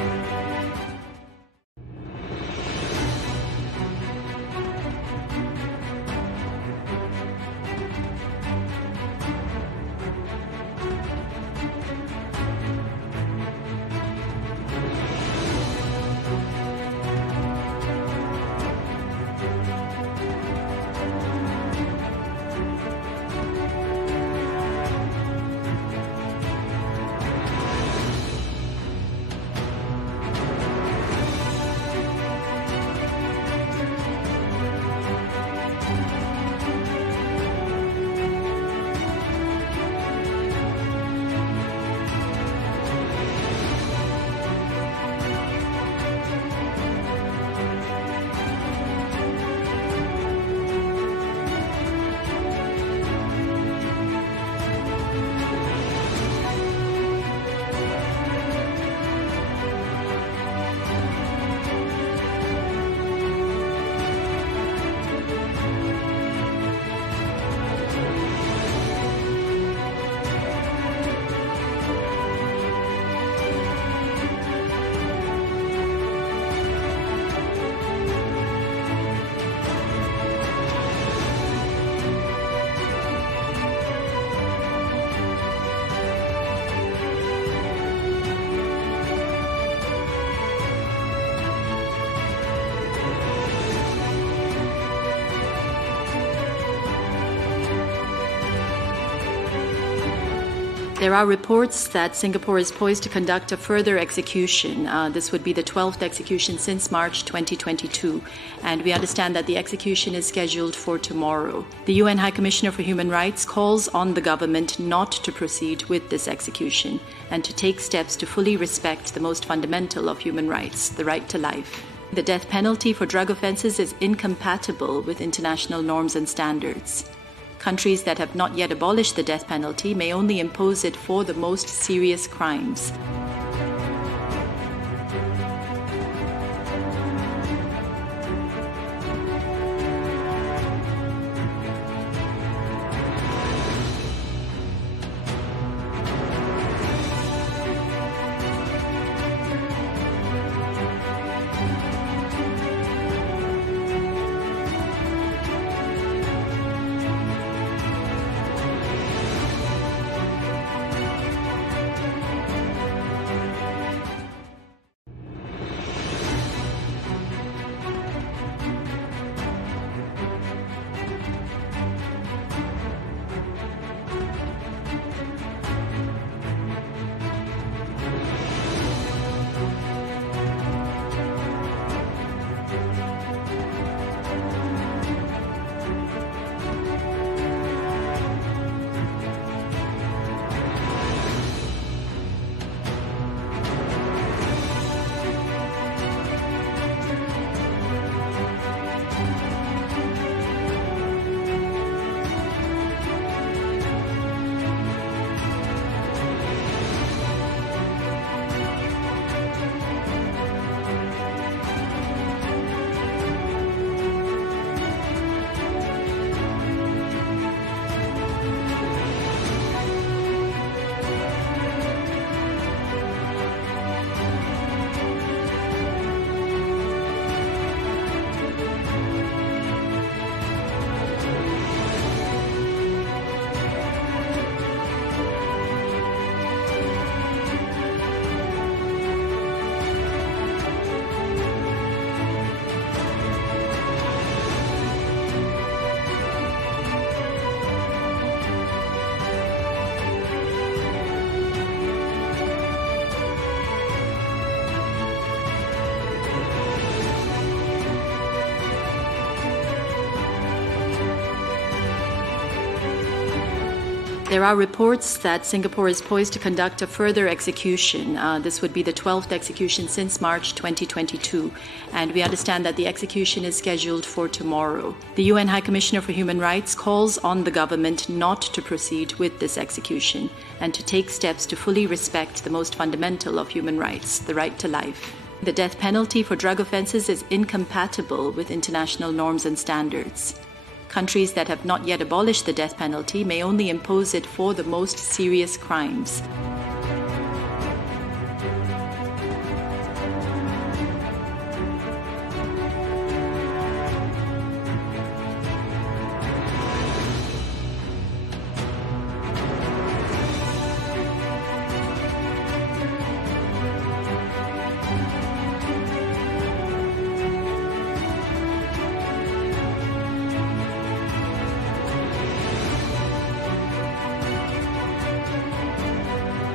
There are reports that Singapore is poised to conduct a further execution. This would be the 12th execution since March 2022, and we understand that the execution is scheduled for tomorrow. The UN High Commissioner for Human Rights calls on the government not to proceed with this execution and to take steps to fully respect the most fundamental of human rights, the right to life. The death penalty for drug offences is incompatible with international norms and standards. Countries that have not yet abolished the death penalty may only impose it for the most serious crimes. There are reports that Singapore is poised to conduct a further execution. This would be the 12th execution since March 2022, and we understand that the execution is scheduled for tomorrow. The UN High Commissioner for Human Rights calls on the government not to proceed with this execution and to take steps to fully respect the most fundamental of human rights, the right to life. The death penalty for drug offences is incompatible with international norms and standards. Countries that have not yet abolished the death penalty may only impose it for the most serious crimes.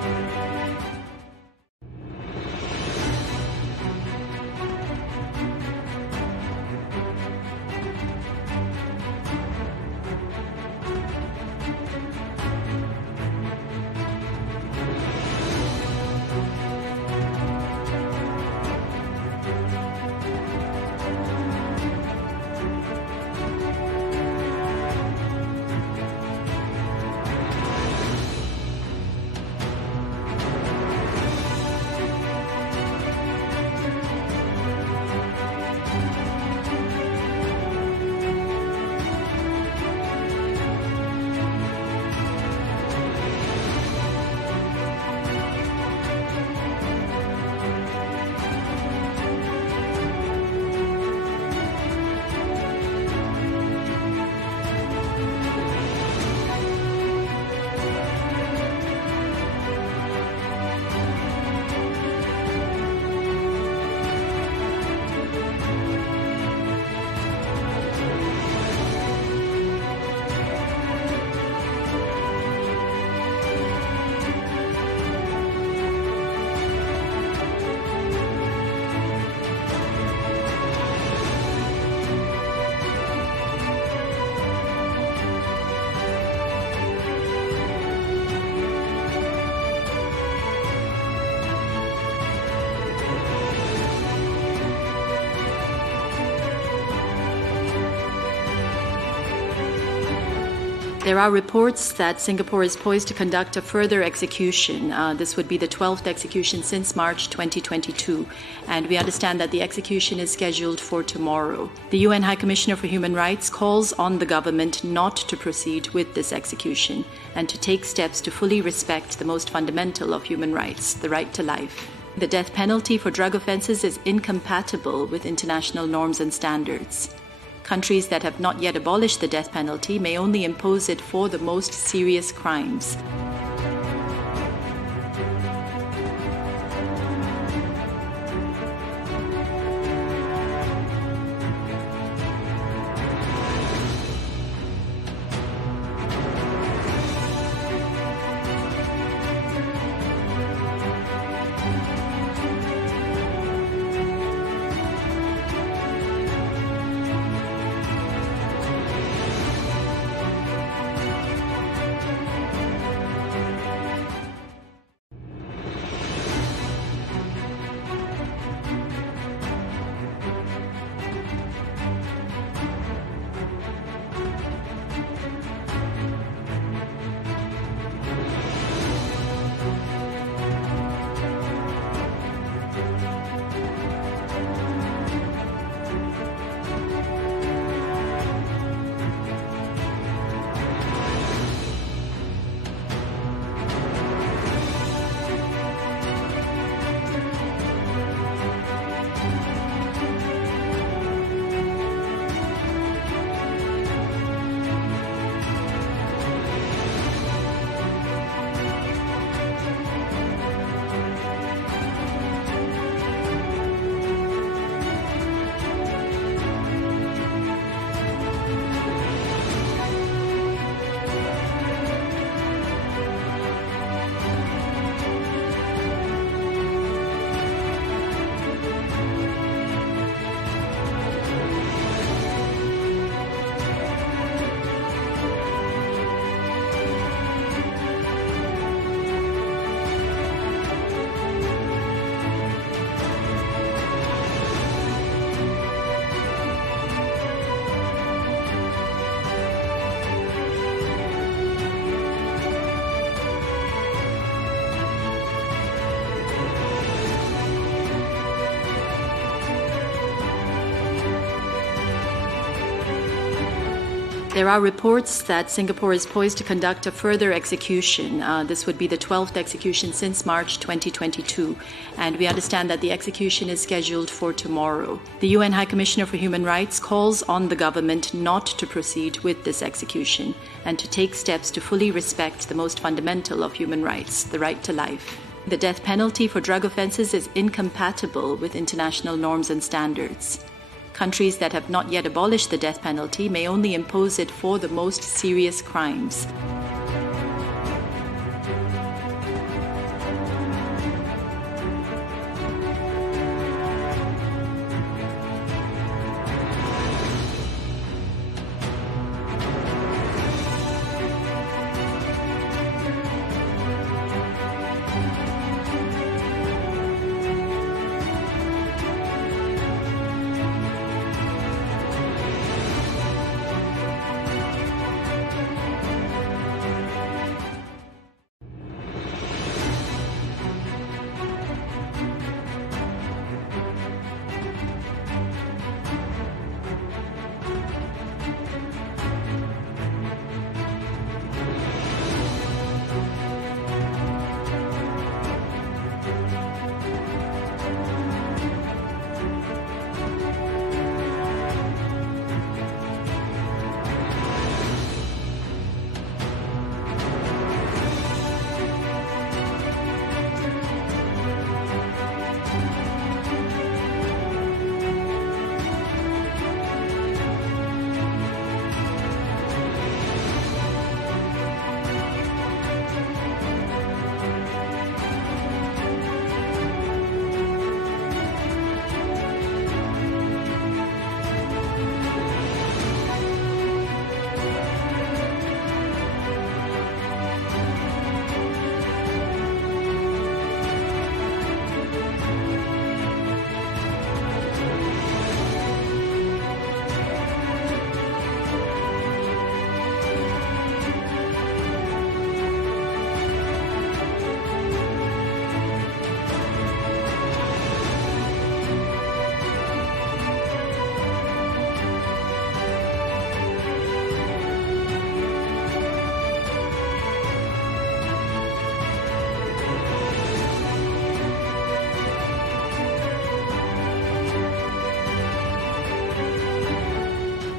There are reports that Singapore is poised to conduct a further execution. This would be the 12th execution since March 2022, and we understand that the execution is scheduled for tomorrow. The UN High Commissioner for Human Rights calls on the government not to proceed with this execution and to take steps to fully respect the most fundamental of human rights, the right to life. The death penalty for drug offences is incompatible with international norms and standards. Countries that have not yet abolished the death penalty may only impose it for the most serious crimes. There are reports that Singapore is poised to conduct a further execution. This would be the 12th execution since March 2022, and we understand that the execution is scheduled for tomorrow. The UN High Commissioner for Human Rights calls on the government not to proceed with this execution and to take steps to fully respect the most fundamental of human rights, the right to life. The death penalty for drug offences is incompatible with international norms and standards. Countries that have not yet abolished the death penalty may only impose it for the most serious crimes.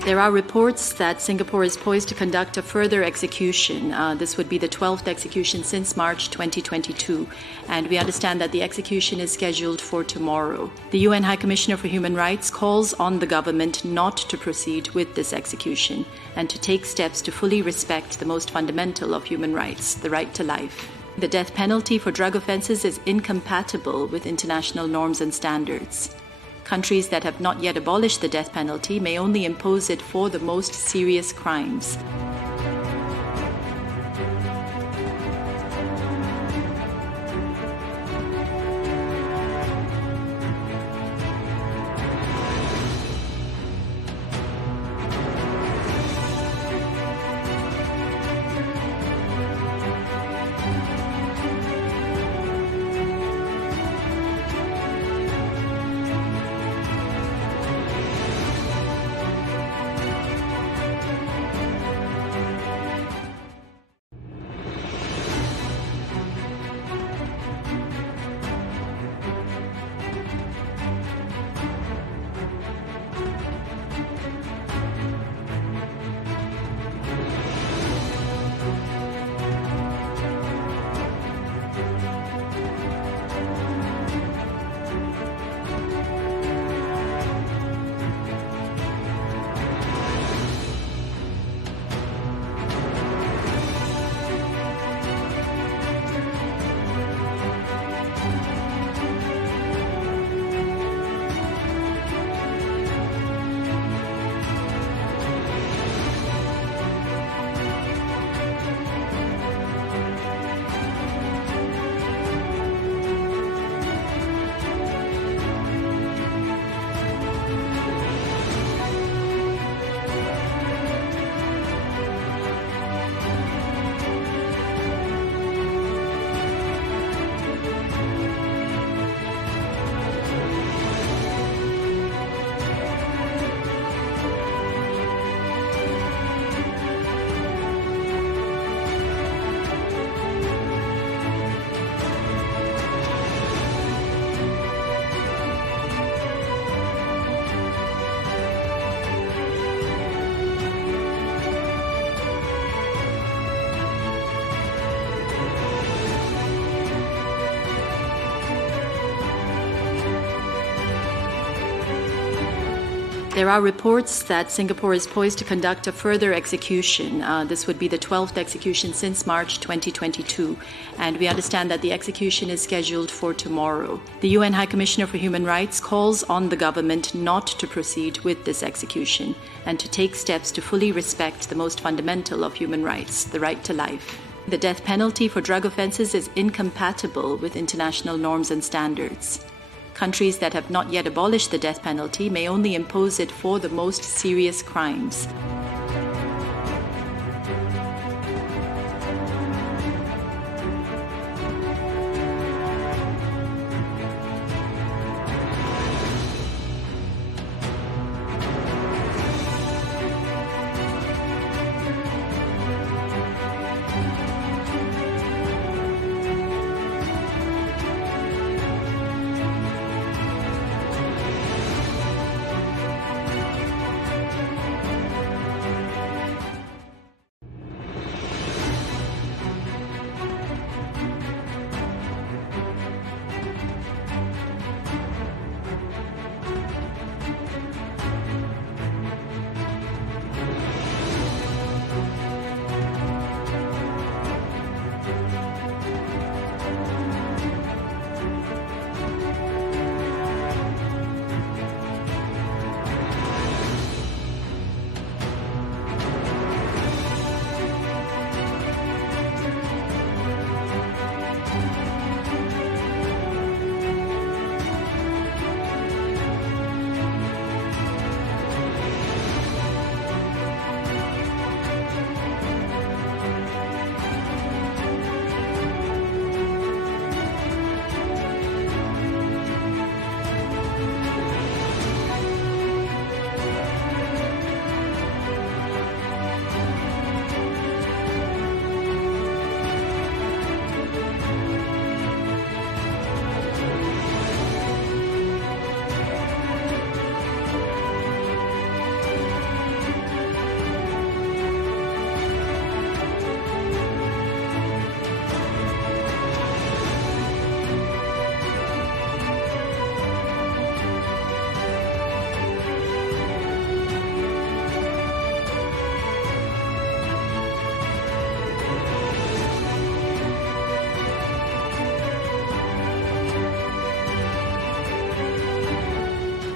There are reports that Singapore is poised to conduct a further execution. This would be the 12th execution since March 2022, and we understand that the execution is scheduled for tomorrow. The UN High Commissioner for Human Rights calls on the government not to proceed with this execution and to take steps to fully respect the most fundamental of human rights, the right to life. The death penalty for drug offences is incompatible with international norms and standards. Countries that have not yet abolished the death penalty may only impose it for the most serious crimes. There are reports that Singapore is poised to conduct a further execution. This would be the 12th execution since March 2022, and we understand that the execution is scheduled for tomorrow. The UN High Commissioner for Human Rights calls on the government not to proceed with this execution and to take steps to fully respect the most fundamental of human rights, the right to life. The death penalty for drug offences is incompatible with international norms and standards. Countries that have not yet abolished the death penalty may only impose it for the most serious crimes.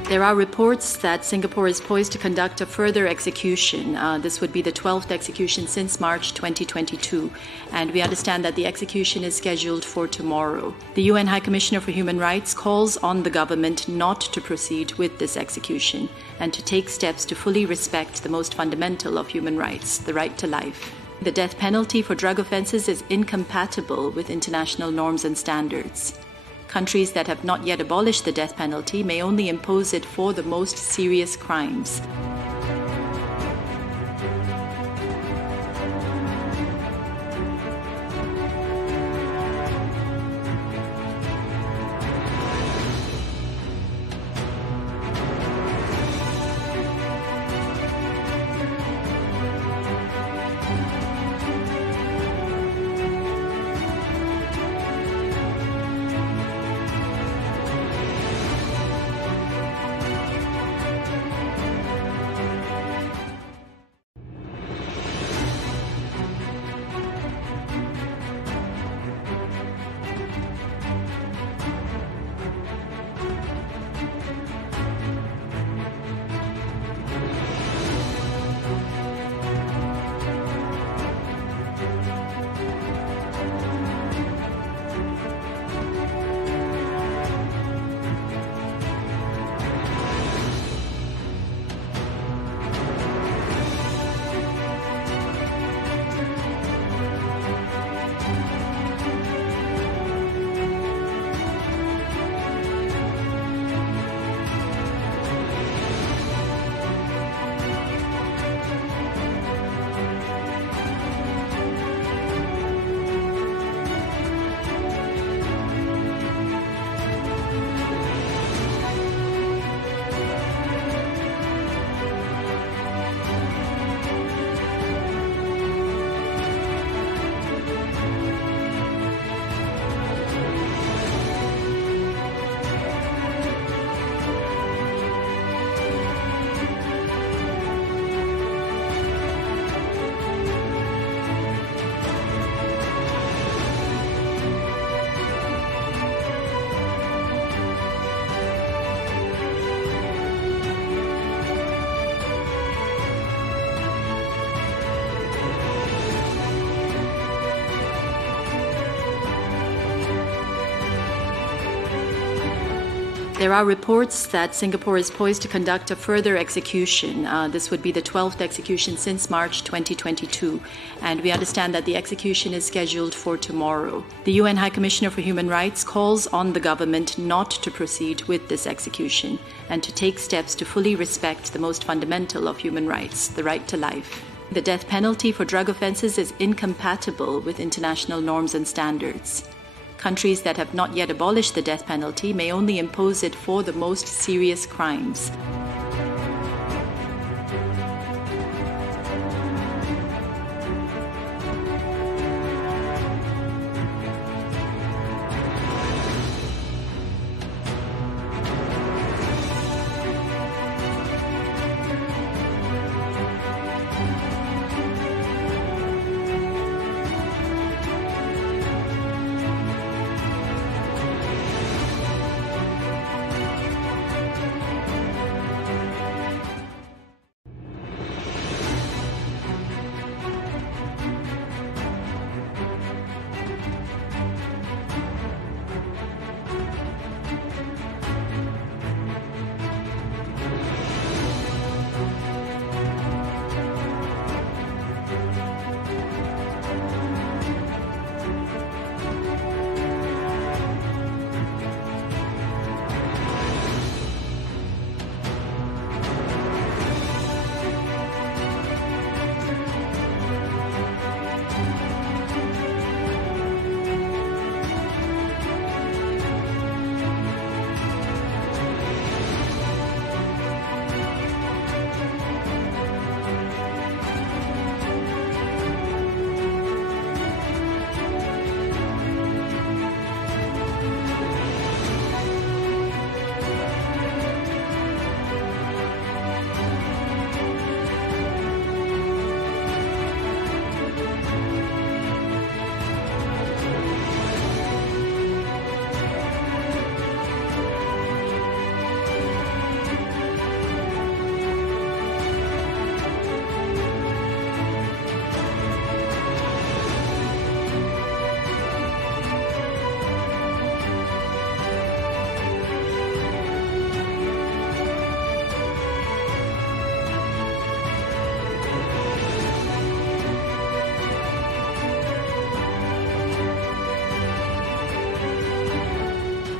There are reports that Singapore is poised to conduct a further execution. This would be the 12th execution since March 2022, and we understand that the execution is scheduled for tomorrow. The UN High Commissioner for Human Rights calls on the government not to proceed with this execution and to take steps to fully respect the most fundamental of human rights, the right to life. The death penalty for drug offences is incompatible with international norms and standards. Countries that have not yet abolished the death penalty may only impose it for the most serious crimes. There are reports that Singapore is poised to conduct a further execution. This would be the 12th execution since March 2022, and we understand that the execution is scheduled for tomorrow. The UN High Commissioner for Human Rights calls on the government not to proceed with this execution and to take steps to fully respect the most fundamental of human rights, the right to life. The death penalty for drug offences is incompatible with international norms and standards. Countries that have not yet abolished the death penalty may only impose it for the most serious crimes.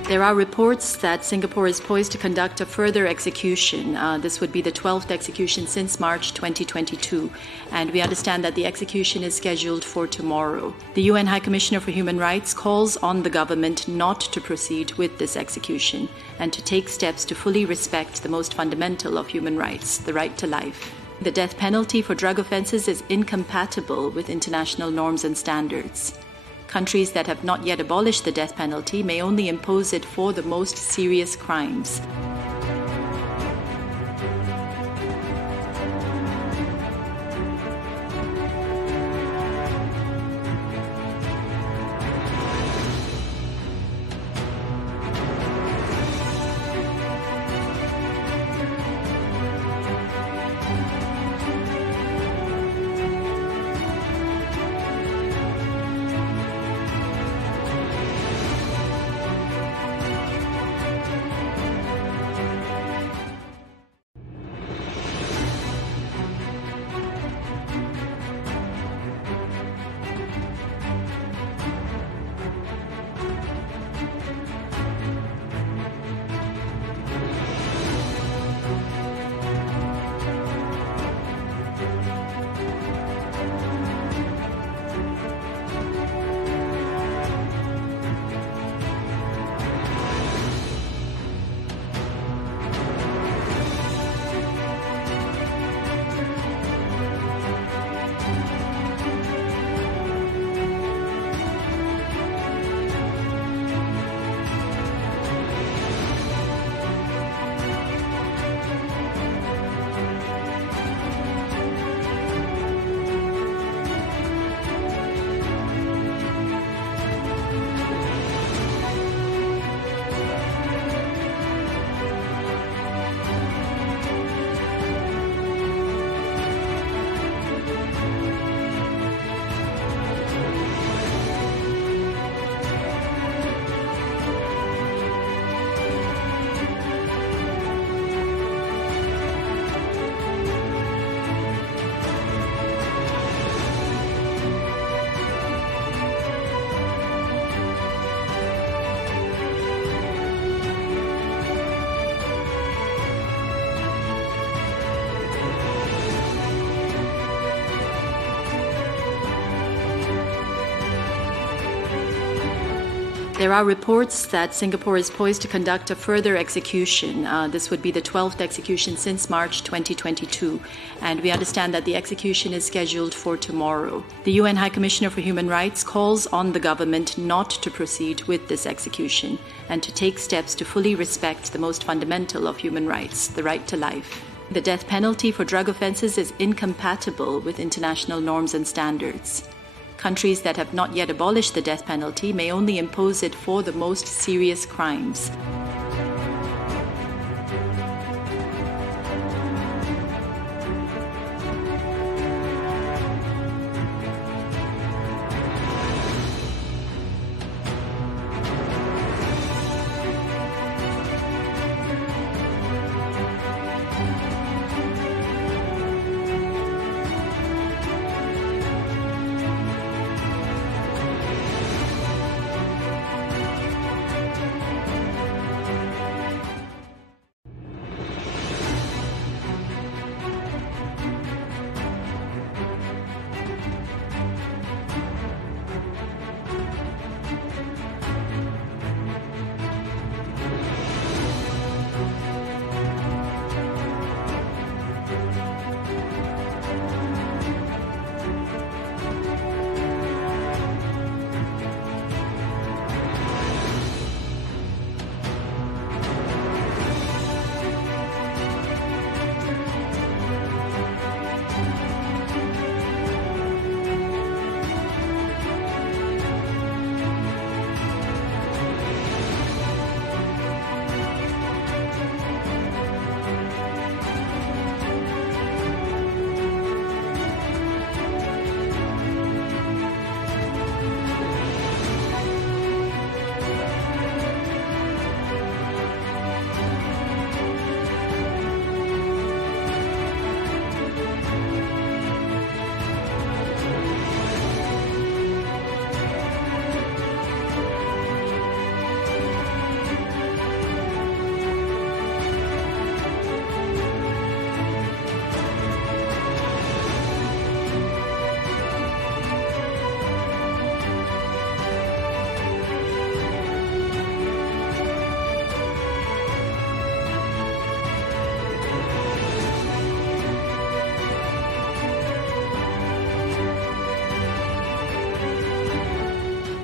There are reports that Singapore is poised to conduct a further execution. This would be the 12th execution since March 2022, and we understand that the execution is scheduled for tomorrow. The UN High Commissioner for Human Rights calls on the government not to proceed with this execution and to take steps to fully respect the most fundamental of human rights, the right to life. The death penalty for drug offences is incompatible with international norms and standards. Countries that have not yet abolished the death penalty may only impose it for the most serious crimes. There are reports that Singapore is poised to conduct a further execution. This would be the 12th execution since March 2022, and we understand that the execution is scheduled for tomorrow. The UN High Commissioner for Human Rights calls on the government not to proceed with this execution and to take steps to fully respect the most fundamental of human rights, the right to life. The death penalty for drug offences is incompatible with international norms and standards. Countries that have not yet abolished the death penalty may only impose it for the most serious crimes.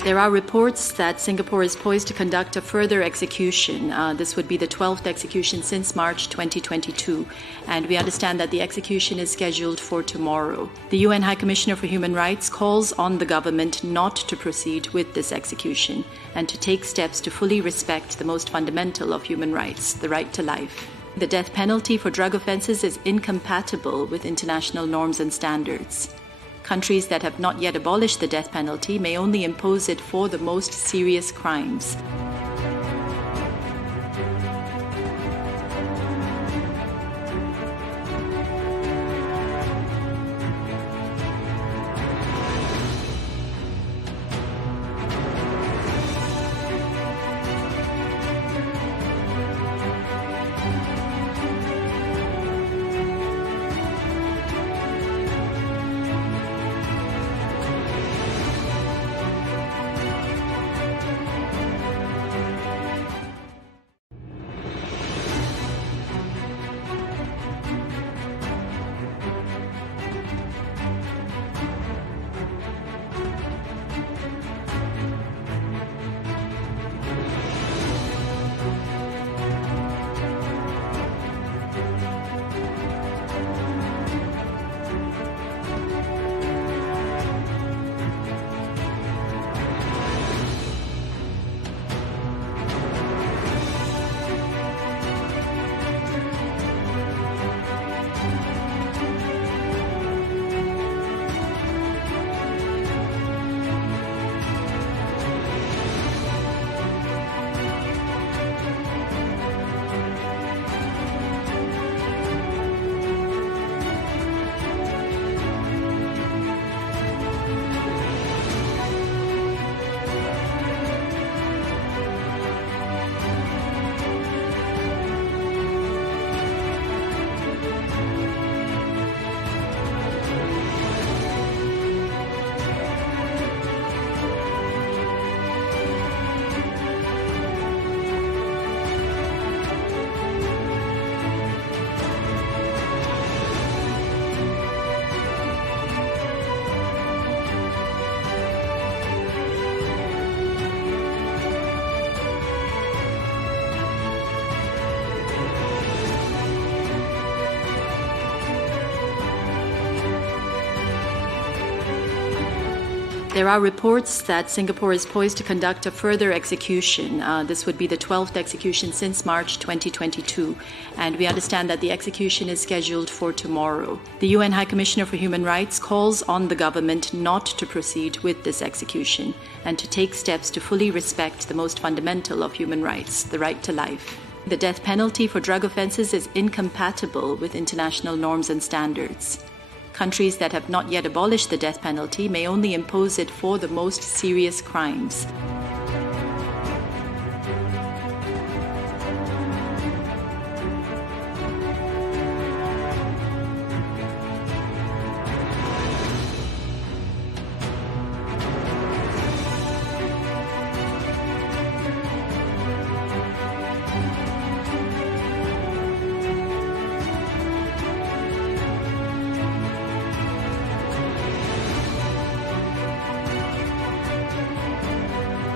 There are reports that Singapore is poised to conduct a further execution. This would be the 12th execution since March 2022, and we understand that the execution is scheduled for tomorrow. The UN High Commissioner for Human Rights calls on the government not to proceed with this execution and to take steps to fully respect the most fundamental of human rights, the right to life. The death penalty for drug offences is incompatible with international norms and standards. Countries that have not yet abolished the death penalty may only impose it for the most serious crimes. There are reports that Singapore is poised to conduct a further execution. This would be the 12th execution since March 2022, and we understand that the execution is scheduled for tomorrow. The UN High Commissioner for Human Rights calls on the government not to proceed with this execution and to take steps to fully respect the most fundamental of human rights, the right to life. The death penalty for drug offences is incompatible with international norms and standards. Countries that have not yet abolished the death penalty may only impose it for the most serious crimes.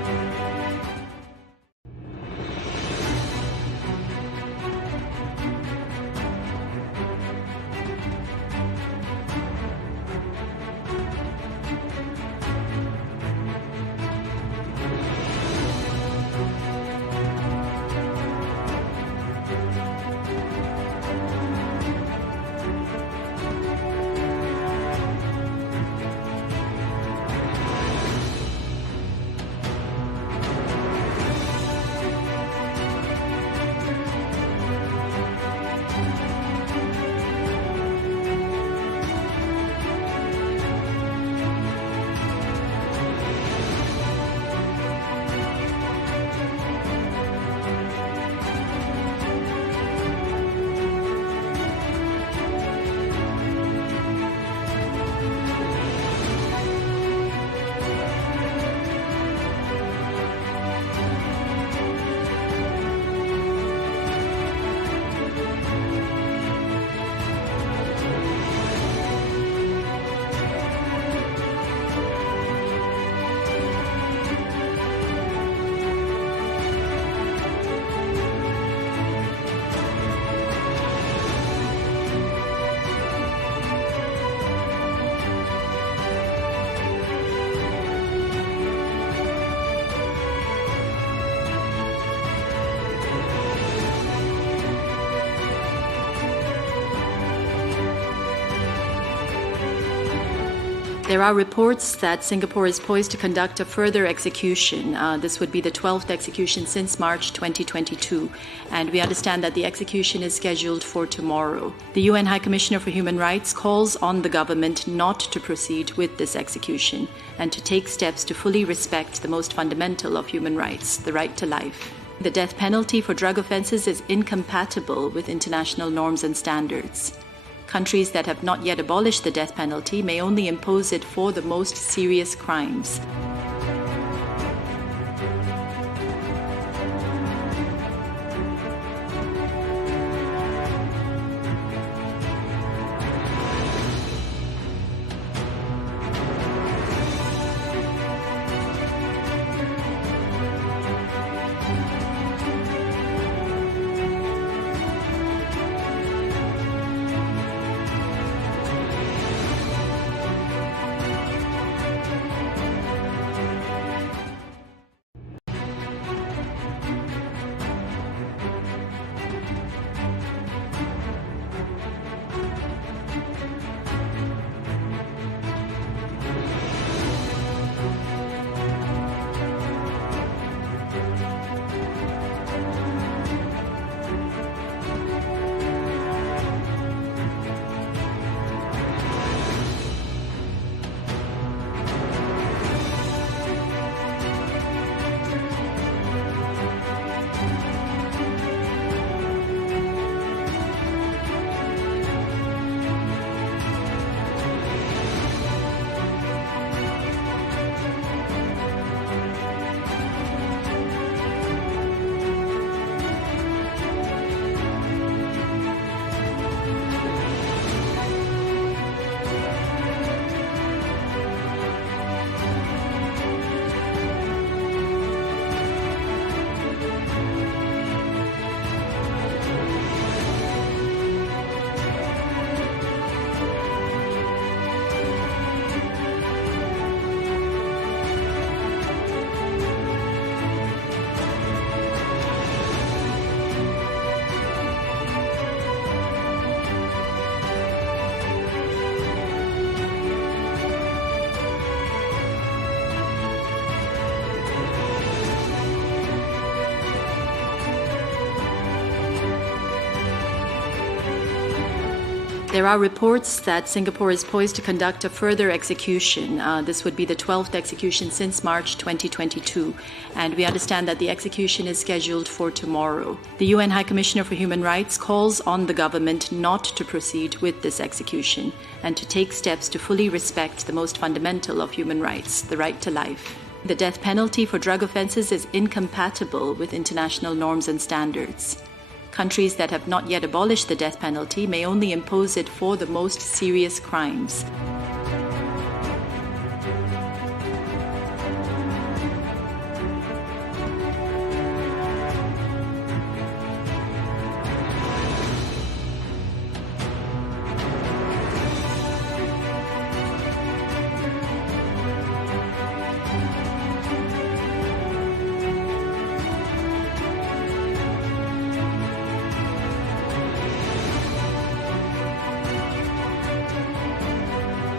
There are reports that Singapore is poised to conduct a further execution. This would be the 12th execution since March 2022, and we understand that the execution is scheduled for tomorrow. The UN High Commissioner for Human Rights calls on the government not to proceed with this execution and to take steps to fully respect the most fundamental of human rights, the right to life. The death penalty for drug offences is incompatible with international norms and standards. Countries that have not yet abolished the death penalty may only impose it for the most serious crimes. There are reports that Singapore is poised to conduct a further execution. This would be the 12th execution since March 2022, and we understand that the execution is scheduled for tomorrow. The UN High Commissioner for Human Rights calls on the government not to proceed with this execution and to take steps to fully respect the most fundamental of human rights, the right to life. The death penalty for drug offences is incompatible with international norms and standards. Countries that have not yet abolished the death penalty may only impose it for the most serious crimes.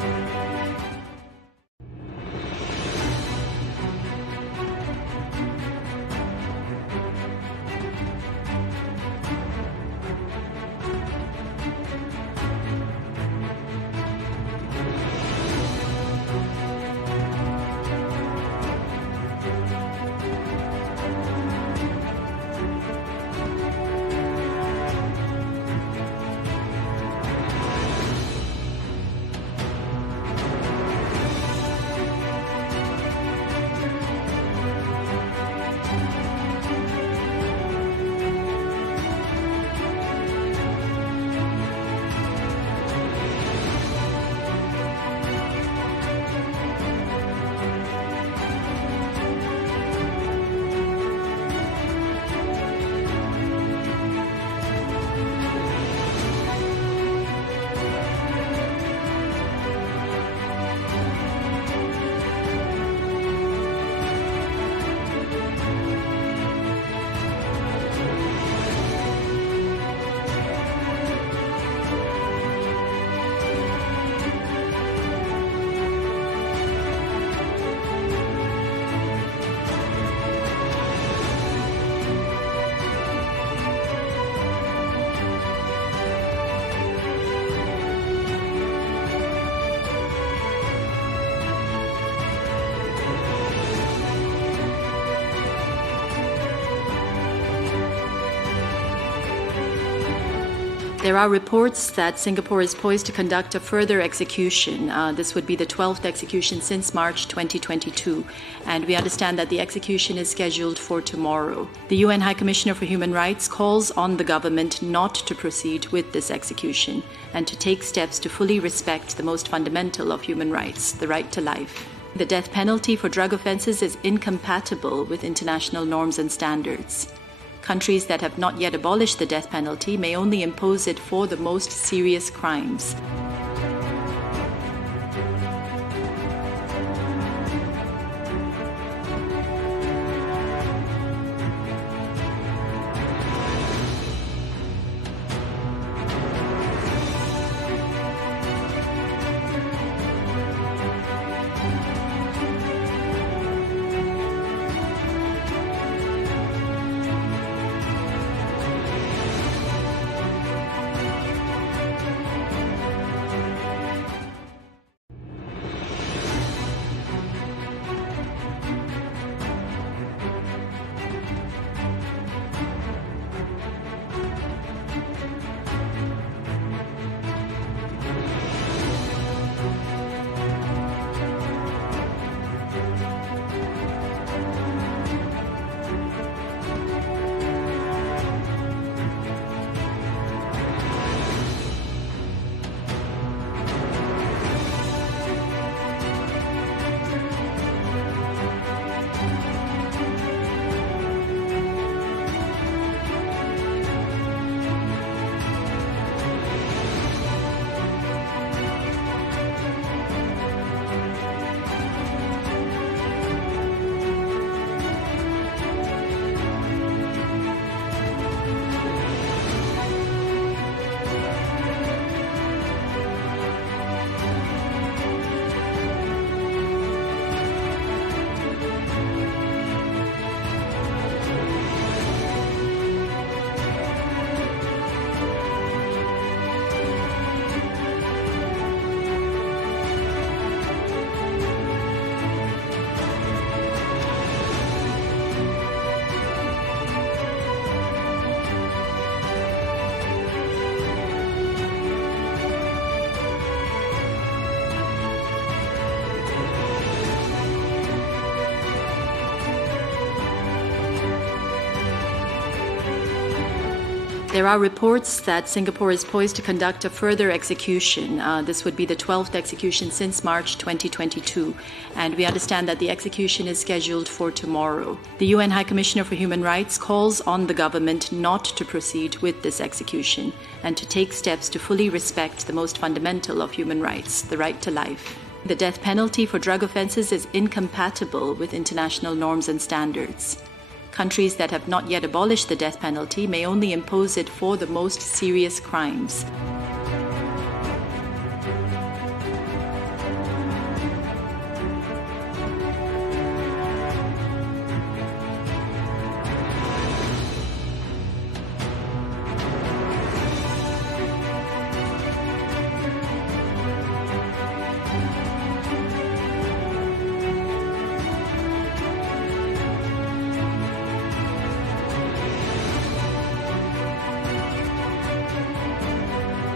There are reports that Singapore is poised to conduct a further execution. This would be the 12th execution since March 2022, and we understand that the execution is scheduled for tomorrow. The UN High Commissioner for Human Rights calls on the government not to proceed with this execution and to take steps to fully respect the most fundamental of human rights, the right to life. The death penalty for drug offences is incompatible with international norms and standards. Countries that have not yet abolished the death penalty may only impose it for the most serious crimes. There are reports that Singapore is poised to conduct a further execution. This would be the 12th execution since March 2022, and we understand that the execution is scheduled for tomorrow. The UN High Commissioner for Human Rights calls on the government not to proceed with this execution and to take steps to fully respect the most fundamental of human rights, the right to life. The death penalty for drug offences is incompatible with international norms and standards. Countries that have not yet abolished the death penalty may only impose it for the most serious crimes.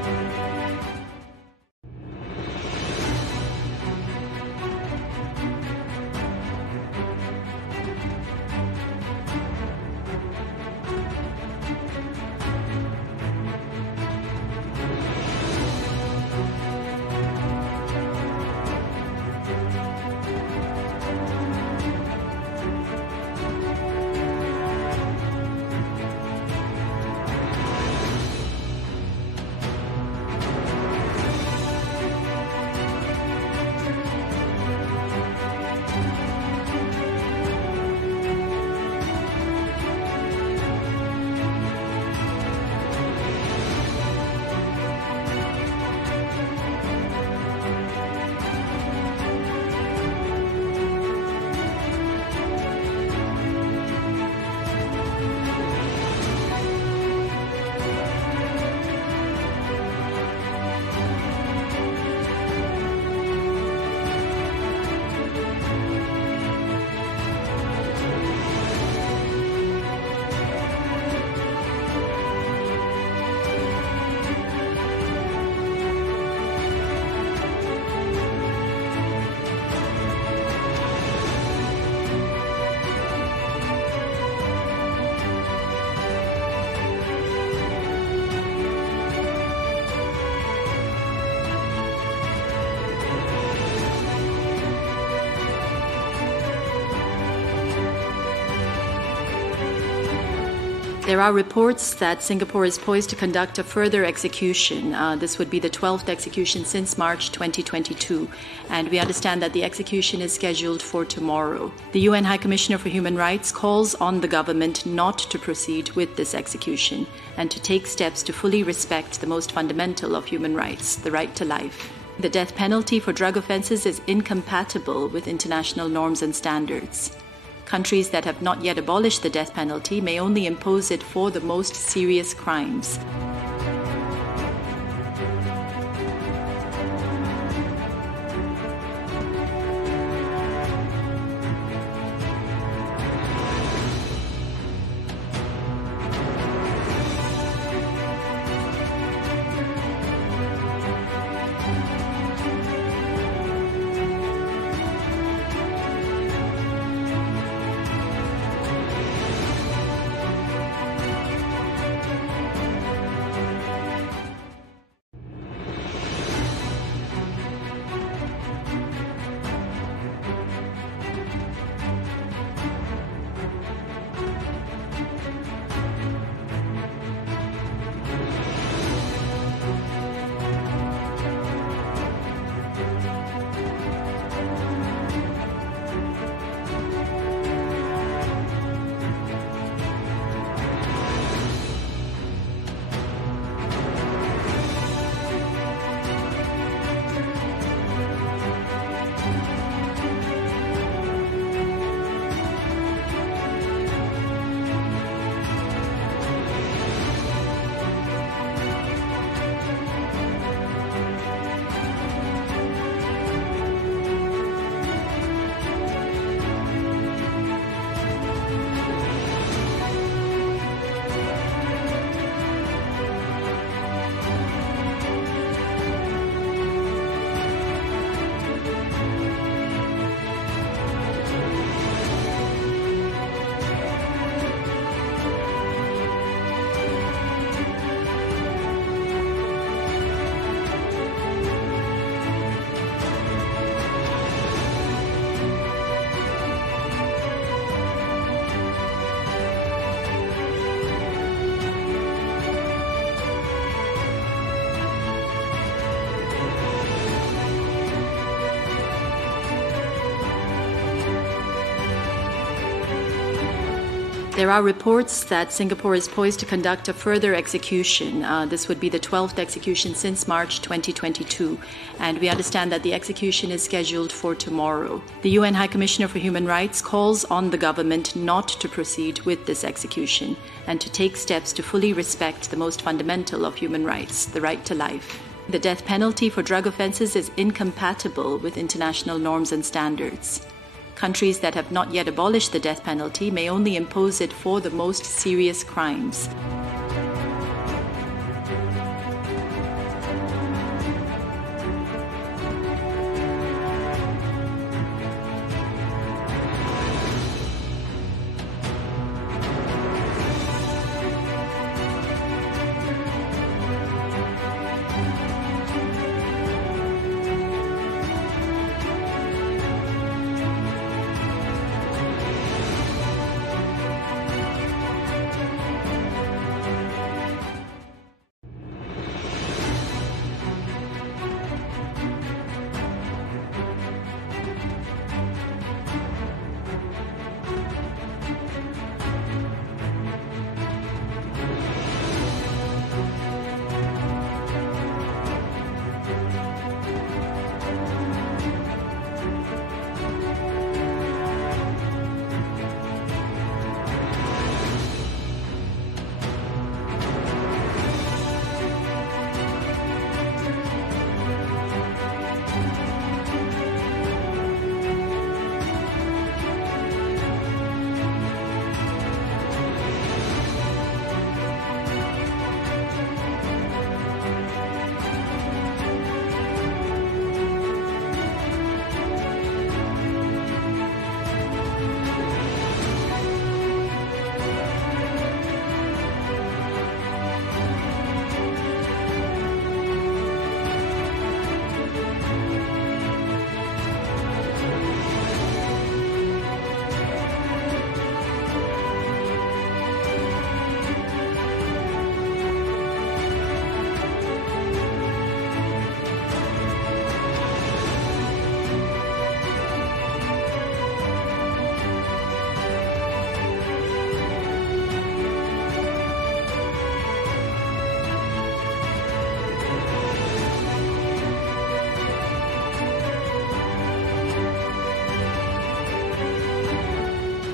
There are reports that Singapore is poised to conduct a further execution. This would be the 12th execution since March 2022, and we understand that the execution is scheduled for tomorrow. The UN High Commissioner for Human Rights calls on the government not to proceed with this execution and to take steps to fully respect the most fundamental of human rights, the right to life. The death penalty for drug offences is incompatible with international norms and standards. Countries that have not yet abolished the death penalty may only impose it for the most serious crimes. There are reports that Singapore is poised to conduct a further execution. This would be the 12th execution since March 2022, and we understand that the execution is scheduled for tomorrow. The UN High Commissioner for Human Rights calls on the government not to proceed with this execution and to take steps to fully respect the most fundamental of human rights, the right to life. The death penalty for drug offences is incompatible with international norms and standards. Countries that have not yet abolished the death penalty may only impose it for the most serious crimes.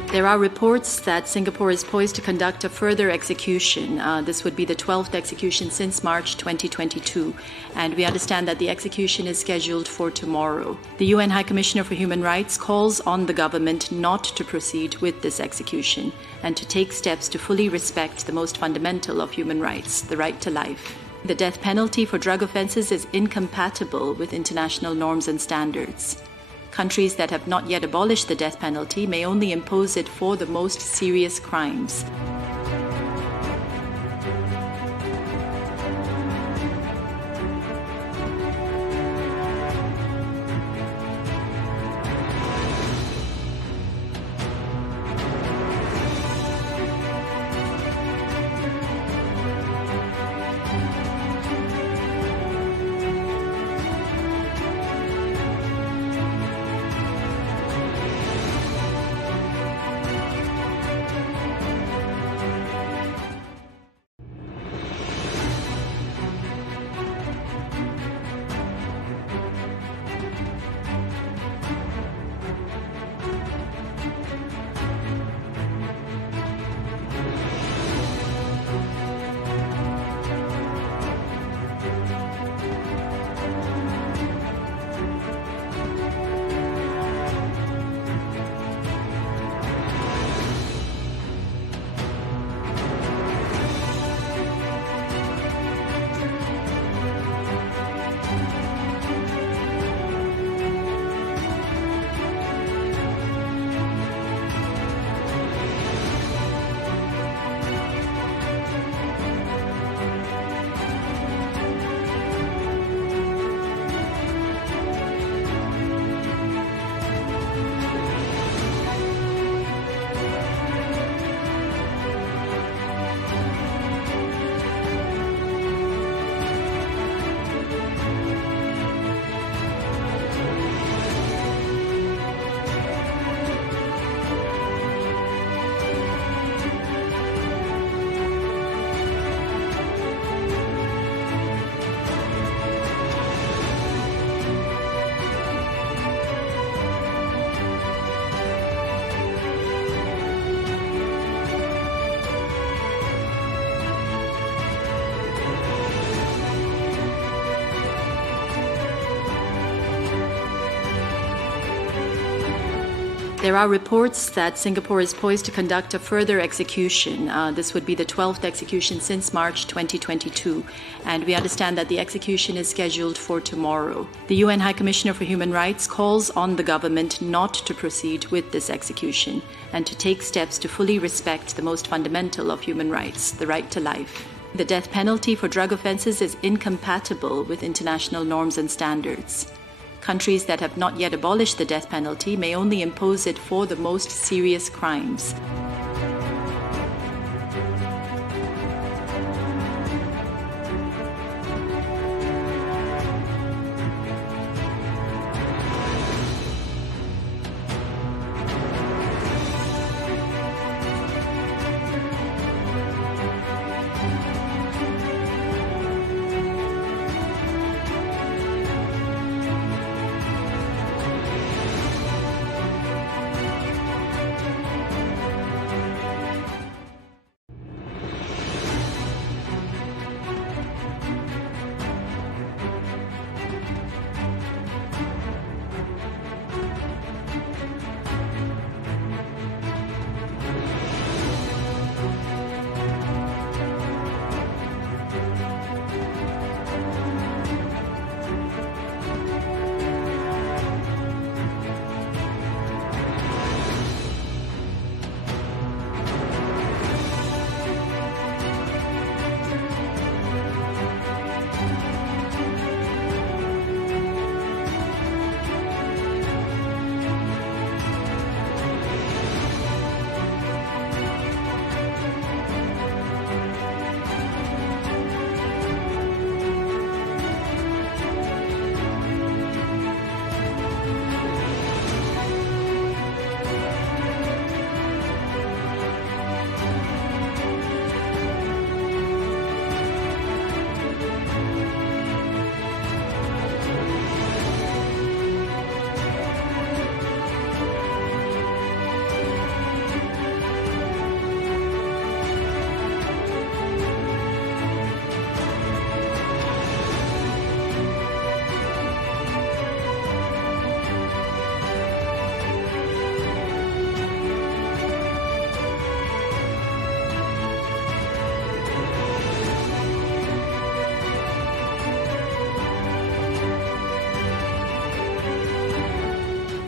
There are reports that Singapore is poised to conduct a further execution. This would be the 12th execution since March 2022, and we understand that the execution is scheduled for tomorrow. The UN High Commissioner for Human Rights calls on the government not to proceed with this execution and to take steps to fully respect the most fundamental of human rights, the right to life. The death penalty for drug offences is incompatible with international norms and standards. Countries that have not yet abolished the death penalty may only impose it for the most serious crimes. There are reports that Singapore is poised to conduct a further execution. This would be the 12th execution since March 2022, and we understand that the execution is scheduled for tomorrow. The UN High Commissioner for Human Rights calls on the government not to proceed with this execution and to take steps to fully respect the most fundamental of human rights, the right to life. The death penalty for drug offences is incompatible with international norms and standards. Countries that have not yet abolished the death penalty may only impose it for the most serious crimes.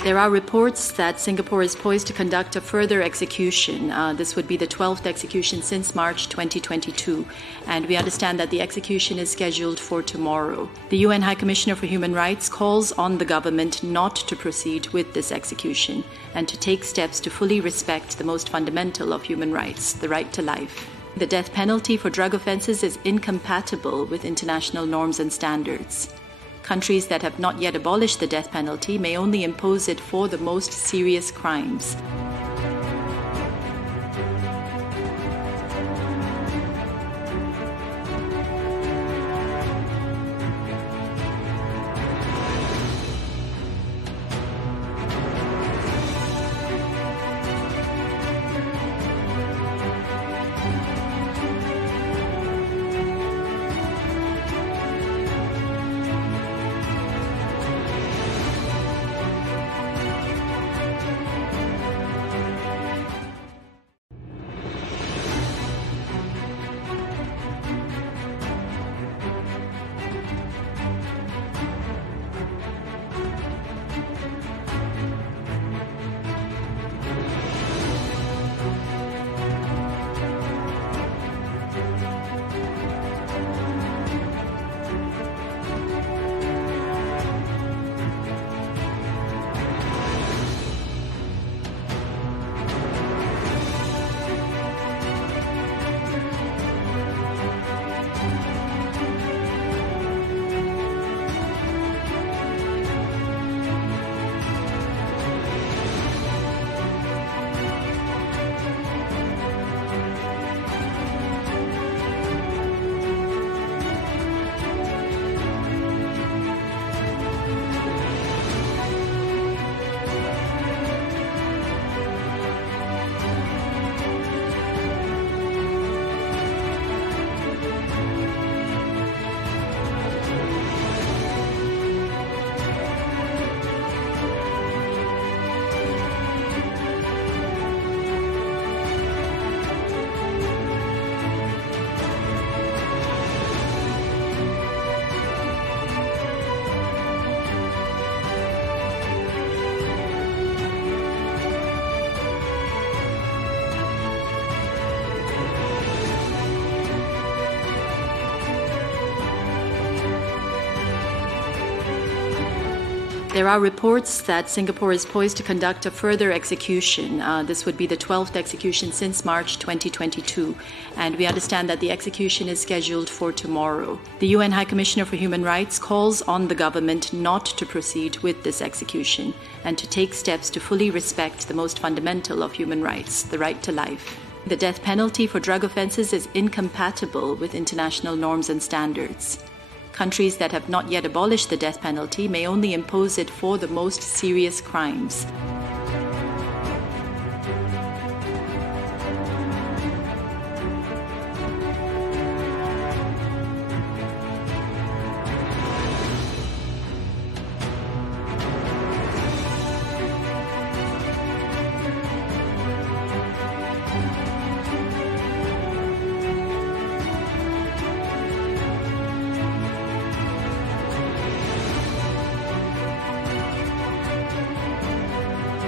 There are reports that Singapore is poised to conduct a further execution. This would be the 12th execution since March 2022, and we understand that the execution is scheduled for tomorrow. The UN High Commissioner for Human Rights calls on the government not to proceed with this execution and to take steps to fully respect the most fundamental of human rights, the right to life. The death penalty for drug offences is incompatible with international norms and standards. Countries that have not yet abolished the death penalty may only impose it for the most serious crimes. There are reports that Singapore is poised to conduct a further execution. This would be the 12th execution since March 2022, and we understand that the execution is scheduled for tomorrow. The UN High Commissioner for Human Rights calls on the government not to proceed with this execution and to take steps to fully respect the most fundamental of human rights, the right to life. The death penalty for drug offences is incompatible with international norms and standards. Countries that have not yet abolished the death penalty may only impose it for the most serious crimes.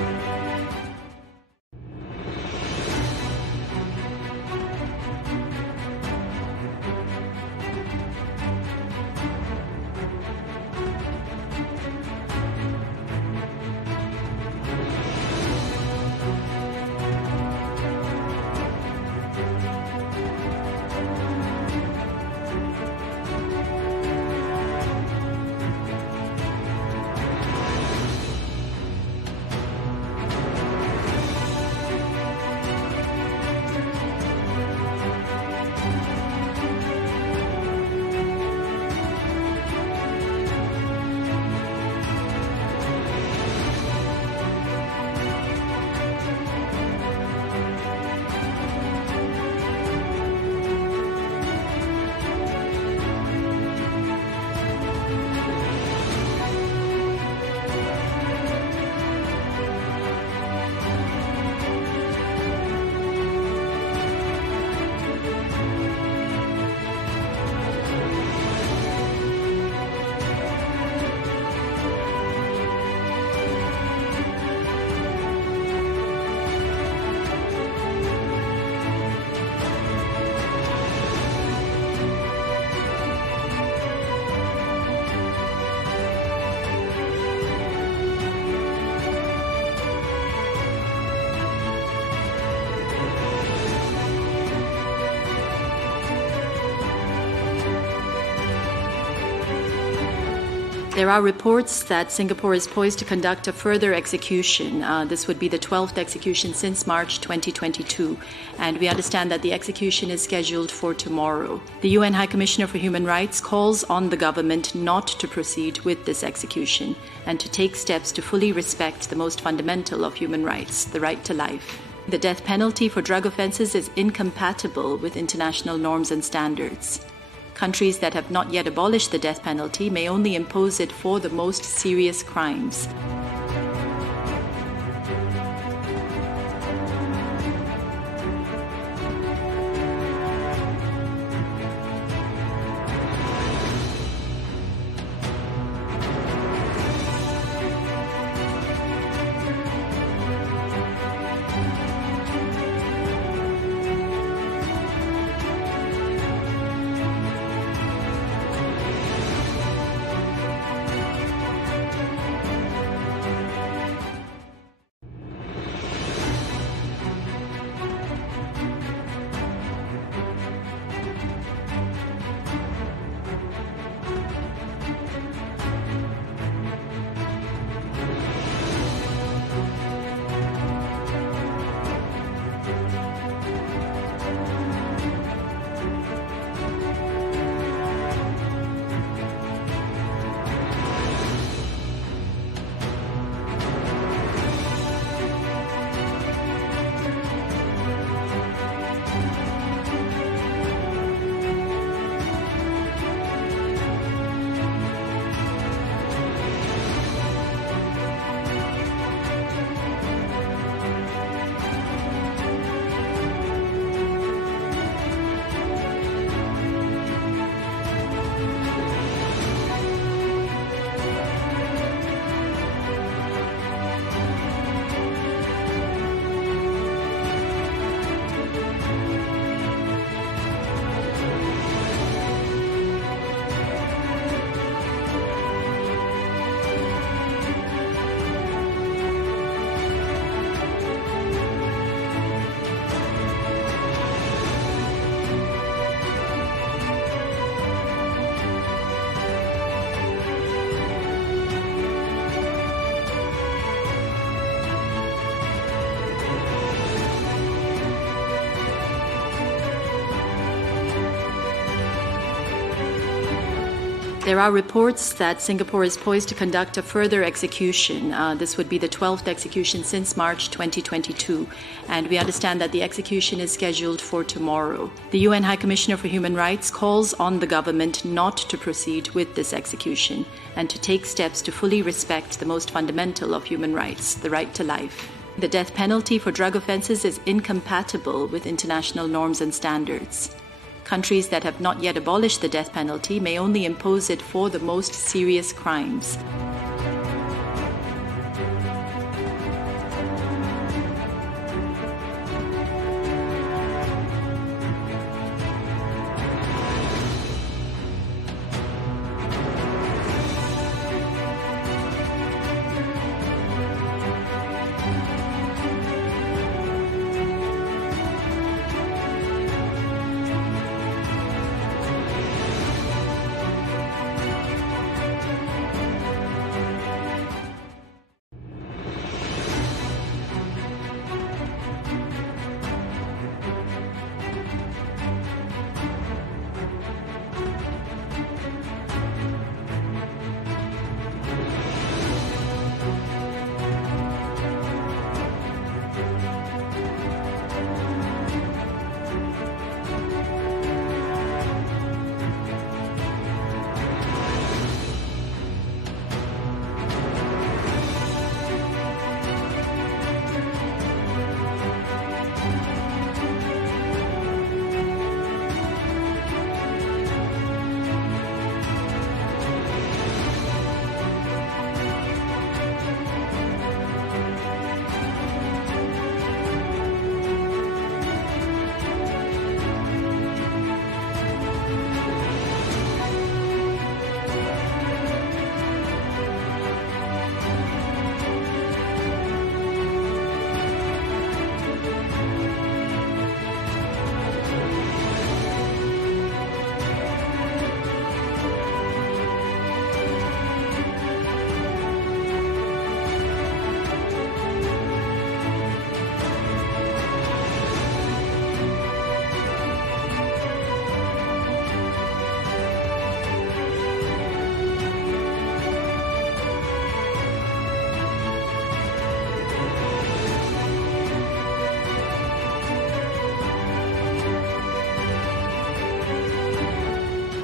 There are reports that Singapore is poised to conduct a further execution. This would be the 12th execution since March 2022, and we understand that the execution is scheduled for tomorrow. The UN High Commissioner for Human Rights calls on the government not to proceed with this execution and to take steps to fully respect the most fundamental of human rights, the right to life. The death penalty for drug offences is incompatible with international norms and standards. Countries that have not yet abolished the death penalty may only impose it for the most serious crimes. There are reports that Singapore is poised to conduct a further execution. This would be the 12th execution since March 2022, and we understand that the execution is scheduled for tomorrow. The UN High Commissioner for Human Rights calls on the government not to proceed with this execution and to take steps to fully respect the most fundamental of human rights, the right to life. The death penalty for drug offences is incompatible with international norms and standards. Countries that have not yet abolished the death penalty may only impose it for the most serious crimes.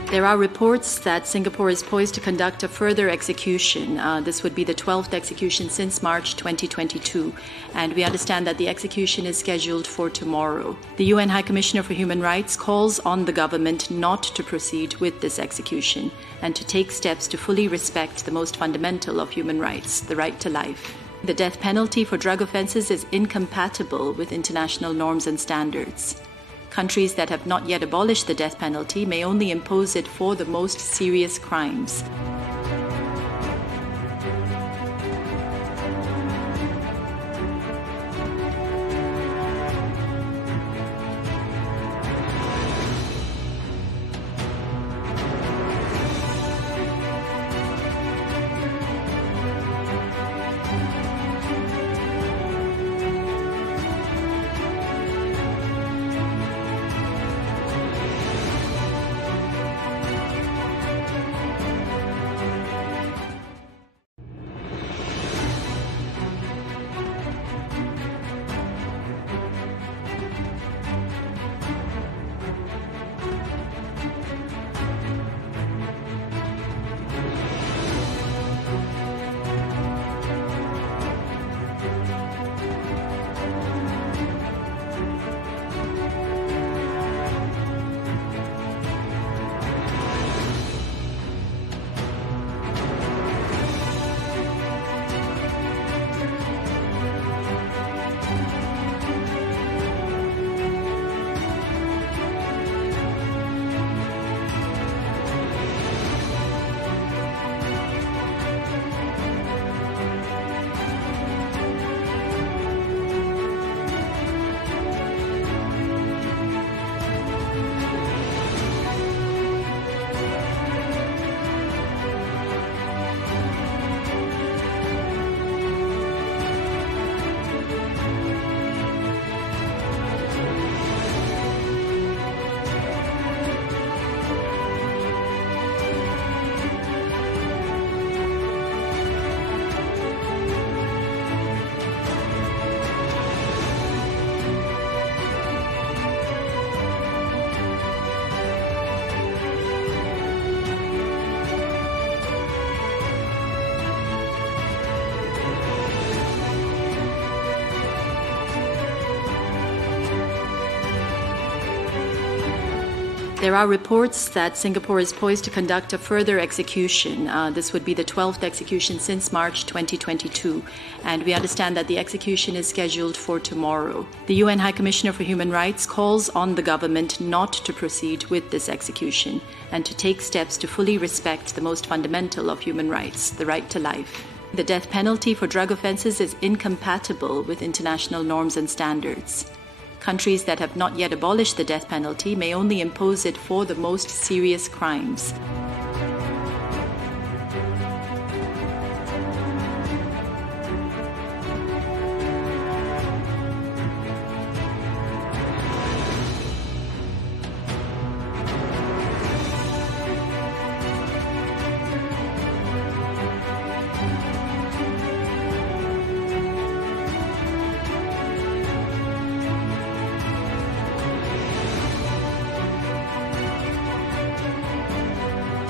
There are reports that Singapore is poised to conduct a further execution. This would be the 12th execution since March 2022, and we understand that the execution is scheduled for tomorrow. The UN High Commissioner for Human Rights calls on the government not to proceed with this execution and to take steps to fully respect the most fundamental of human rights, the right to life. The death penalty for drug offences is incompatible with international norms and standards. Countries that have not yet abolished the death penalty may only impose it for the most serious crimes. There are reports that Singapore is poised to conduct a further execution. This would be the 12th execution since March 2022, and we understand that the execution is scheduled for tomorrow. The UN High Commissioner for Human Rights calls on the government not to proceed with this execution and to take steps to fully respect the most fundamental of human rights, the right to life. The death penalty for drug offences is incompatible with international norms and standards. Countries that have not yet abolished the death penalty may only impose it for the most serious crimes.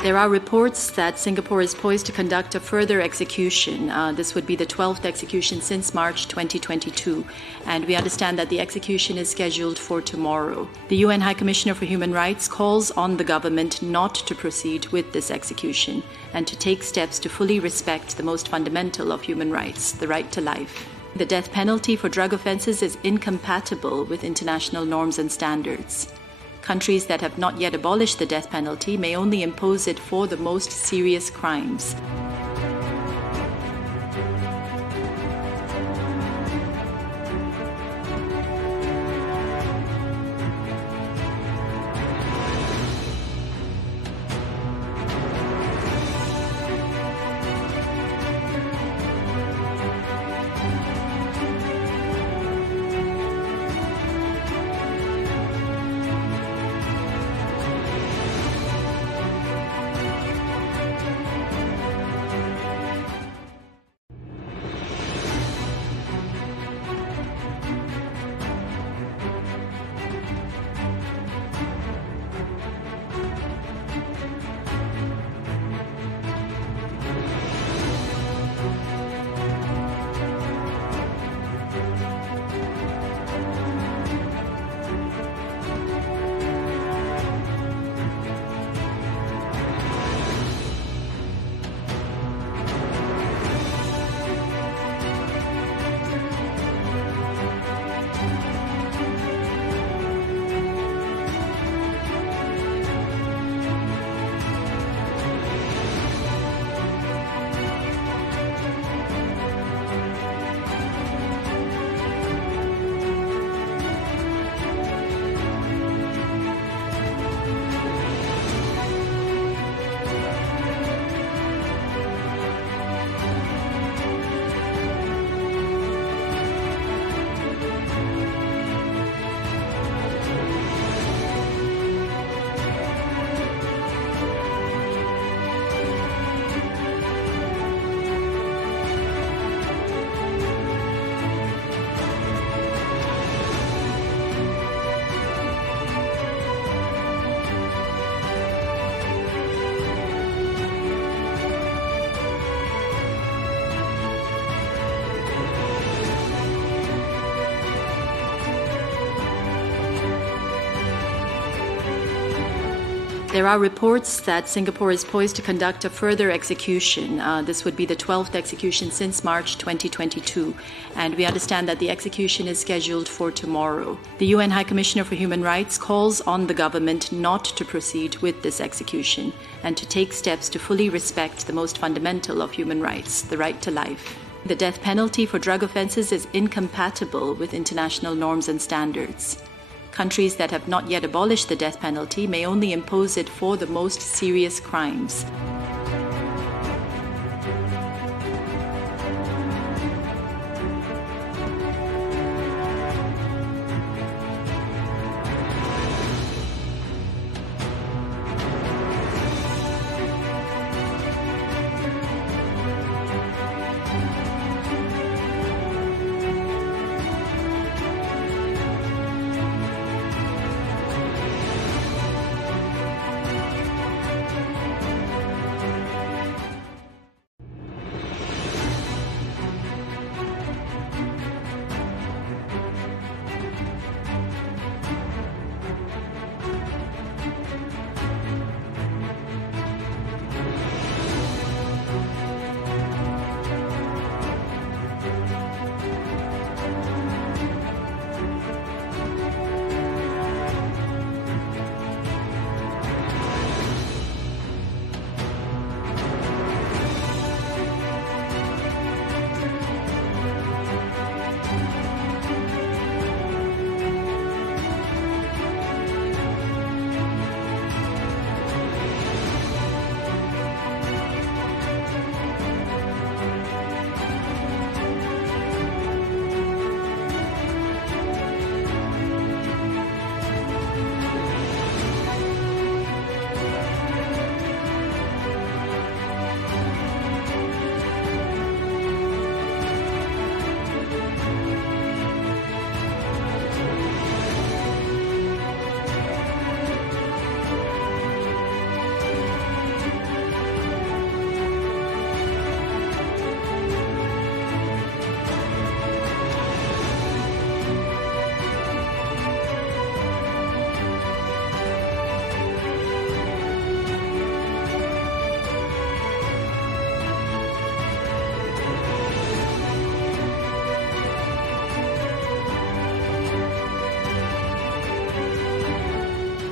There are reports that Singapore is poised to conduct a further execution. This would be the 12th execution since March 2022, and we understand that the execution is scheduled for tomorrow. The UN High Commissioner for Human Rights calls on the government not to proceed with this execution and to take steps to fully respect the most fundamental of human rights, the right to life. The death penalty for drug offences is incompatible with international norms and standards. Countries that have not yet abolished the death penalty may only impose it for the most serious crimes. There are reports that Singapore is poised to conduct a further execution. This would be the 12th execution since March 2022, and we understand that the execution is scheduled for tomorrow. The UN High Commissioner for Human Rights calls on the government not to proceed with this execution and to take steps to fully respect the most fundamental of human rights, the right to life. The death penalty for drug offences is incompatible with international norms and standards. Countries that have not yet abolished the death penalty may only impose it for the most serious crimes.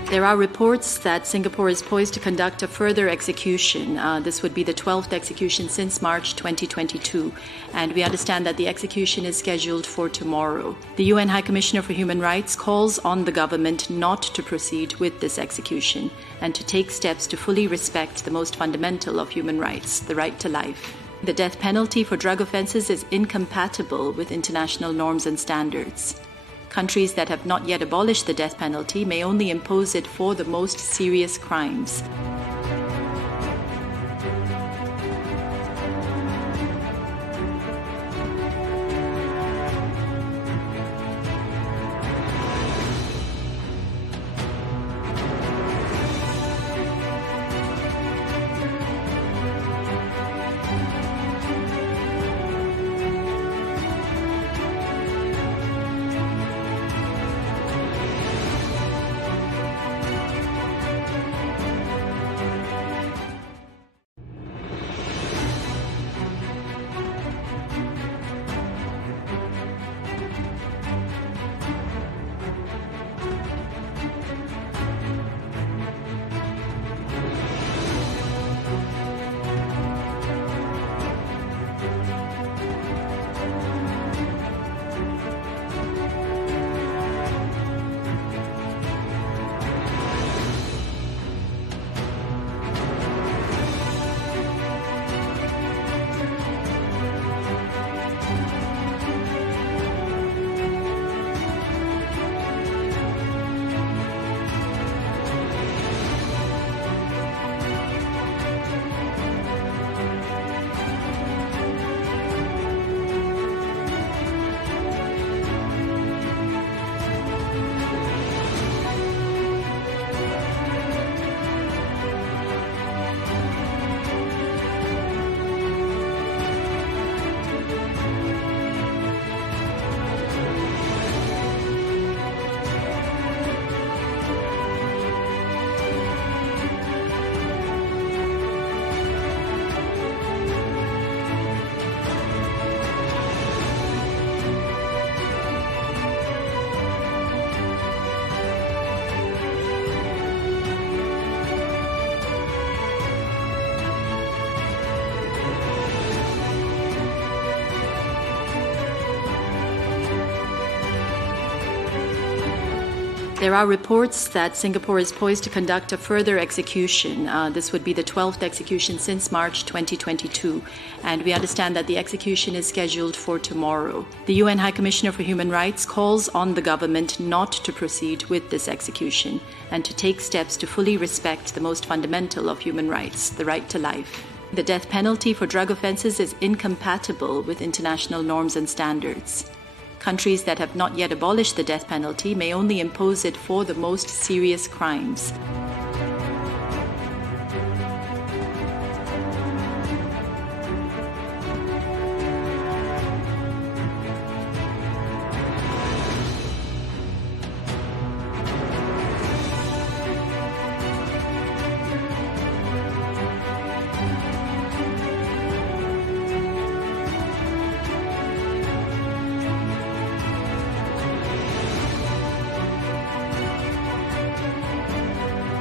There are reports that Singapore is poised to conduct a further execution. This would be the 12th execution since March 2022, and we understand that the execution is scheduled for tomorrow. The UN High Commissioner for Human Rights calls on the government not to proceed with this execution and to take steps to fully respect the most fundamental of human rights, the right to life. The death penalty for drug offences is incompatible with international norms and standards. Countries that have not yet abolished the death penalty may only impose it for the most serious crimes. There are reports that Singapore is poised to conduct a further execution. This would be the 12th execution since March 2022, and we understand that the execution is scheduled for tomorrow. The UN High Commissioner for Human Rights calls on the government not to proceed with this execution and to take steps to fully respect the most fundamental of human rights, the right to life. The death penalty for drug offences is incompatible with international norms and standards. Countries that have not yet abolished the death penalty may only impose it for the most serious crimes.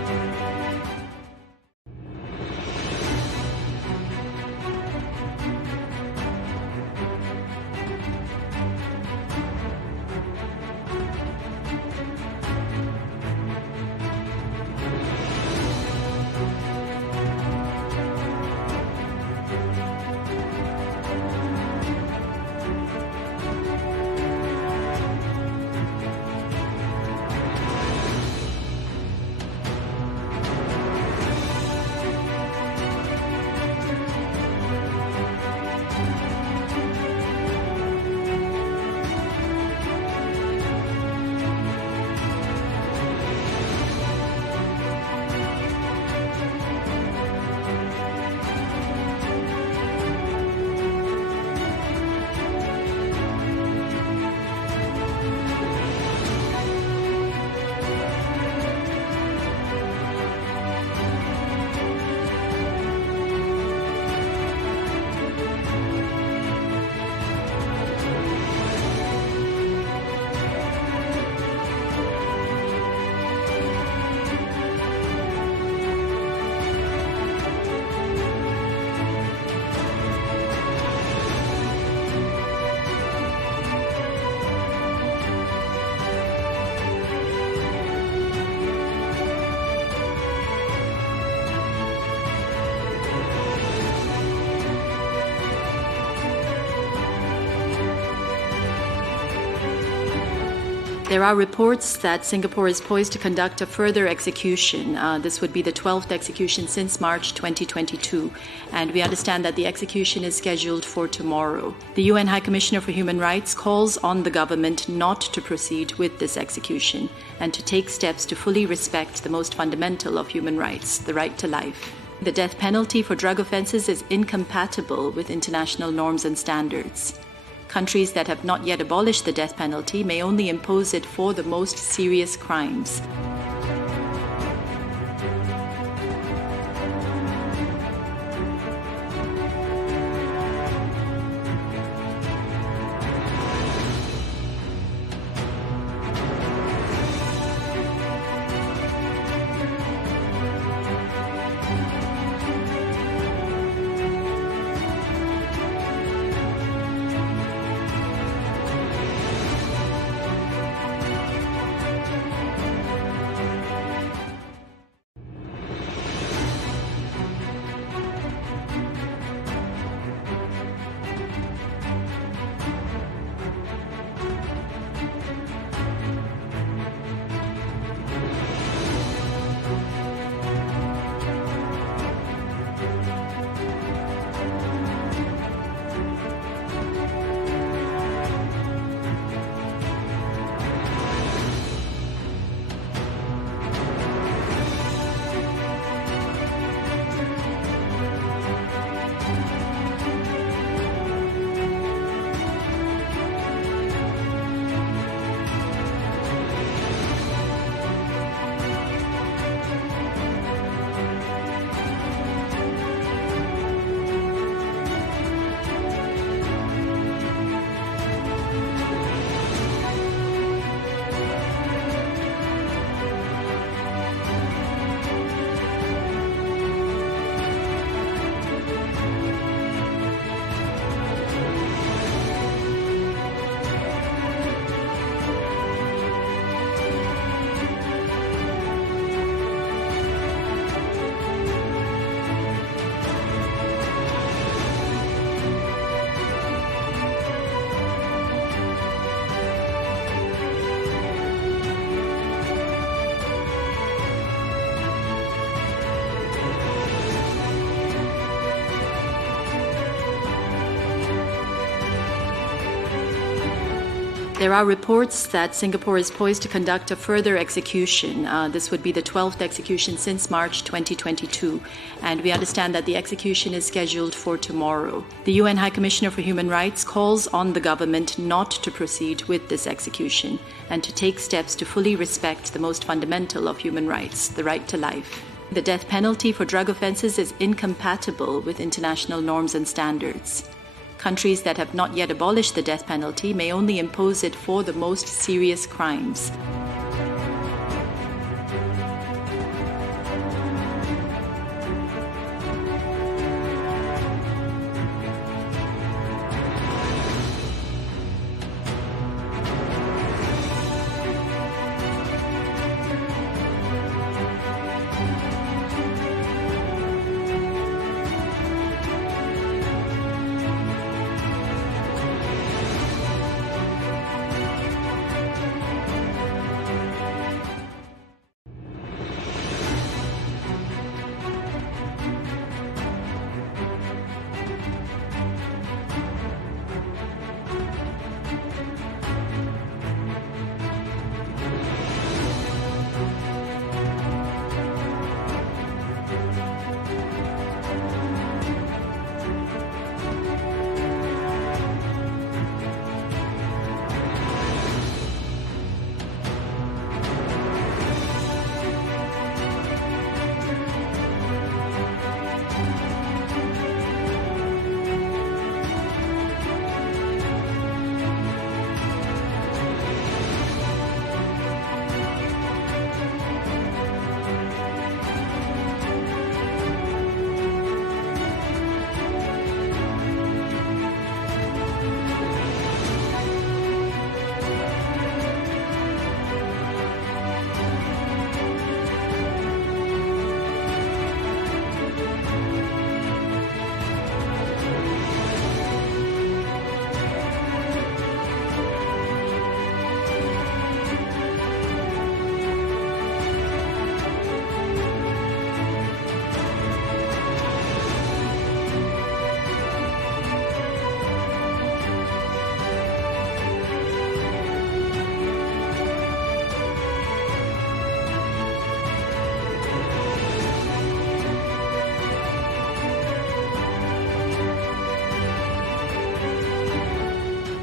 There are reports that Singapore is poised to conduct a further execution. This would be the 12th execution since March 2022, and we understand that the execution is scheduled for tomorrow. The UN High Commissioner for Human Rights calls on the government not to proceed with this execution and to take steps to fully respect the most fundamental of human rights, the right to life. The death penalty for drug offences is incompatible with international norms and standards. Countries that have not yet abolished the death penalty may only impose it for the most serious crimes. There are reports that Singapore is poised to conduct a further execution. This would be the 12th execution since March 2022, and we understand that the execution is scheduled for tomorrow. The UN High Commissioner for Human Rights calls on the government not to proceed with this execution and to take steps to fully respect the most fundamental of human rights, the right to life. The death penalty for drug offences is incompatible with international norms and standards. Countries that have not yet abolished the death penalty may only impose it for the most serious crimes.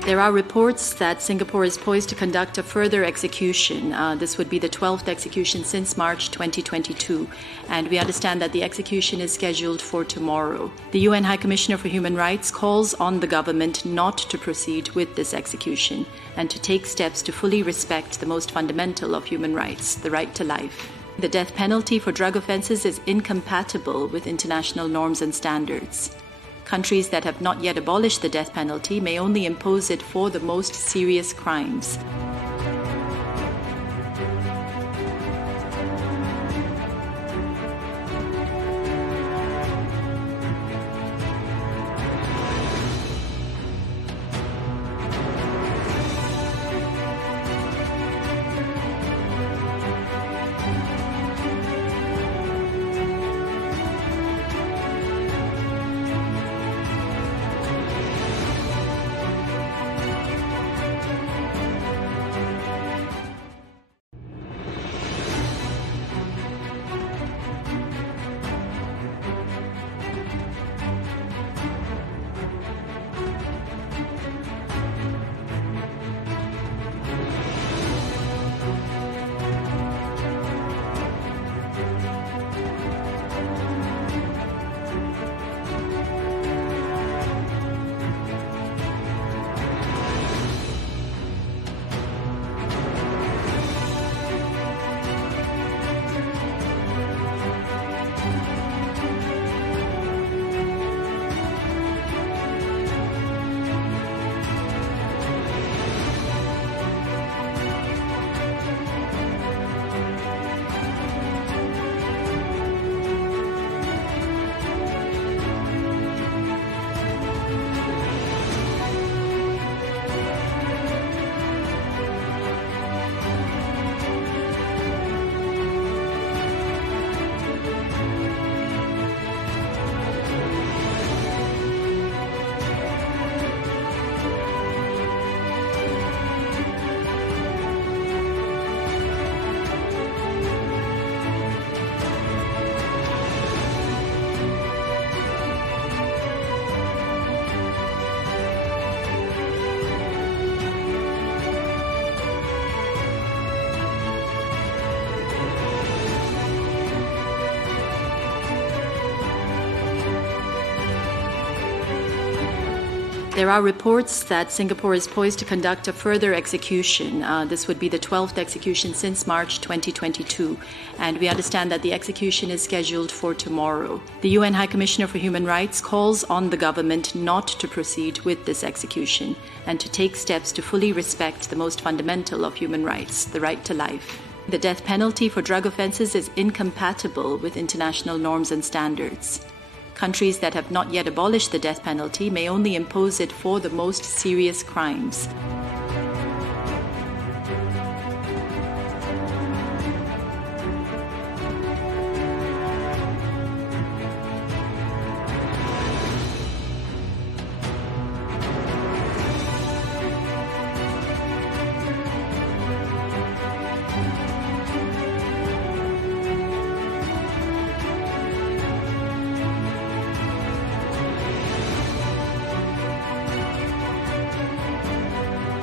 There are reports that Singapore is poised to conduct a further execution. This would be the 12th execution since March 2022, and we understand that the execution is scheduled for tomorrow. The UN High Commissioner for Human Rights calls on the government not to proceed with this execution and to take steps to fully respect the most fundamental of human rights, the right to life. The death penalty for drug offences is incompatible with international norms and standards. Countries that have not yet abolished the death penalty may only impose it for the most serious crimes. There are reports that Singapore is poised to conduct a further execution. This would be the 12th execution since March 2022, and we understand that the execution is scheduled for tomorrow. The UN High Commissioner for Human Rights calls on the government not to proceed with this execution and to take steps to fully respect the most fundamental of human rights, the right to life. The death penalty for drug offences is incompatible with international norms and standards. Countries that have not yet abolished the death penalty may only impose it for the most serious crimes.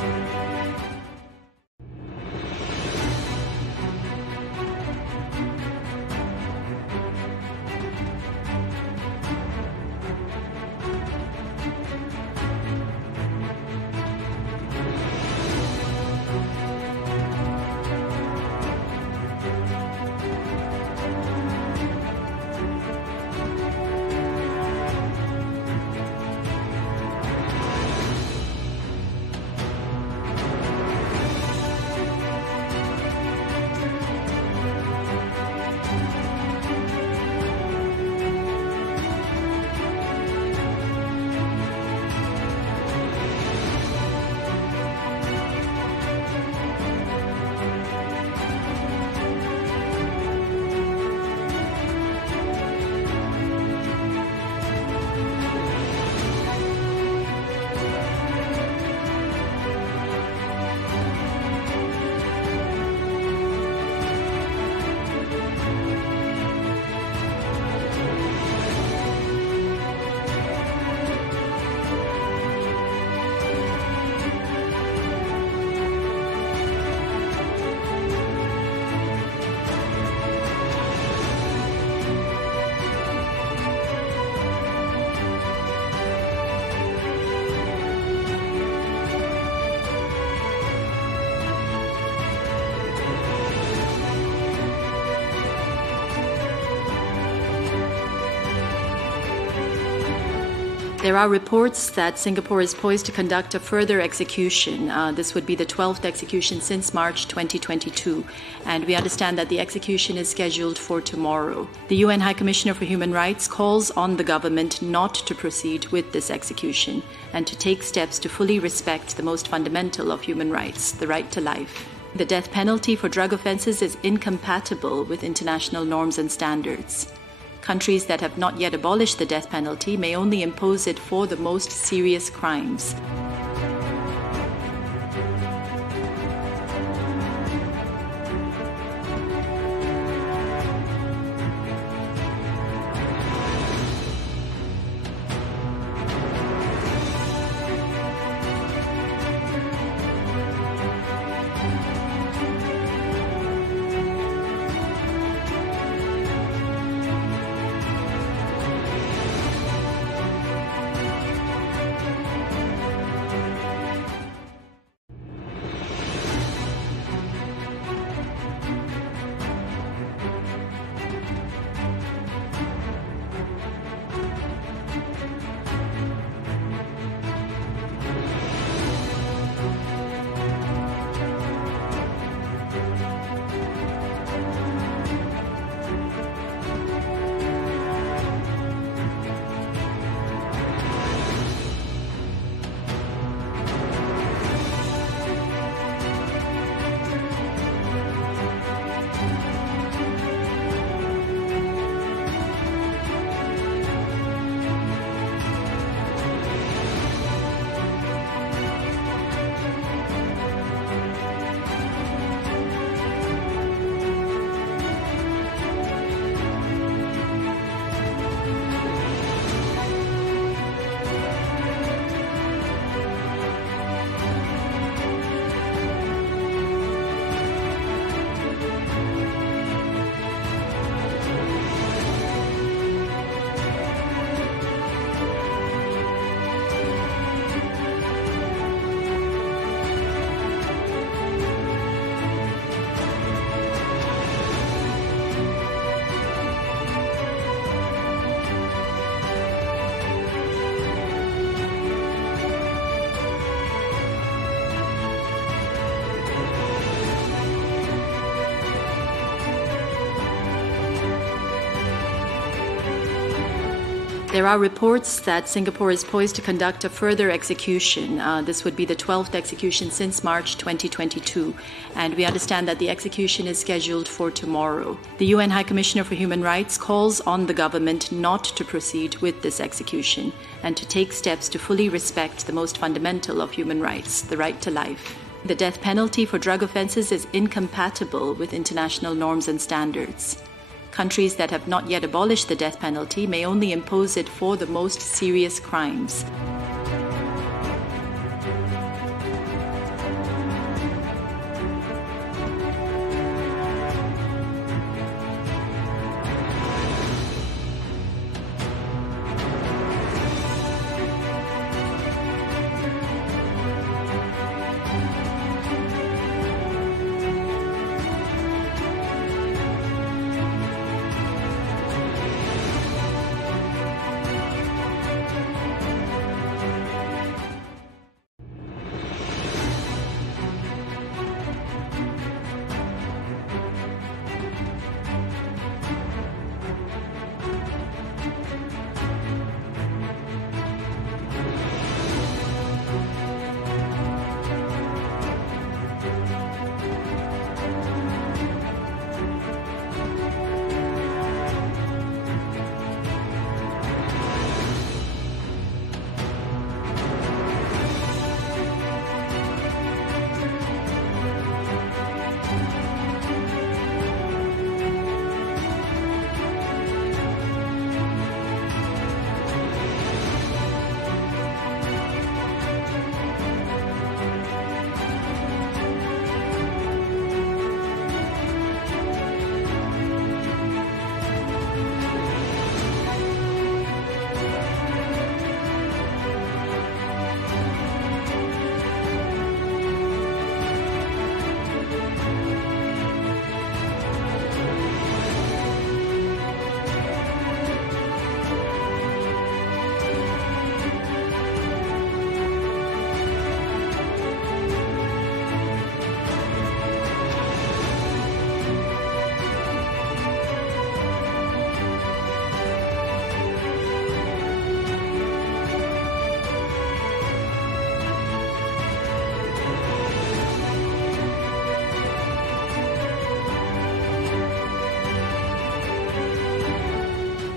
There are reports that Singapore is poised to conduct a further execution. This would be the 12th execution since March 2022, and we understand that the execution is scheduled for tomorrow. The UN High Commissioner for Human Rights calls on the government not to proceed with this execution and to take steps to fully respect the most fundamental of human rights, the right to life. The death penalty for drug offences is incompatible with international norms and standards. Countries that have not yet abolished the death penalty may only impose it for the most serious crimes. There are reports that Singapore is poised to conduct a further execution. This would be the 12th execution since March 2022, and we understand that the execution is scheduled for tomorrow. The UN High Commissioner for Human Rights calls on the government not to proceed with this execution and to take steps to fully respect the most fundamental of human rights, the right to life. The death penalty for drug offences is incompatible with international norms and standards. Countries that have not yet abolished the death penalty may only impose it for the most serious crimes.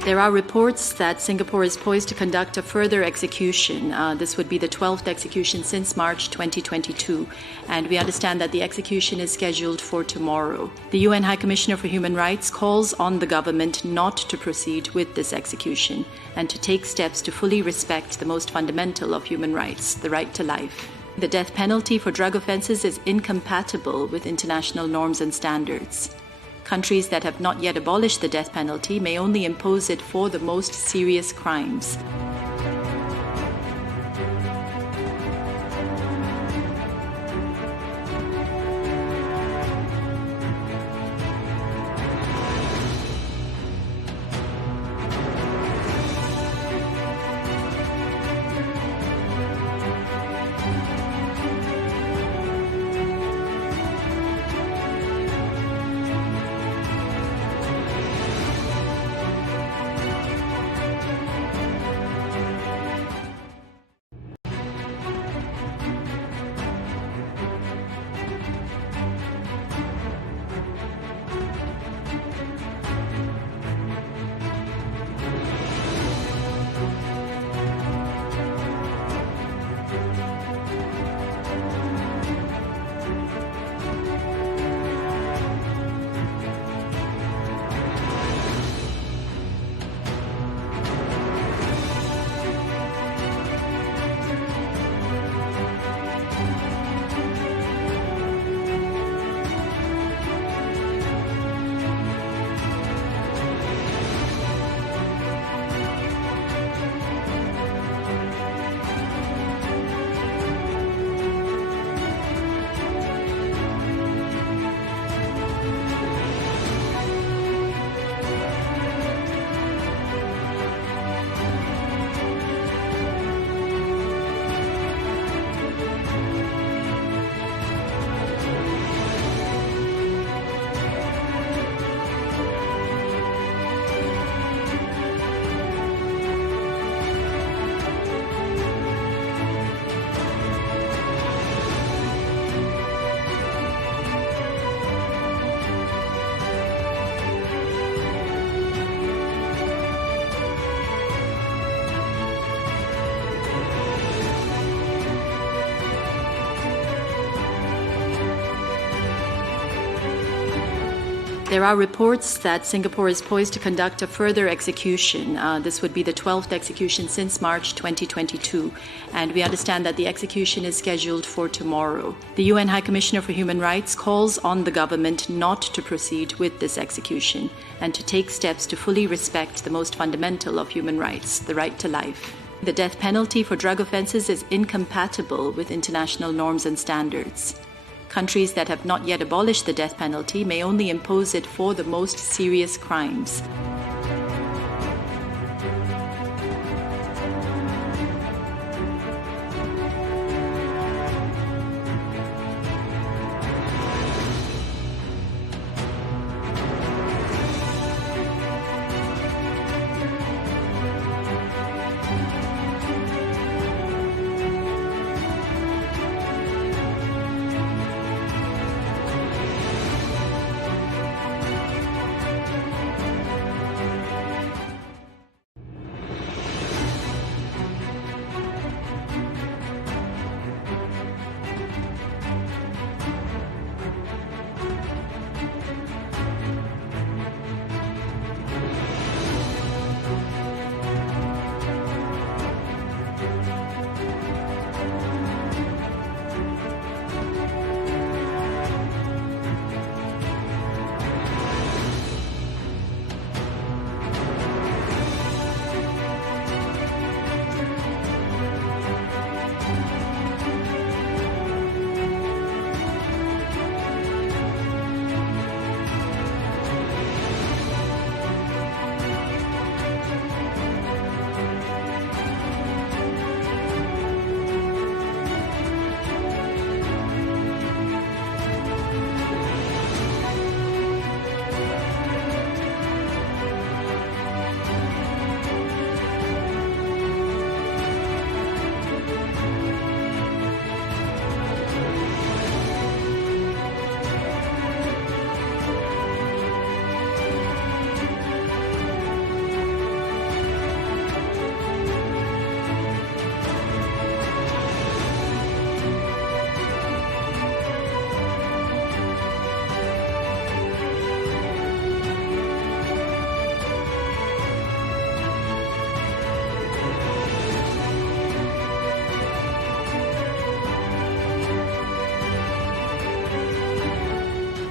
There are reports that Singapore is poised to conduct a further execution. This would be the 12th execution since March 2022, and we understand that the execution is scheduled for tomorrow. The UN High Commissioner for Human Rights calls on the government not to proceed with this execution and to take steps to fully respect the most fundamental of human rights, the right to life. The death penalty for drug offences is incompatible with international norms and standards. Countries that have not yet abolished the death penalty may only impose it for the most serious crimes. There are reports that Singapore is poised to conduct a further execution. This would be the 12th execution since March 2022, and we understand that the execution is scheduled for tomorrow. The UN High Commissioner for Human Rights calls on the government not to proceed with this execution and to take steps to fully respect the most fundamental of human rights, the right to life. The death penalty for drug offences is incompatible with international norms and standards. Countries that have not yet abolished the death penalty may only impose it for the most serious crimes.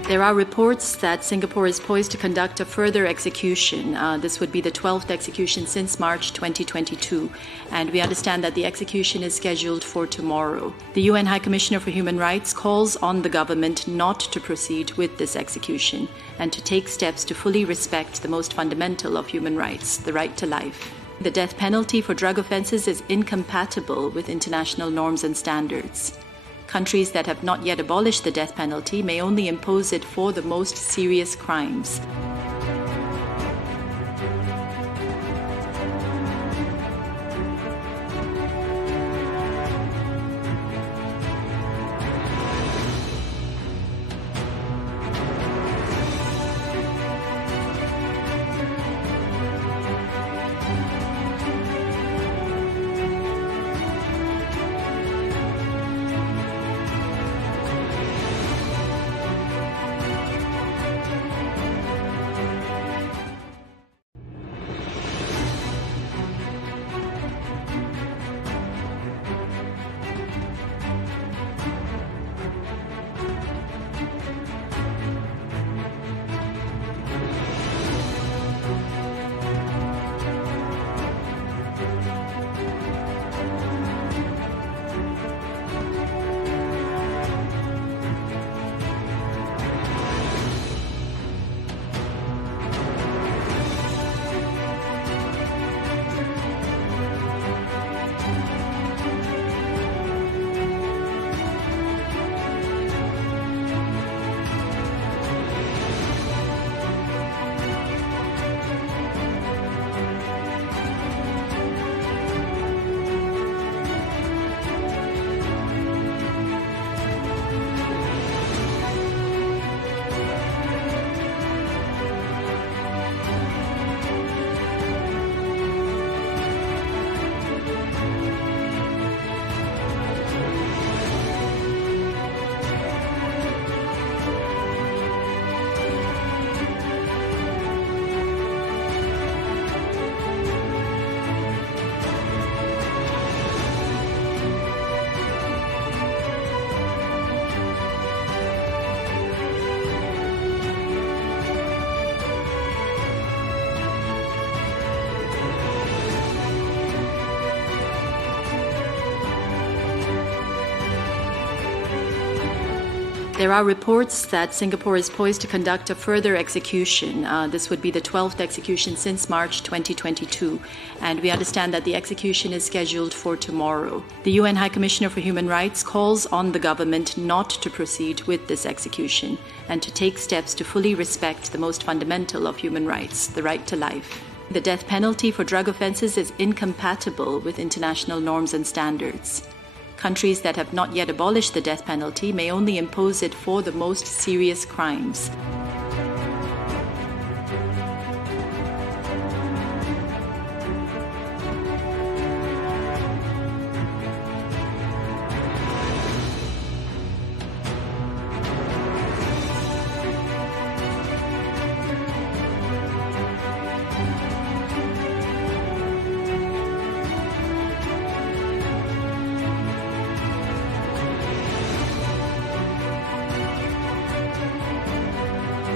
There are reports that Singapore is poised to conduct a further execution. This would be the 12th execution since March 2022, and we understand that the execution is scheduled for tomorrow. The UN High Commissioner for Human Rights calls on the government not to proceed with this execution and to take steps to fully respect the most fundamental of human rights, the right to life. The death penalty for drug offences is incompatible with international norms and standards. Countries that have not yet abolished the death penalty may only impose it for the most serious crimes. There are reports that Singapore is poised to conduct a further execution. This would be the 12th execution since March 2022, and we understand that the execution is scheduled for tomorrow. The UN High Commissioner for Human Rights calls on the government not to proceed with this execution and to take steps to fully respect the most fundamental of human rights, the right to life. The death penalty for drug offences is incompatible with international norms and standards. Countries that have not yet abolished the death penalty may only impose it for the most serious crimes.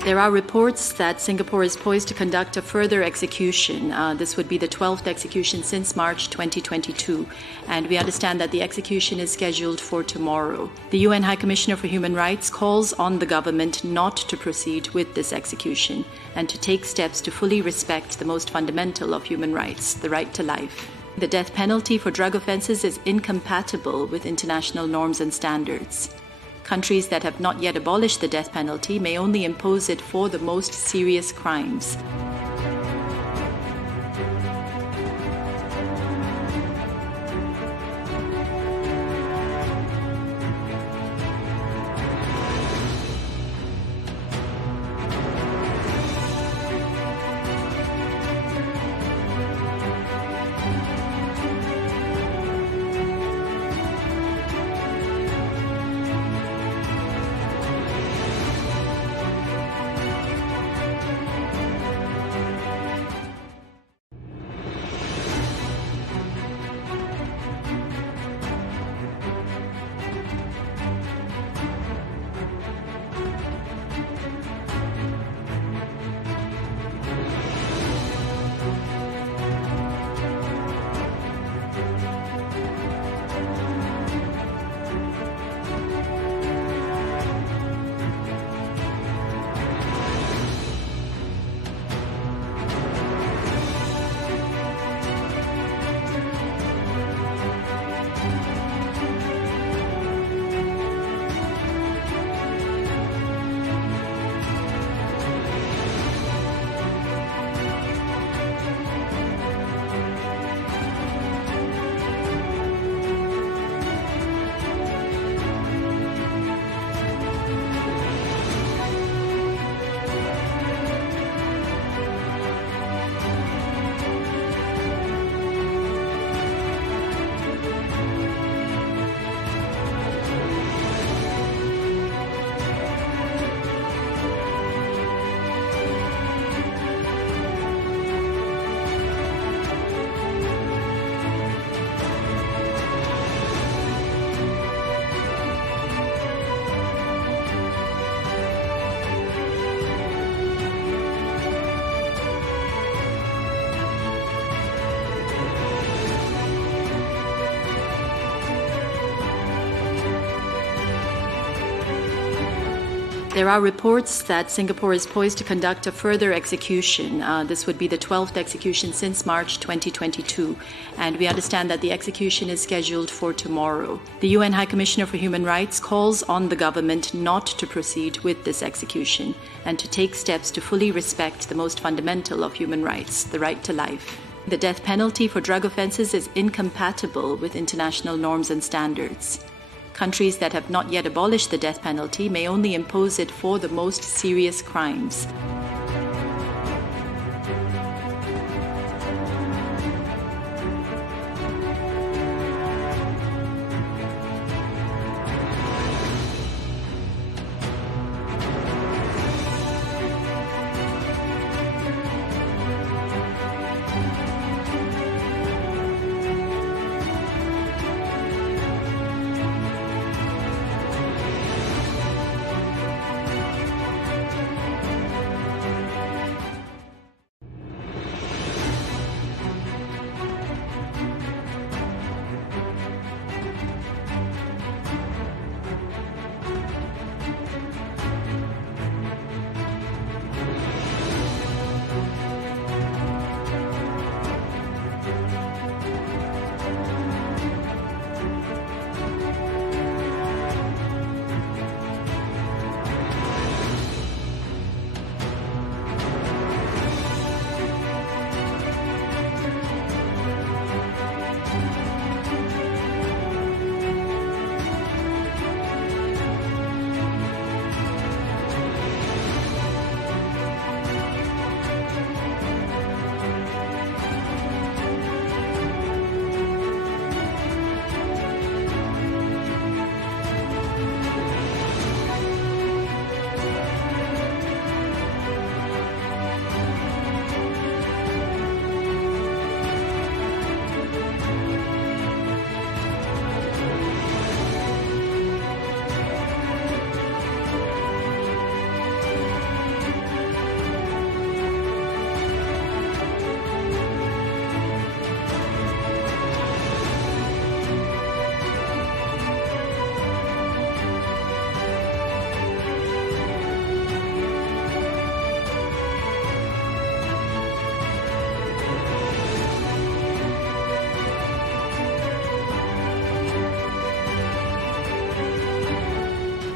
There are reports that Singapore is poised to conduct a further execution. This would be the 12th execution since March 2022, and we understand that the execution is scheduled for tomorrow. The UN High Commissioner for Human Rights calls on the government not to proceed with this execution and to take steps to fully respect the most fundamental of human rights, the right to life. The death penalty for drug offences is incompatible with international norms and standards. Countries that have not yet abolished the death penalty may only impose it for the most serious crimes. There are reports that Singapore is poised to conduct a further execution. This would be the 12th execution since March 2022, and we understand that the execution is scheduled for tomorrow. The UN High Commissioner for Human Rights calls on the government not to proceed with this execution and to take steps to fully respect the most fundamental of human rights, the right to life. The death penalty for drug offences is incompatible with international norms and standards. Countries that have not yet abolished the death penalty may only impose it for the most serious crimes.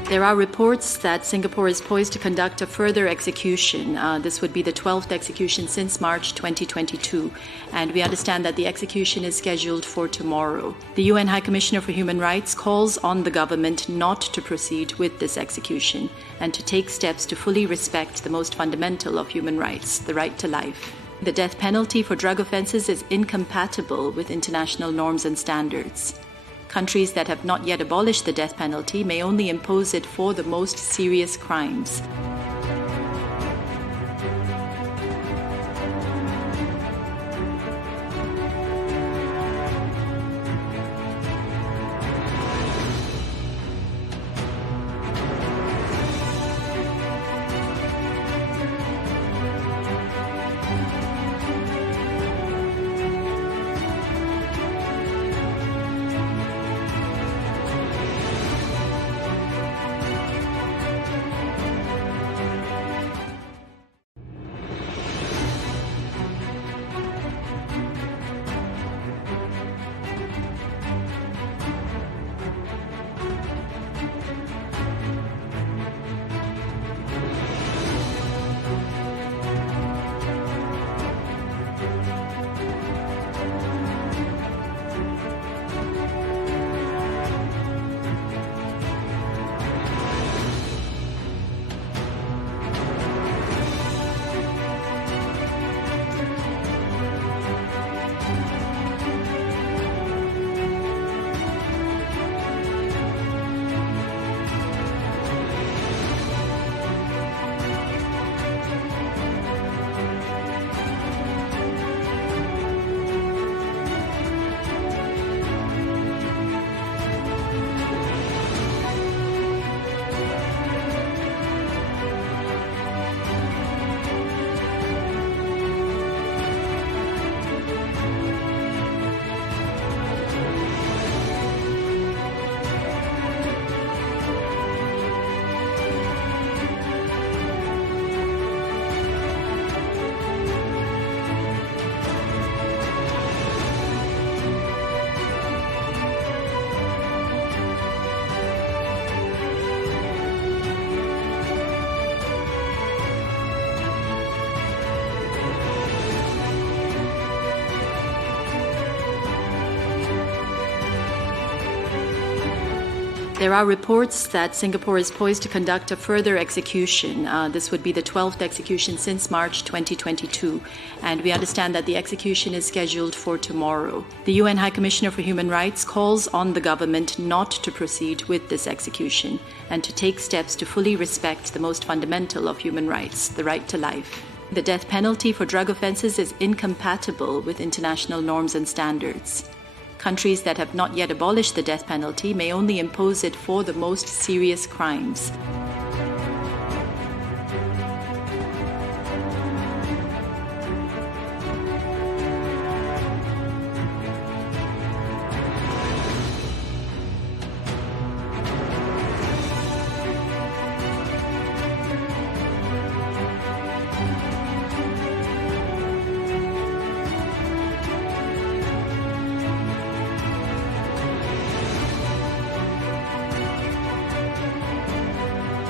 There are reports that Singapore is poised to conduct a further execution. This would be the 12th execution since March 2022, and we understand that the execution is scheduled for tomorrow. The UN High Commissioner for Human Rights calls on the government not to proceed with this execution and to take steps to fully respect the most fundamental of human rights, the right to life. The death penalty for drug offences is incompatible with international norms and standards. Countries that have not yet abolished the death penalty may only impose it for the most serious crimes. There are reports that Singapore is poised to conduct a further execution. This would be the 12th execution since March 2022, and we understand that the execution is scheduled for tomorrow. The UN High Commissioner for Human Rights calls on the government not to proceed with this execution and to take steps to fully respect the most fundamental of human rights, the right to life. The death penalty for drug offences is incompatible with international norms and standards. Countries that have not yet abolished the death penalty may only impose it for the most serious crimes.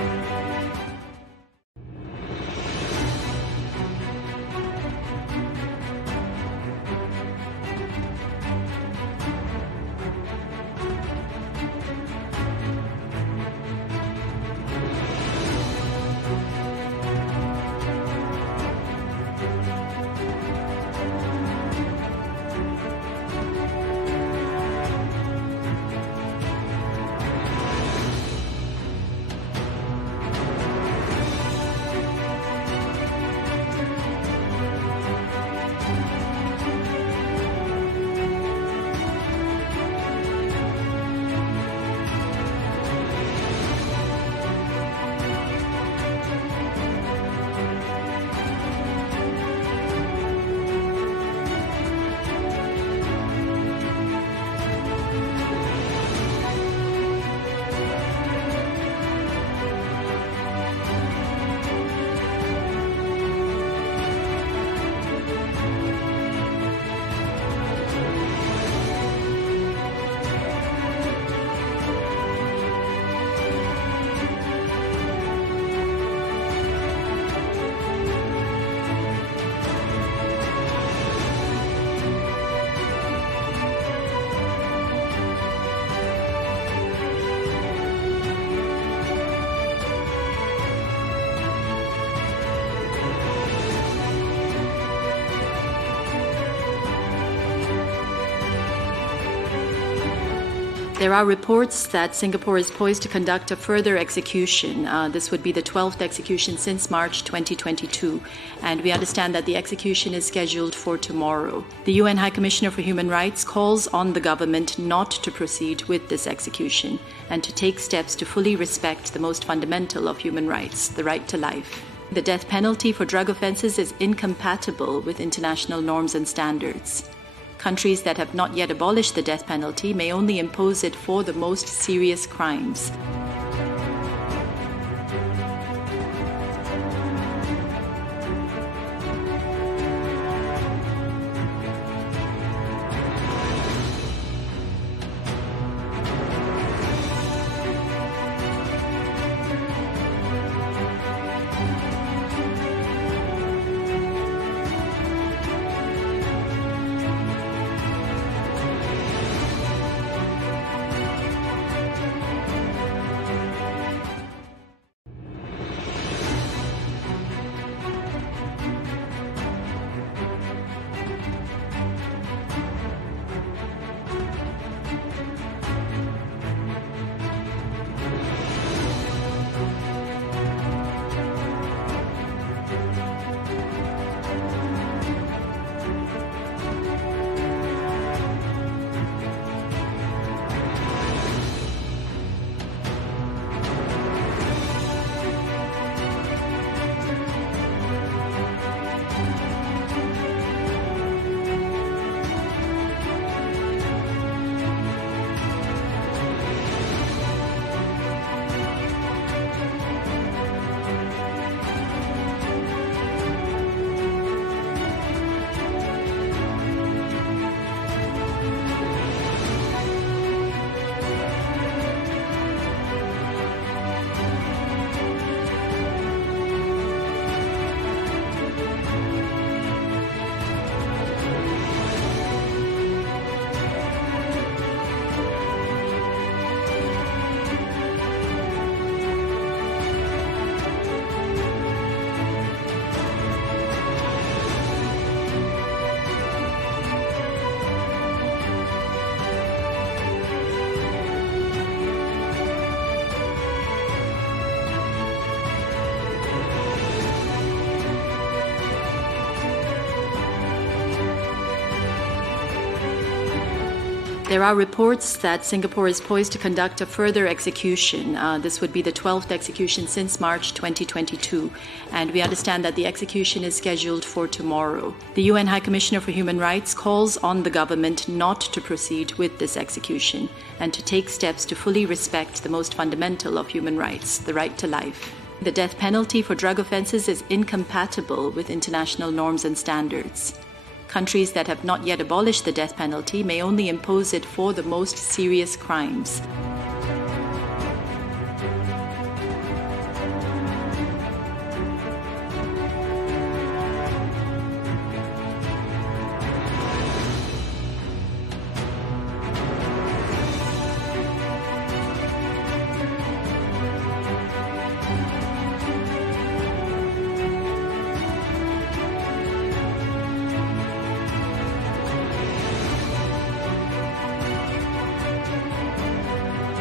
There are reports that Singapore is poised to conduct a further execution. This would be the 12th execution since March 2022, and we understand that the execution is scheduled for tomorrow. The UN High Commissioner for Human Rights calls on the government not to proceed with this execution and to take steps to fully respect the most fundamental of human rights, the right to life. The death penalty for drug offences is incompatible with international norms and standards. Countries that have not yet abolished the death penalty may only impose it for the most serious crimes. There are reports that Singapore is poised to conduct a further execution. This would be the 12th execution since March 2022, and we understand that the execution is scheduled for tomorrow. The UN High Commissioner for Human Rights calls on the government not to proceed with this execution and to take steps to fully respect the most fundamental of human rights, the right to life. The death penalty for drug offences is incompatible with international norms and standards. Countries that have not yet abolished the death penalty may only impose it for the most serious crimes.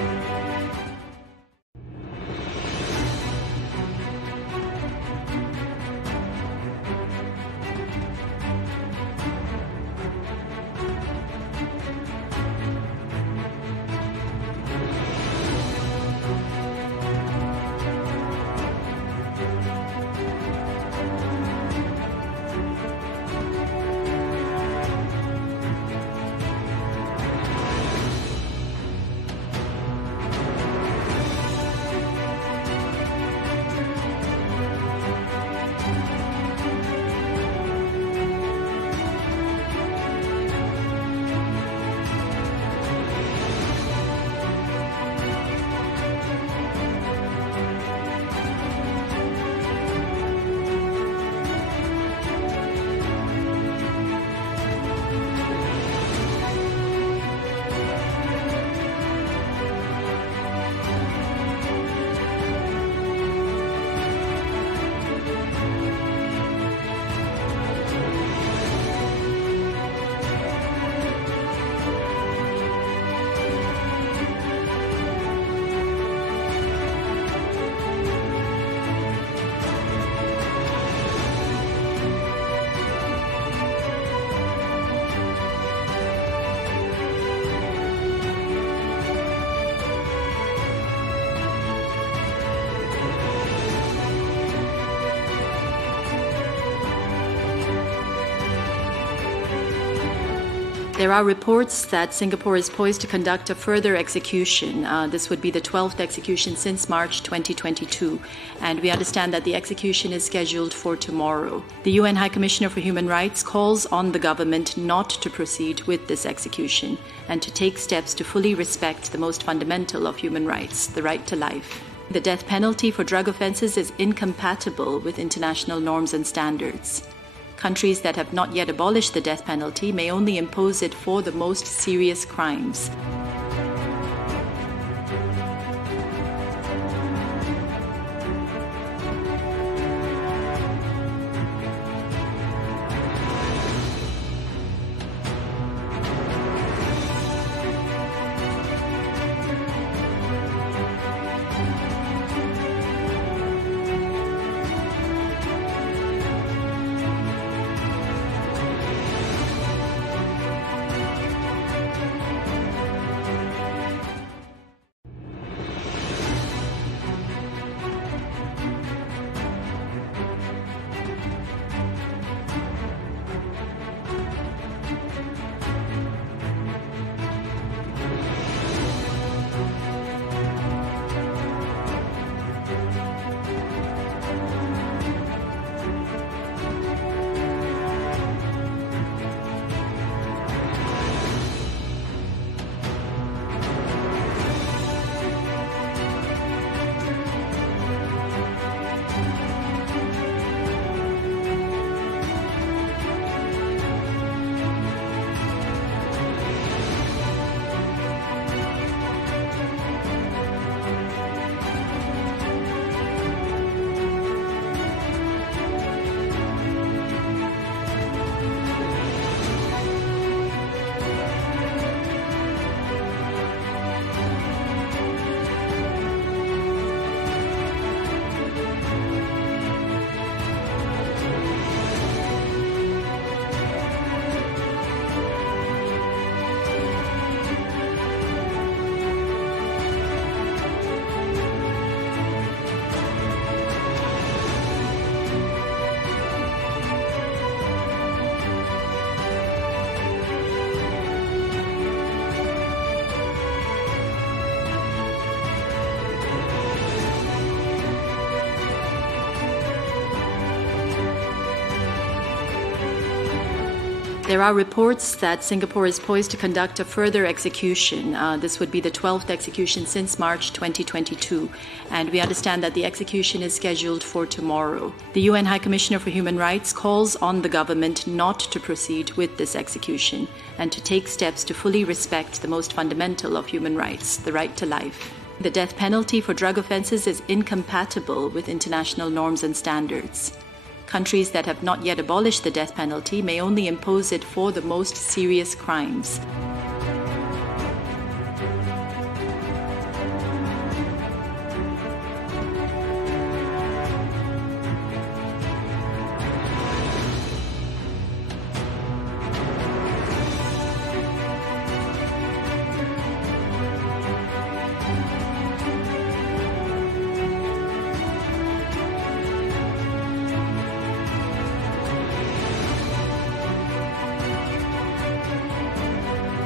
There are reports that Singapore is poised to conduct a further execution. This would be the 12th execution since March 2022, and we understand that the execution is scheduled for tomorrow. The UN High Commissioner for Human Rights calls on the government not to proceed with this execution and to take steps to fully respect the most fundamental of human rights, the right to life. The death penalty for drug offences is incompatible with international norms and standards. Countries that have not yet abolished the death penalty may only impose it for the most serious crimes. There are reports that Singapore is poised to conduct a further execution. This would be the 12th execution since March 2022, and we understand that the execution is scheduled for tomorrow. The UN High Commissioner for Human Rights calls on the government not to proceed with this execution and to take steps to fully respect the most fundamental of human rights, the right to life. The death penalty for drug offences is incompatible with international norms and standards. Countries that have not yet abolished the death penalty may only impose it for the most serious crimes.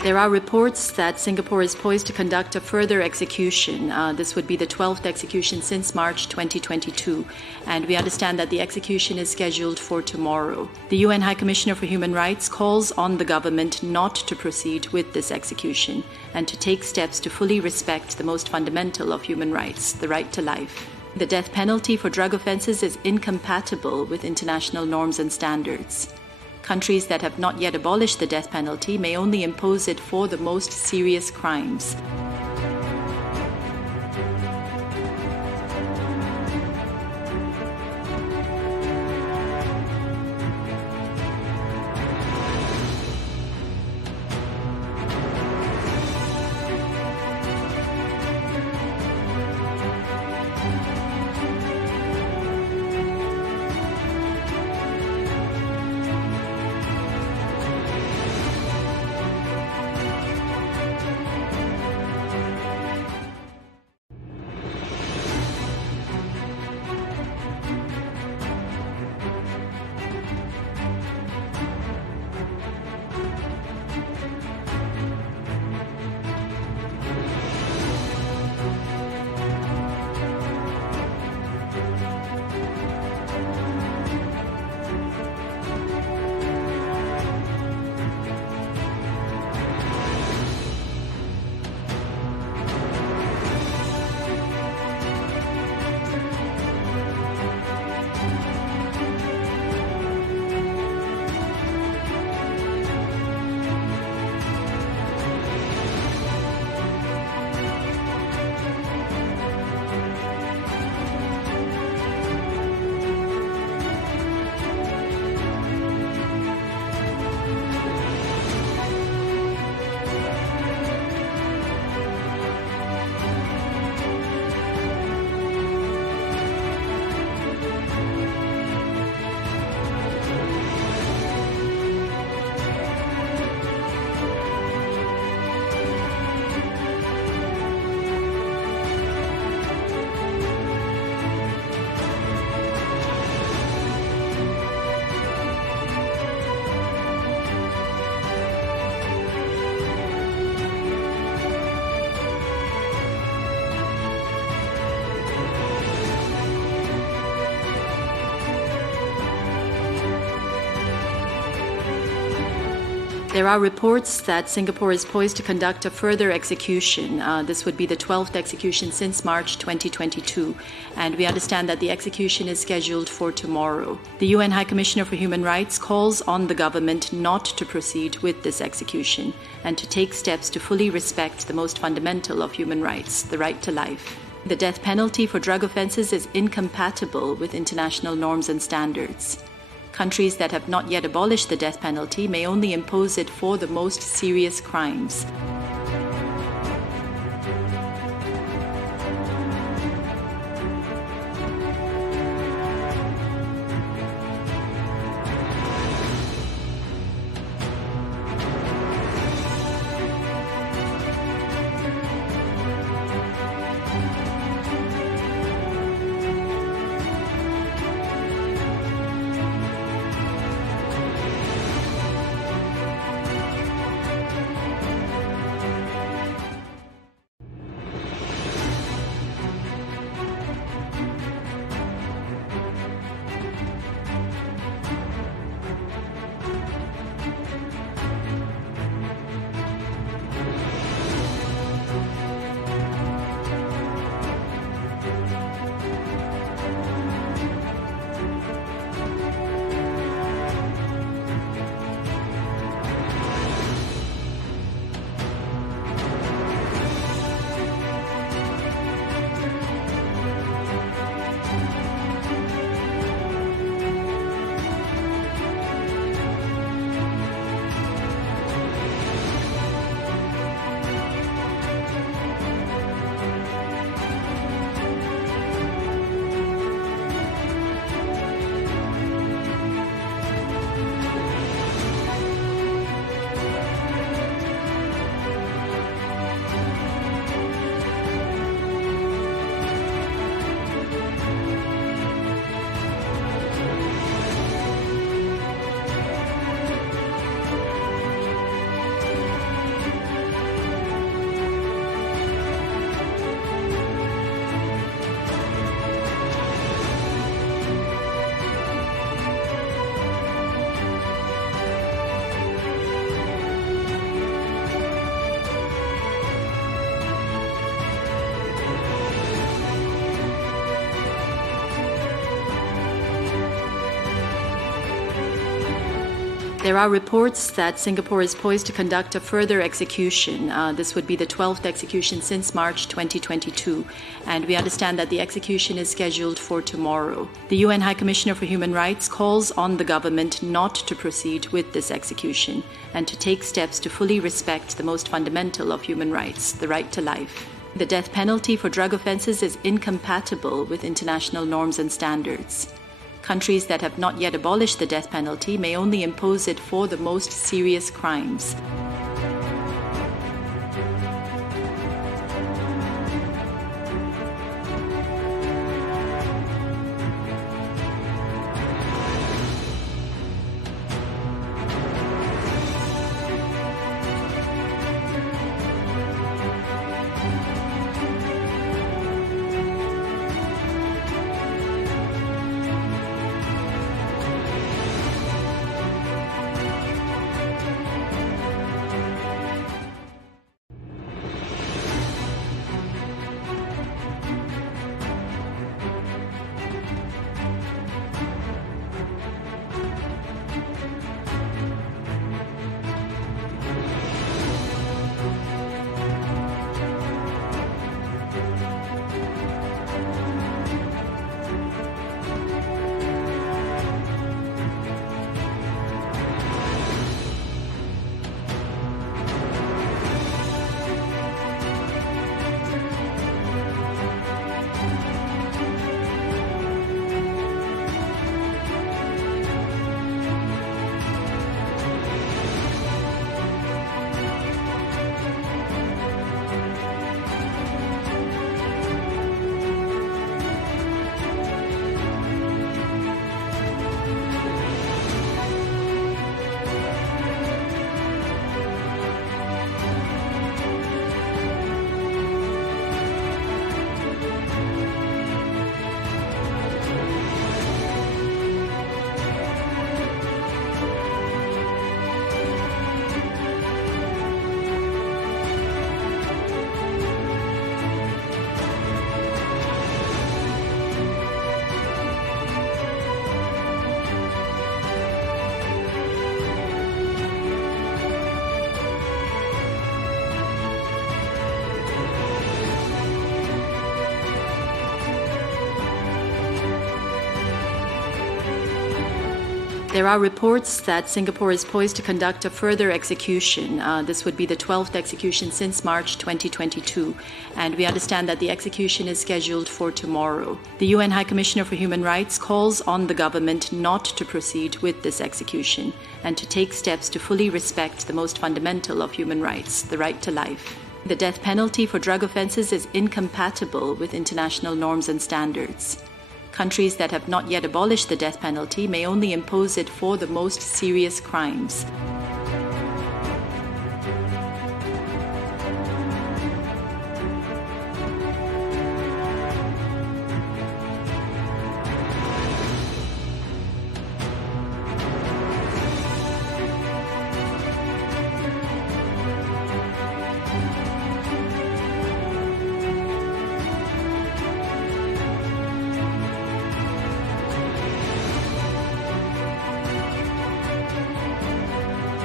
There are reports that Singapore is poised to conduct a further execution. This would be the 12th execution since March 2022, and we understand that the execution is scheduled for tomorrow. The UN High Commissioner for Human Rights calls on the government not to proceed with this execution and to take steps to fully respect the most fundamental of human rights, the right to life. The death penalty for drug offences is incompatible with international norms and standards. Countries that have not yet abolished the death penalty may only impose it for the most serious crimes. There are reports that Singapore is poised to conduct a further execution. This would be the 12th execution since March 2022, and we understand that the execution is scheduled for tomorrow. The UN High Commissioner for Human Rights calls on the government not to proceed with this execution and to take steps to fully respect the most fundamental of human rights, the right to life. The death penalty for drug offences is incompatible with international norms and standards. Countries that have not yet abolished the death penalty may only impose it for the most serious crimes. There are reports that Singapore is poised to conduct a further execution. This would be the 12th execution since March 2022, and we understand that the execution is scheduled for tomorrow. The UN High Commissioner for Human Rights calls on the government not to proceed with this execution and to take steps to fully respect the most fundamental of human rights, the right to life. The death penalty for drug offences is incompatible with international norms and standards. Countries that have not yet abolished the death penalty may only impose it for the most serious crimes. There are reports that Singapore is poised to conduct a further execution. This would be the 12th execution since March 2022, and we understand that the execution is scheduled for tomorrow. The UN High Commissioner for Human Rights calls on the government not to proceed with this execution and to take steps to fully respect the most fundamental of human rights, the right to life. The death penalty for drug offences is incompatible with international norms and standards. Countries that have not yet abolished the death penalty may only impose it for the most serious crimes.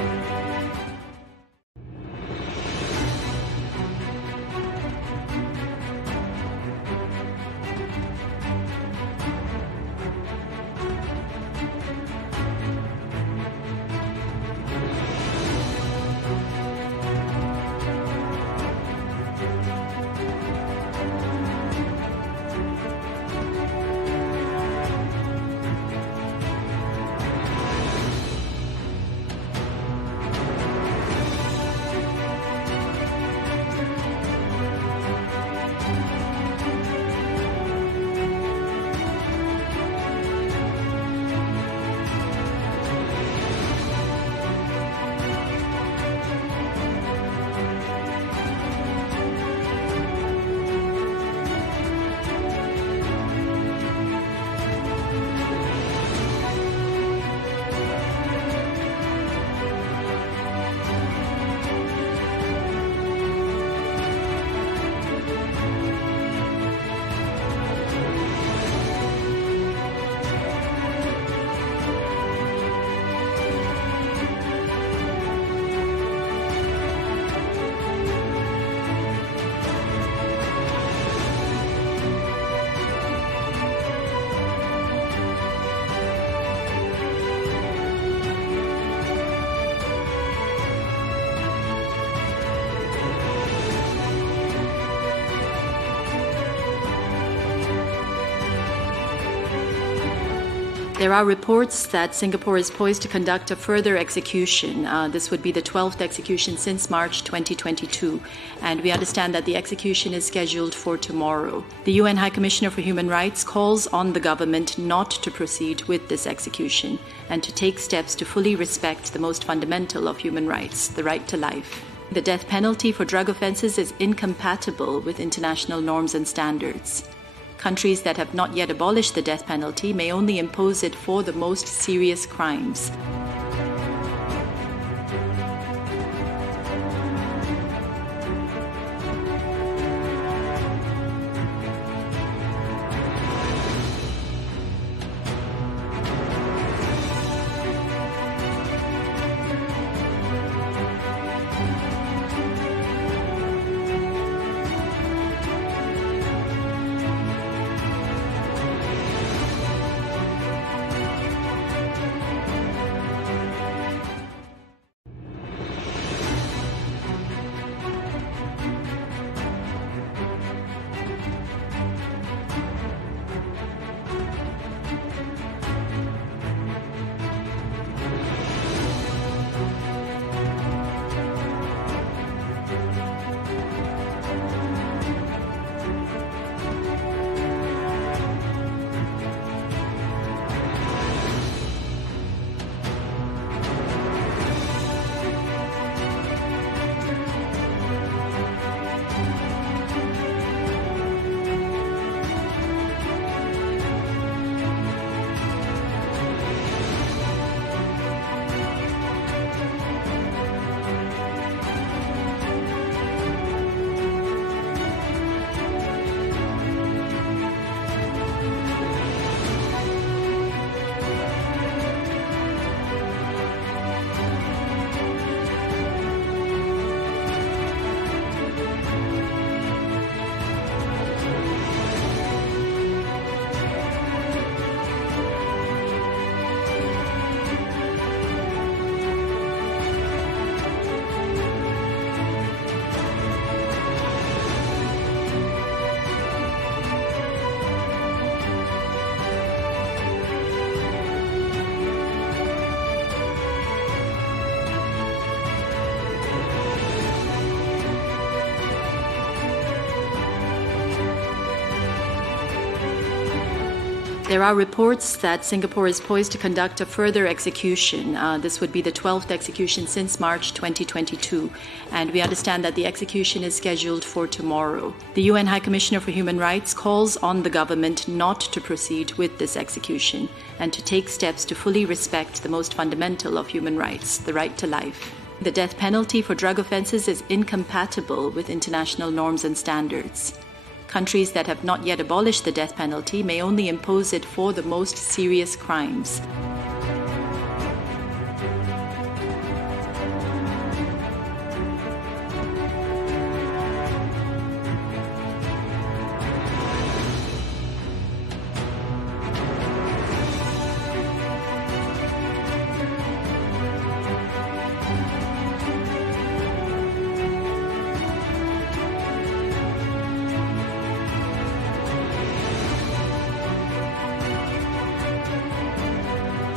There are reports that Singapore is poised to conduct a further execution. This would be the 12th execution since March 2022, and we understand that the execution is scheduled for tomorrow. The UN High Commissioner for Human Rights calls on the government not to proceed with this execution and to take steps to fully respect the most fundamental of human rights, the right to life. The death penalty for drug offences is incompatible with international norms and standards. Countries that have not yet abolished the death penalty may only impose it for the most serious crimes. There are reports that Singapore is poised to conduct a further execution. This would be the 12th execution since March 2022, and we understand that the execution is scheduled for tomorrow. The UN High Commissioner for Human Rights calls on the government not to proceed with this execution and to take steps to fully respect the most fundamental of human rights, the right to life. The death penalty for drug offences is incompatible with international norms and standards. Countries that have not yet abolished the death penalty may only impose it for the most serious crimes.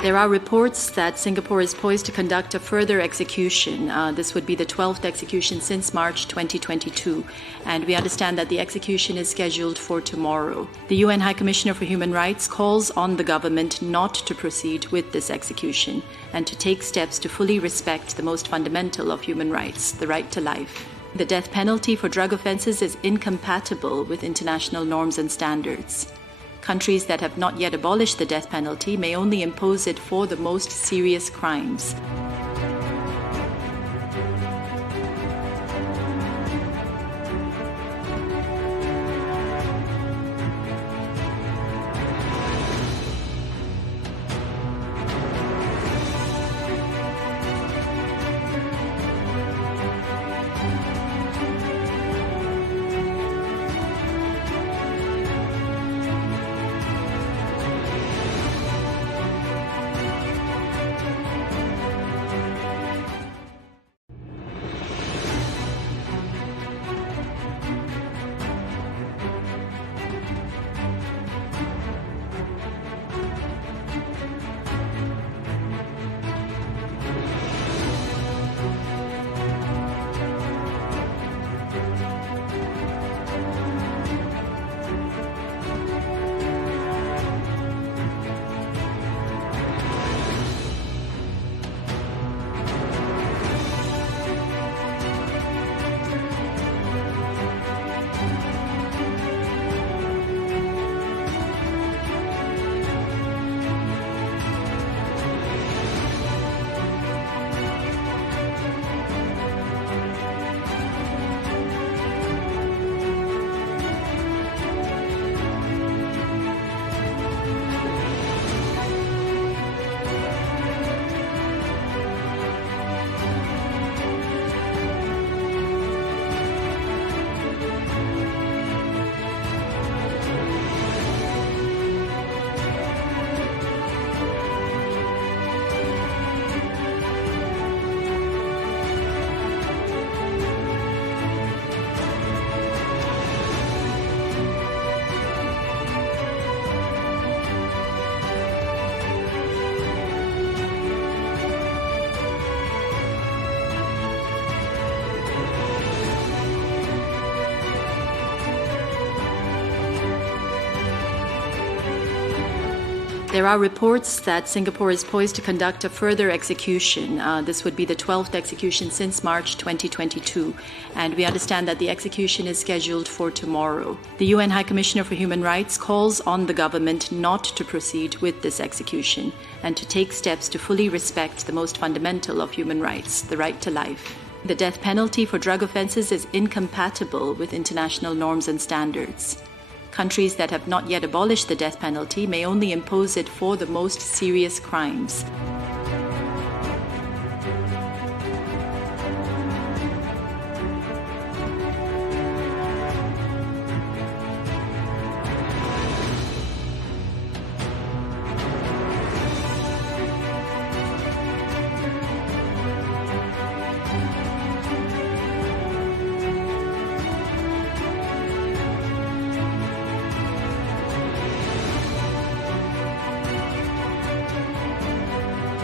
There are reports that Singapore is poised to conduct a further execution. This would be the 12th execution since March 2022, and we understand that the execution is scheduled for tomorrow. The UN High Commissioner for Human Rights calls on the government not to proceed with this execution and to take steps to fully respect the most fundamental of human rights, the right to life. The death penalty for drug offences is incompatible with international norms and standards. Countries that have not yet abolished the death penalty may only impose it for the most serious crimes. There are reports that Singapore is poised to conduct a further execution. This would be the 12th execution since March 2022, and we understand that the execution is scheduled for tomorrow. The UN High Commissioner for Human Rights calls on the government not to proceed with this execution and to take steps to fully respect the most fundamental of human rights, the right to life. The death penalty for drug offences is incompatible with international norms and standards. Countries that have not yet abolished the death penalty may only impose it for the most serious crimes.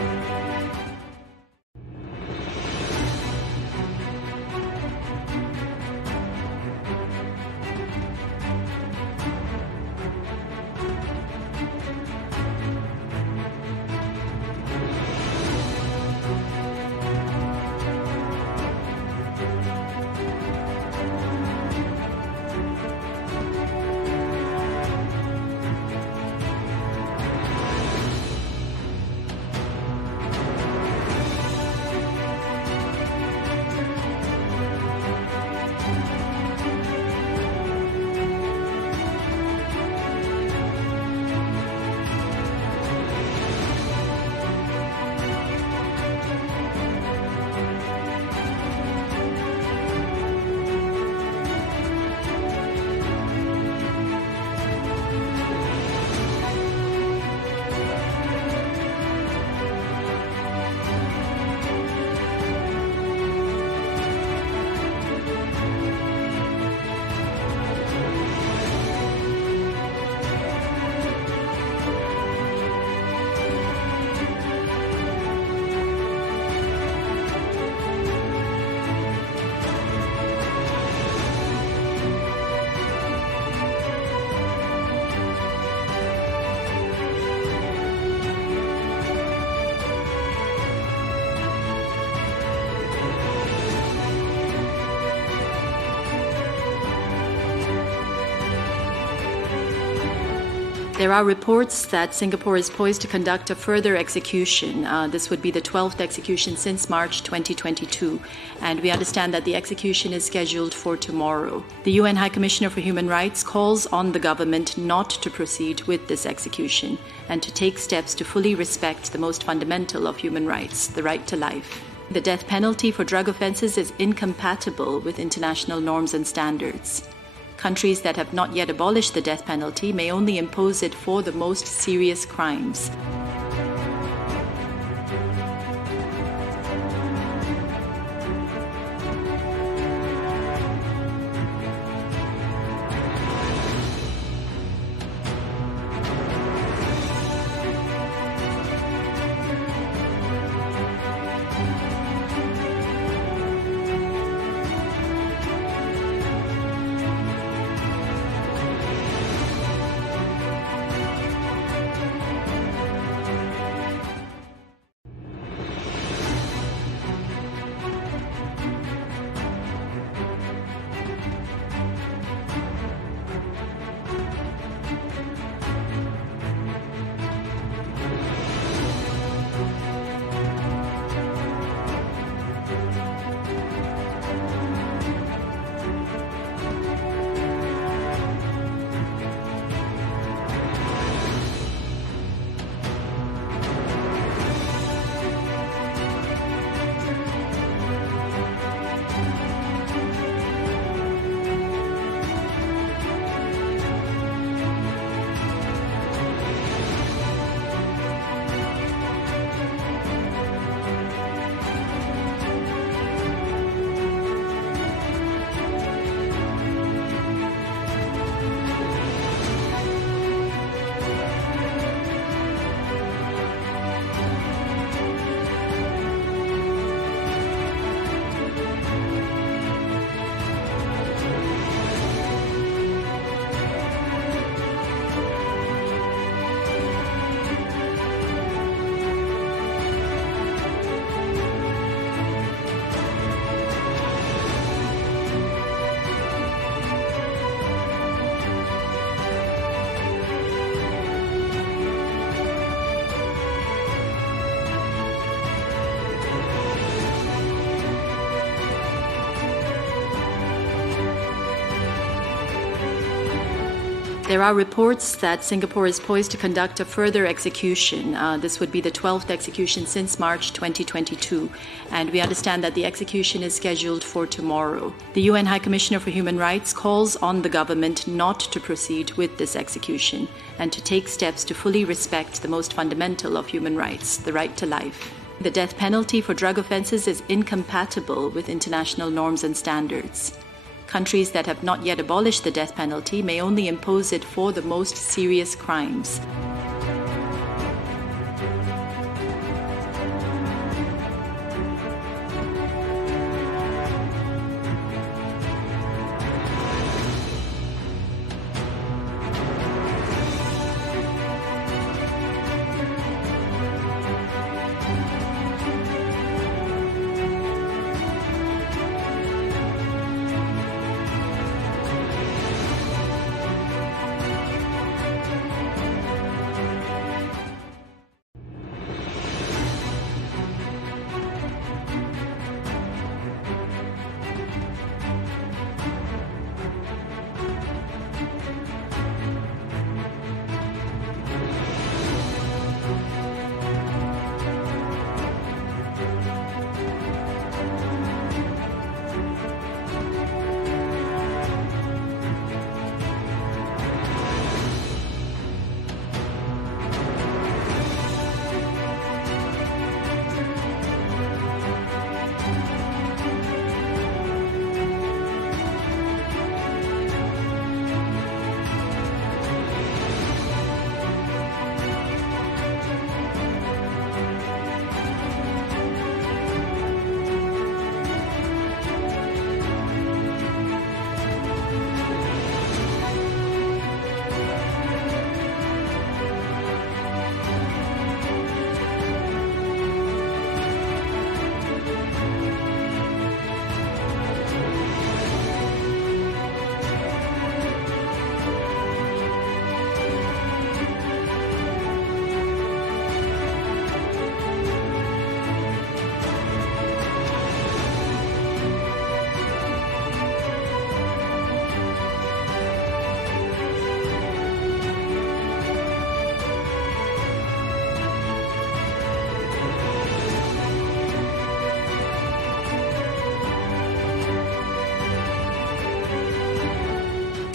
There are reports that Singapore is poised to conduct a further execution. This would be the 12th execution since March 2022, and we understand that the execution is scheduled for tomorrow. The UN High Commissioner for Human Rights calls on the government not to proceed with this execution and to take steps to fully respect the most fundamental of human rights, the right to life. The death penalty for drug offences is incompatible with international norms and standards. Countries that have not yet abolished the death penalty may only impose it for the most serious crimes. There are reports that Singapore is poised to conduct a further execution. This would be the 12th execution since March 2022, and we understand that the execution is scheduled for tomorrow. The UN High Commissioner for Human Rights calls on the government not to proceed with this execution and to take steps to fully respect the most fundamental of human rights, the right to life. The death penalty for drug offences is incompatible with international norms and standards. Countries that have not yet abolished the death penalty may only impose it for the most serious crimes.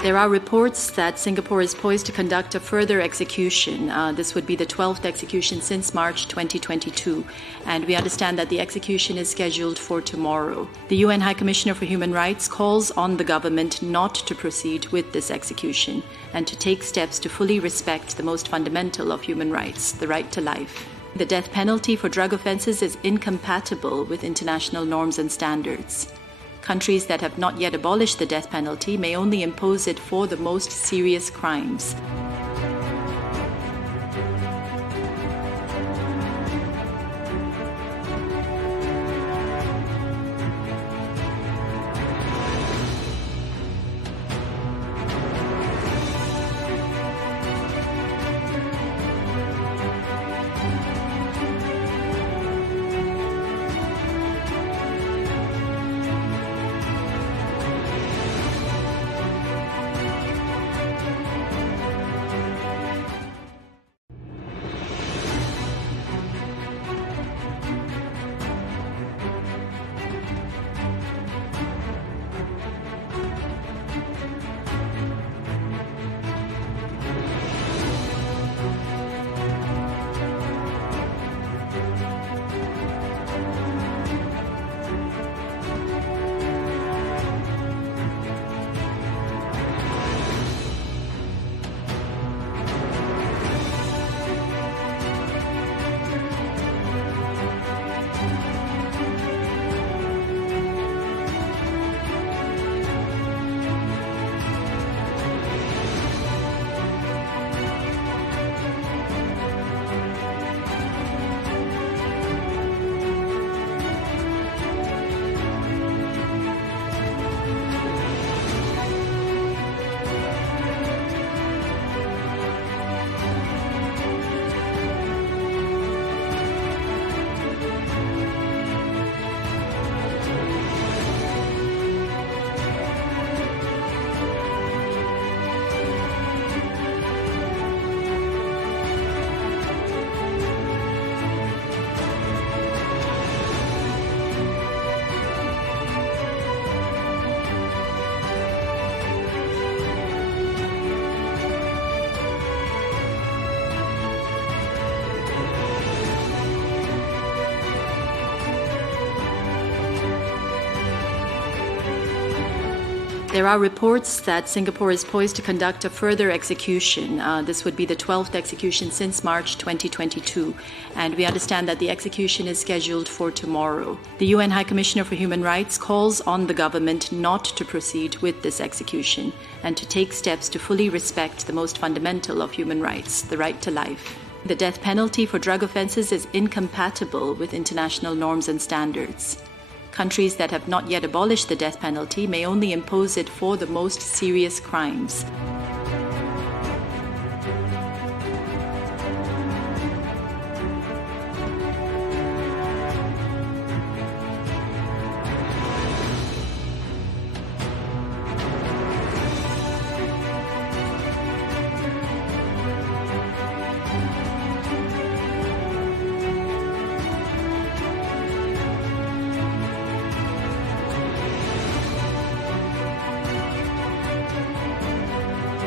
There are reports that Singapore is poised to conduct a further execution. This would be the 12th execution since March 2022, and we understand that the execution is scheduled for tomorrow. The UN High Commissioner for Human Rights calls on the government not to proceed with this execution and to take steps to fully respect the most fundamental of human rights, the right to life. The death penalty for drug offences is incompatible with international norms and standards. Countries that have not yet abolished the death penalty may only impose it for the most serious crimes. There are reports that Singapore is poised to conduct a further execution. This would be the 12th execution since March 2022, and we understand that the execution is scheduled for tomorrow. The UN High Commissioner for Human Rights calls on the government not to proceed with this execution and to take steps to fully respect the most fundamental of human rights, the right to life. The death penalty for drug offences is incompatible with international norms and standards. Countries that have not yet abolished the death penalty may only impose it for the most serious crimes.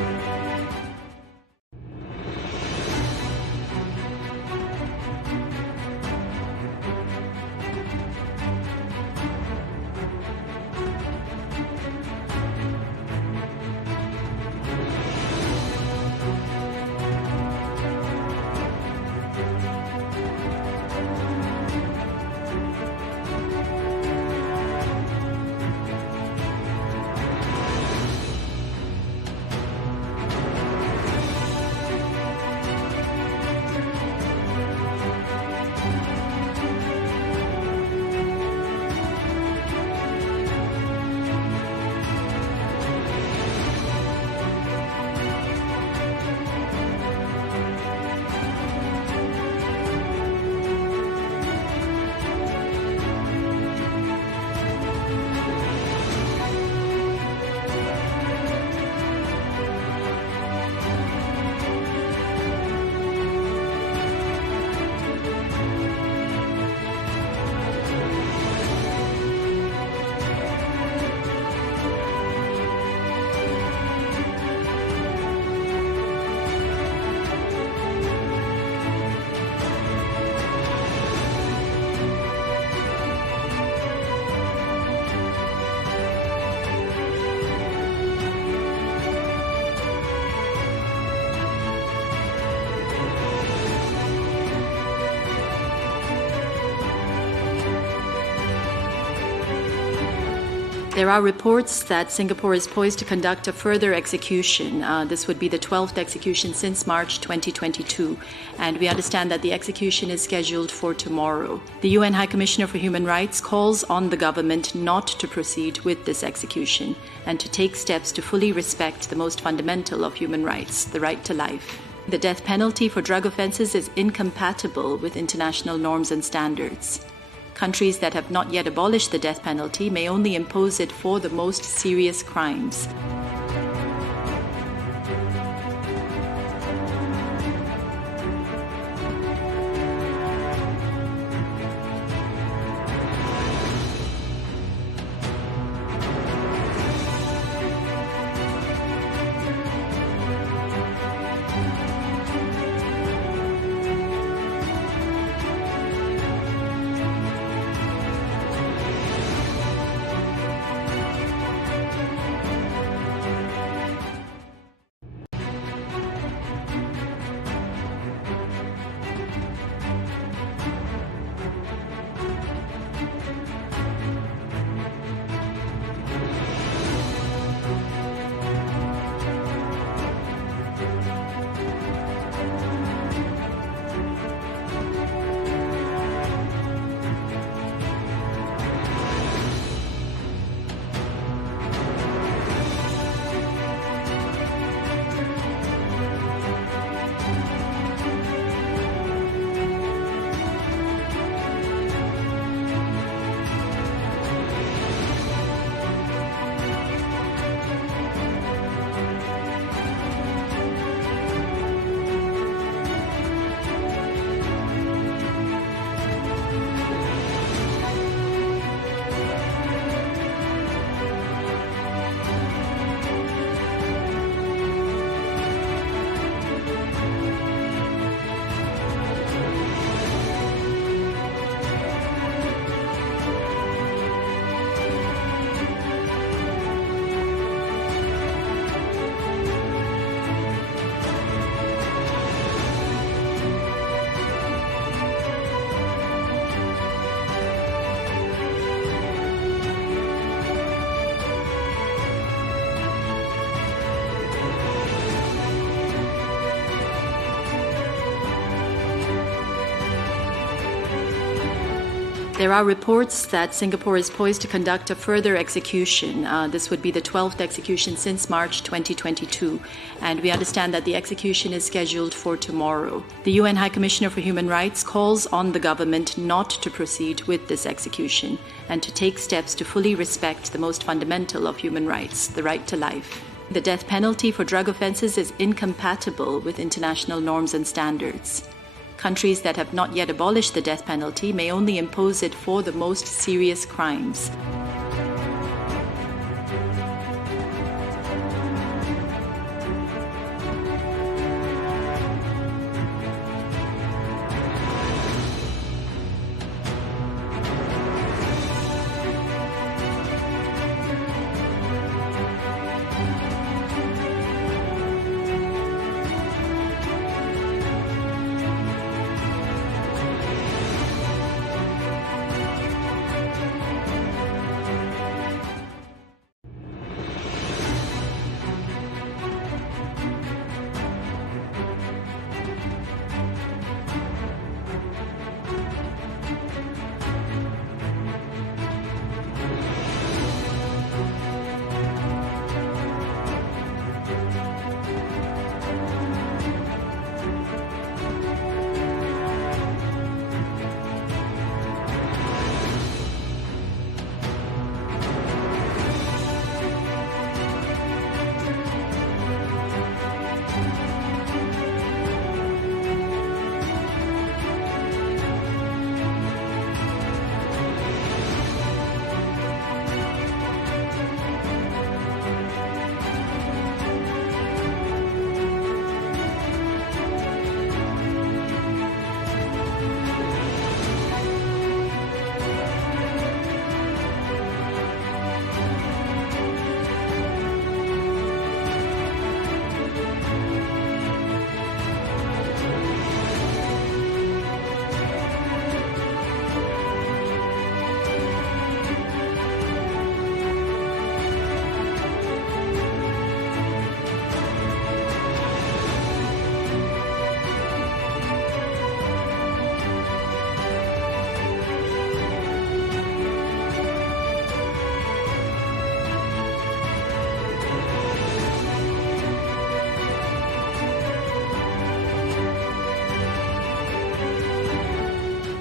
There are reports that Singapore is poised to conduct a further execution. This would be the 12th execution since March 2022, and we understand that the execution is scheduled for tomorrow. The UN High Commissioner for Human Rights calls on the government not to proceed with this execution and to take steps to fully respect the most fundamental of human rights, the right to life. The death penalty for drug offences is incompatible with international norms and standards. Countries that have not yet abolished the death penalty may only impose it for the most serious crimes. There are reports that Singapore is poised to conduct a further execution. This would be the 12th execution since March 2022, and we understand that the execution is scheduled for tomorrow. The UN High Commissioner for Human Rights calls on the government not to proceed with this execution and to take steps to fully respect the most fundamental of human rights, the right to life. The death penalty for drug offences is incompatible with international norms and standards. Countries that have not yet abolished the death penalty may only impose it for the most serious crimes.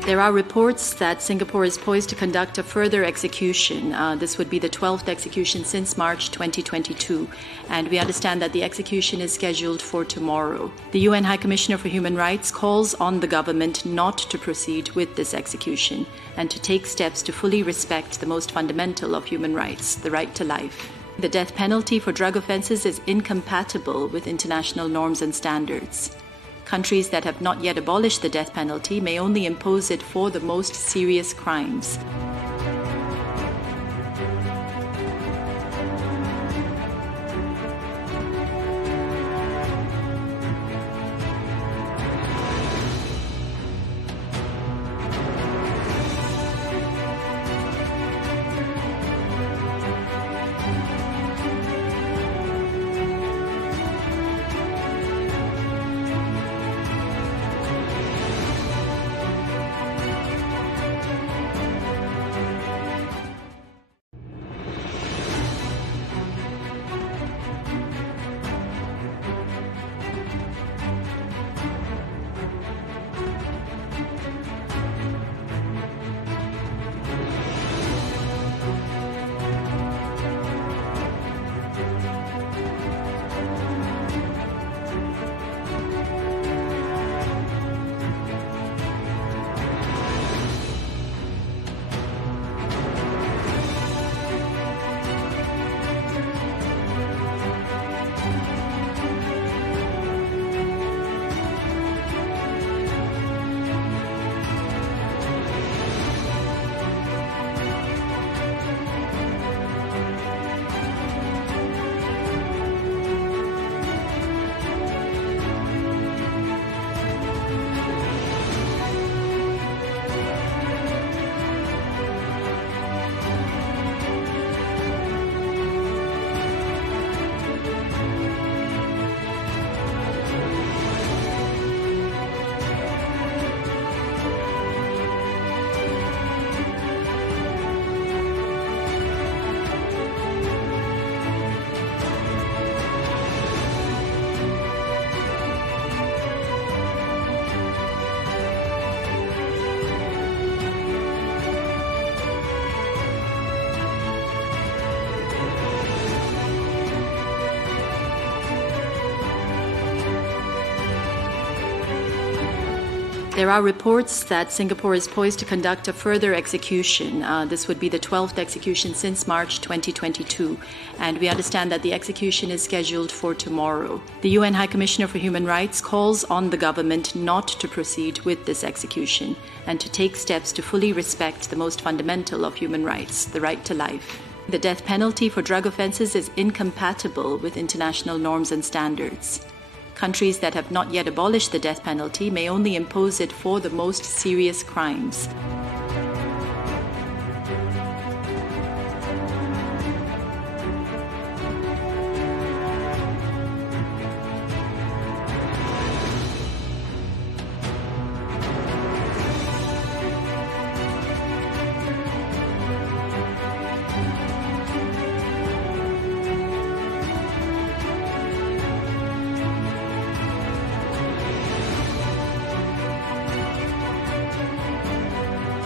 There are reports that Singapore is poised to conduct a further execution. This would be the 12th execution since March 2022, and we understand that the execution is scheduled for tomorrow. The UN High Commissioner for Human Rights calls on the government not to proceed with this execution and to take steps to fully respect the most fundamental of human rights, the right to life. The death penalty for drug offences is incompatible with international norms and standards. Countries that have not yet abolished the death penalty may only impose it for the most serious crimes. There are reports that Singapore is poised to conduct a further execution. This would be the 12th execution since March 2022, and we understand that the execution is scheduled for tomorrow. The UN High Commissioner for Human Rights calls on the government not to proceed with this execution and to take steps to fully respect the most fundamental of human rights, the right to life. The death penalty for drug offences is incompatible with international norms and standards. Countries that have not yet abolished the death penalty may only impose it for the most serious crimes.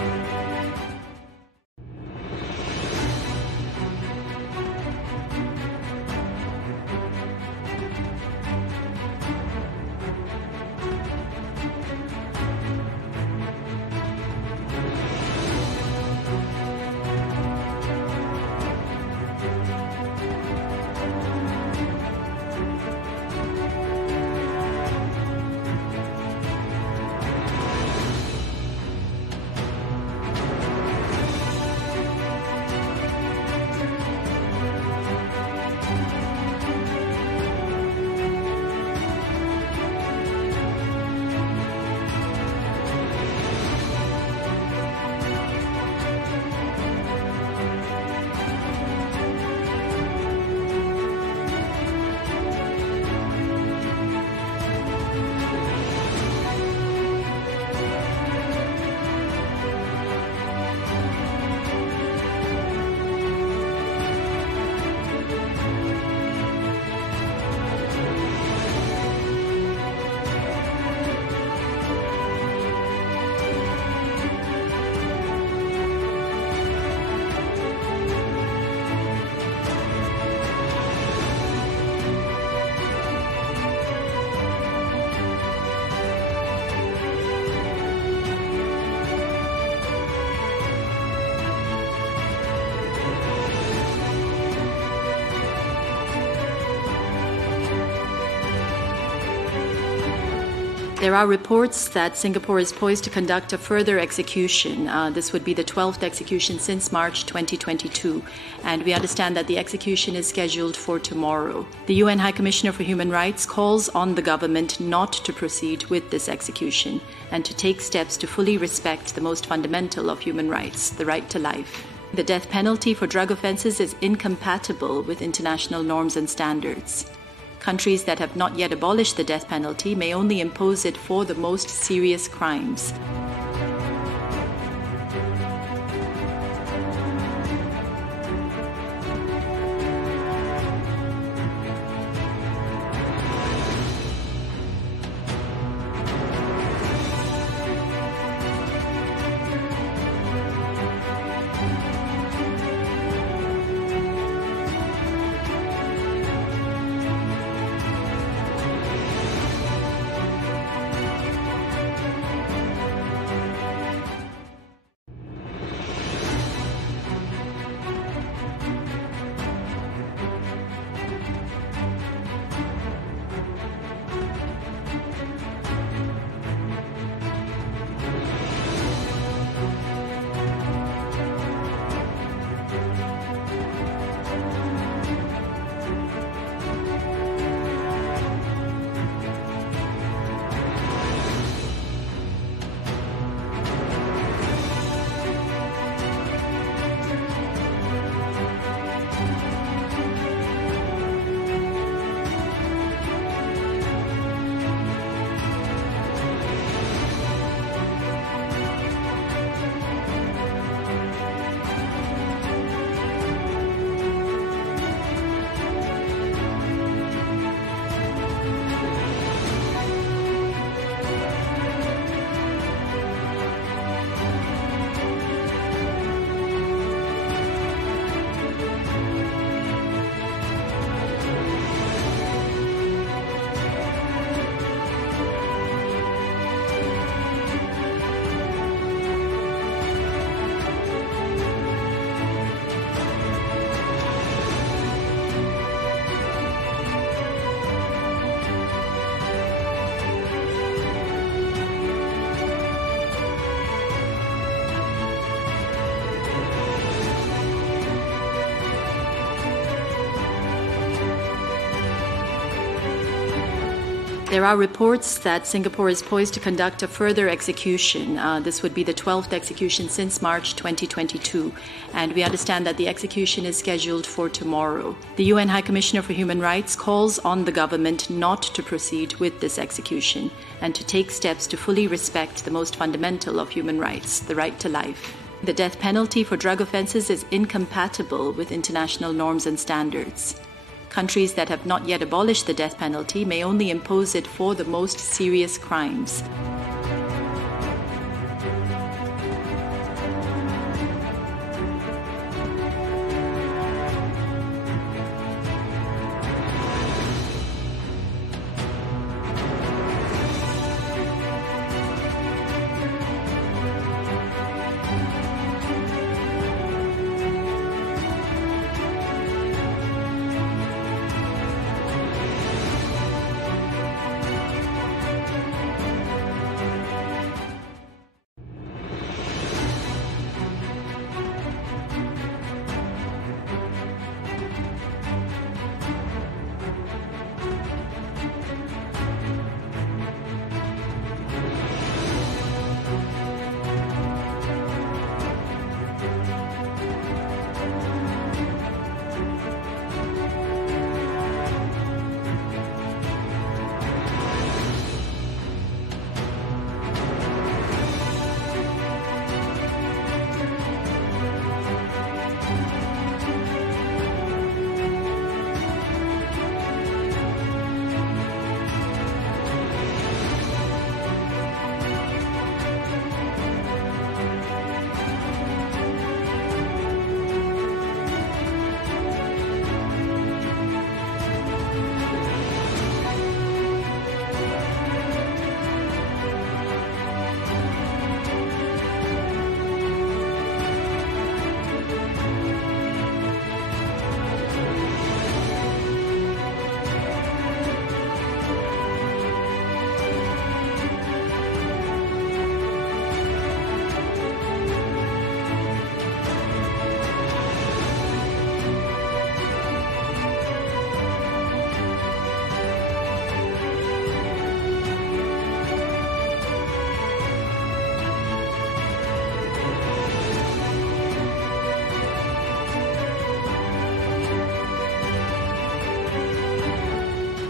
There are reports that Singapore is poised to conduct a further execution. This would be the 12th execution since March 2022, and we understand that the execution is scheduled for tomorrow. The UN High Commissioner for Human Rights calls on the government not to proceed with this execution and to take steps to fully respect the most fundamental of human rights, the right to life. The death penalty for drug offences is incompatible with international norms and standards. Countries that have not yet abolished the death penalty may only impose it for the most serious crimes. There are reports that Singapore is poised to conduct a further execution. This would be the 12th execution since March 2022, and we understand that the execution is scheduled for tomorrow. The UN High Commissioner for Human Rights calls on the government not to proceed with this execution and to take steps to fully respect the most fundamental of human rights, the right to life. The death penalty for drug offences is incompatible with international norms and standards. Countries that have not yet abolished the death penalty may only impose it for the most serious crimes.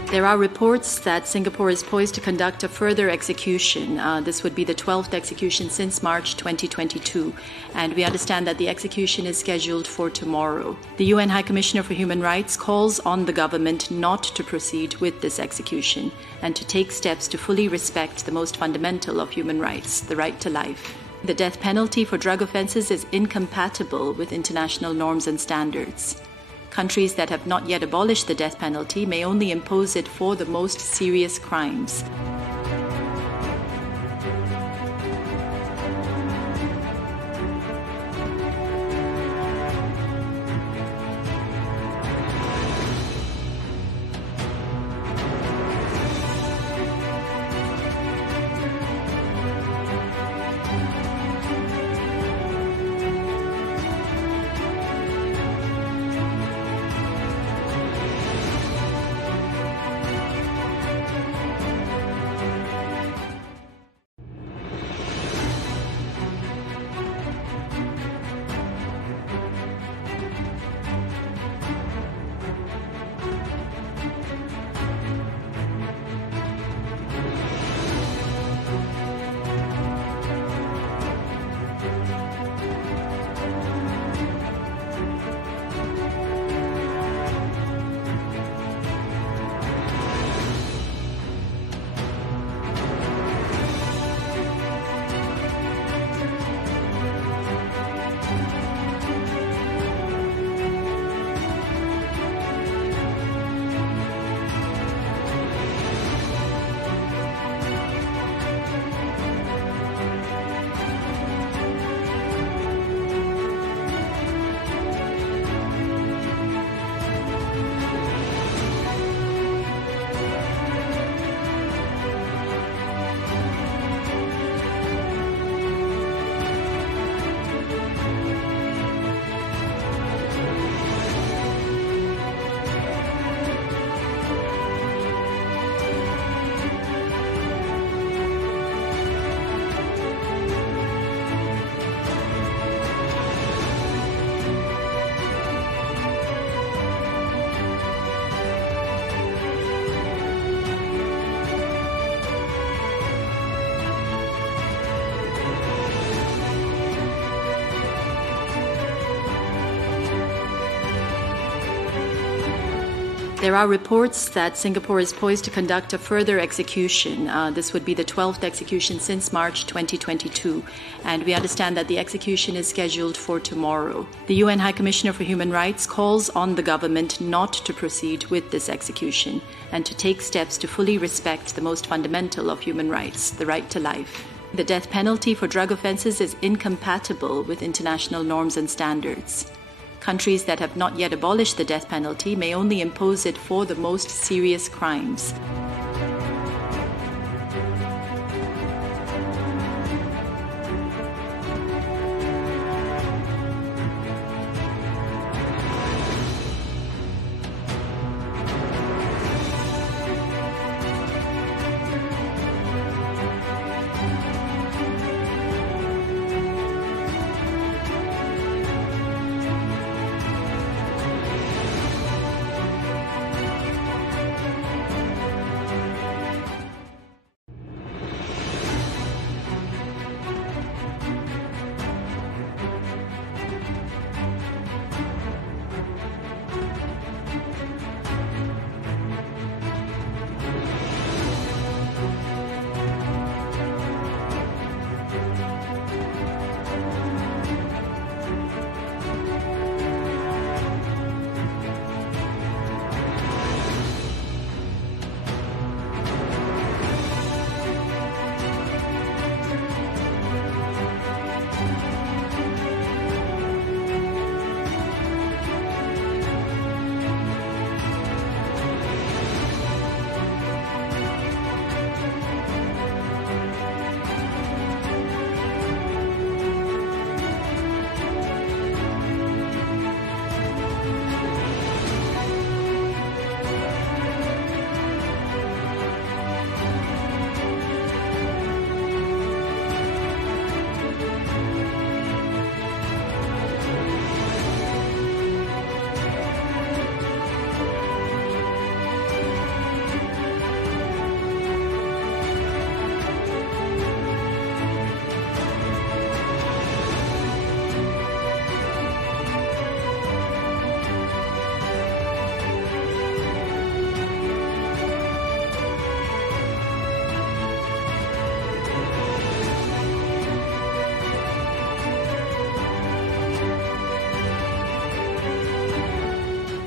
There are reports that Singapore is poised to conduct a further execution. This would be the 12th execution since March 2022, and we understand that the execution is scheduled for tomorrow. The UN High Commissioner for Human Rights calls on the government not to proceed with this execution and to take steps to fully respect the most fundamental of human rights, the right to life. The death penalty for drug offences is incompatible with international norms and standards. Countries that have not yet abolished the death penalty may only impose it for the most serious crimes. There are reports that Singapore is poised to conduct a further execution. This would be the 12th execution since March 2022, and we understand that the execution is scheduled for tomorrow. The UN High Commissioner for Human Rights calls on the government not to proceed with this execution and to take steps to fully respect the most fundamental of human rights, the right to life. The death penalty for drug offences is incompatible with international norms and standards. Countries that have not yet abolished the death penalty may only impose it for the most serious crimes.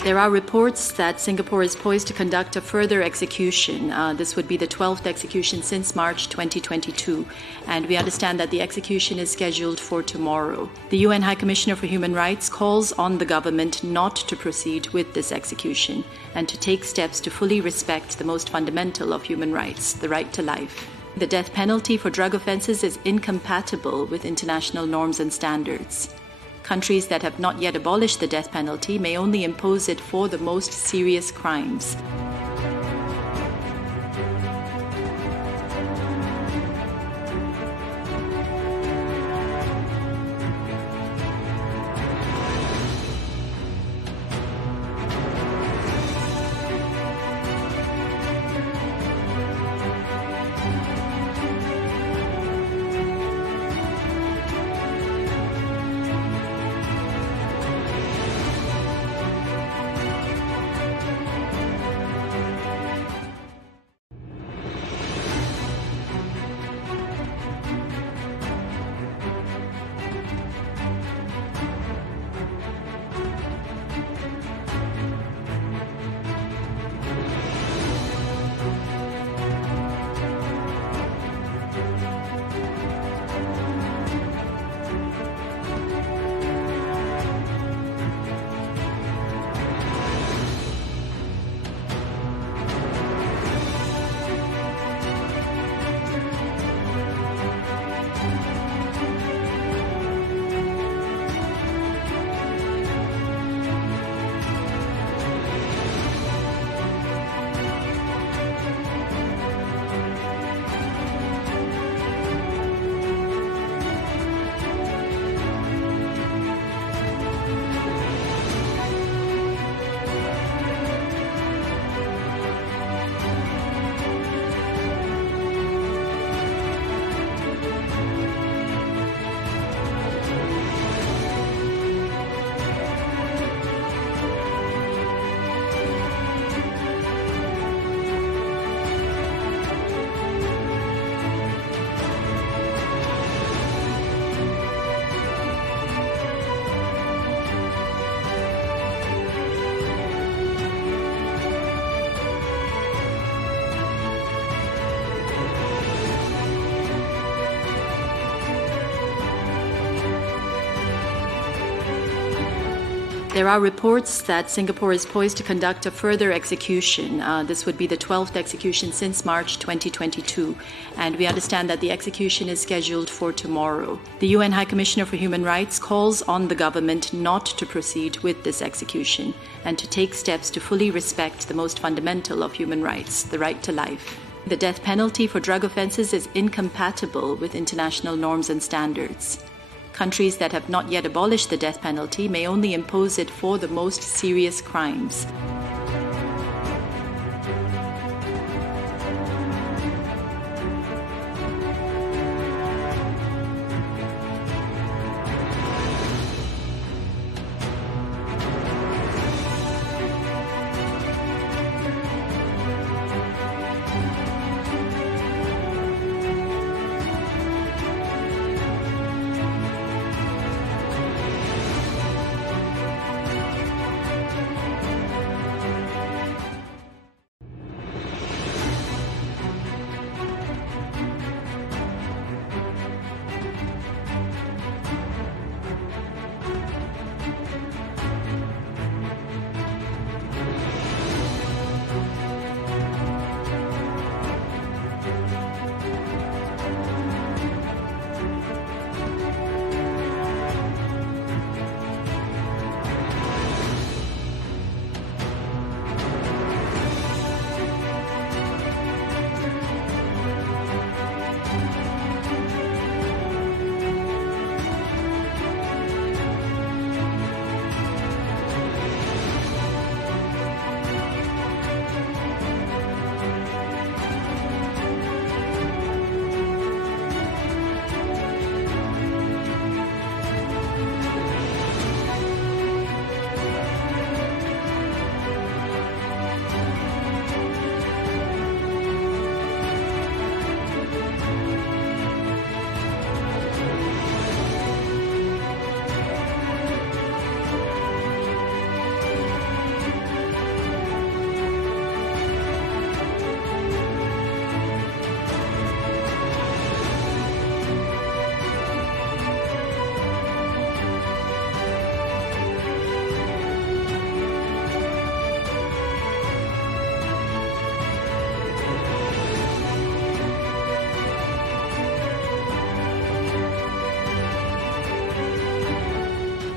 There are reports that Singapore is poised to conduct a further execution. This would be the 12th execution since March 2022, and we understand that the execution is scheduled for tomorrow. The UN High Commissioner for Human Rights calls on the government not to proceed with this execution and to take steps to fully respect the most fundamental of human rights, the right to life. The death penalty for drug offences is incompatible with international norms and standards. Countries that have not yet abolished the death penalty may only impose it for the most serious crimes. There are reports that Singapore is poised to conduct a further execution. This would be the 12th execution since March 2022, and we understand that the execution is scheduled for tomorrow. The UN High Commissioner for Human Rights calls on the government not to proceed with this execution and to take steps to fully respect the most fundamental of human rights, the right to life. The death penalty for drug offences is incompatible with international norms and standards. Countries that have not yet abolished the death penalty may only impose it for the most serious crimes.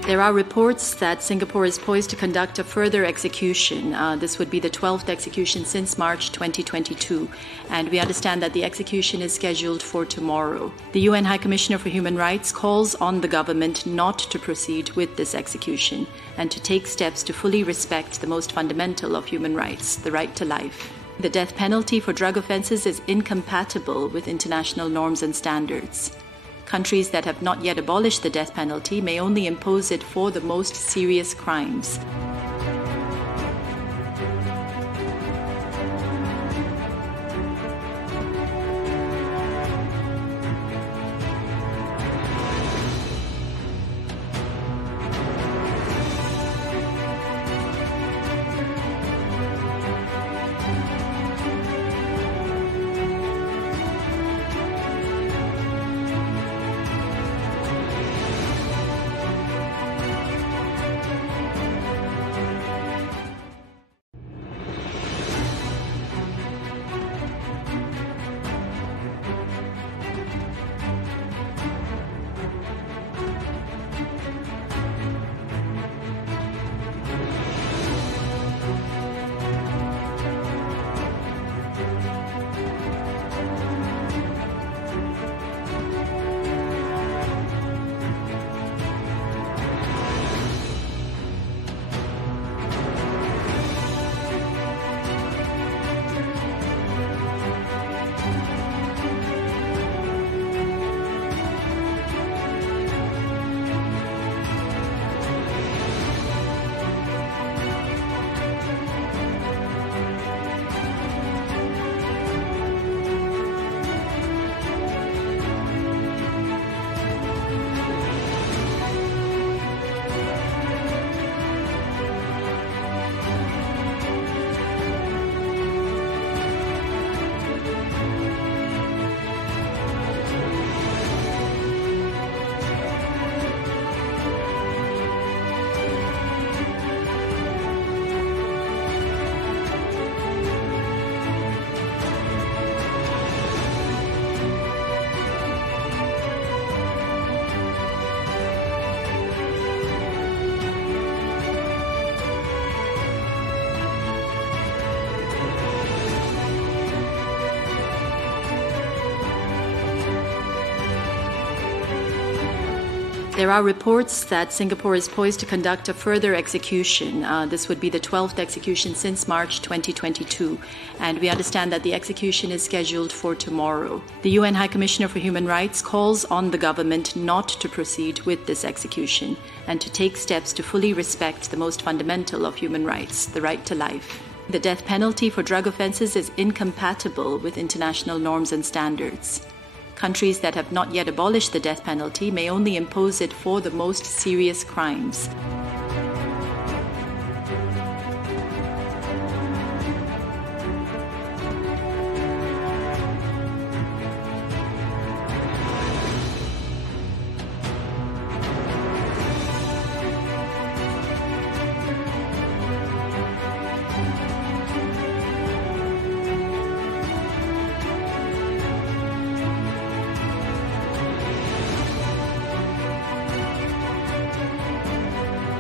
There are reports that Singapore is poised to conduct a further execution. This would be the 12th execution since March 2022, and we understand that the execution is scheduled for tomorrow. The UN High Commissioner for Human Rights calls on the government not to proceed with this execution and to take steps to fully respect the most fundamental of human rights, the right to life. The death penalty for drug offences is incompatible with international norms and standards. Countries that have not yet abolished the death penalty may only impose it for the most serious crimes. There are reports that Singapore is poised to conduct a further execution. This would be the 12th execution since March 2022, and we understand that the execution is scheduled for tomorrow. The UN High Commissioner for Human Rights calls on the government not to proceed with this execution and to take steps to fully respect the most fundamental of human rights, the right to life. The death penalty for drug offences is incompatible with international norms and standards. Countries that have not yet abolished the death penalty may only impose it for the most serious crimes.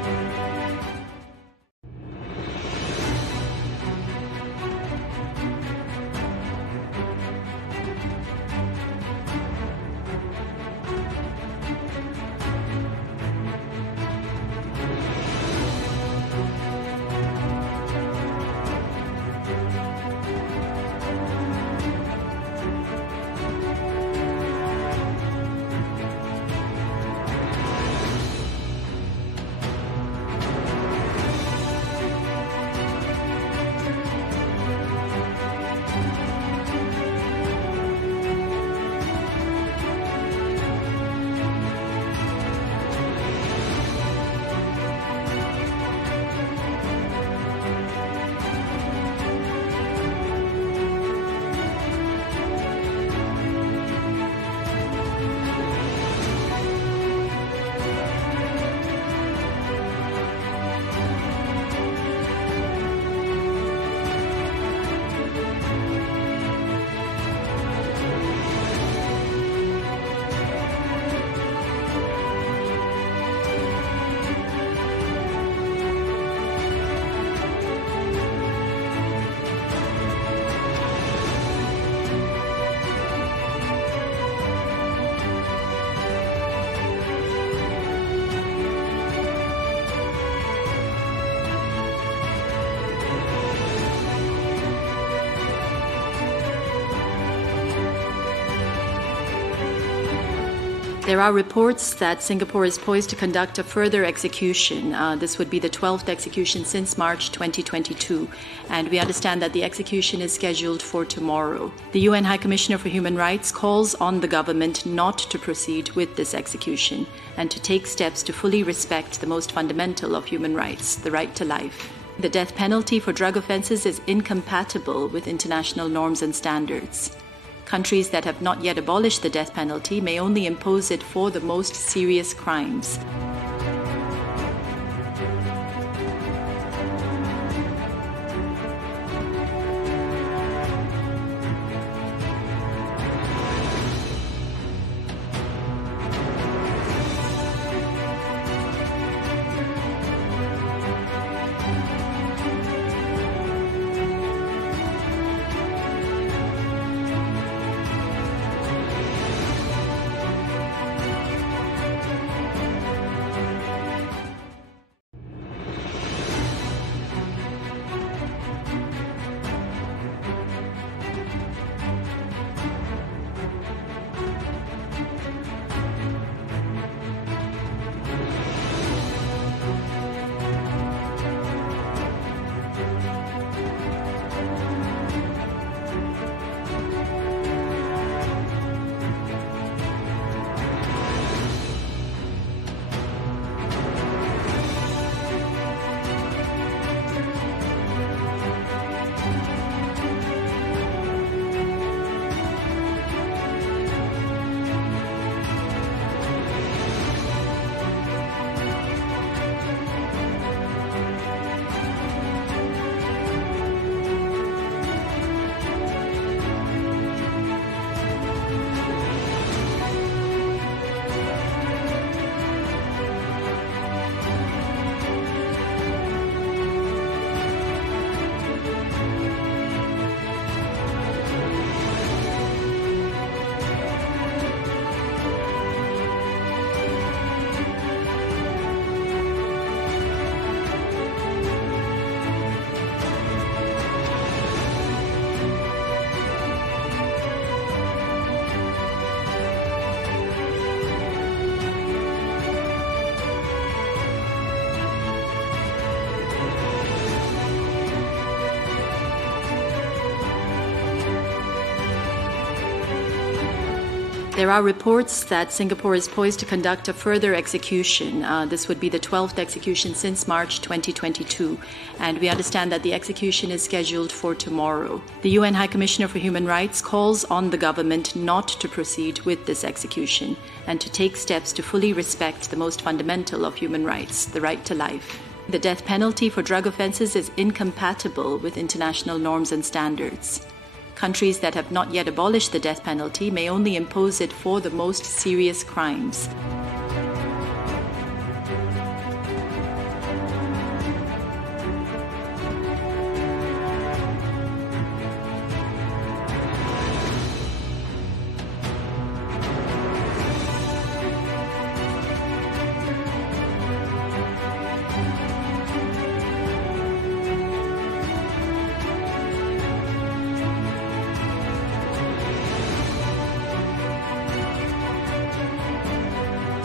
There are reports that Singapore is poised to conduct a further execution. This would be the 12th execution since March 2022, and we understand that the execution is scheduled for tomorrow. The UN High Commissioner for Human Rights calls on the government not to proceed with this execution and to take steps to fully respect the most fundamental of human rights, the right to life. The death penalty for drug offences is incompatible with international norms and standards. Countries that have not yet abolished the death penalty may only impose it for the most serious crimes. There are reports that Singapore is poised to conduct a further execution. This would be the 12th execution since March 2022, and we understand that the execution is scheduled for tomorrow. The UN High Commissioner for Human Rights calls on the government not to proceed with this execution and to take steps to fully respect the most fundamental of human rights, the right to life. The death penalty for drug offences is incompatible with international norms and standards. Countries that have not yet abolished the death penalty may only impose it for the most serious crimes.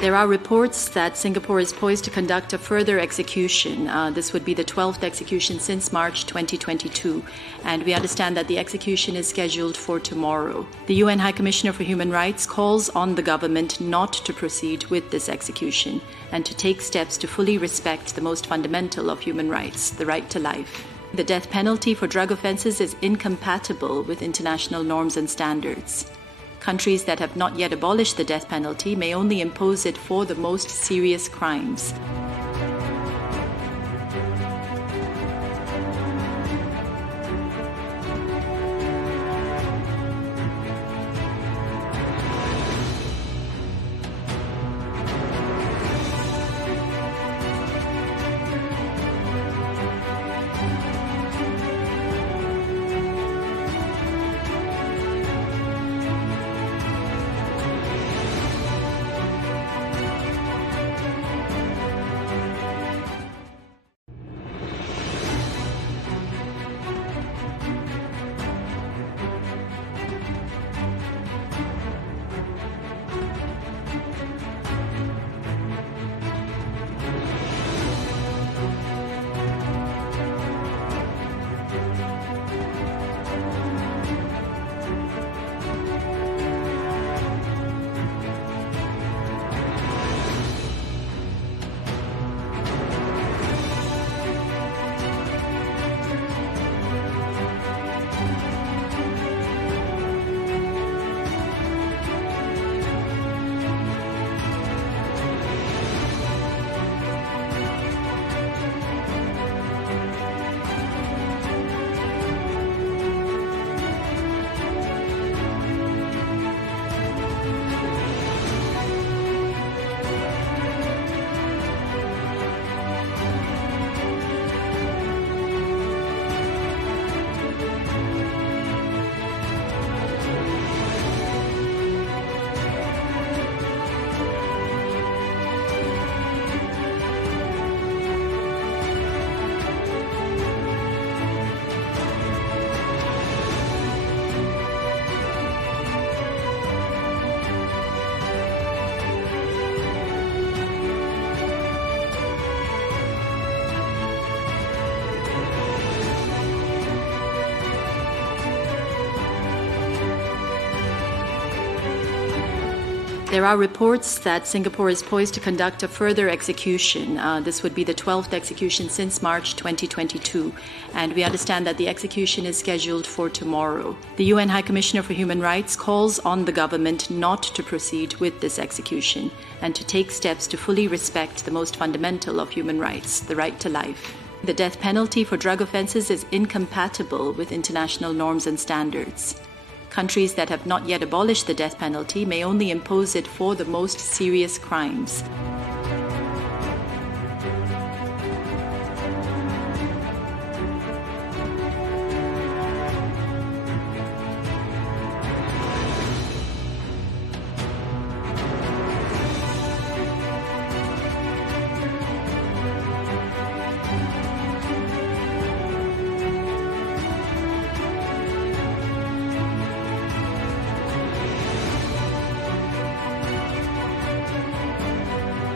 There are reports that Singapore is poised to conduct a further execution. This would be the 12th execution since March 2022, and we understand that the execution is scheduled for tomorrow. The UN High Commissioner for Human Rights calls on the government not to proceed with this execution and to take steps to fully respect the most fundamental of human rights, the right to life. The death penalty for drug offences is incompatible with international norms and standards. Countries that have not yet abolished the death penalty may only impose it for the most serious crimes. There are reports that Singapore is poised to conduct a further execution. This would be the 12th execution since March 2022, and we understand that the execution is scheduled for tomorrow. The UN High Commissioner for Human Rights calls on the government not to proceed with this execution and to take steps to fully respect the most fundamental of human rights, the right to life. The death penalty for drug offences is incompatible with international norms and standards. Countries that have not yet abolished the death penalty may only impose it for the most serious crimes.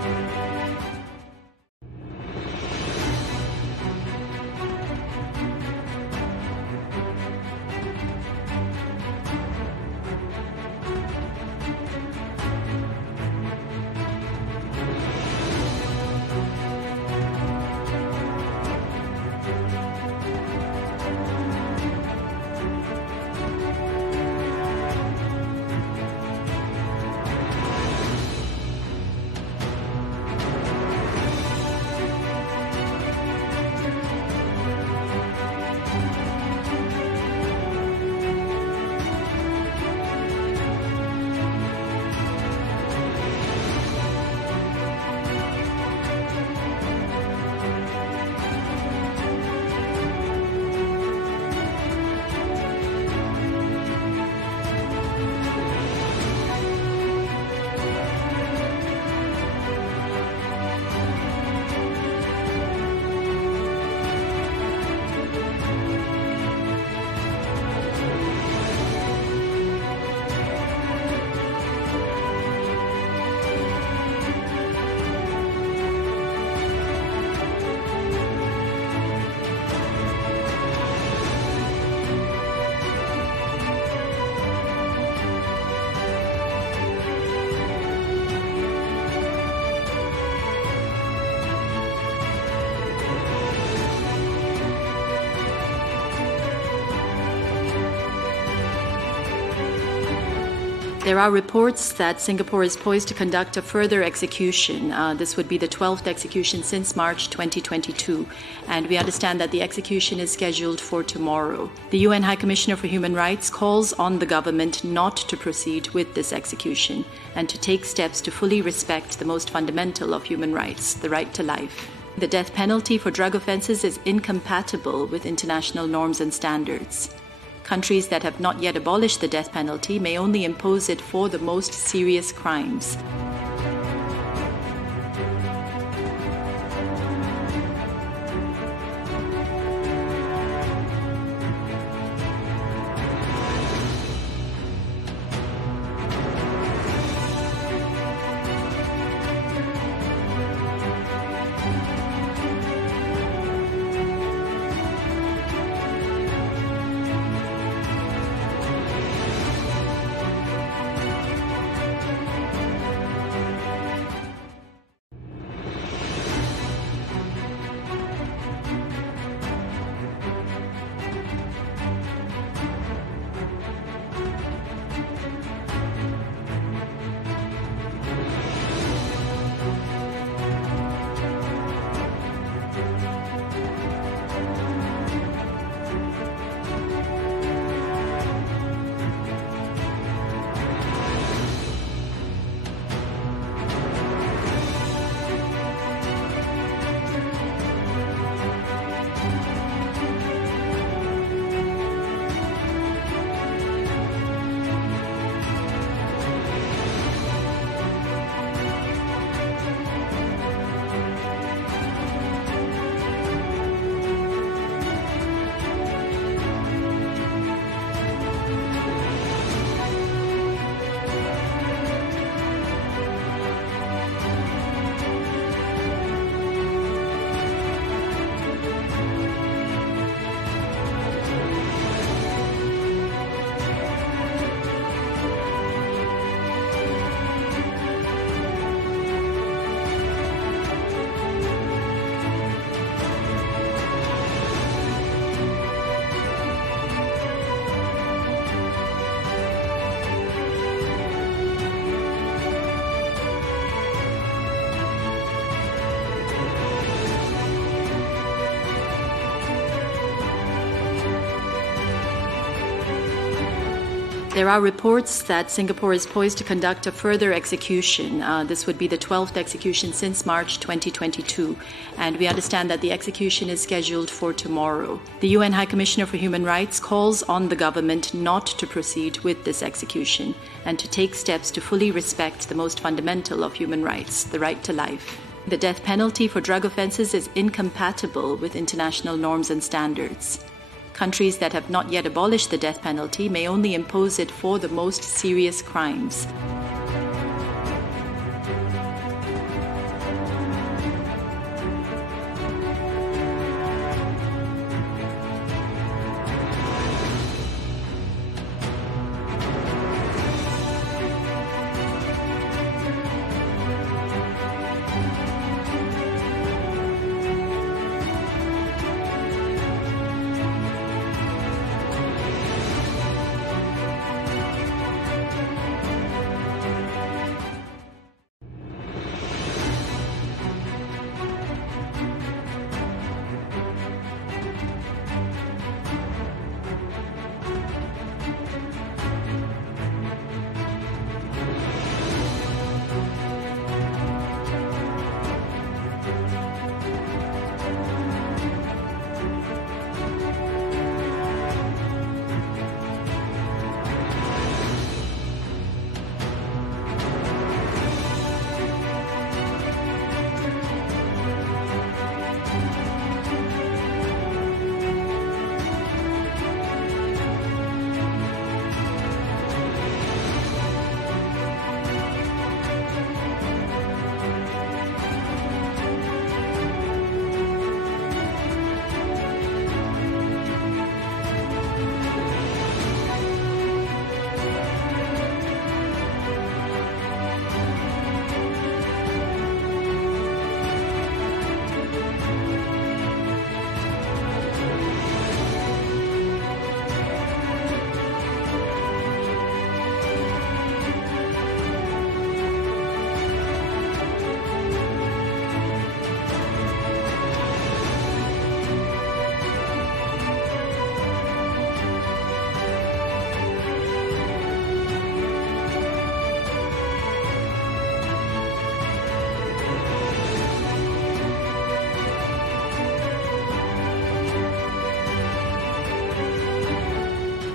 There are reports that Singapore is poised to conduct a further execution. This would be the 12th execution since March 2022, and we understand that the execution is scheduled for tomorrow. The UN High Commissioner for Human Rights calls on the government not to proceed with this execution and to take steps to fully respect the most fundamental of human rights, the right to life. The death penalty for drug offences is incompatible with international norms and standards. Countries that have not yet abolished the death penalty may only impose it for the most serious crimes. There are reports that Singapore is poised to conduct a further execution. This would be the 12th execution since March 2022, and we understand that the execution is scheduled for tomorrow. The UN High Commissioner for Human Rights calls on the government not to proceed with this execution and to take steps to fully respect the most fundamental of human rights, the right to life. The death penalty for drug offences is incompatible with international norms and standards. Countries that have not yet abolished the death penalty may only impose it for the most serious crimes.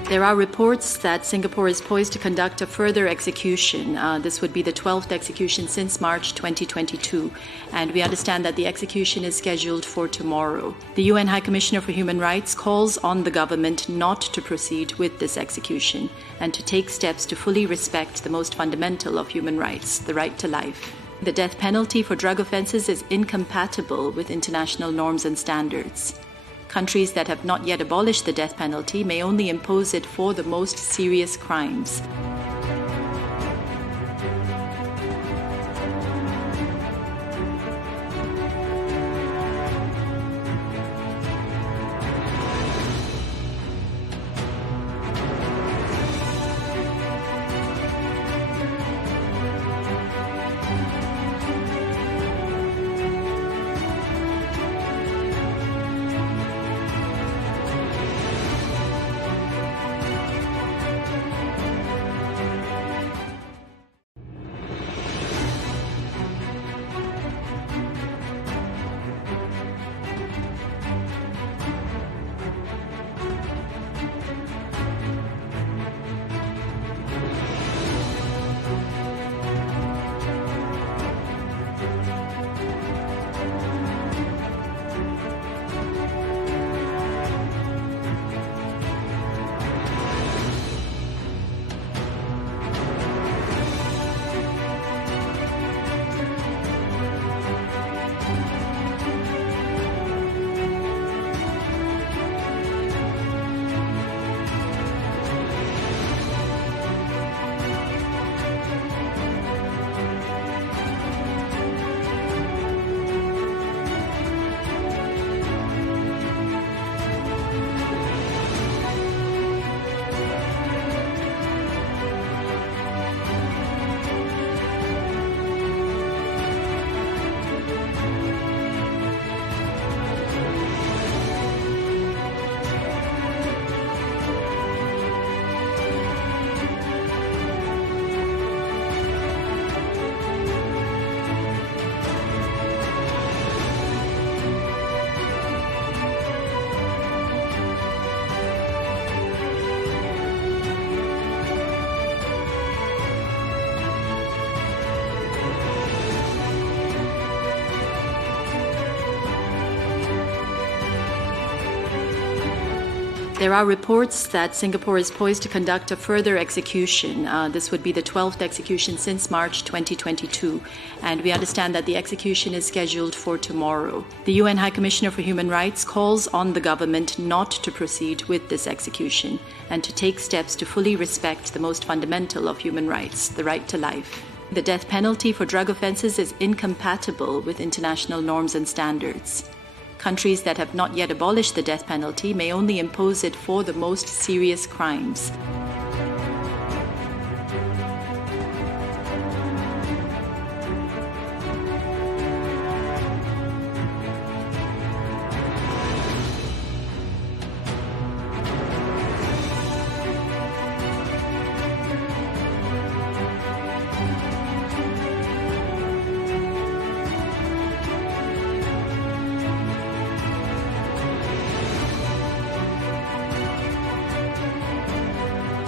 There are reports that Singapore is poised to conduct a further execution. This would be the 12th execution since March 2022, and we understand that the execution is scheduled for tomorrow. The UN High Commissioner for Human Rights calls on the government not to proceed with this execution and to take steps to fully respect the most fundamental of human rights, the right to life. The death penalty for drug offences is incompatible with international norms and standards. Countries that have not yet abolished the death penalty may only impose it for the most serious crimes. There are reports that Singapore is poised to conduct a further execution. This would be the 12th execution since March 2022, and we understand that the execution is scheduled for tomorrow. The UN High Commissioner for Human Rights calls on the government not to proceed with this execution and to take steps to fully respect the most fundamental of human rights, the right to life. The death penalty for drug offences is incompatible with international norms and standards. Countries that have not yet abolished the death penalty may only impose it for the most serious crimes.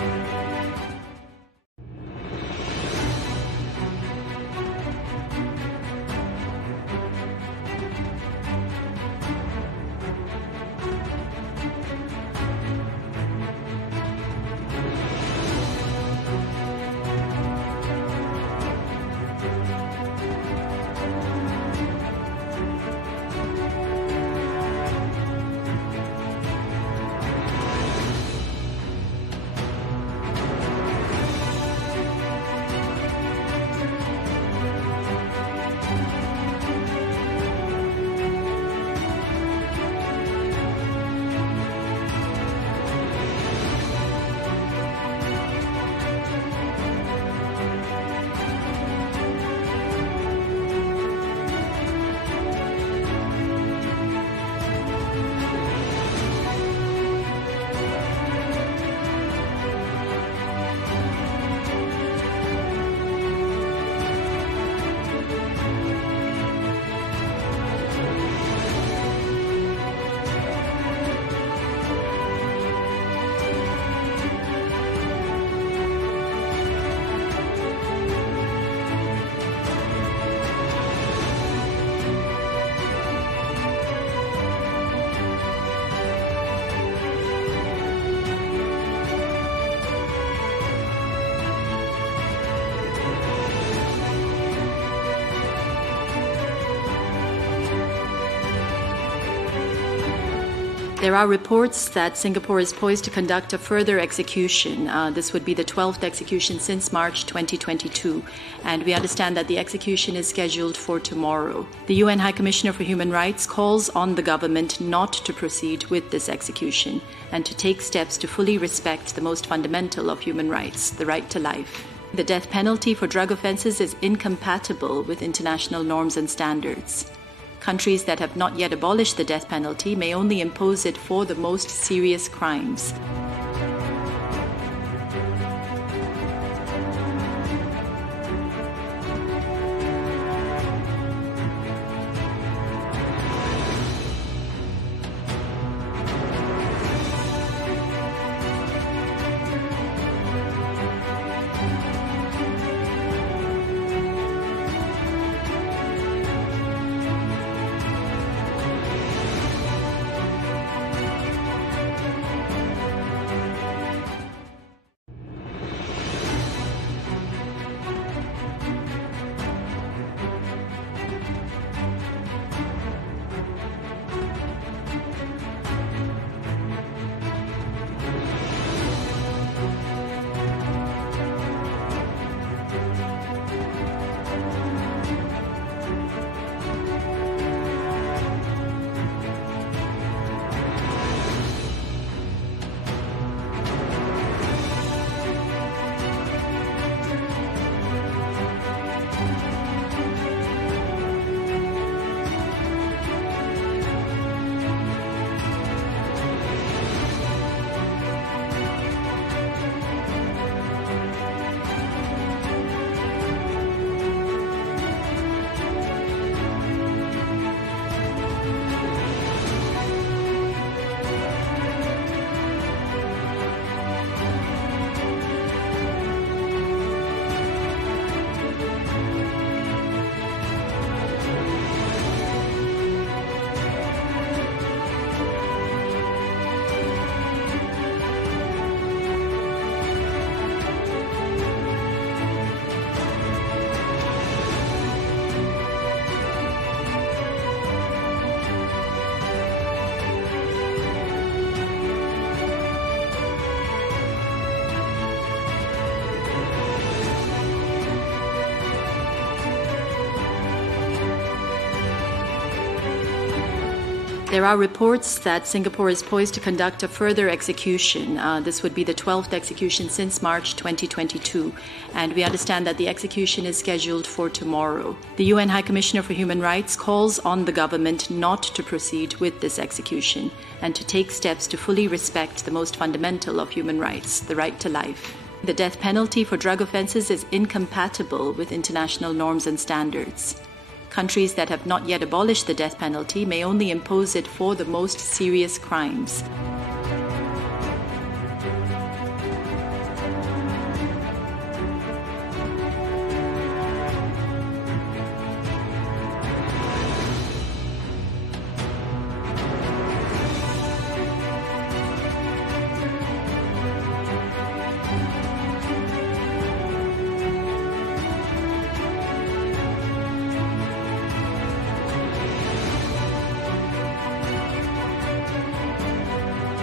There are reports that Singapore is poised to conduct a further execution. This would be the 12th execution since March 2022, and we understand that the execution is scheduled for tomorrow. The UN High Commissioner for Human Rights calls on the government not to proceed with this execution and to take steps to fully respect the most fundamental of human rights, the right to life. The death penalty for drug offences is incompatible with international norms and standards. Countries that have not yet abolished the death penalty may only impose it for the most serious crimes. There are reports that Singapore is poised to conduct a further execution. This would be the 12th execution since March 2022, and we understand that the execution is scheduled for tomorrow. The UN High Commissioner for Human Rights calls on the government not to proceed with this execution and to take steps to fully respect the most fundamental of human rights, the right to life. The death penalty for drug offences is incompatible with international norms and standards. Countries that have not yet abolished the death penalty may only impose it for the most serious crimes.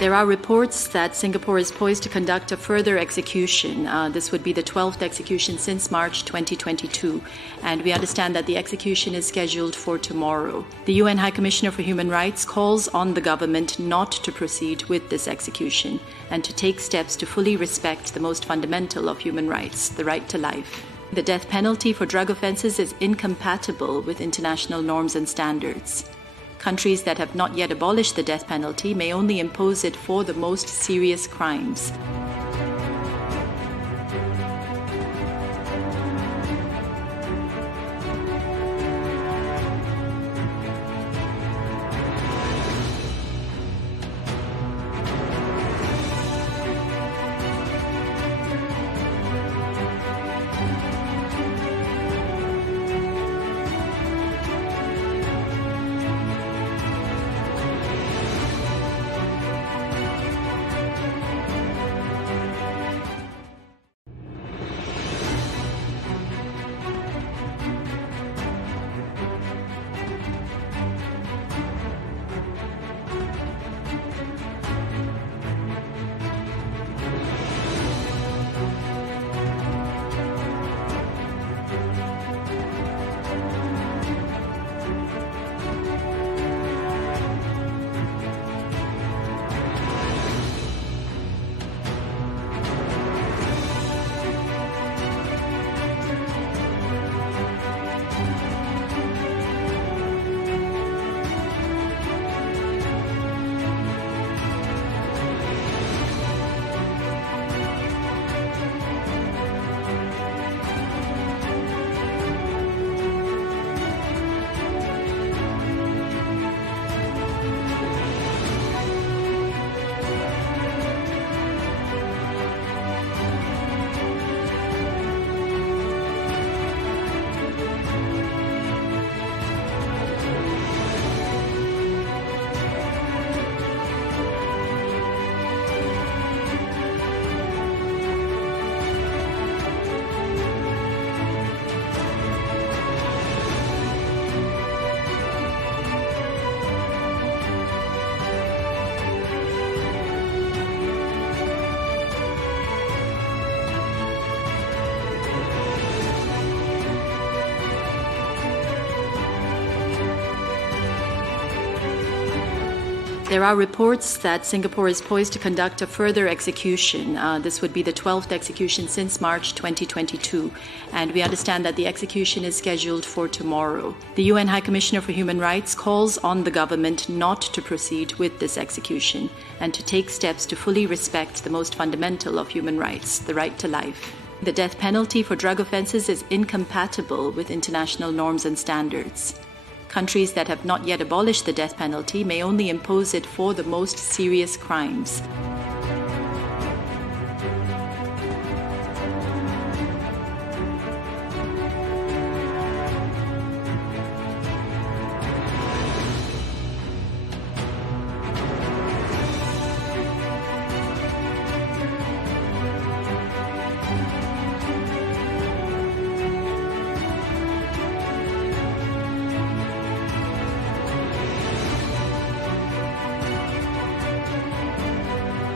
There are reports that Singapore is poised to conduct a further execution. This would be the 12th execution since March 2022, and we understand that the execution is scheduled for tomorrow. The UN High Commissioner for Human Rights calls on the government not to proceed with this execution and to take steps to fully respect the most fundamental of human rights, the right to life. The death penalty for drug offences is incompatible with international norms and standards. Countries that have not yet abolished the death penalty may only impose it for the most serious crimes. There are reports that Singapore is poised to conduct a further execution. This would be the 12th execution since March 2022, and we understand that the execution is scheduled for tomorrow. The UN High Commissioner for Human Rights calls on the government not to proceed with this execution and to take steps to fully respect the most fundamental of human rights, the right to life. The death penalty for drug offences is incompatible with international norms and standards. Countries that have not yet abolished the death penalty may only impose it for the most serious crimes.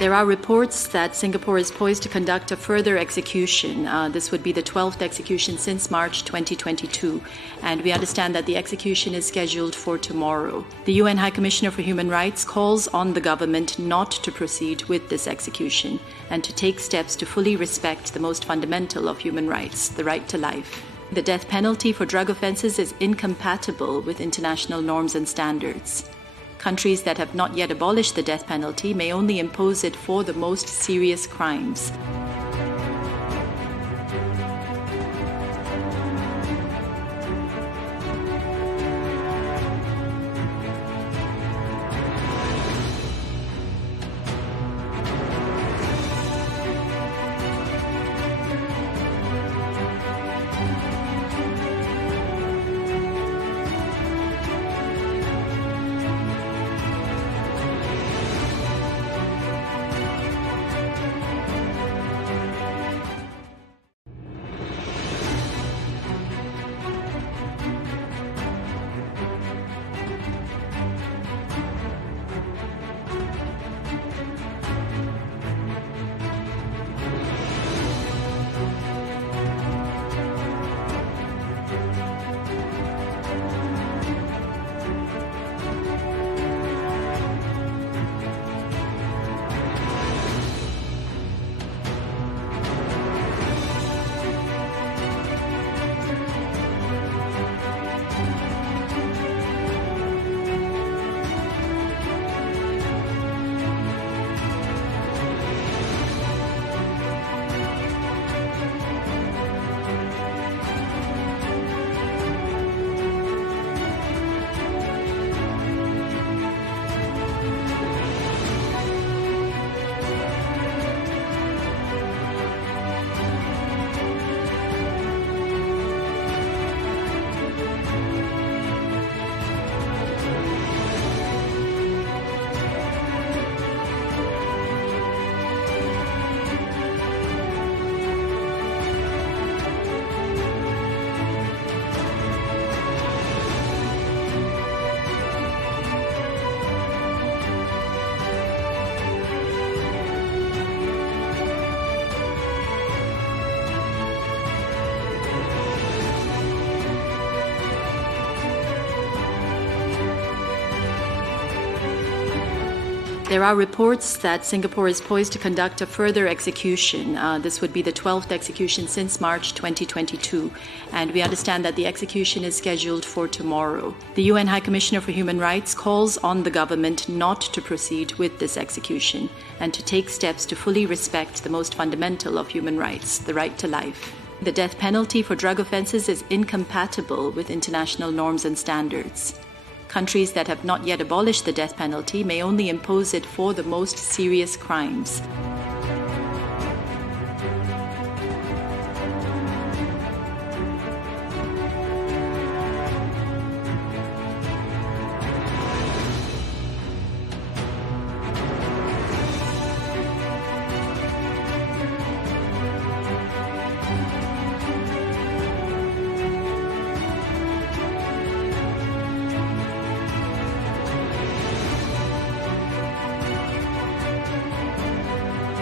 There are reports that Singapore is poised to conduct a further execution. This would be the 12th execution since March 2022, and we understand that the execution is scheduled for tomorrow. The UN High Commissioner for Human Rights calls on the government not to proceed with this execution and to take steps to fully respect the most fundamental of human rights, the right to life. The death penalty for drug offences is incompatible with international norms and standards. Countries that have not yet abolished the death penalty may only impose it for the most serious crimes. There are reports that Singapore is poised to conduct a further execution. This would be the 12th execution since March 2022, and we understand that the execution is scheduled for tomorrow. The UN High Commissioner for Human Rights calls on the government not to proceed with this execution and to take steps to fully respect the most fundamental of human rights, the right to life. The death penalty for drug offences is incompatible with international norms and standards. Countries that have not yet abolished the death penalty may only impose it for the most serious crimes.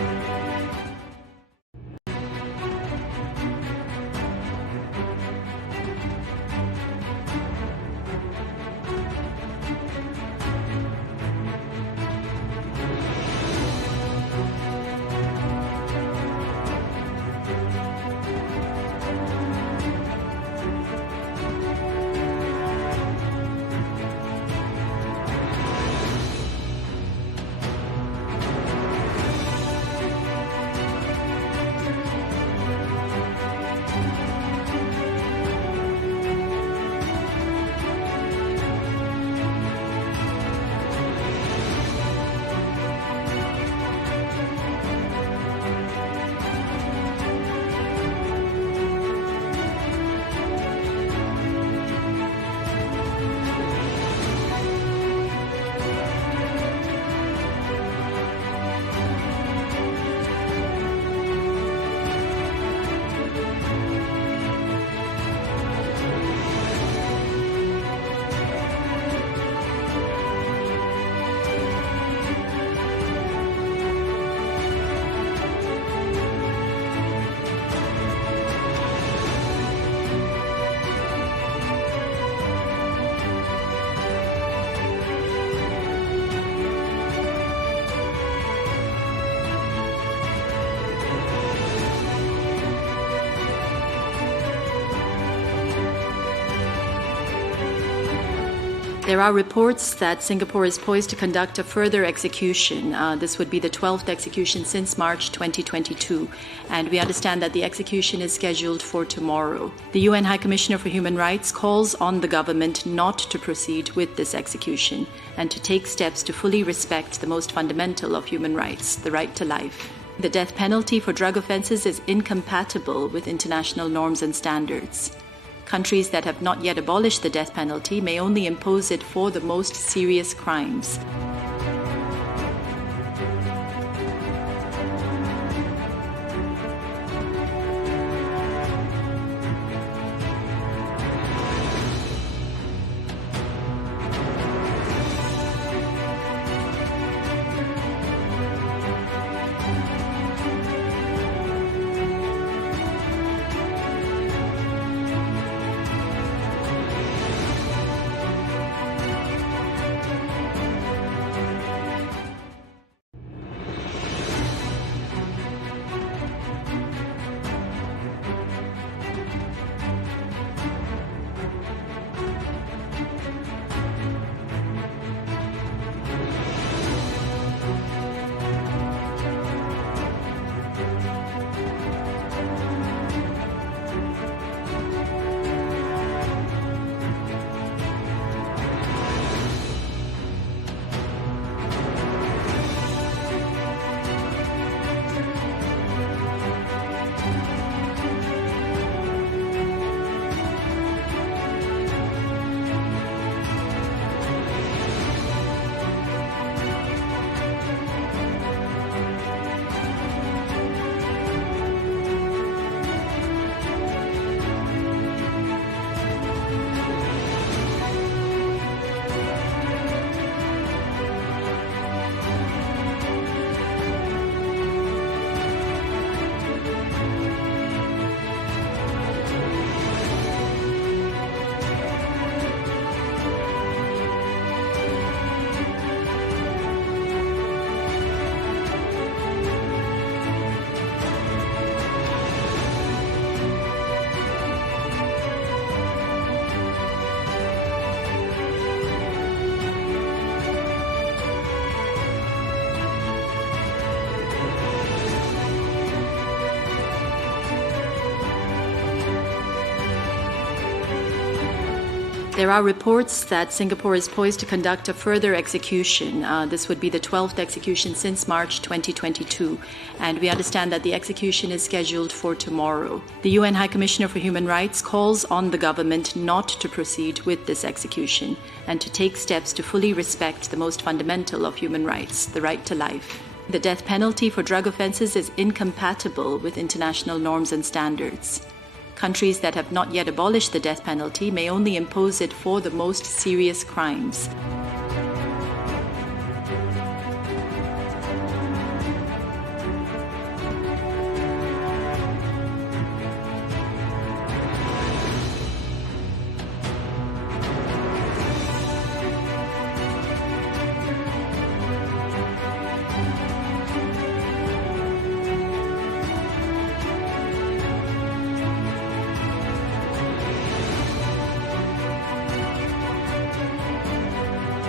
There are reports that Singapore is poised to conduct a further execution. This would be the 12th execution since March 2022, and we understand that the execution is scheduled for tomorrow. The UN High Commissioner for Human Rights calls on the government not to proceed with this execution and to take steps to fully respect the most fundamental of human rights, the right to life. The death penalty for drug offences is incompatible with international norms and standards. Countries that have not yet abolished the death penalty may only impose it for the most serious crimes. There are reports that Singapore is poised to conduct a further execution. This would be the 12th execution since March 2022, and we understand that the execution is scheduled for tomorrow. The UN High Commissioner for Human Rights calls on the government not to proceed with this execution and to take steps to fully respect the most fundamental of human rights, the right to life. The death penalty for drug offences is incompatible with international norms and standards. Countries that have not yet abolished the death penalty may only impose it for the most serious crimes.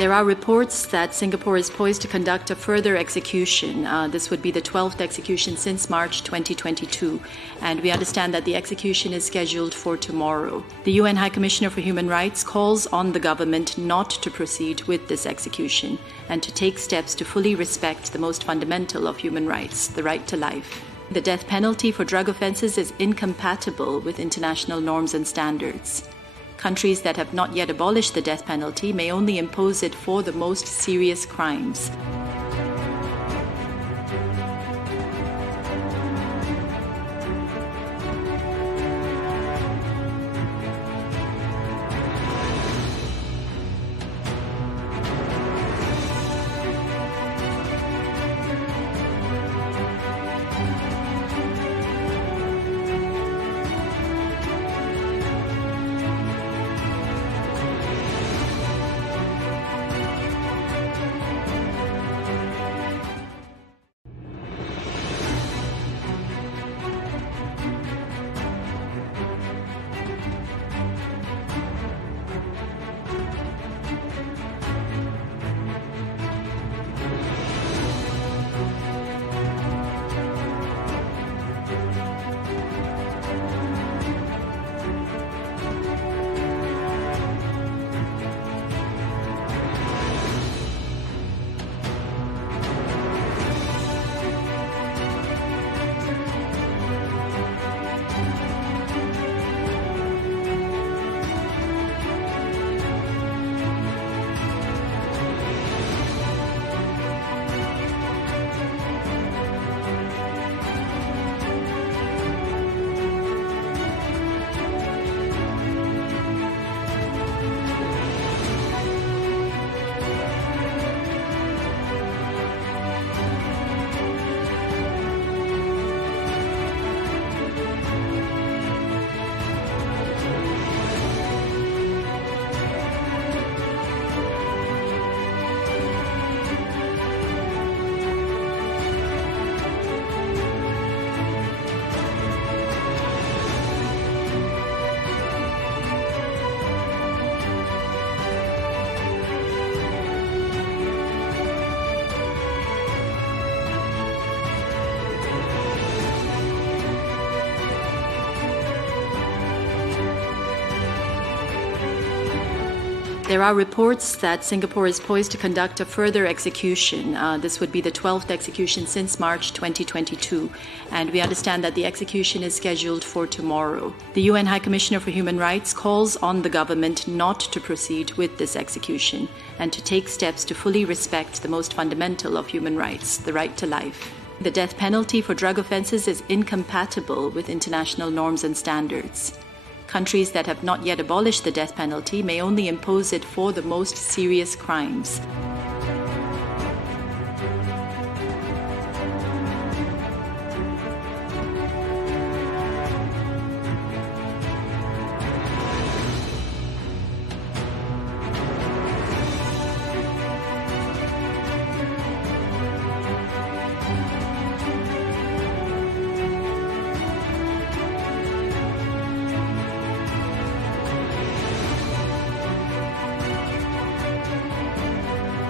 There are reports that Singapore is poised to conduct a further execution. This would be the 12th execution since March 2022, and we understand that the execution is scheduled for tomorrow. The UN High Commissioner for Human Rights calls on the government not to proceed with this execution and to take steps to fully respect the most fundamental of human rights, the right to life. The death penalty for drug offences is incompatible with international norms and standards. Countries that have not yet abolished the death penalty may only impose it for the most serious crimes. There are reports that Singapore is poised to conduct a further execution. This would be the 12th execution since March 2022, and we understand that the execution is scheduled for tomorrow. The UN High Commissioner for Human Rights calls on the government not to proceed with this execution and to take steps to fully respect the most fundamental of human rights, the right to life. The death penalty for drug offences is incompatible with international norms and standards. Countries that have not yet abolished the death penalty may only impose it for the most serious crimes.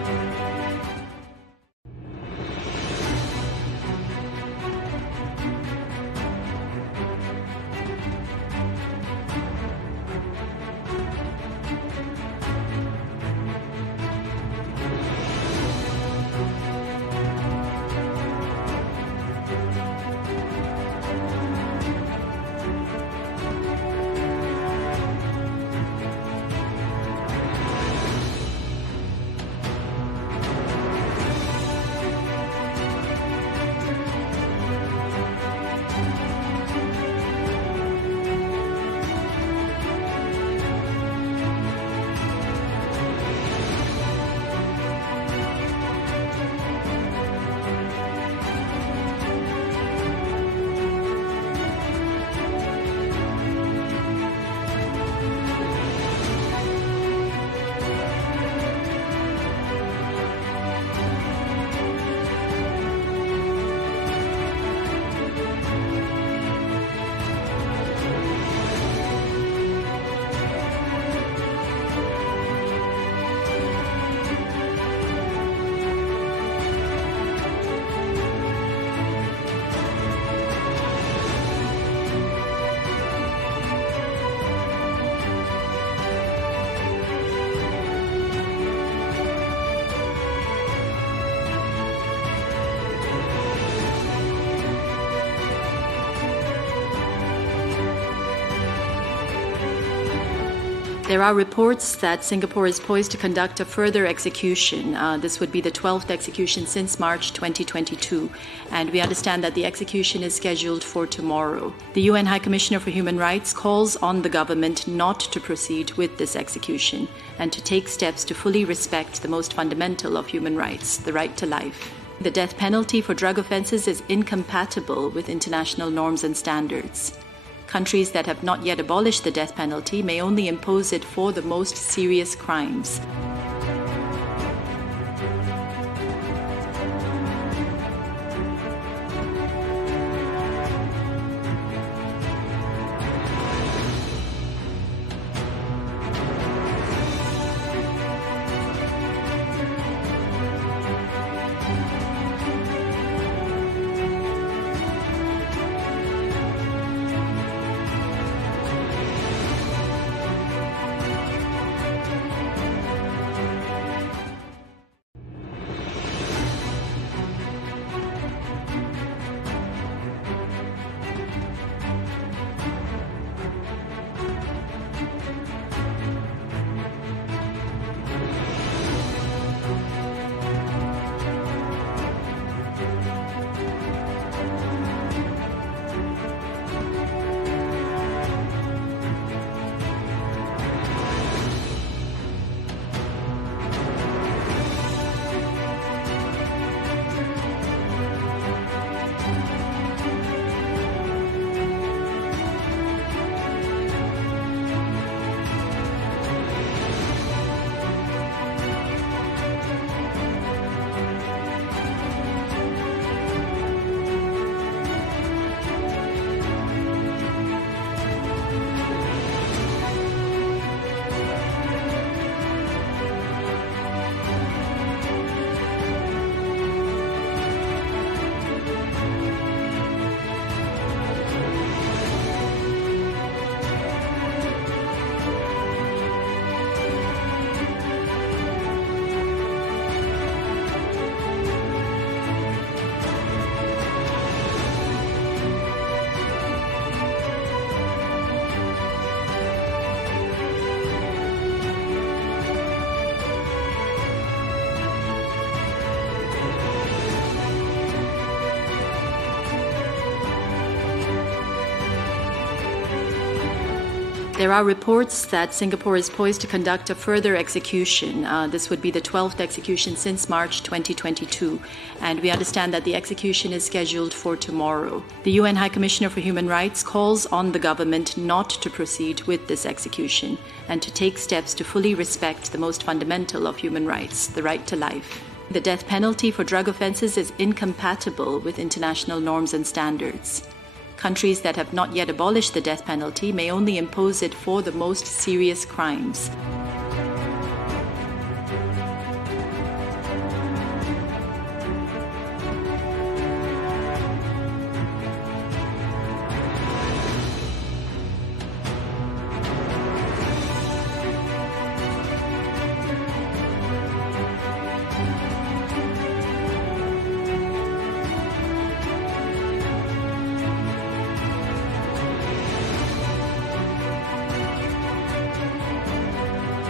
There are reports that Singapore is poised to conduct a further execution. This would be the 12th execution since March 2022, and we understand that the execution is scheduled for tomorrow. The UN High Commissioner for Human Rights calls on the government not to proceed with this execution and to take steps to fully respect the most fundamental of human rights, the right to life. The death penalty for drug offences is incompatible with international norms and standards. Countries that have not yet abolished the death penalty may only impose it for the most serious crimes. There are reports that Singapore is poised to conduct a further execution. This would be the 12th execution since March 2022, and we understand that the execution is scheduled for tomorrow. The UN High Commissioner for Human Rights calls on the government not to proceed with this execution and to take steps to fully respect the most fundamental of human rights, the right to life. The death penalty for drug offences is incompatible with international norms and standards. Countries that have not yet abolished the death penalty may only impose it for the most serious crimes.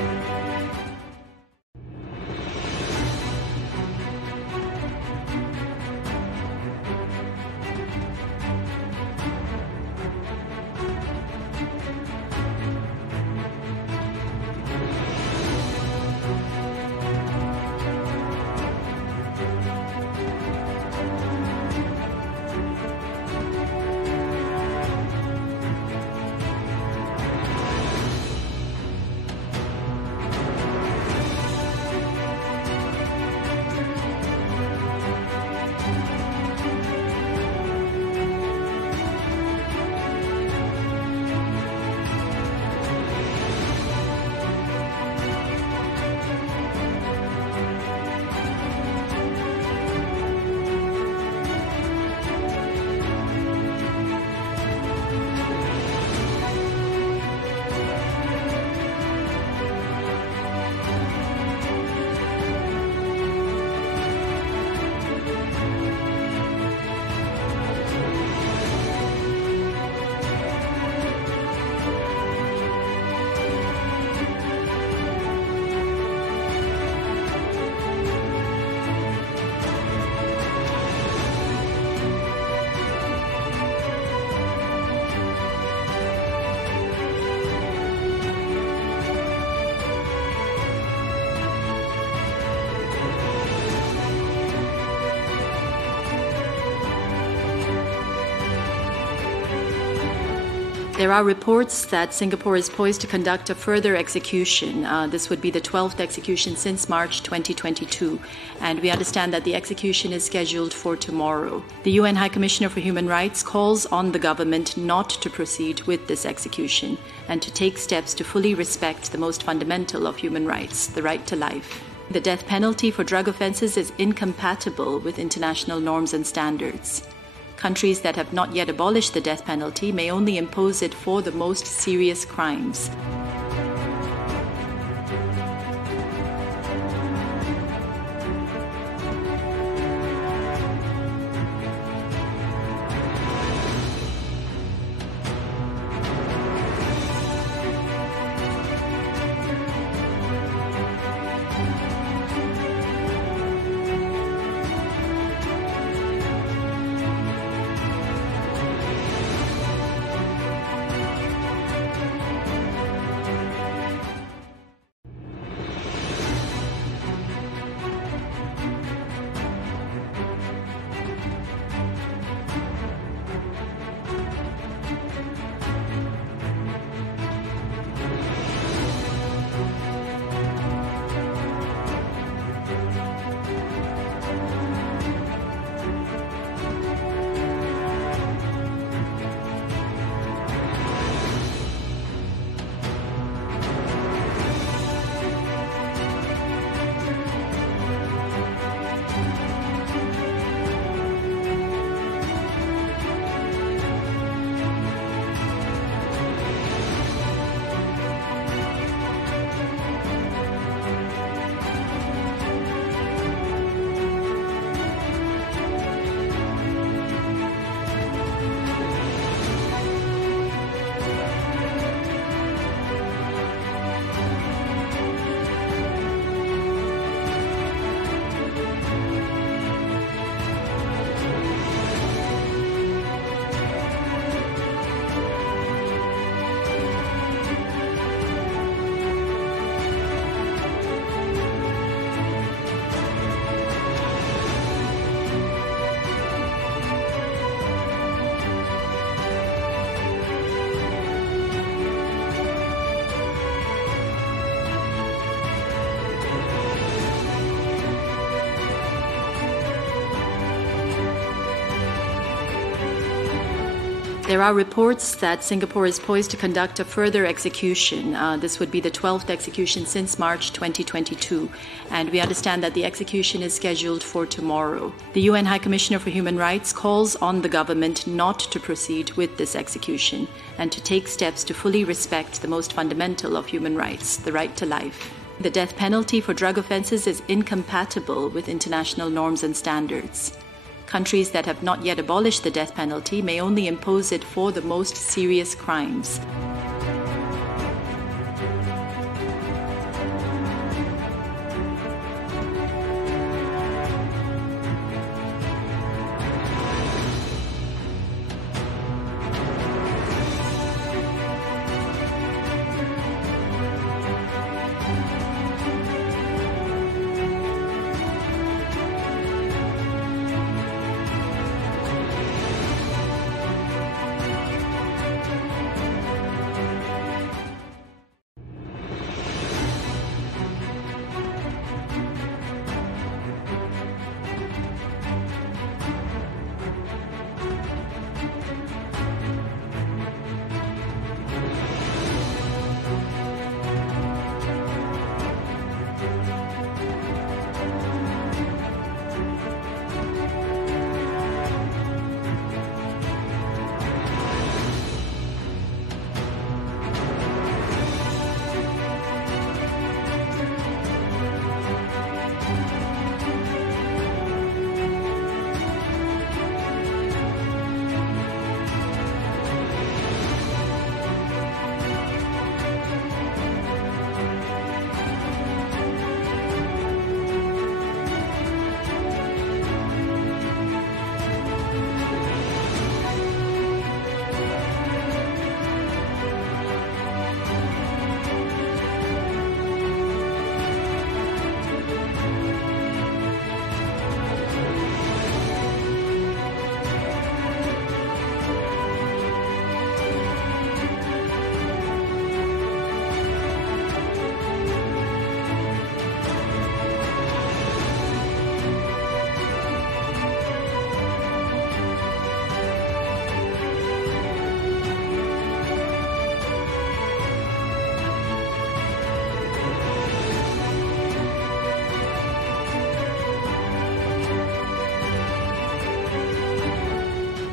There are reports that Singapore is poised to conduct a further execution. This would be the 12th execution since March 2022, and we understand that the execution is scheduled for tomorrow. The UN High Commissioner for Human Rights calls on the government not to proceed with this execution and to take steps to fully respect the most fundamental of human rights, the right to life. The death penalty for drug offences is incompatible with international norms and standards. Countries that have not yet abolished the death penalty may only impose it for the most serious crimes. There are reports that Singapore is poised to conduct a further execution. This would be the 12th execution since March 2022, and we understand that the execution is scheduled for tomorrow. The UN High Commissioner for Human Rights calls on the government not to proceed with this execution and to take steps to fully respect the most fundamental of human rights, the right to life. The death penalty for drug offences is incompatible with international norms and standards. Countries that have not yet abolished the death penalty may only impose it for the most serious crimes.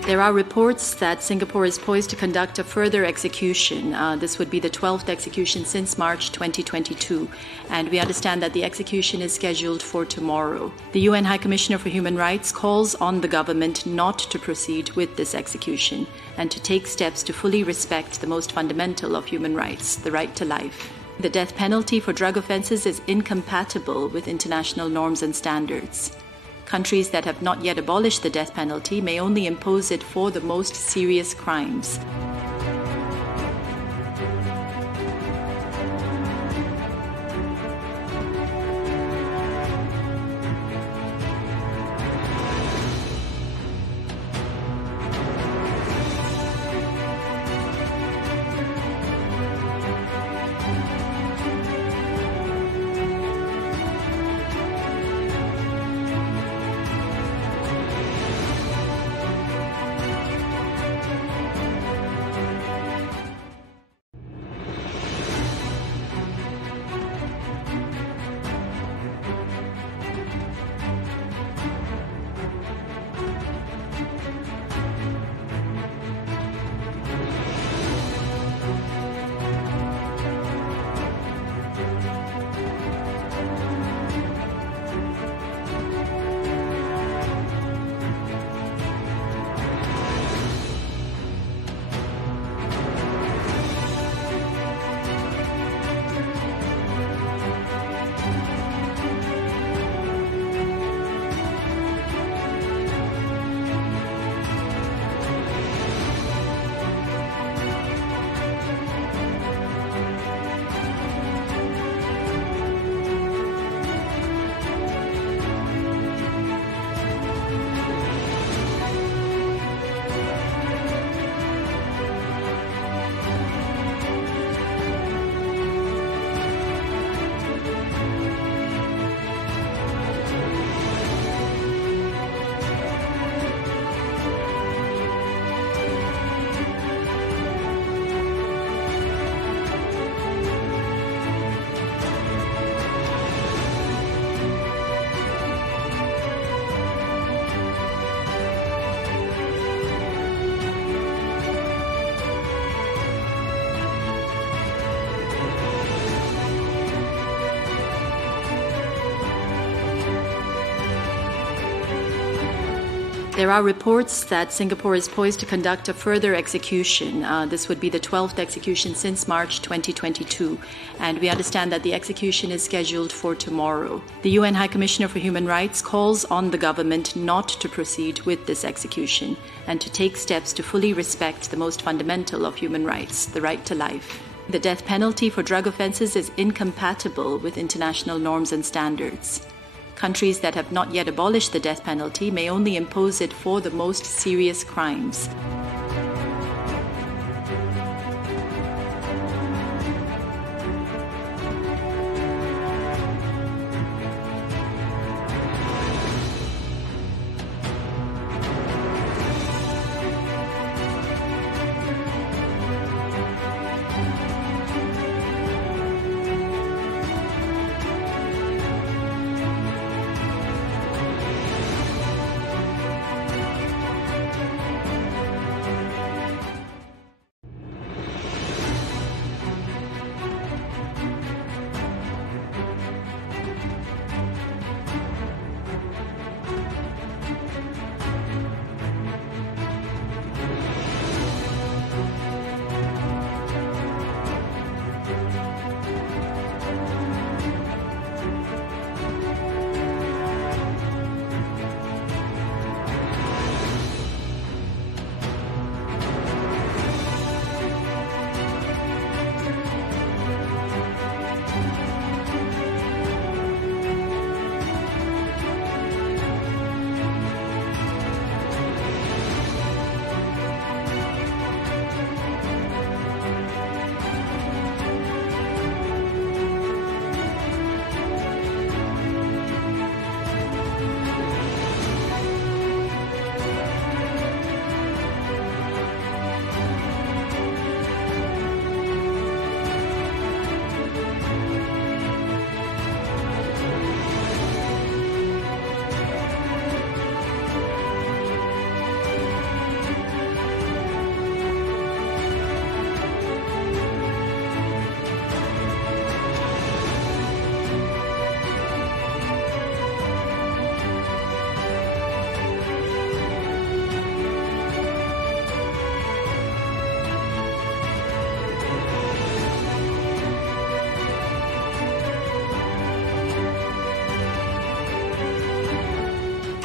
There are reports that Singapore is poised to conduct a further execution. This would be the 12th execution since March 2022, and we understand that the execution is scheduled for tomorrow. The UN High Commissioner for Human Rights calls on the government not to proceed with this execution and to take steps to fully respect the most fundamental of human rights, the right to life. The death penalty for drug offences is incompatible with international norms and standards. Countries that have not yet abolished the death penalty may only impose it for the most serious crimes. There are reports that Singapore is poised to conduct a further execution. This would be the 12th execution since March 2022, and we understand that the execution is scheduled for tomorrow. The UN High Commissioner for Human Rights calls on the government not to proceed with this execution and to take steps to fully respect the most fundamental of human rights, the right to life. The death penalty for drug offences is incompatible with international norms and standards. Countries that have not yet abolished the death penalty may only impose it for the most serious crimes.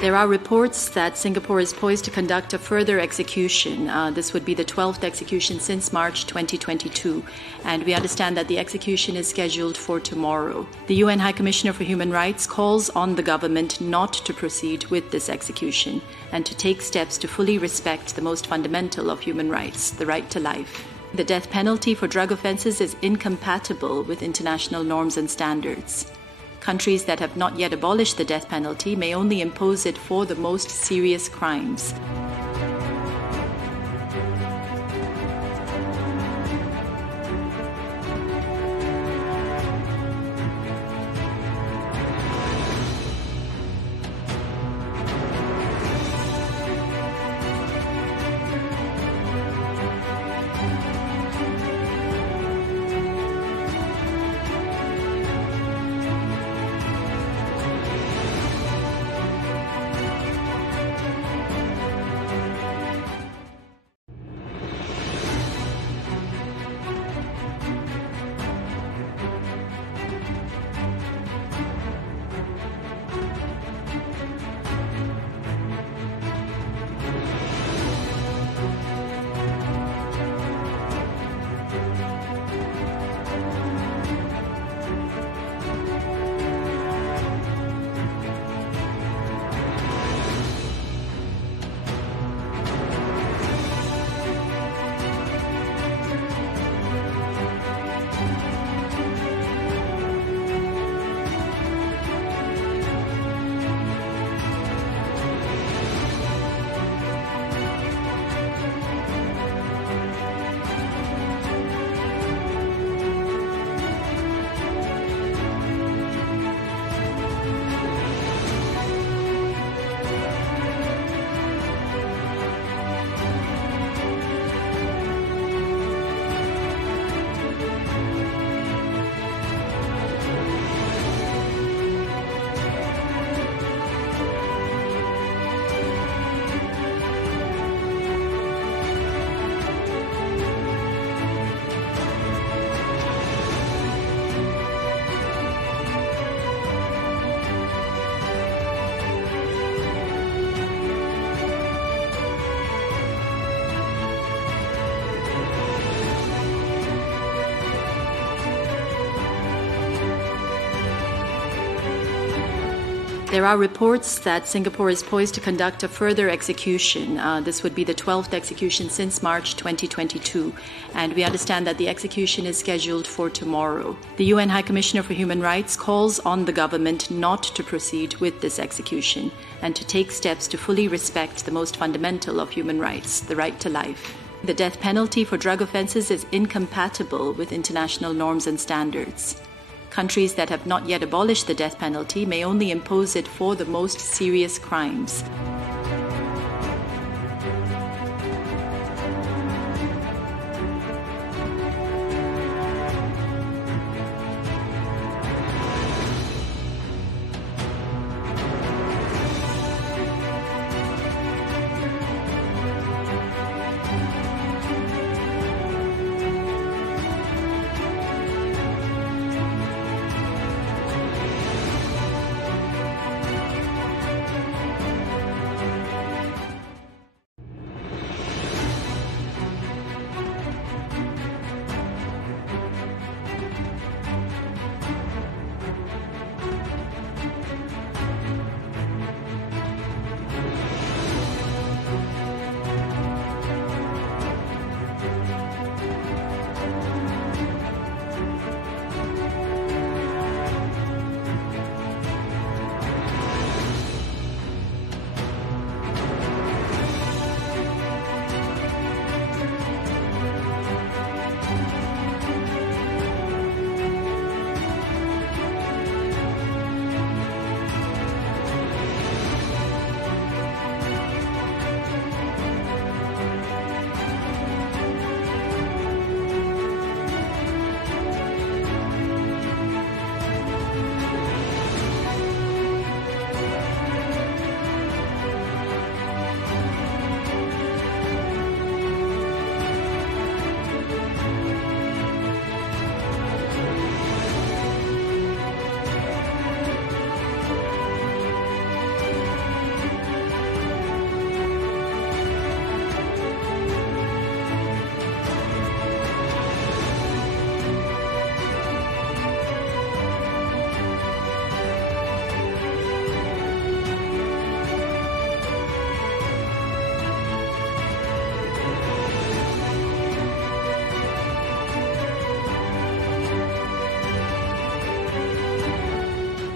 There are reports that Singapore is poised to conduct a further execution. This would be the 12th execution since March 2022, and we understand that the execution is scheduled for tomorrow. The UN High Commissioner for Human Rights calls on the government not to proceed with this execution and to take steps to fully respect the most fundamental of human rights, the right to life. The death penalty for drug offences is incompatible with international norms and standards. Countries that have not yet abolished the death penalty may only impose it for the most serious crimes. There are reports that Singapore is poised to conduct a further execution. This would be the 12th execution since March 2022, and we understand that the execution is scheduled for tomorrow. The UN High Commissioner for Human Rights calls on the government not to proceed with this execution and to take steps to fully respect the most fundamental of human rights, the right to life. The death penalty for drug offences is incompatible with international norms and standards. Countries that have not yet abolished the death penalty may only impose it for the most serious crimes.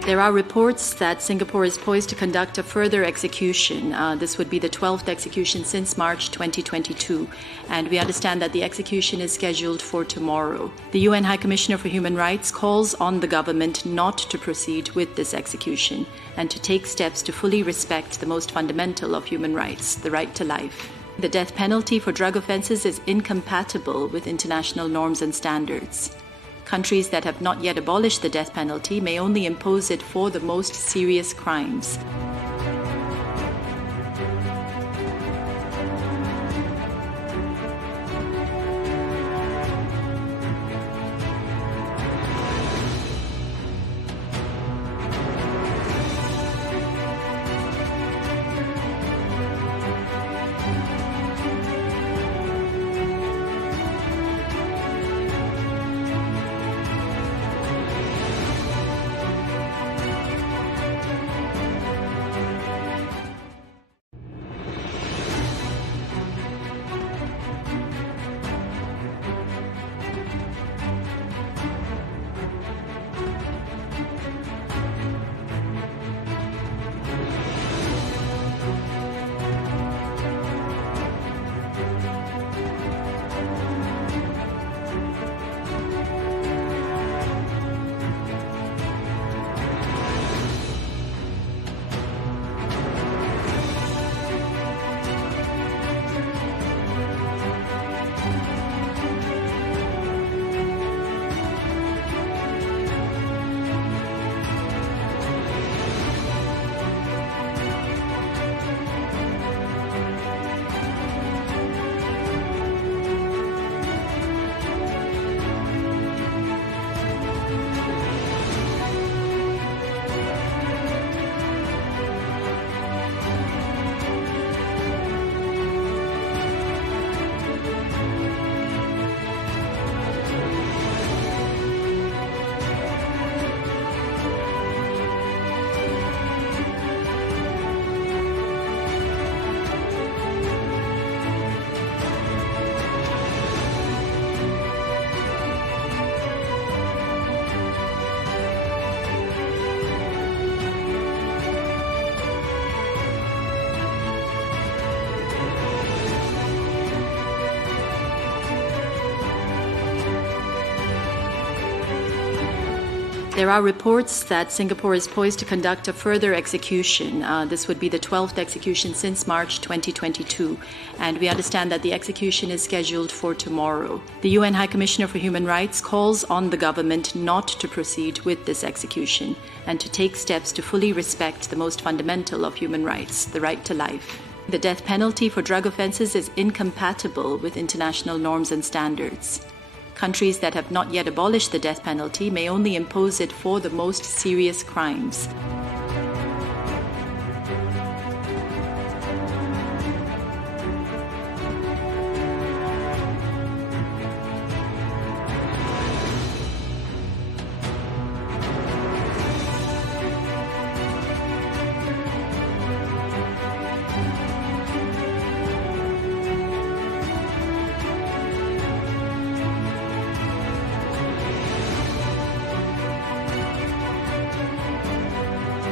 There are reports that Singapore is poised to conduct a further execution. This would be the 12th execution since March 2022, and we understand that the execution is scheduled for tomorrow. The UN High Commissioner for Human Rights calls on the government not to proceed with this execution and to take steps to fully respect the most fundamental of human rights, the right to life. The death penalty for drug offences is incompatible with international norms and standards. Countries that have not yet abolished the death penalty may only impose it for the most serious crimes. There are reports that Singapore is poised to conduct a further execution. This would be the 12th execution since March 2022, and we understand that the execution is scheduled for tomorrow. The UN High Commissioner for Human Rights calls on the government not to proceed with this execution and to take steps to fully respect the most fundamental of human rights, the right to life. The death penalty for drug offences is incompatible with international norms and standards. Countries that have not yet abolished the death penalty may only impose it for the most serious crimes.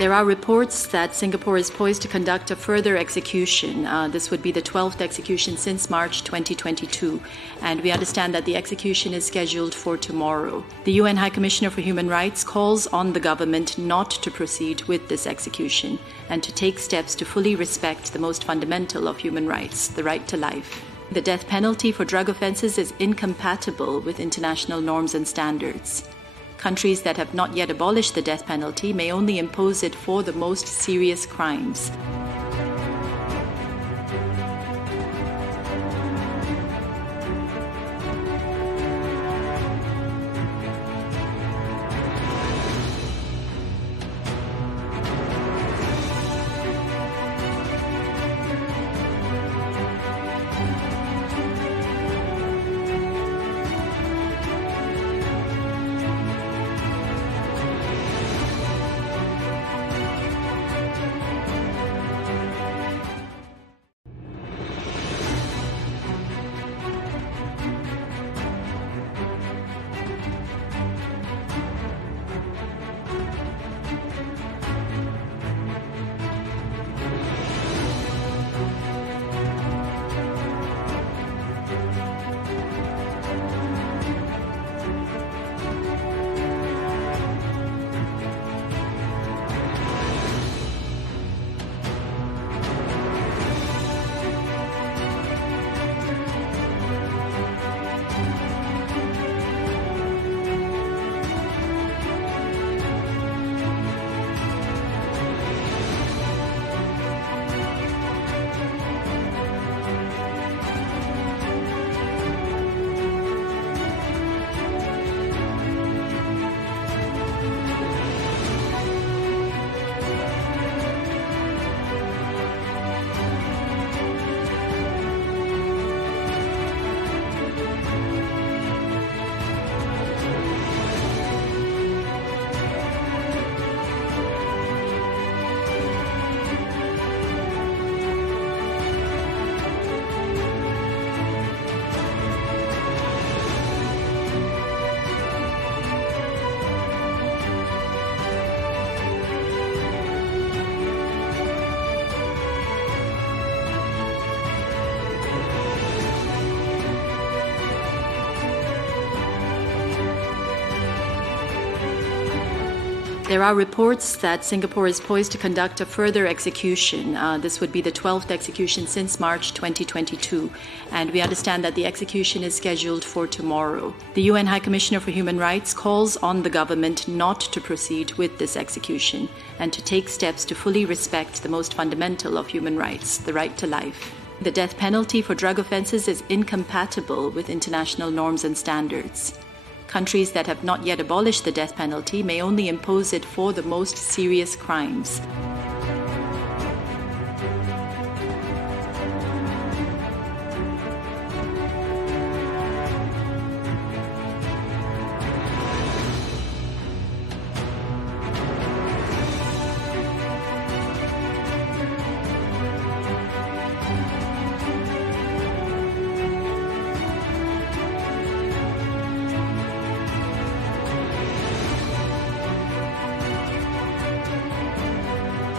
There are reports that Singapore is poised to conduct a further execution. This would be the 12th execution since March 2022, and we understand that the execution is scheduled for tomorrow. The UN High Commissioner for Human Rights calls on the government not to proceed with this execution and to take steps to fully respect the most fundamental of human rights, the right to life. The death penalty for drug offences is incompatible with international norms and standards. Countries that have not yet abolished the death penalty may only impose it for the most serious crimes. There are reports that Singapore is poised to conduct a further execution. This would be the 12th execution since March 2022, and we understand that the execution is scheduled for tomorrow. The UN High Commissioner for Human Rights calls on the government not to proceed with this execution and to take steps to fully respect the most fundamental of human rights, the right to life. The death penalty for drug offences is incompatible with international norms and standards. Countries that have not yet abolished the death penalty may only impose it for the most serious crimes.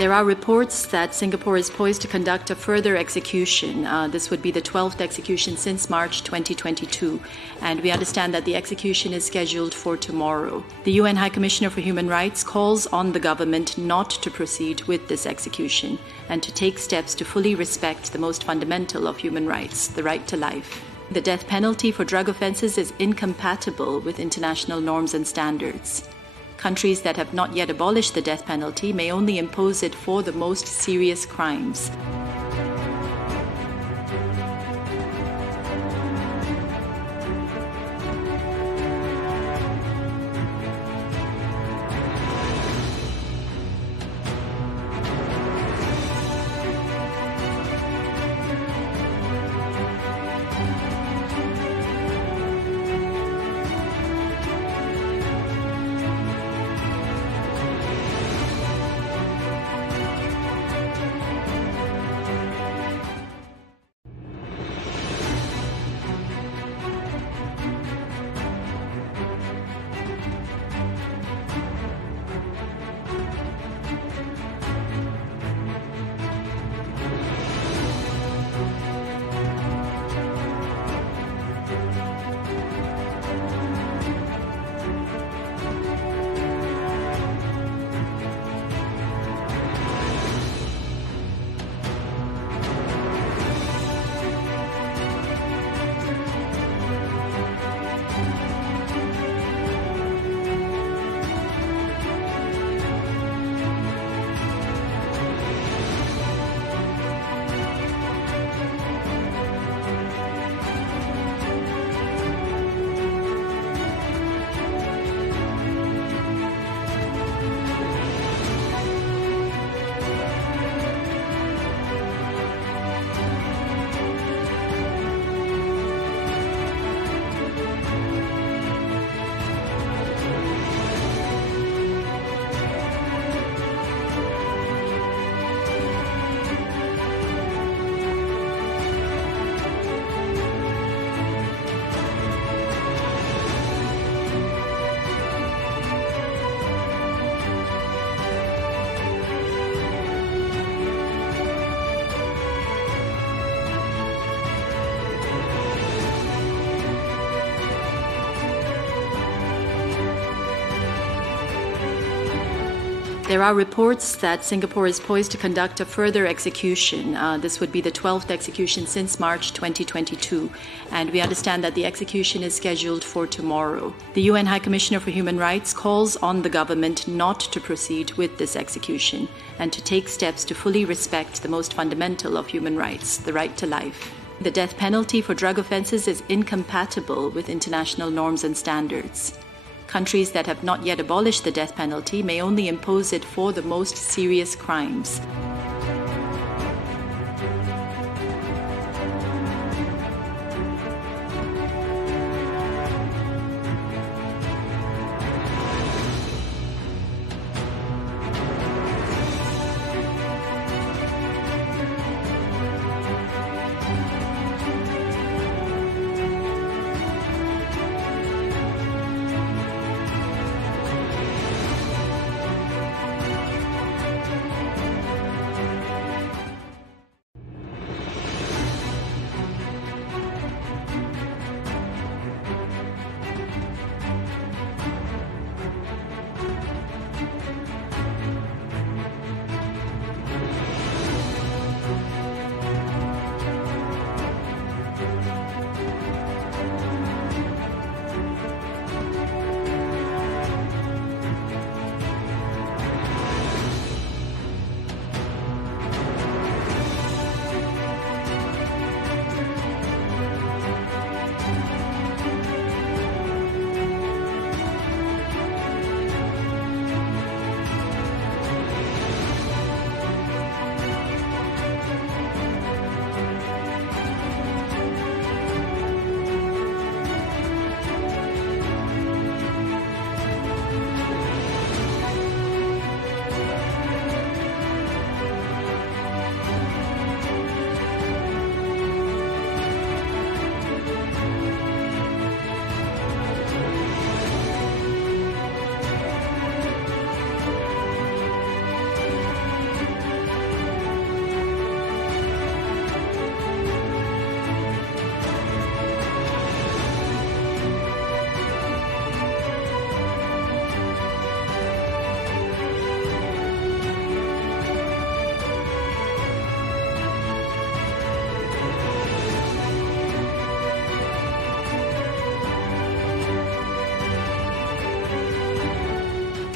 There are reports that Singapore is poised to conduct a further execution. This would be the 12th execution since March 2022, and we understand that the execution is scheduled for tomorrow. The UN High Commissioner for Human Rights calls on the government not to proceed with this execution and to take steps to fully respect the most fundamental of human rights, the right to life. The death penalty for drug offences is incompatible with international norms and standards. Countries that have not yet abolished the death penalty may only impose it for the most serious crimes. There are reports that Singapore is poised to conduct a further execution. This would be the 12th execution since March 2022, and we understand that the execution is scheduled for tomorrow. The UN High Commissioner for Human Rights calls on the government not to proceed with this execution and to take steps to fully respect the most fundamental of human rights, the right to life. The death penalty for drug offences is incompatible with international norms and standards. Countries that have not yet abolished the death penalty may only impose it for the most serious crimes.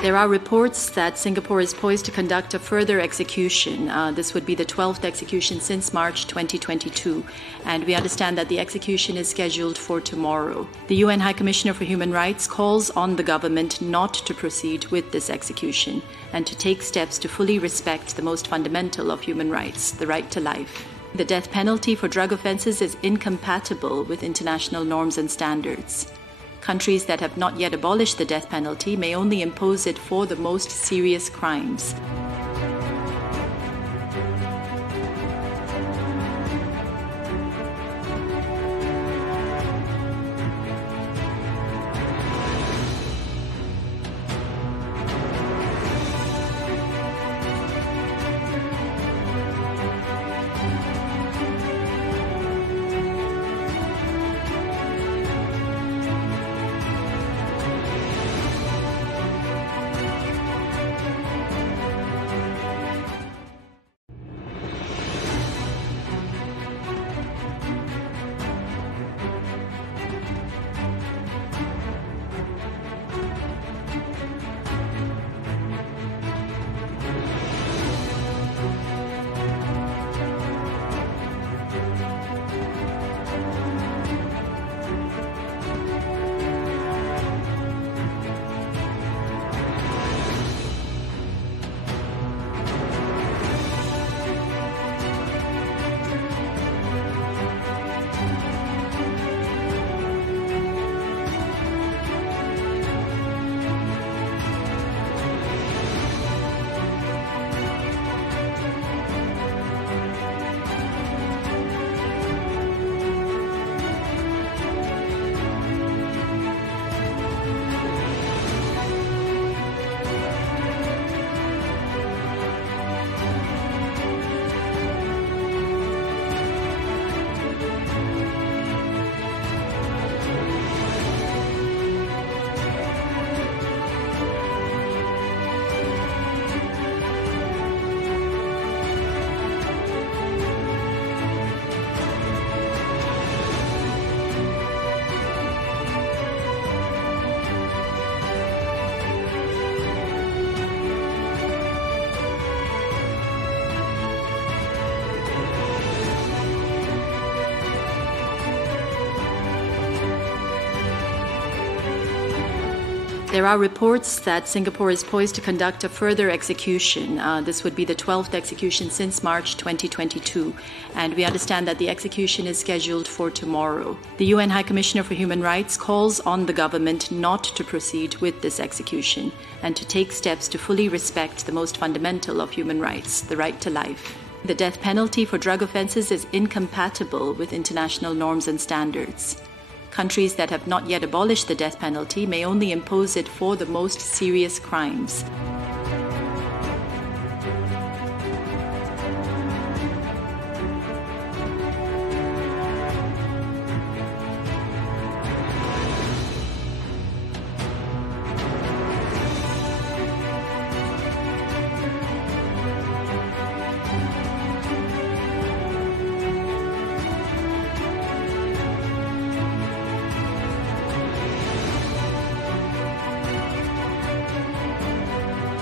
There are reports that Singapore is poised to conduct a further execution. This would be the 12th execution since March 2022, and we understand that the execution is scheduled for tomorrow. The UN High Commissioner for Human Rights calls on the government not to proceed with this execution and to take steps to fully respect the most fundamental of human rights, the right to life. The death penalty for drug offences is incompatible with international norms and standards. Countries that have not yet abolished the death penalty may only impose it for the most serious crimes. There are reports that Singapore is poised to conduct a further execution. This would be the 12th execution since March 2022, and we understand that the execution is scheduled for tomorrow. The UN High Commissioner for Human Rights calls on the government not to proceed with this execution and to take steps to fully respect the most fundamental of human rights, the right to life. The death penalty for drug offences is incompatible with international norms and standards. Countries that have not yet abolished the death penalty may only impose it for the most serious crimes.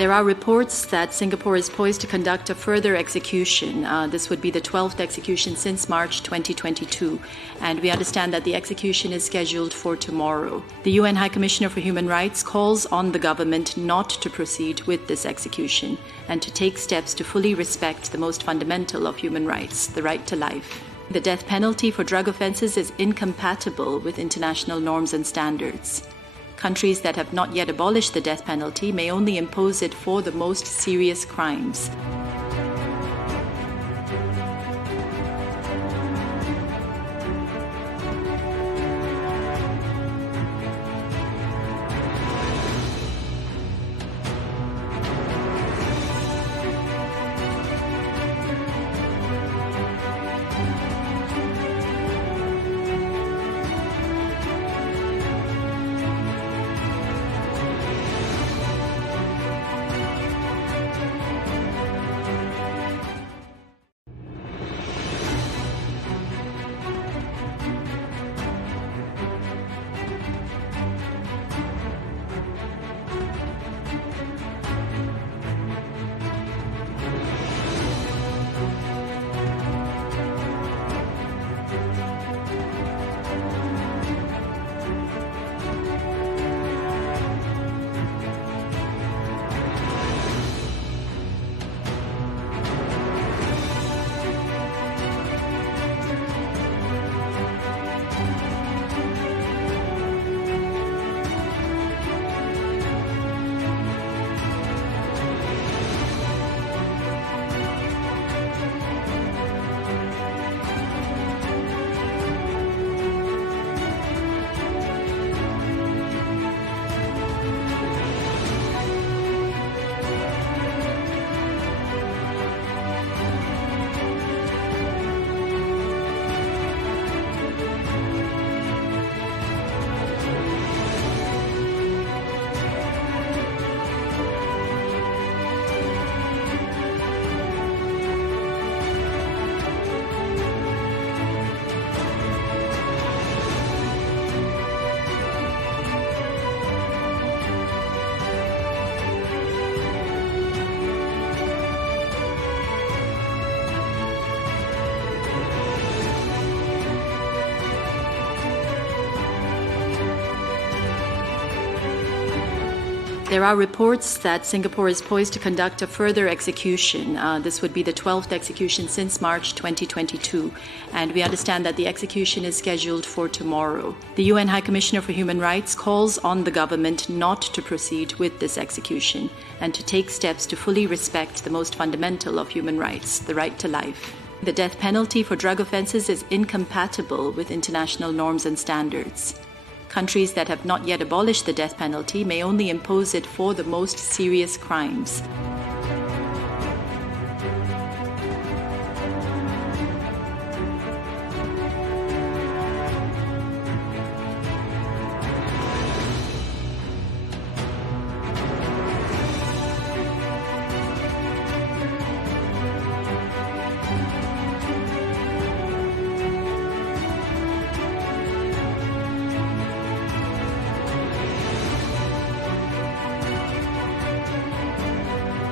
There are reports that Singapore is poised to conduct a further execution. This would be the 12th execution since March 2022, and we understand that the execution is scheduled for tomorrow. The UN High Commissioner for Human Rights calls on the government not to proceed with this execution and to take steps to fully respect the most fundamental of human rights, the right to life. The death penalty for drug offences is incompatible with international norms and standards. Countries that have not yet abolished the death penalty may only impose it for the most serious crimes. There are reports that Singapore is poised to conduct a further execution. This would be the 12th execution since March 2022, and we understand that the execution is scheduled for tomorrow. The UN High Commissioner for Human Rights calls on the government not to proceed with this execution and to take steps to fully respect the most fundamental of human rights, the right to life. The death penalty for drug offences is incompatible with international norms and standards. Countries that have not yet abolished the death penalty may only impose it for the most serious crimes.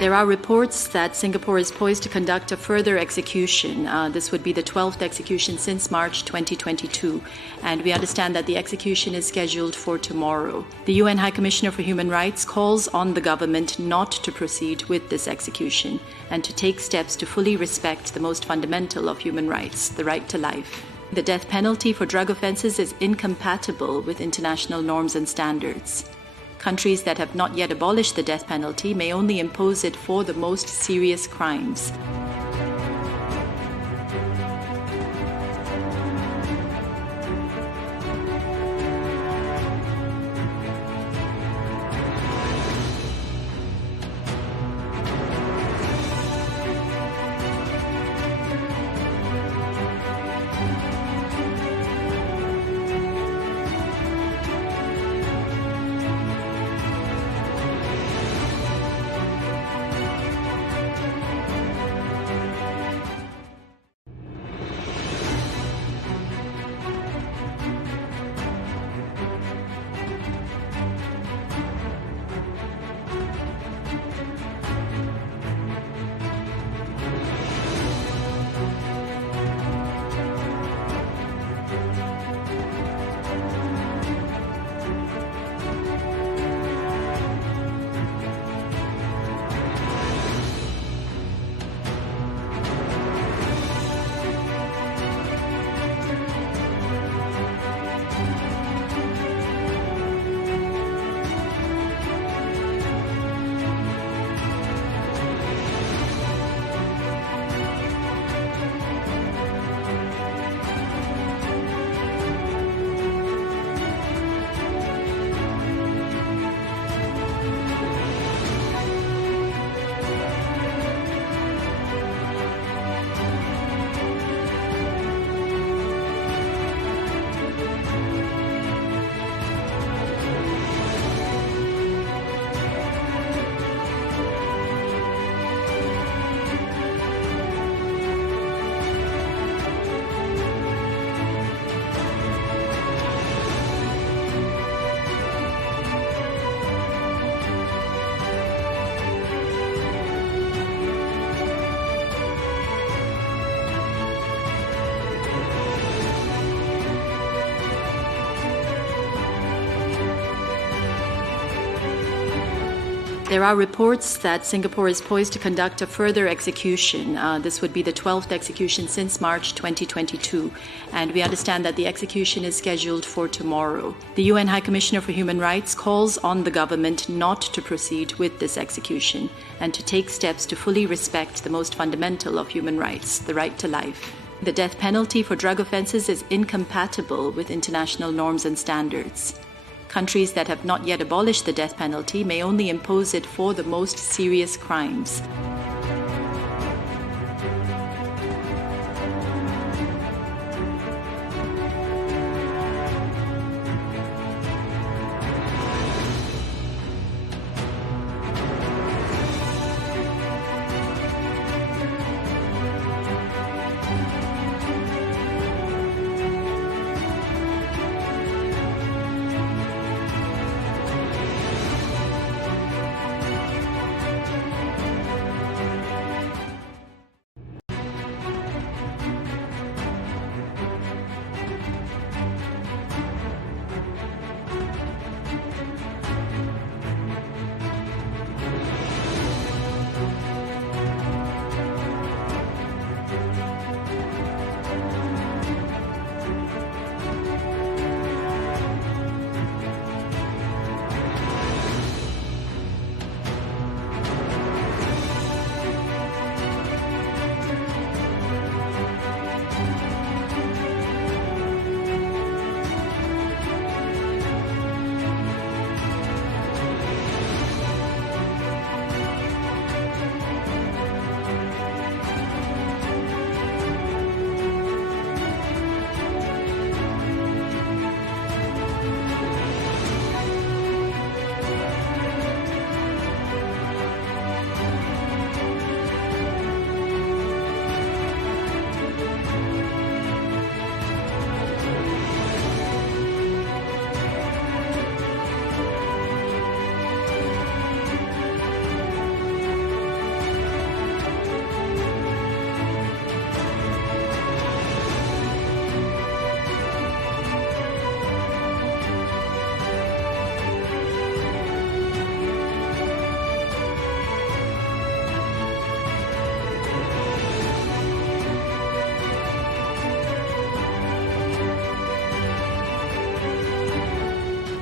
There are reports that Singapore is poised to conduct a further execution. This would be the 12th execution since March 2022, and we understand that the execution is scheduled for tomorrow. The UN High Commissioner for Human Rights calls on the government not to proceed with this execution and to take steps to fully respect the most fundamental of human rights, the right to life. The death penalty for drug offences is incompatible with international norms and standards. Countries that have not yet abolished the death penalty may only impose it for the most serious crimes. There are reports that Singapore is poised to conduct a further execution. This would be the 12th execution since March 2022, and we understand that the execution is scheduled for tomorrow. The UN High Commissioner for Human Rights calls on the government not to proceed with this execution and to take steps to fully respect the most fundamental of human rights, the right to life. The death penalty for drug offences is incompatible with international norms and standards. Countries that have not yet abolished the death penalty may only impose it for the most serious crimes.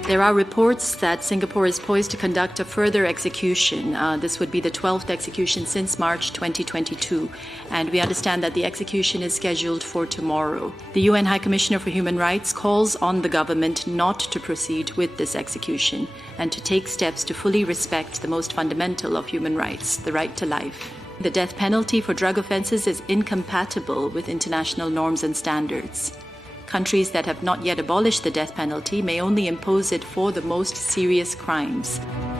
There are reports that Singapore is poised to conduct a further execution. This would be the 12th execution since March 2022, and we understand that the execution is scheduled for tomorrow. The UN High Commissioner for Human Rights calls on the government not to proceed with this execution and to take steps to fully respect the most fundamental of human rights, the right to life. The death penalty for drug offences is incompatible with international norms and standards. Countries that have not yet abolished the death penalty may only impose it for the most serious crimes.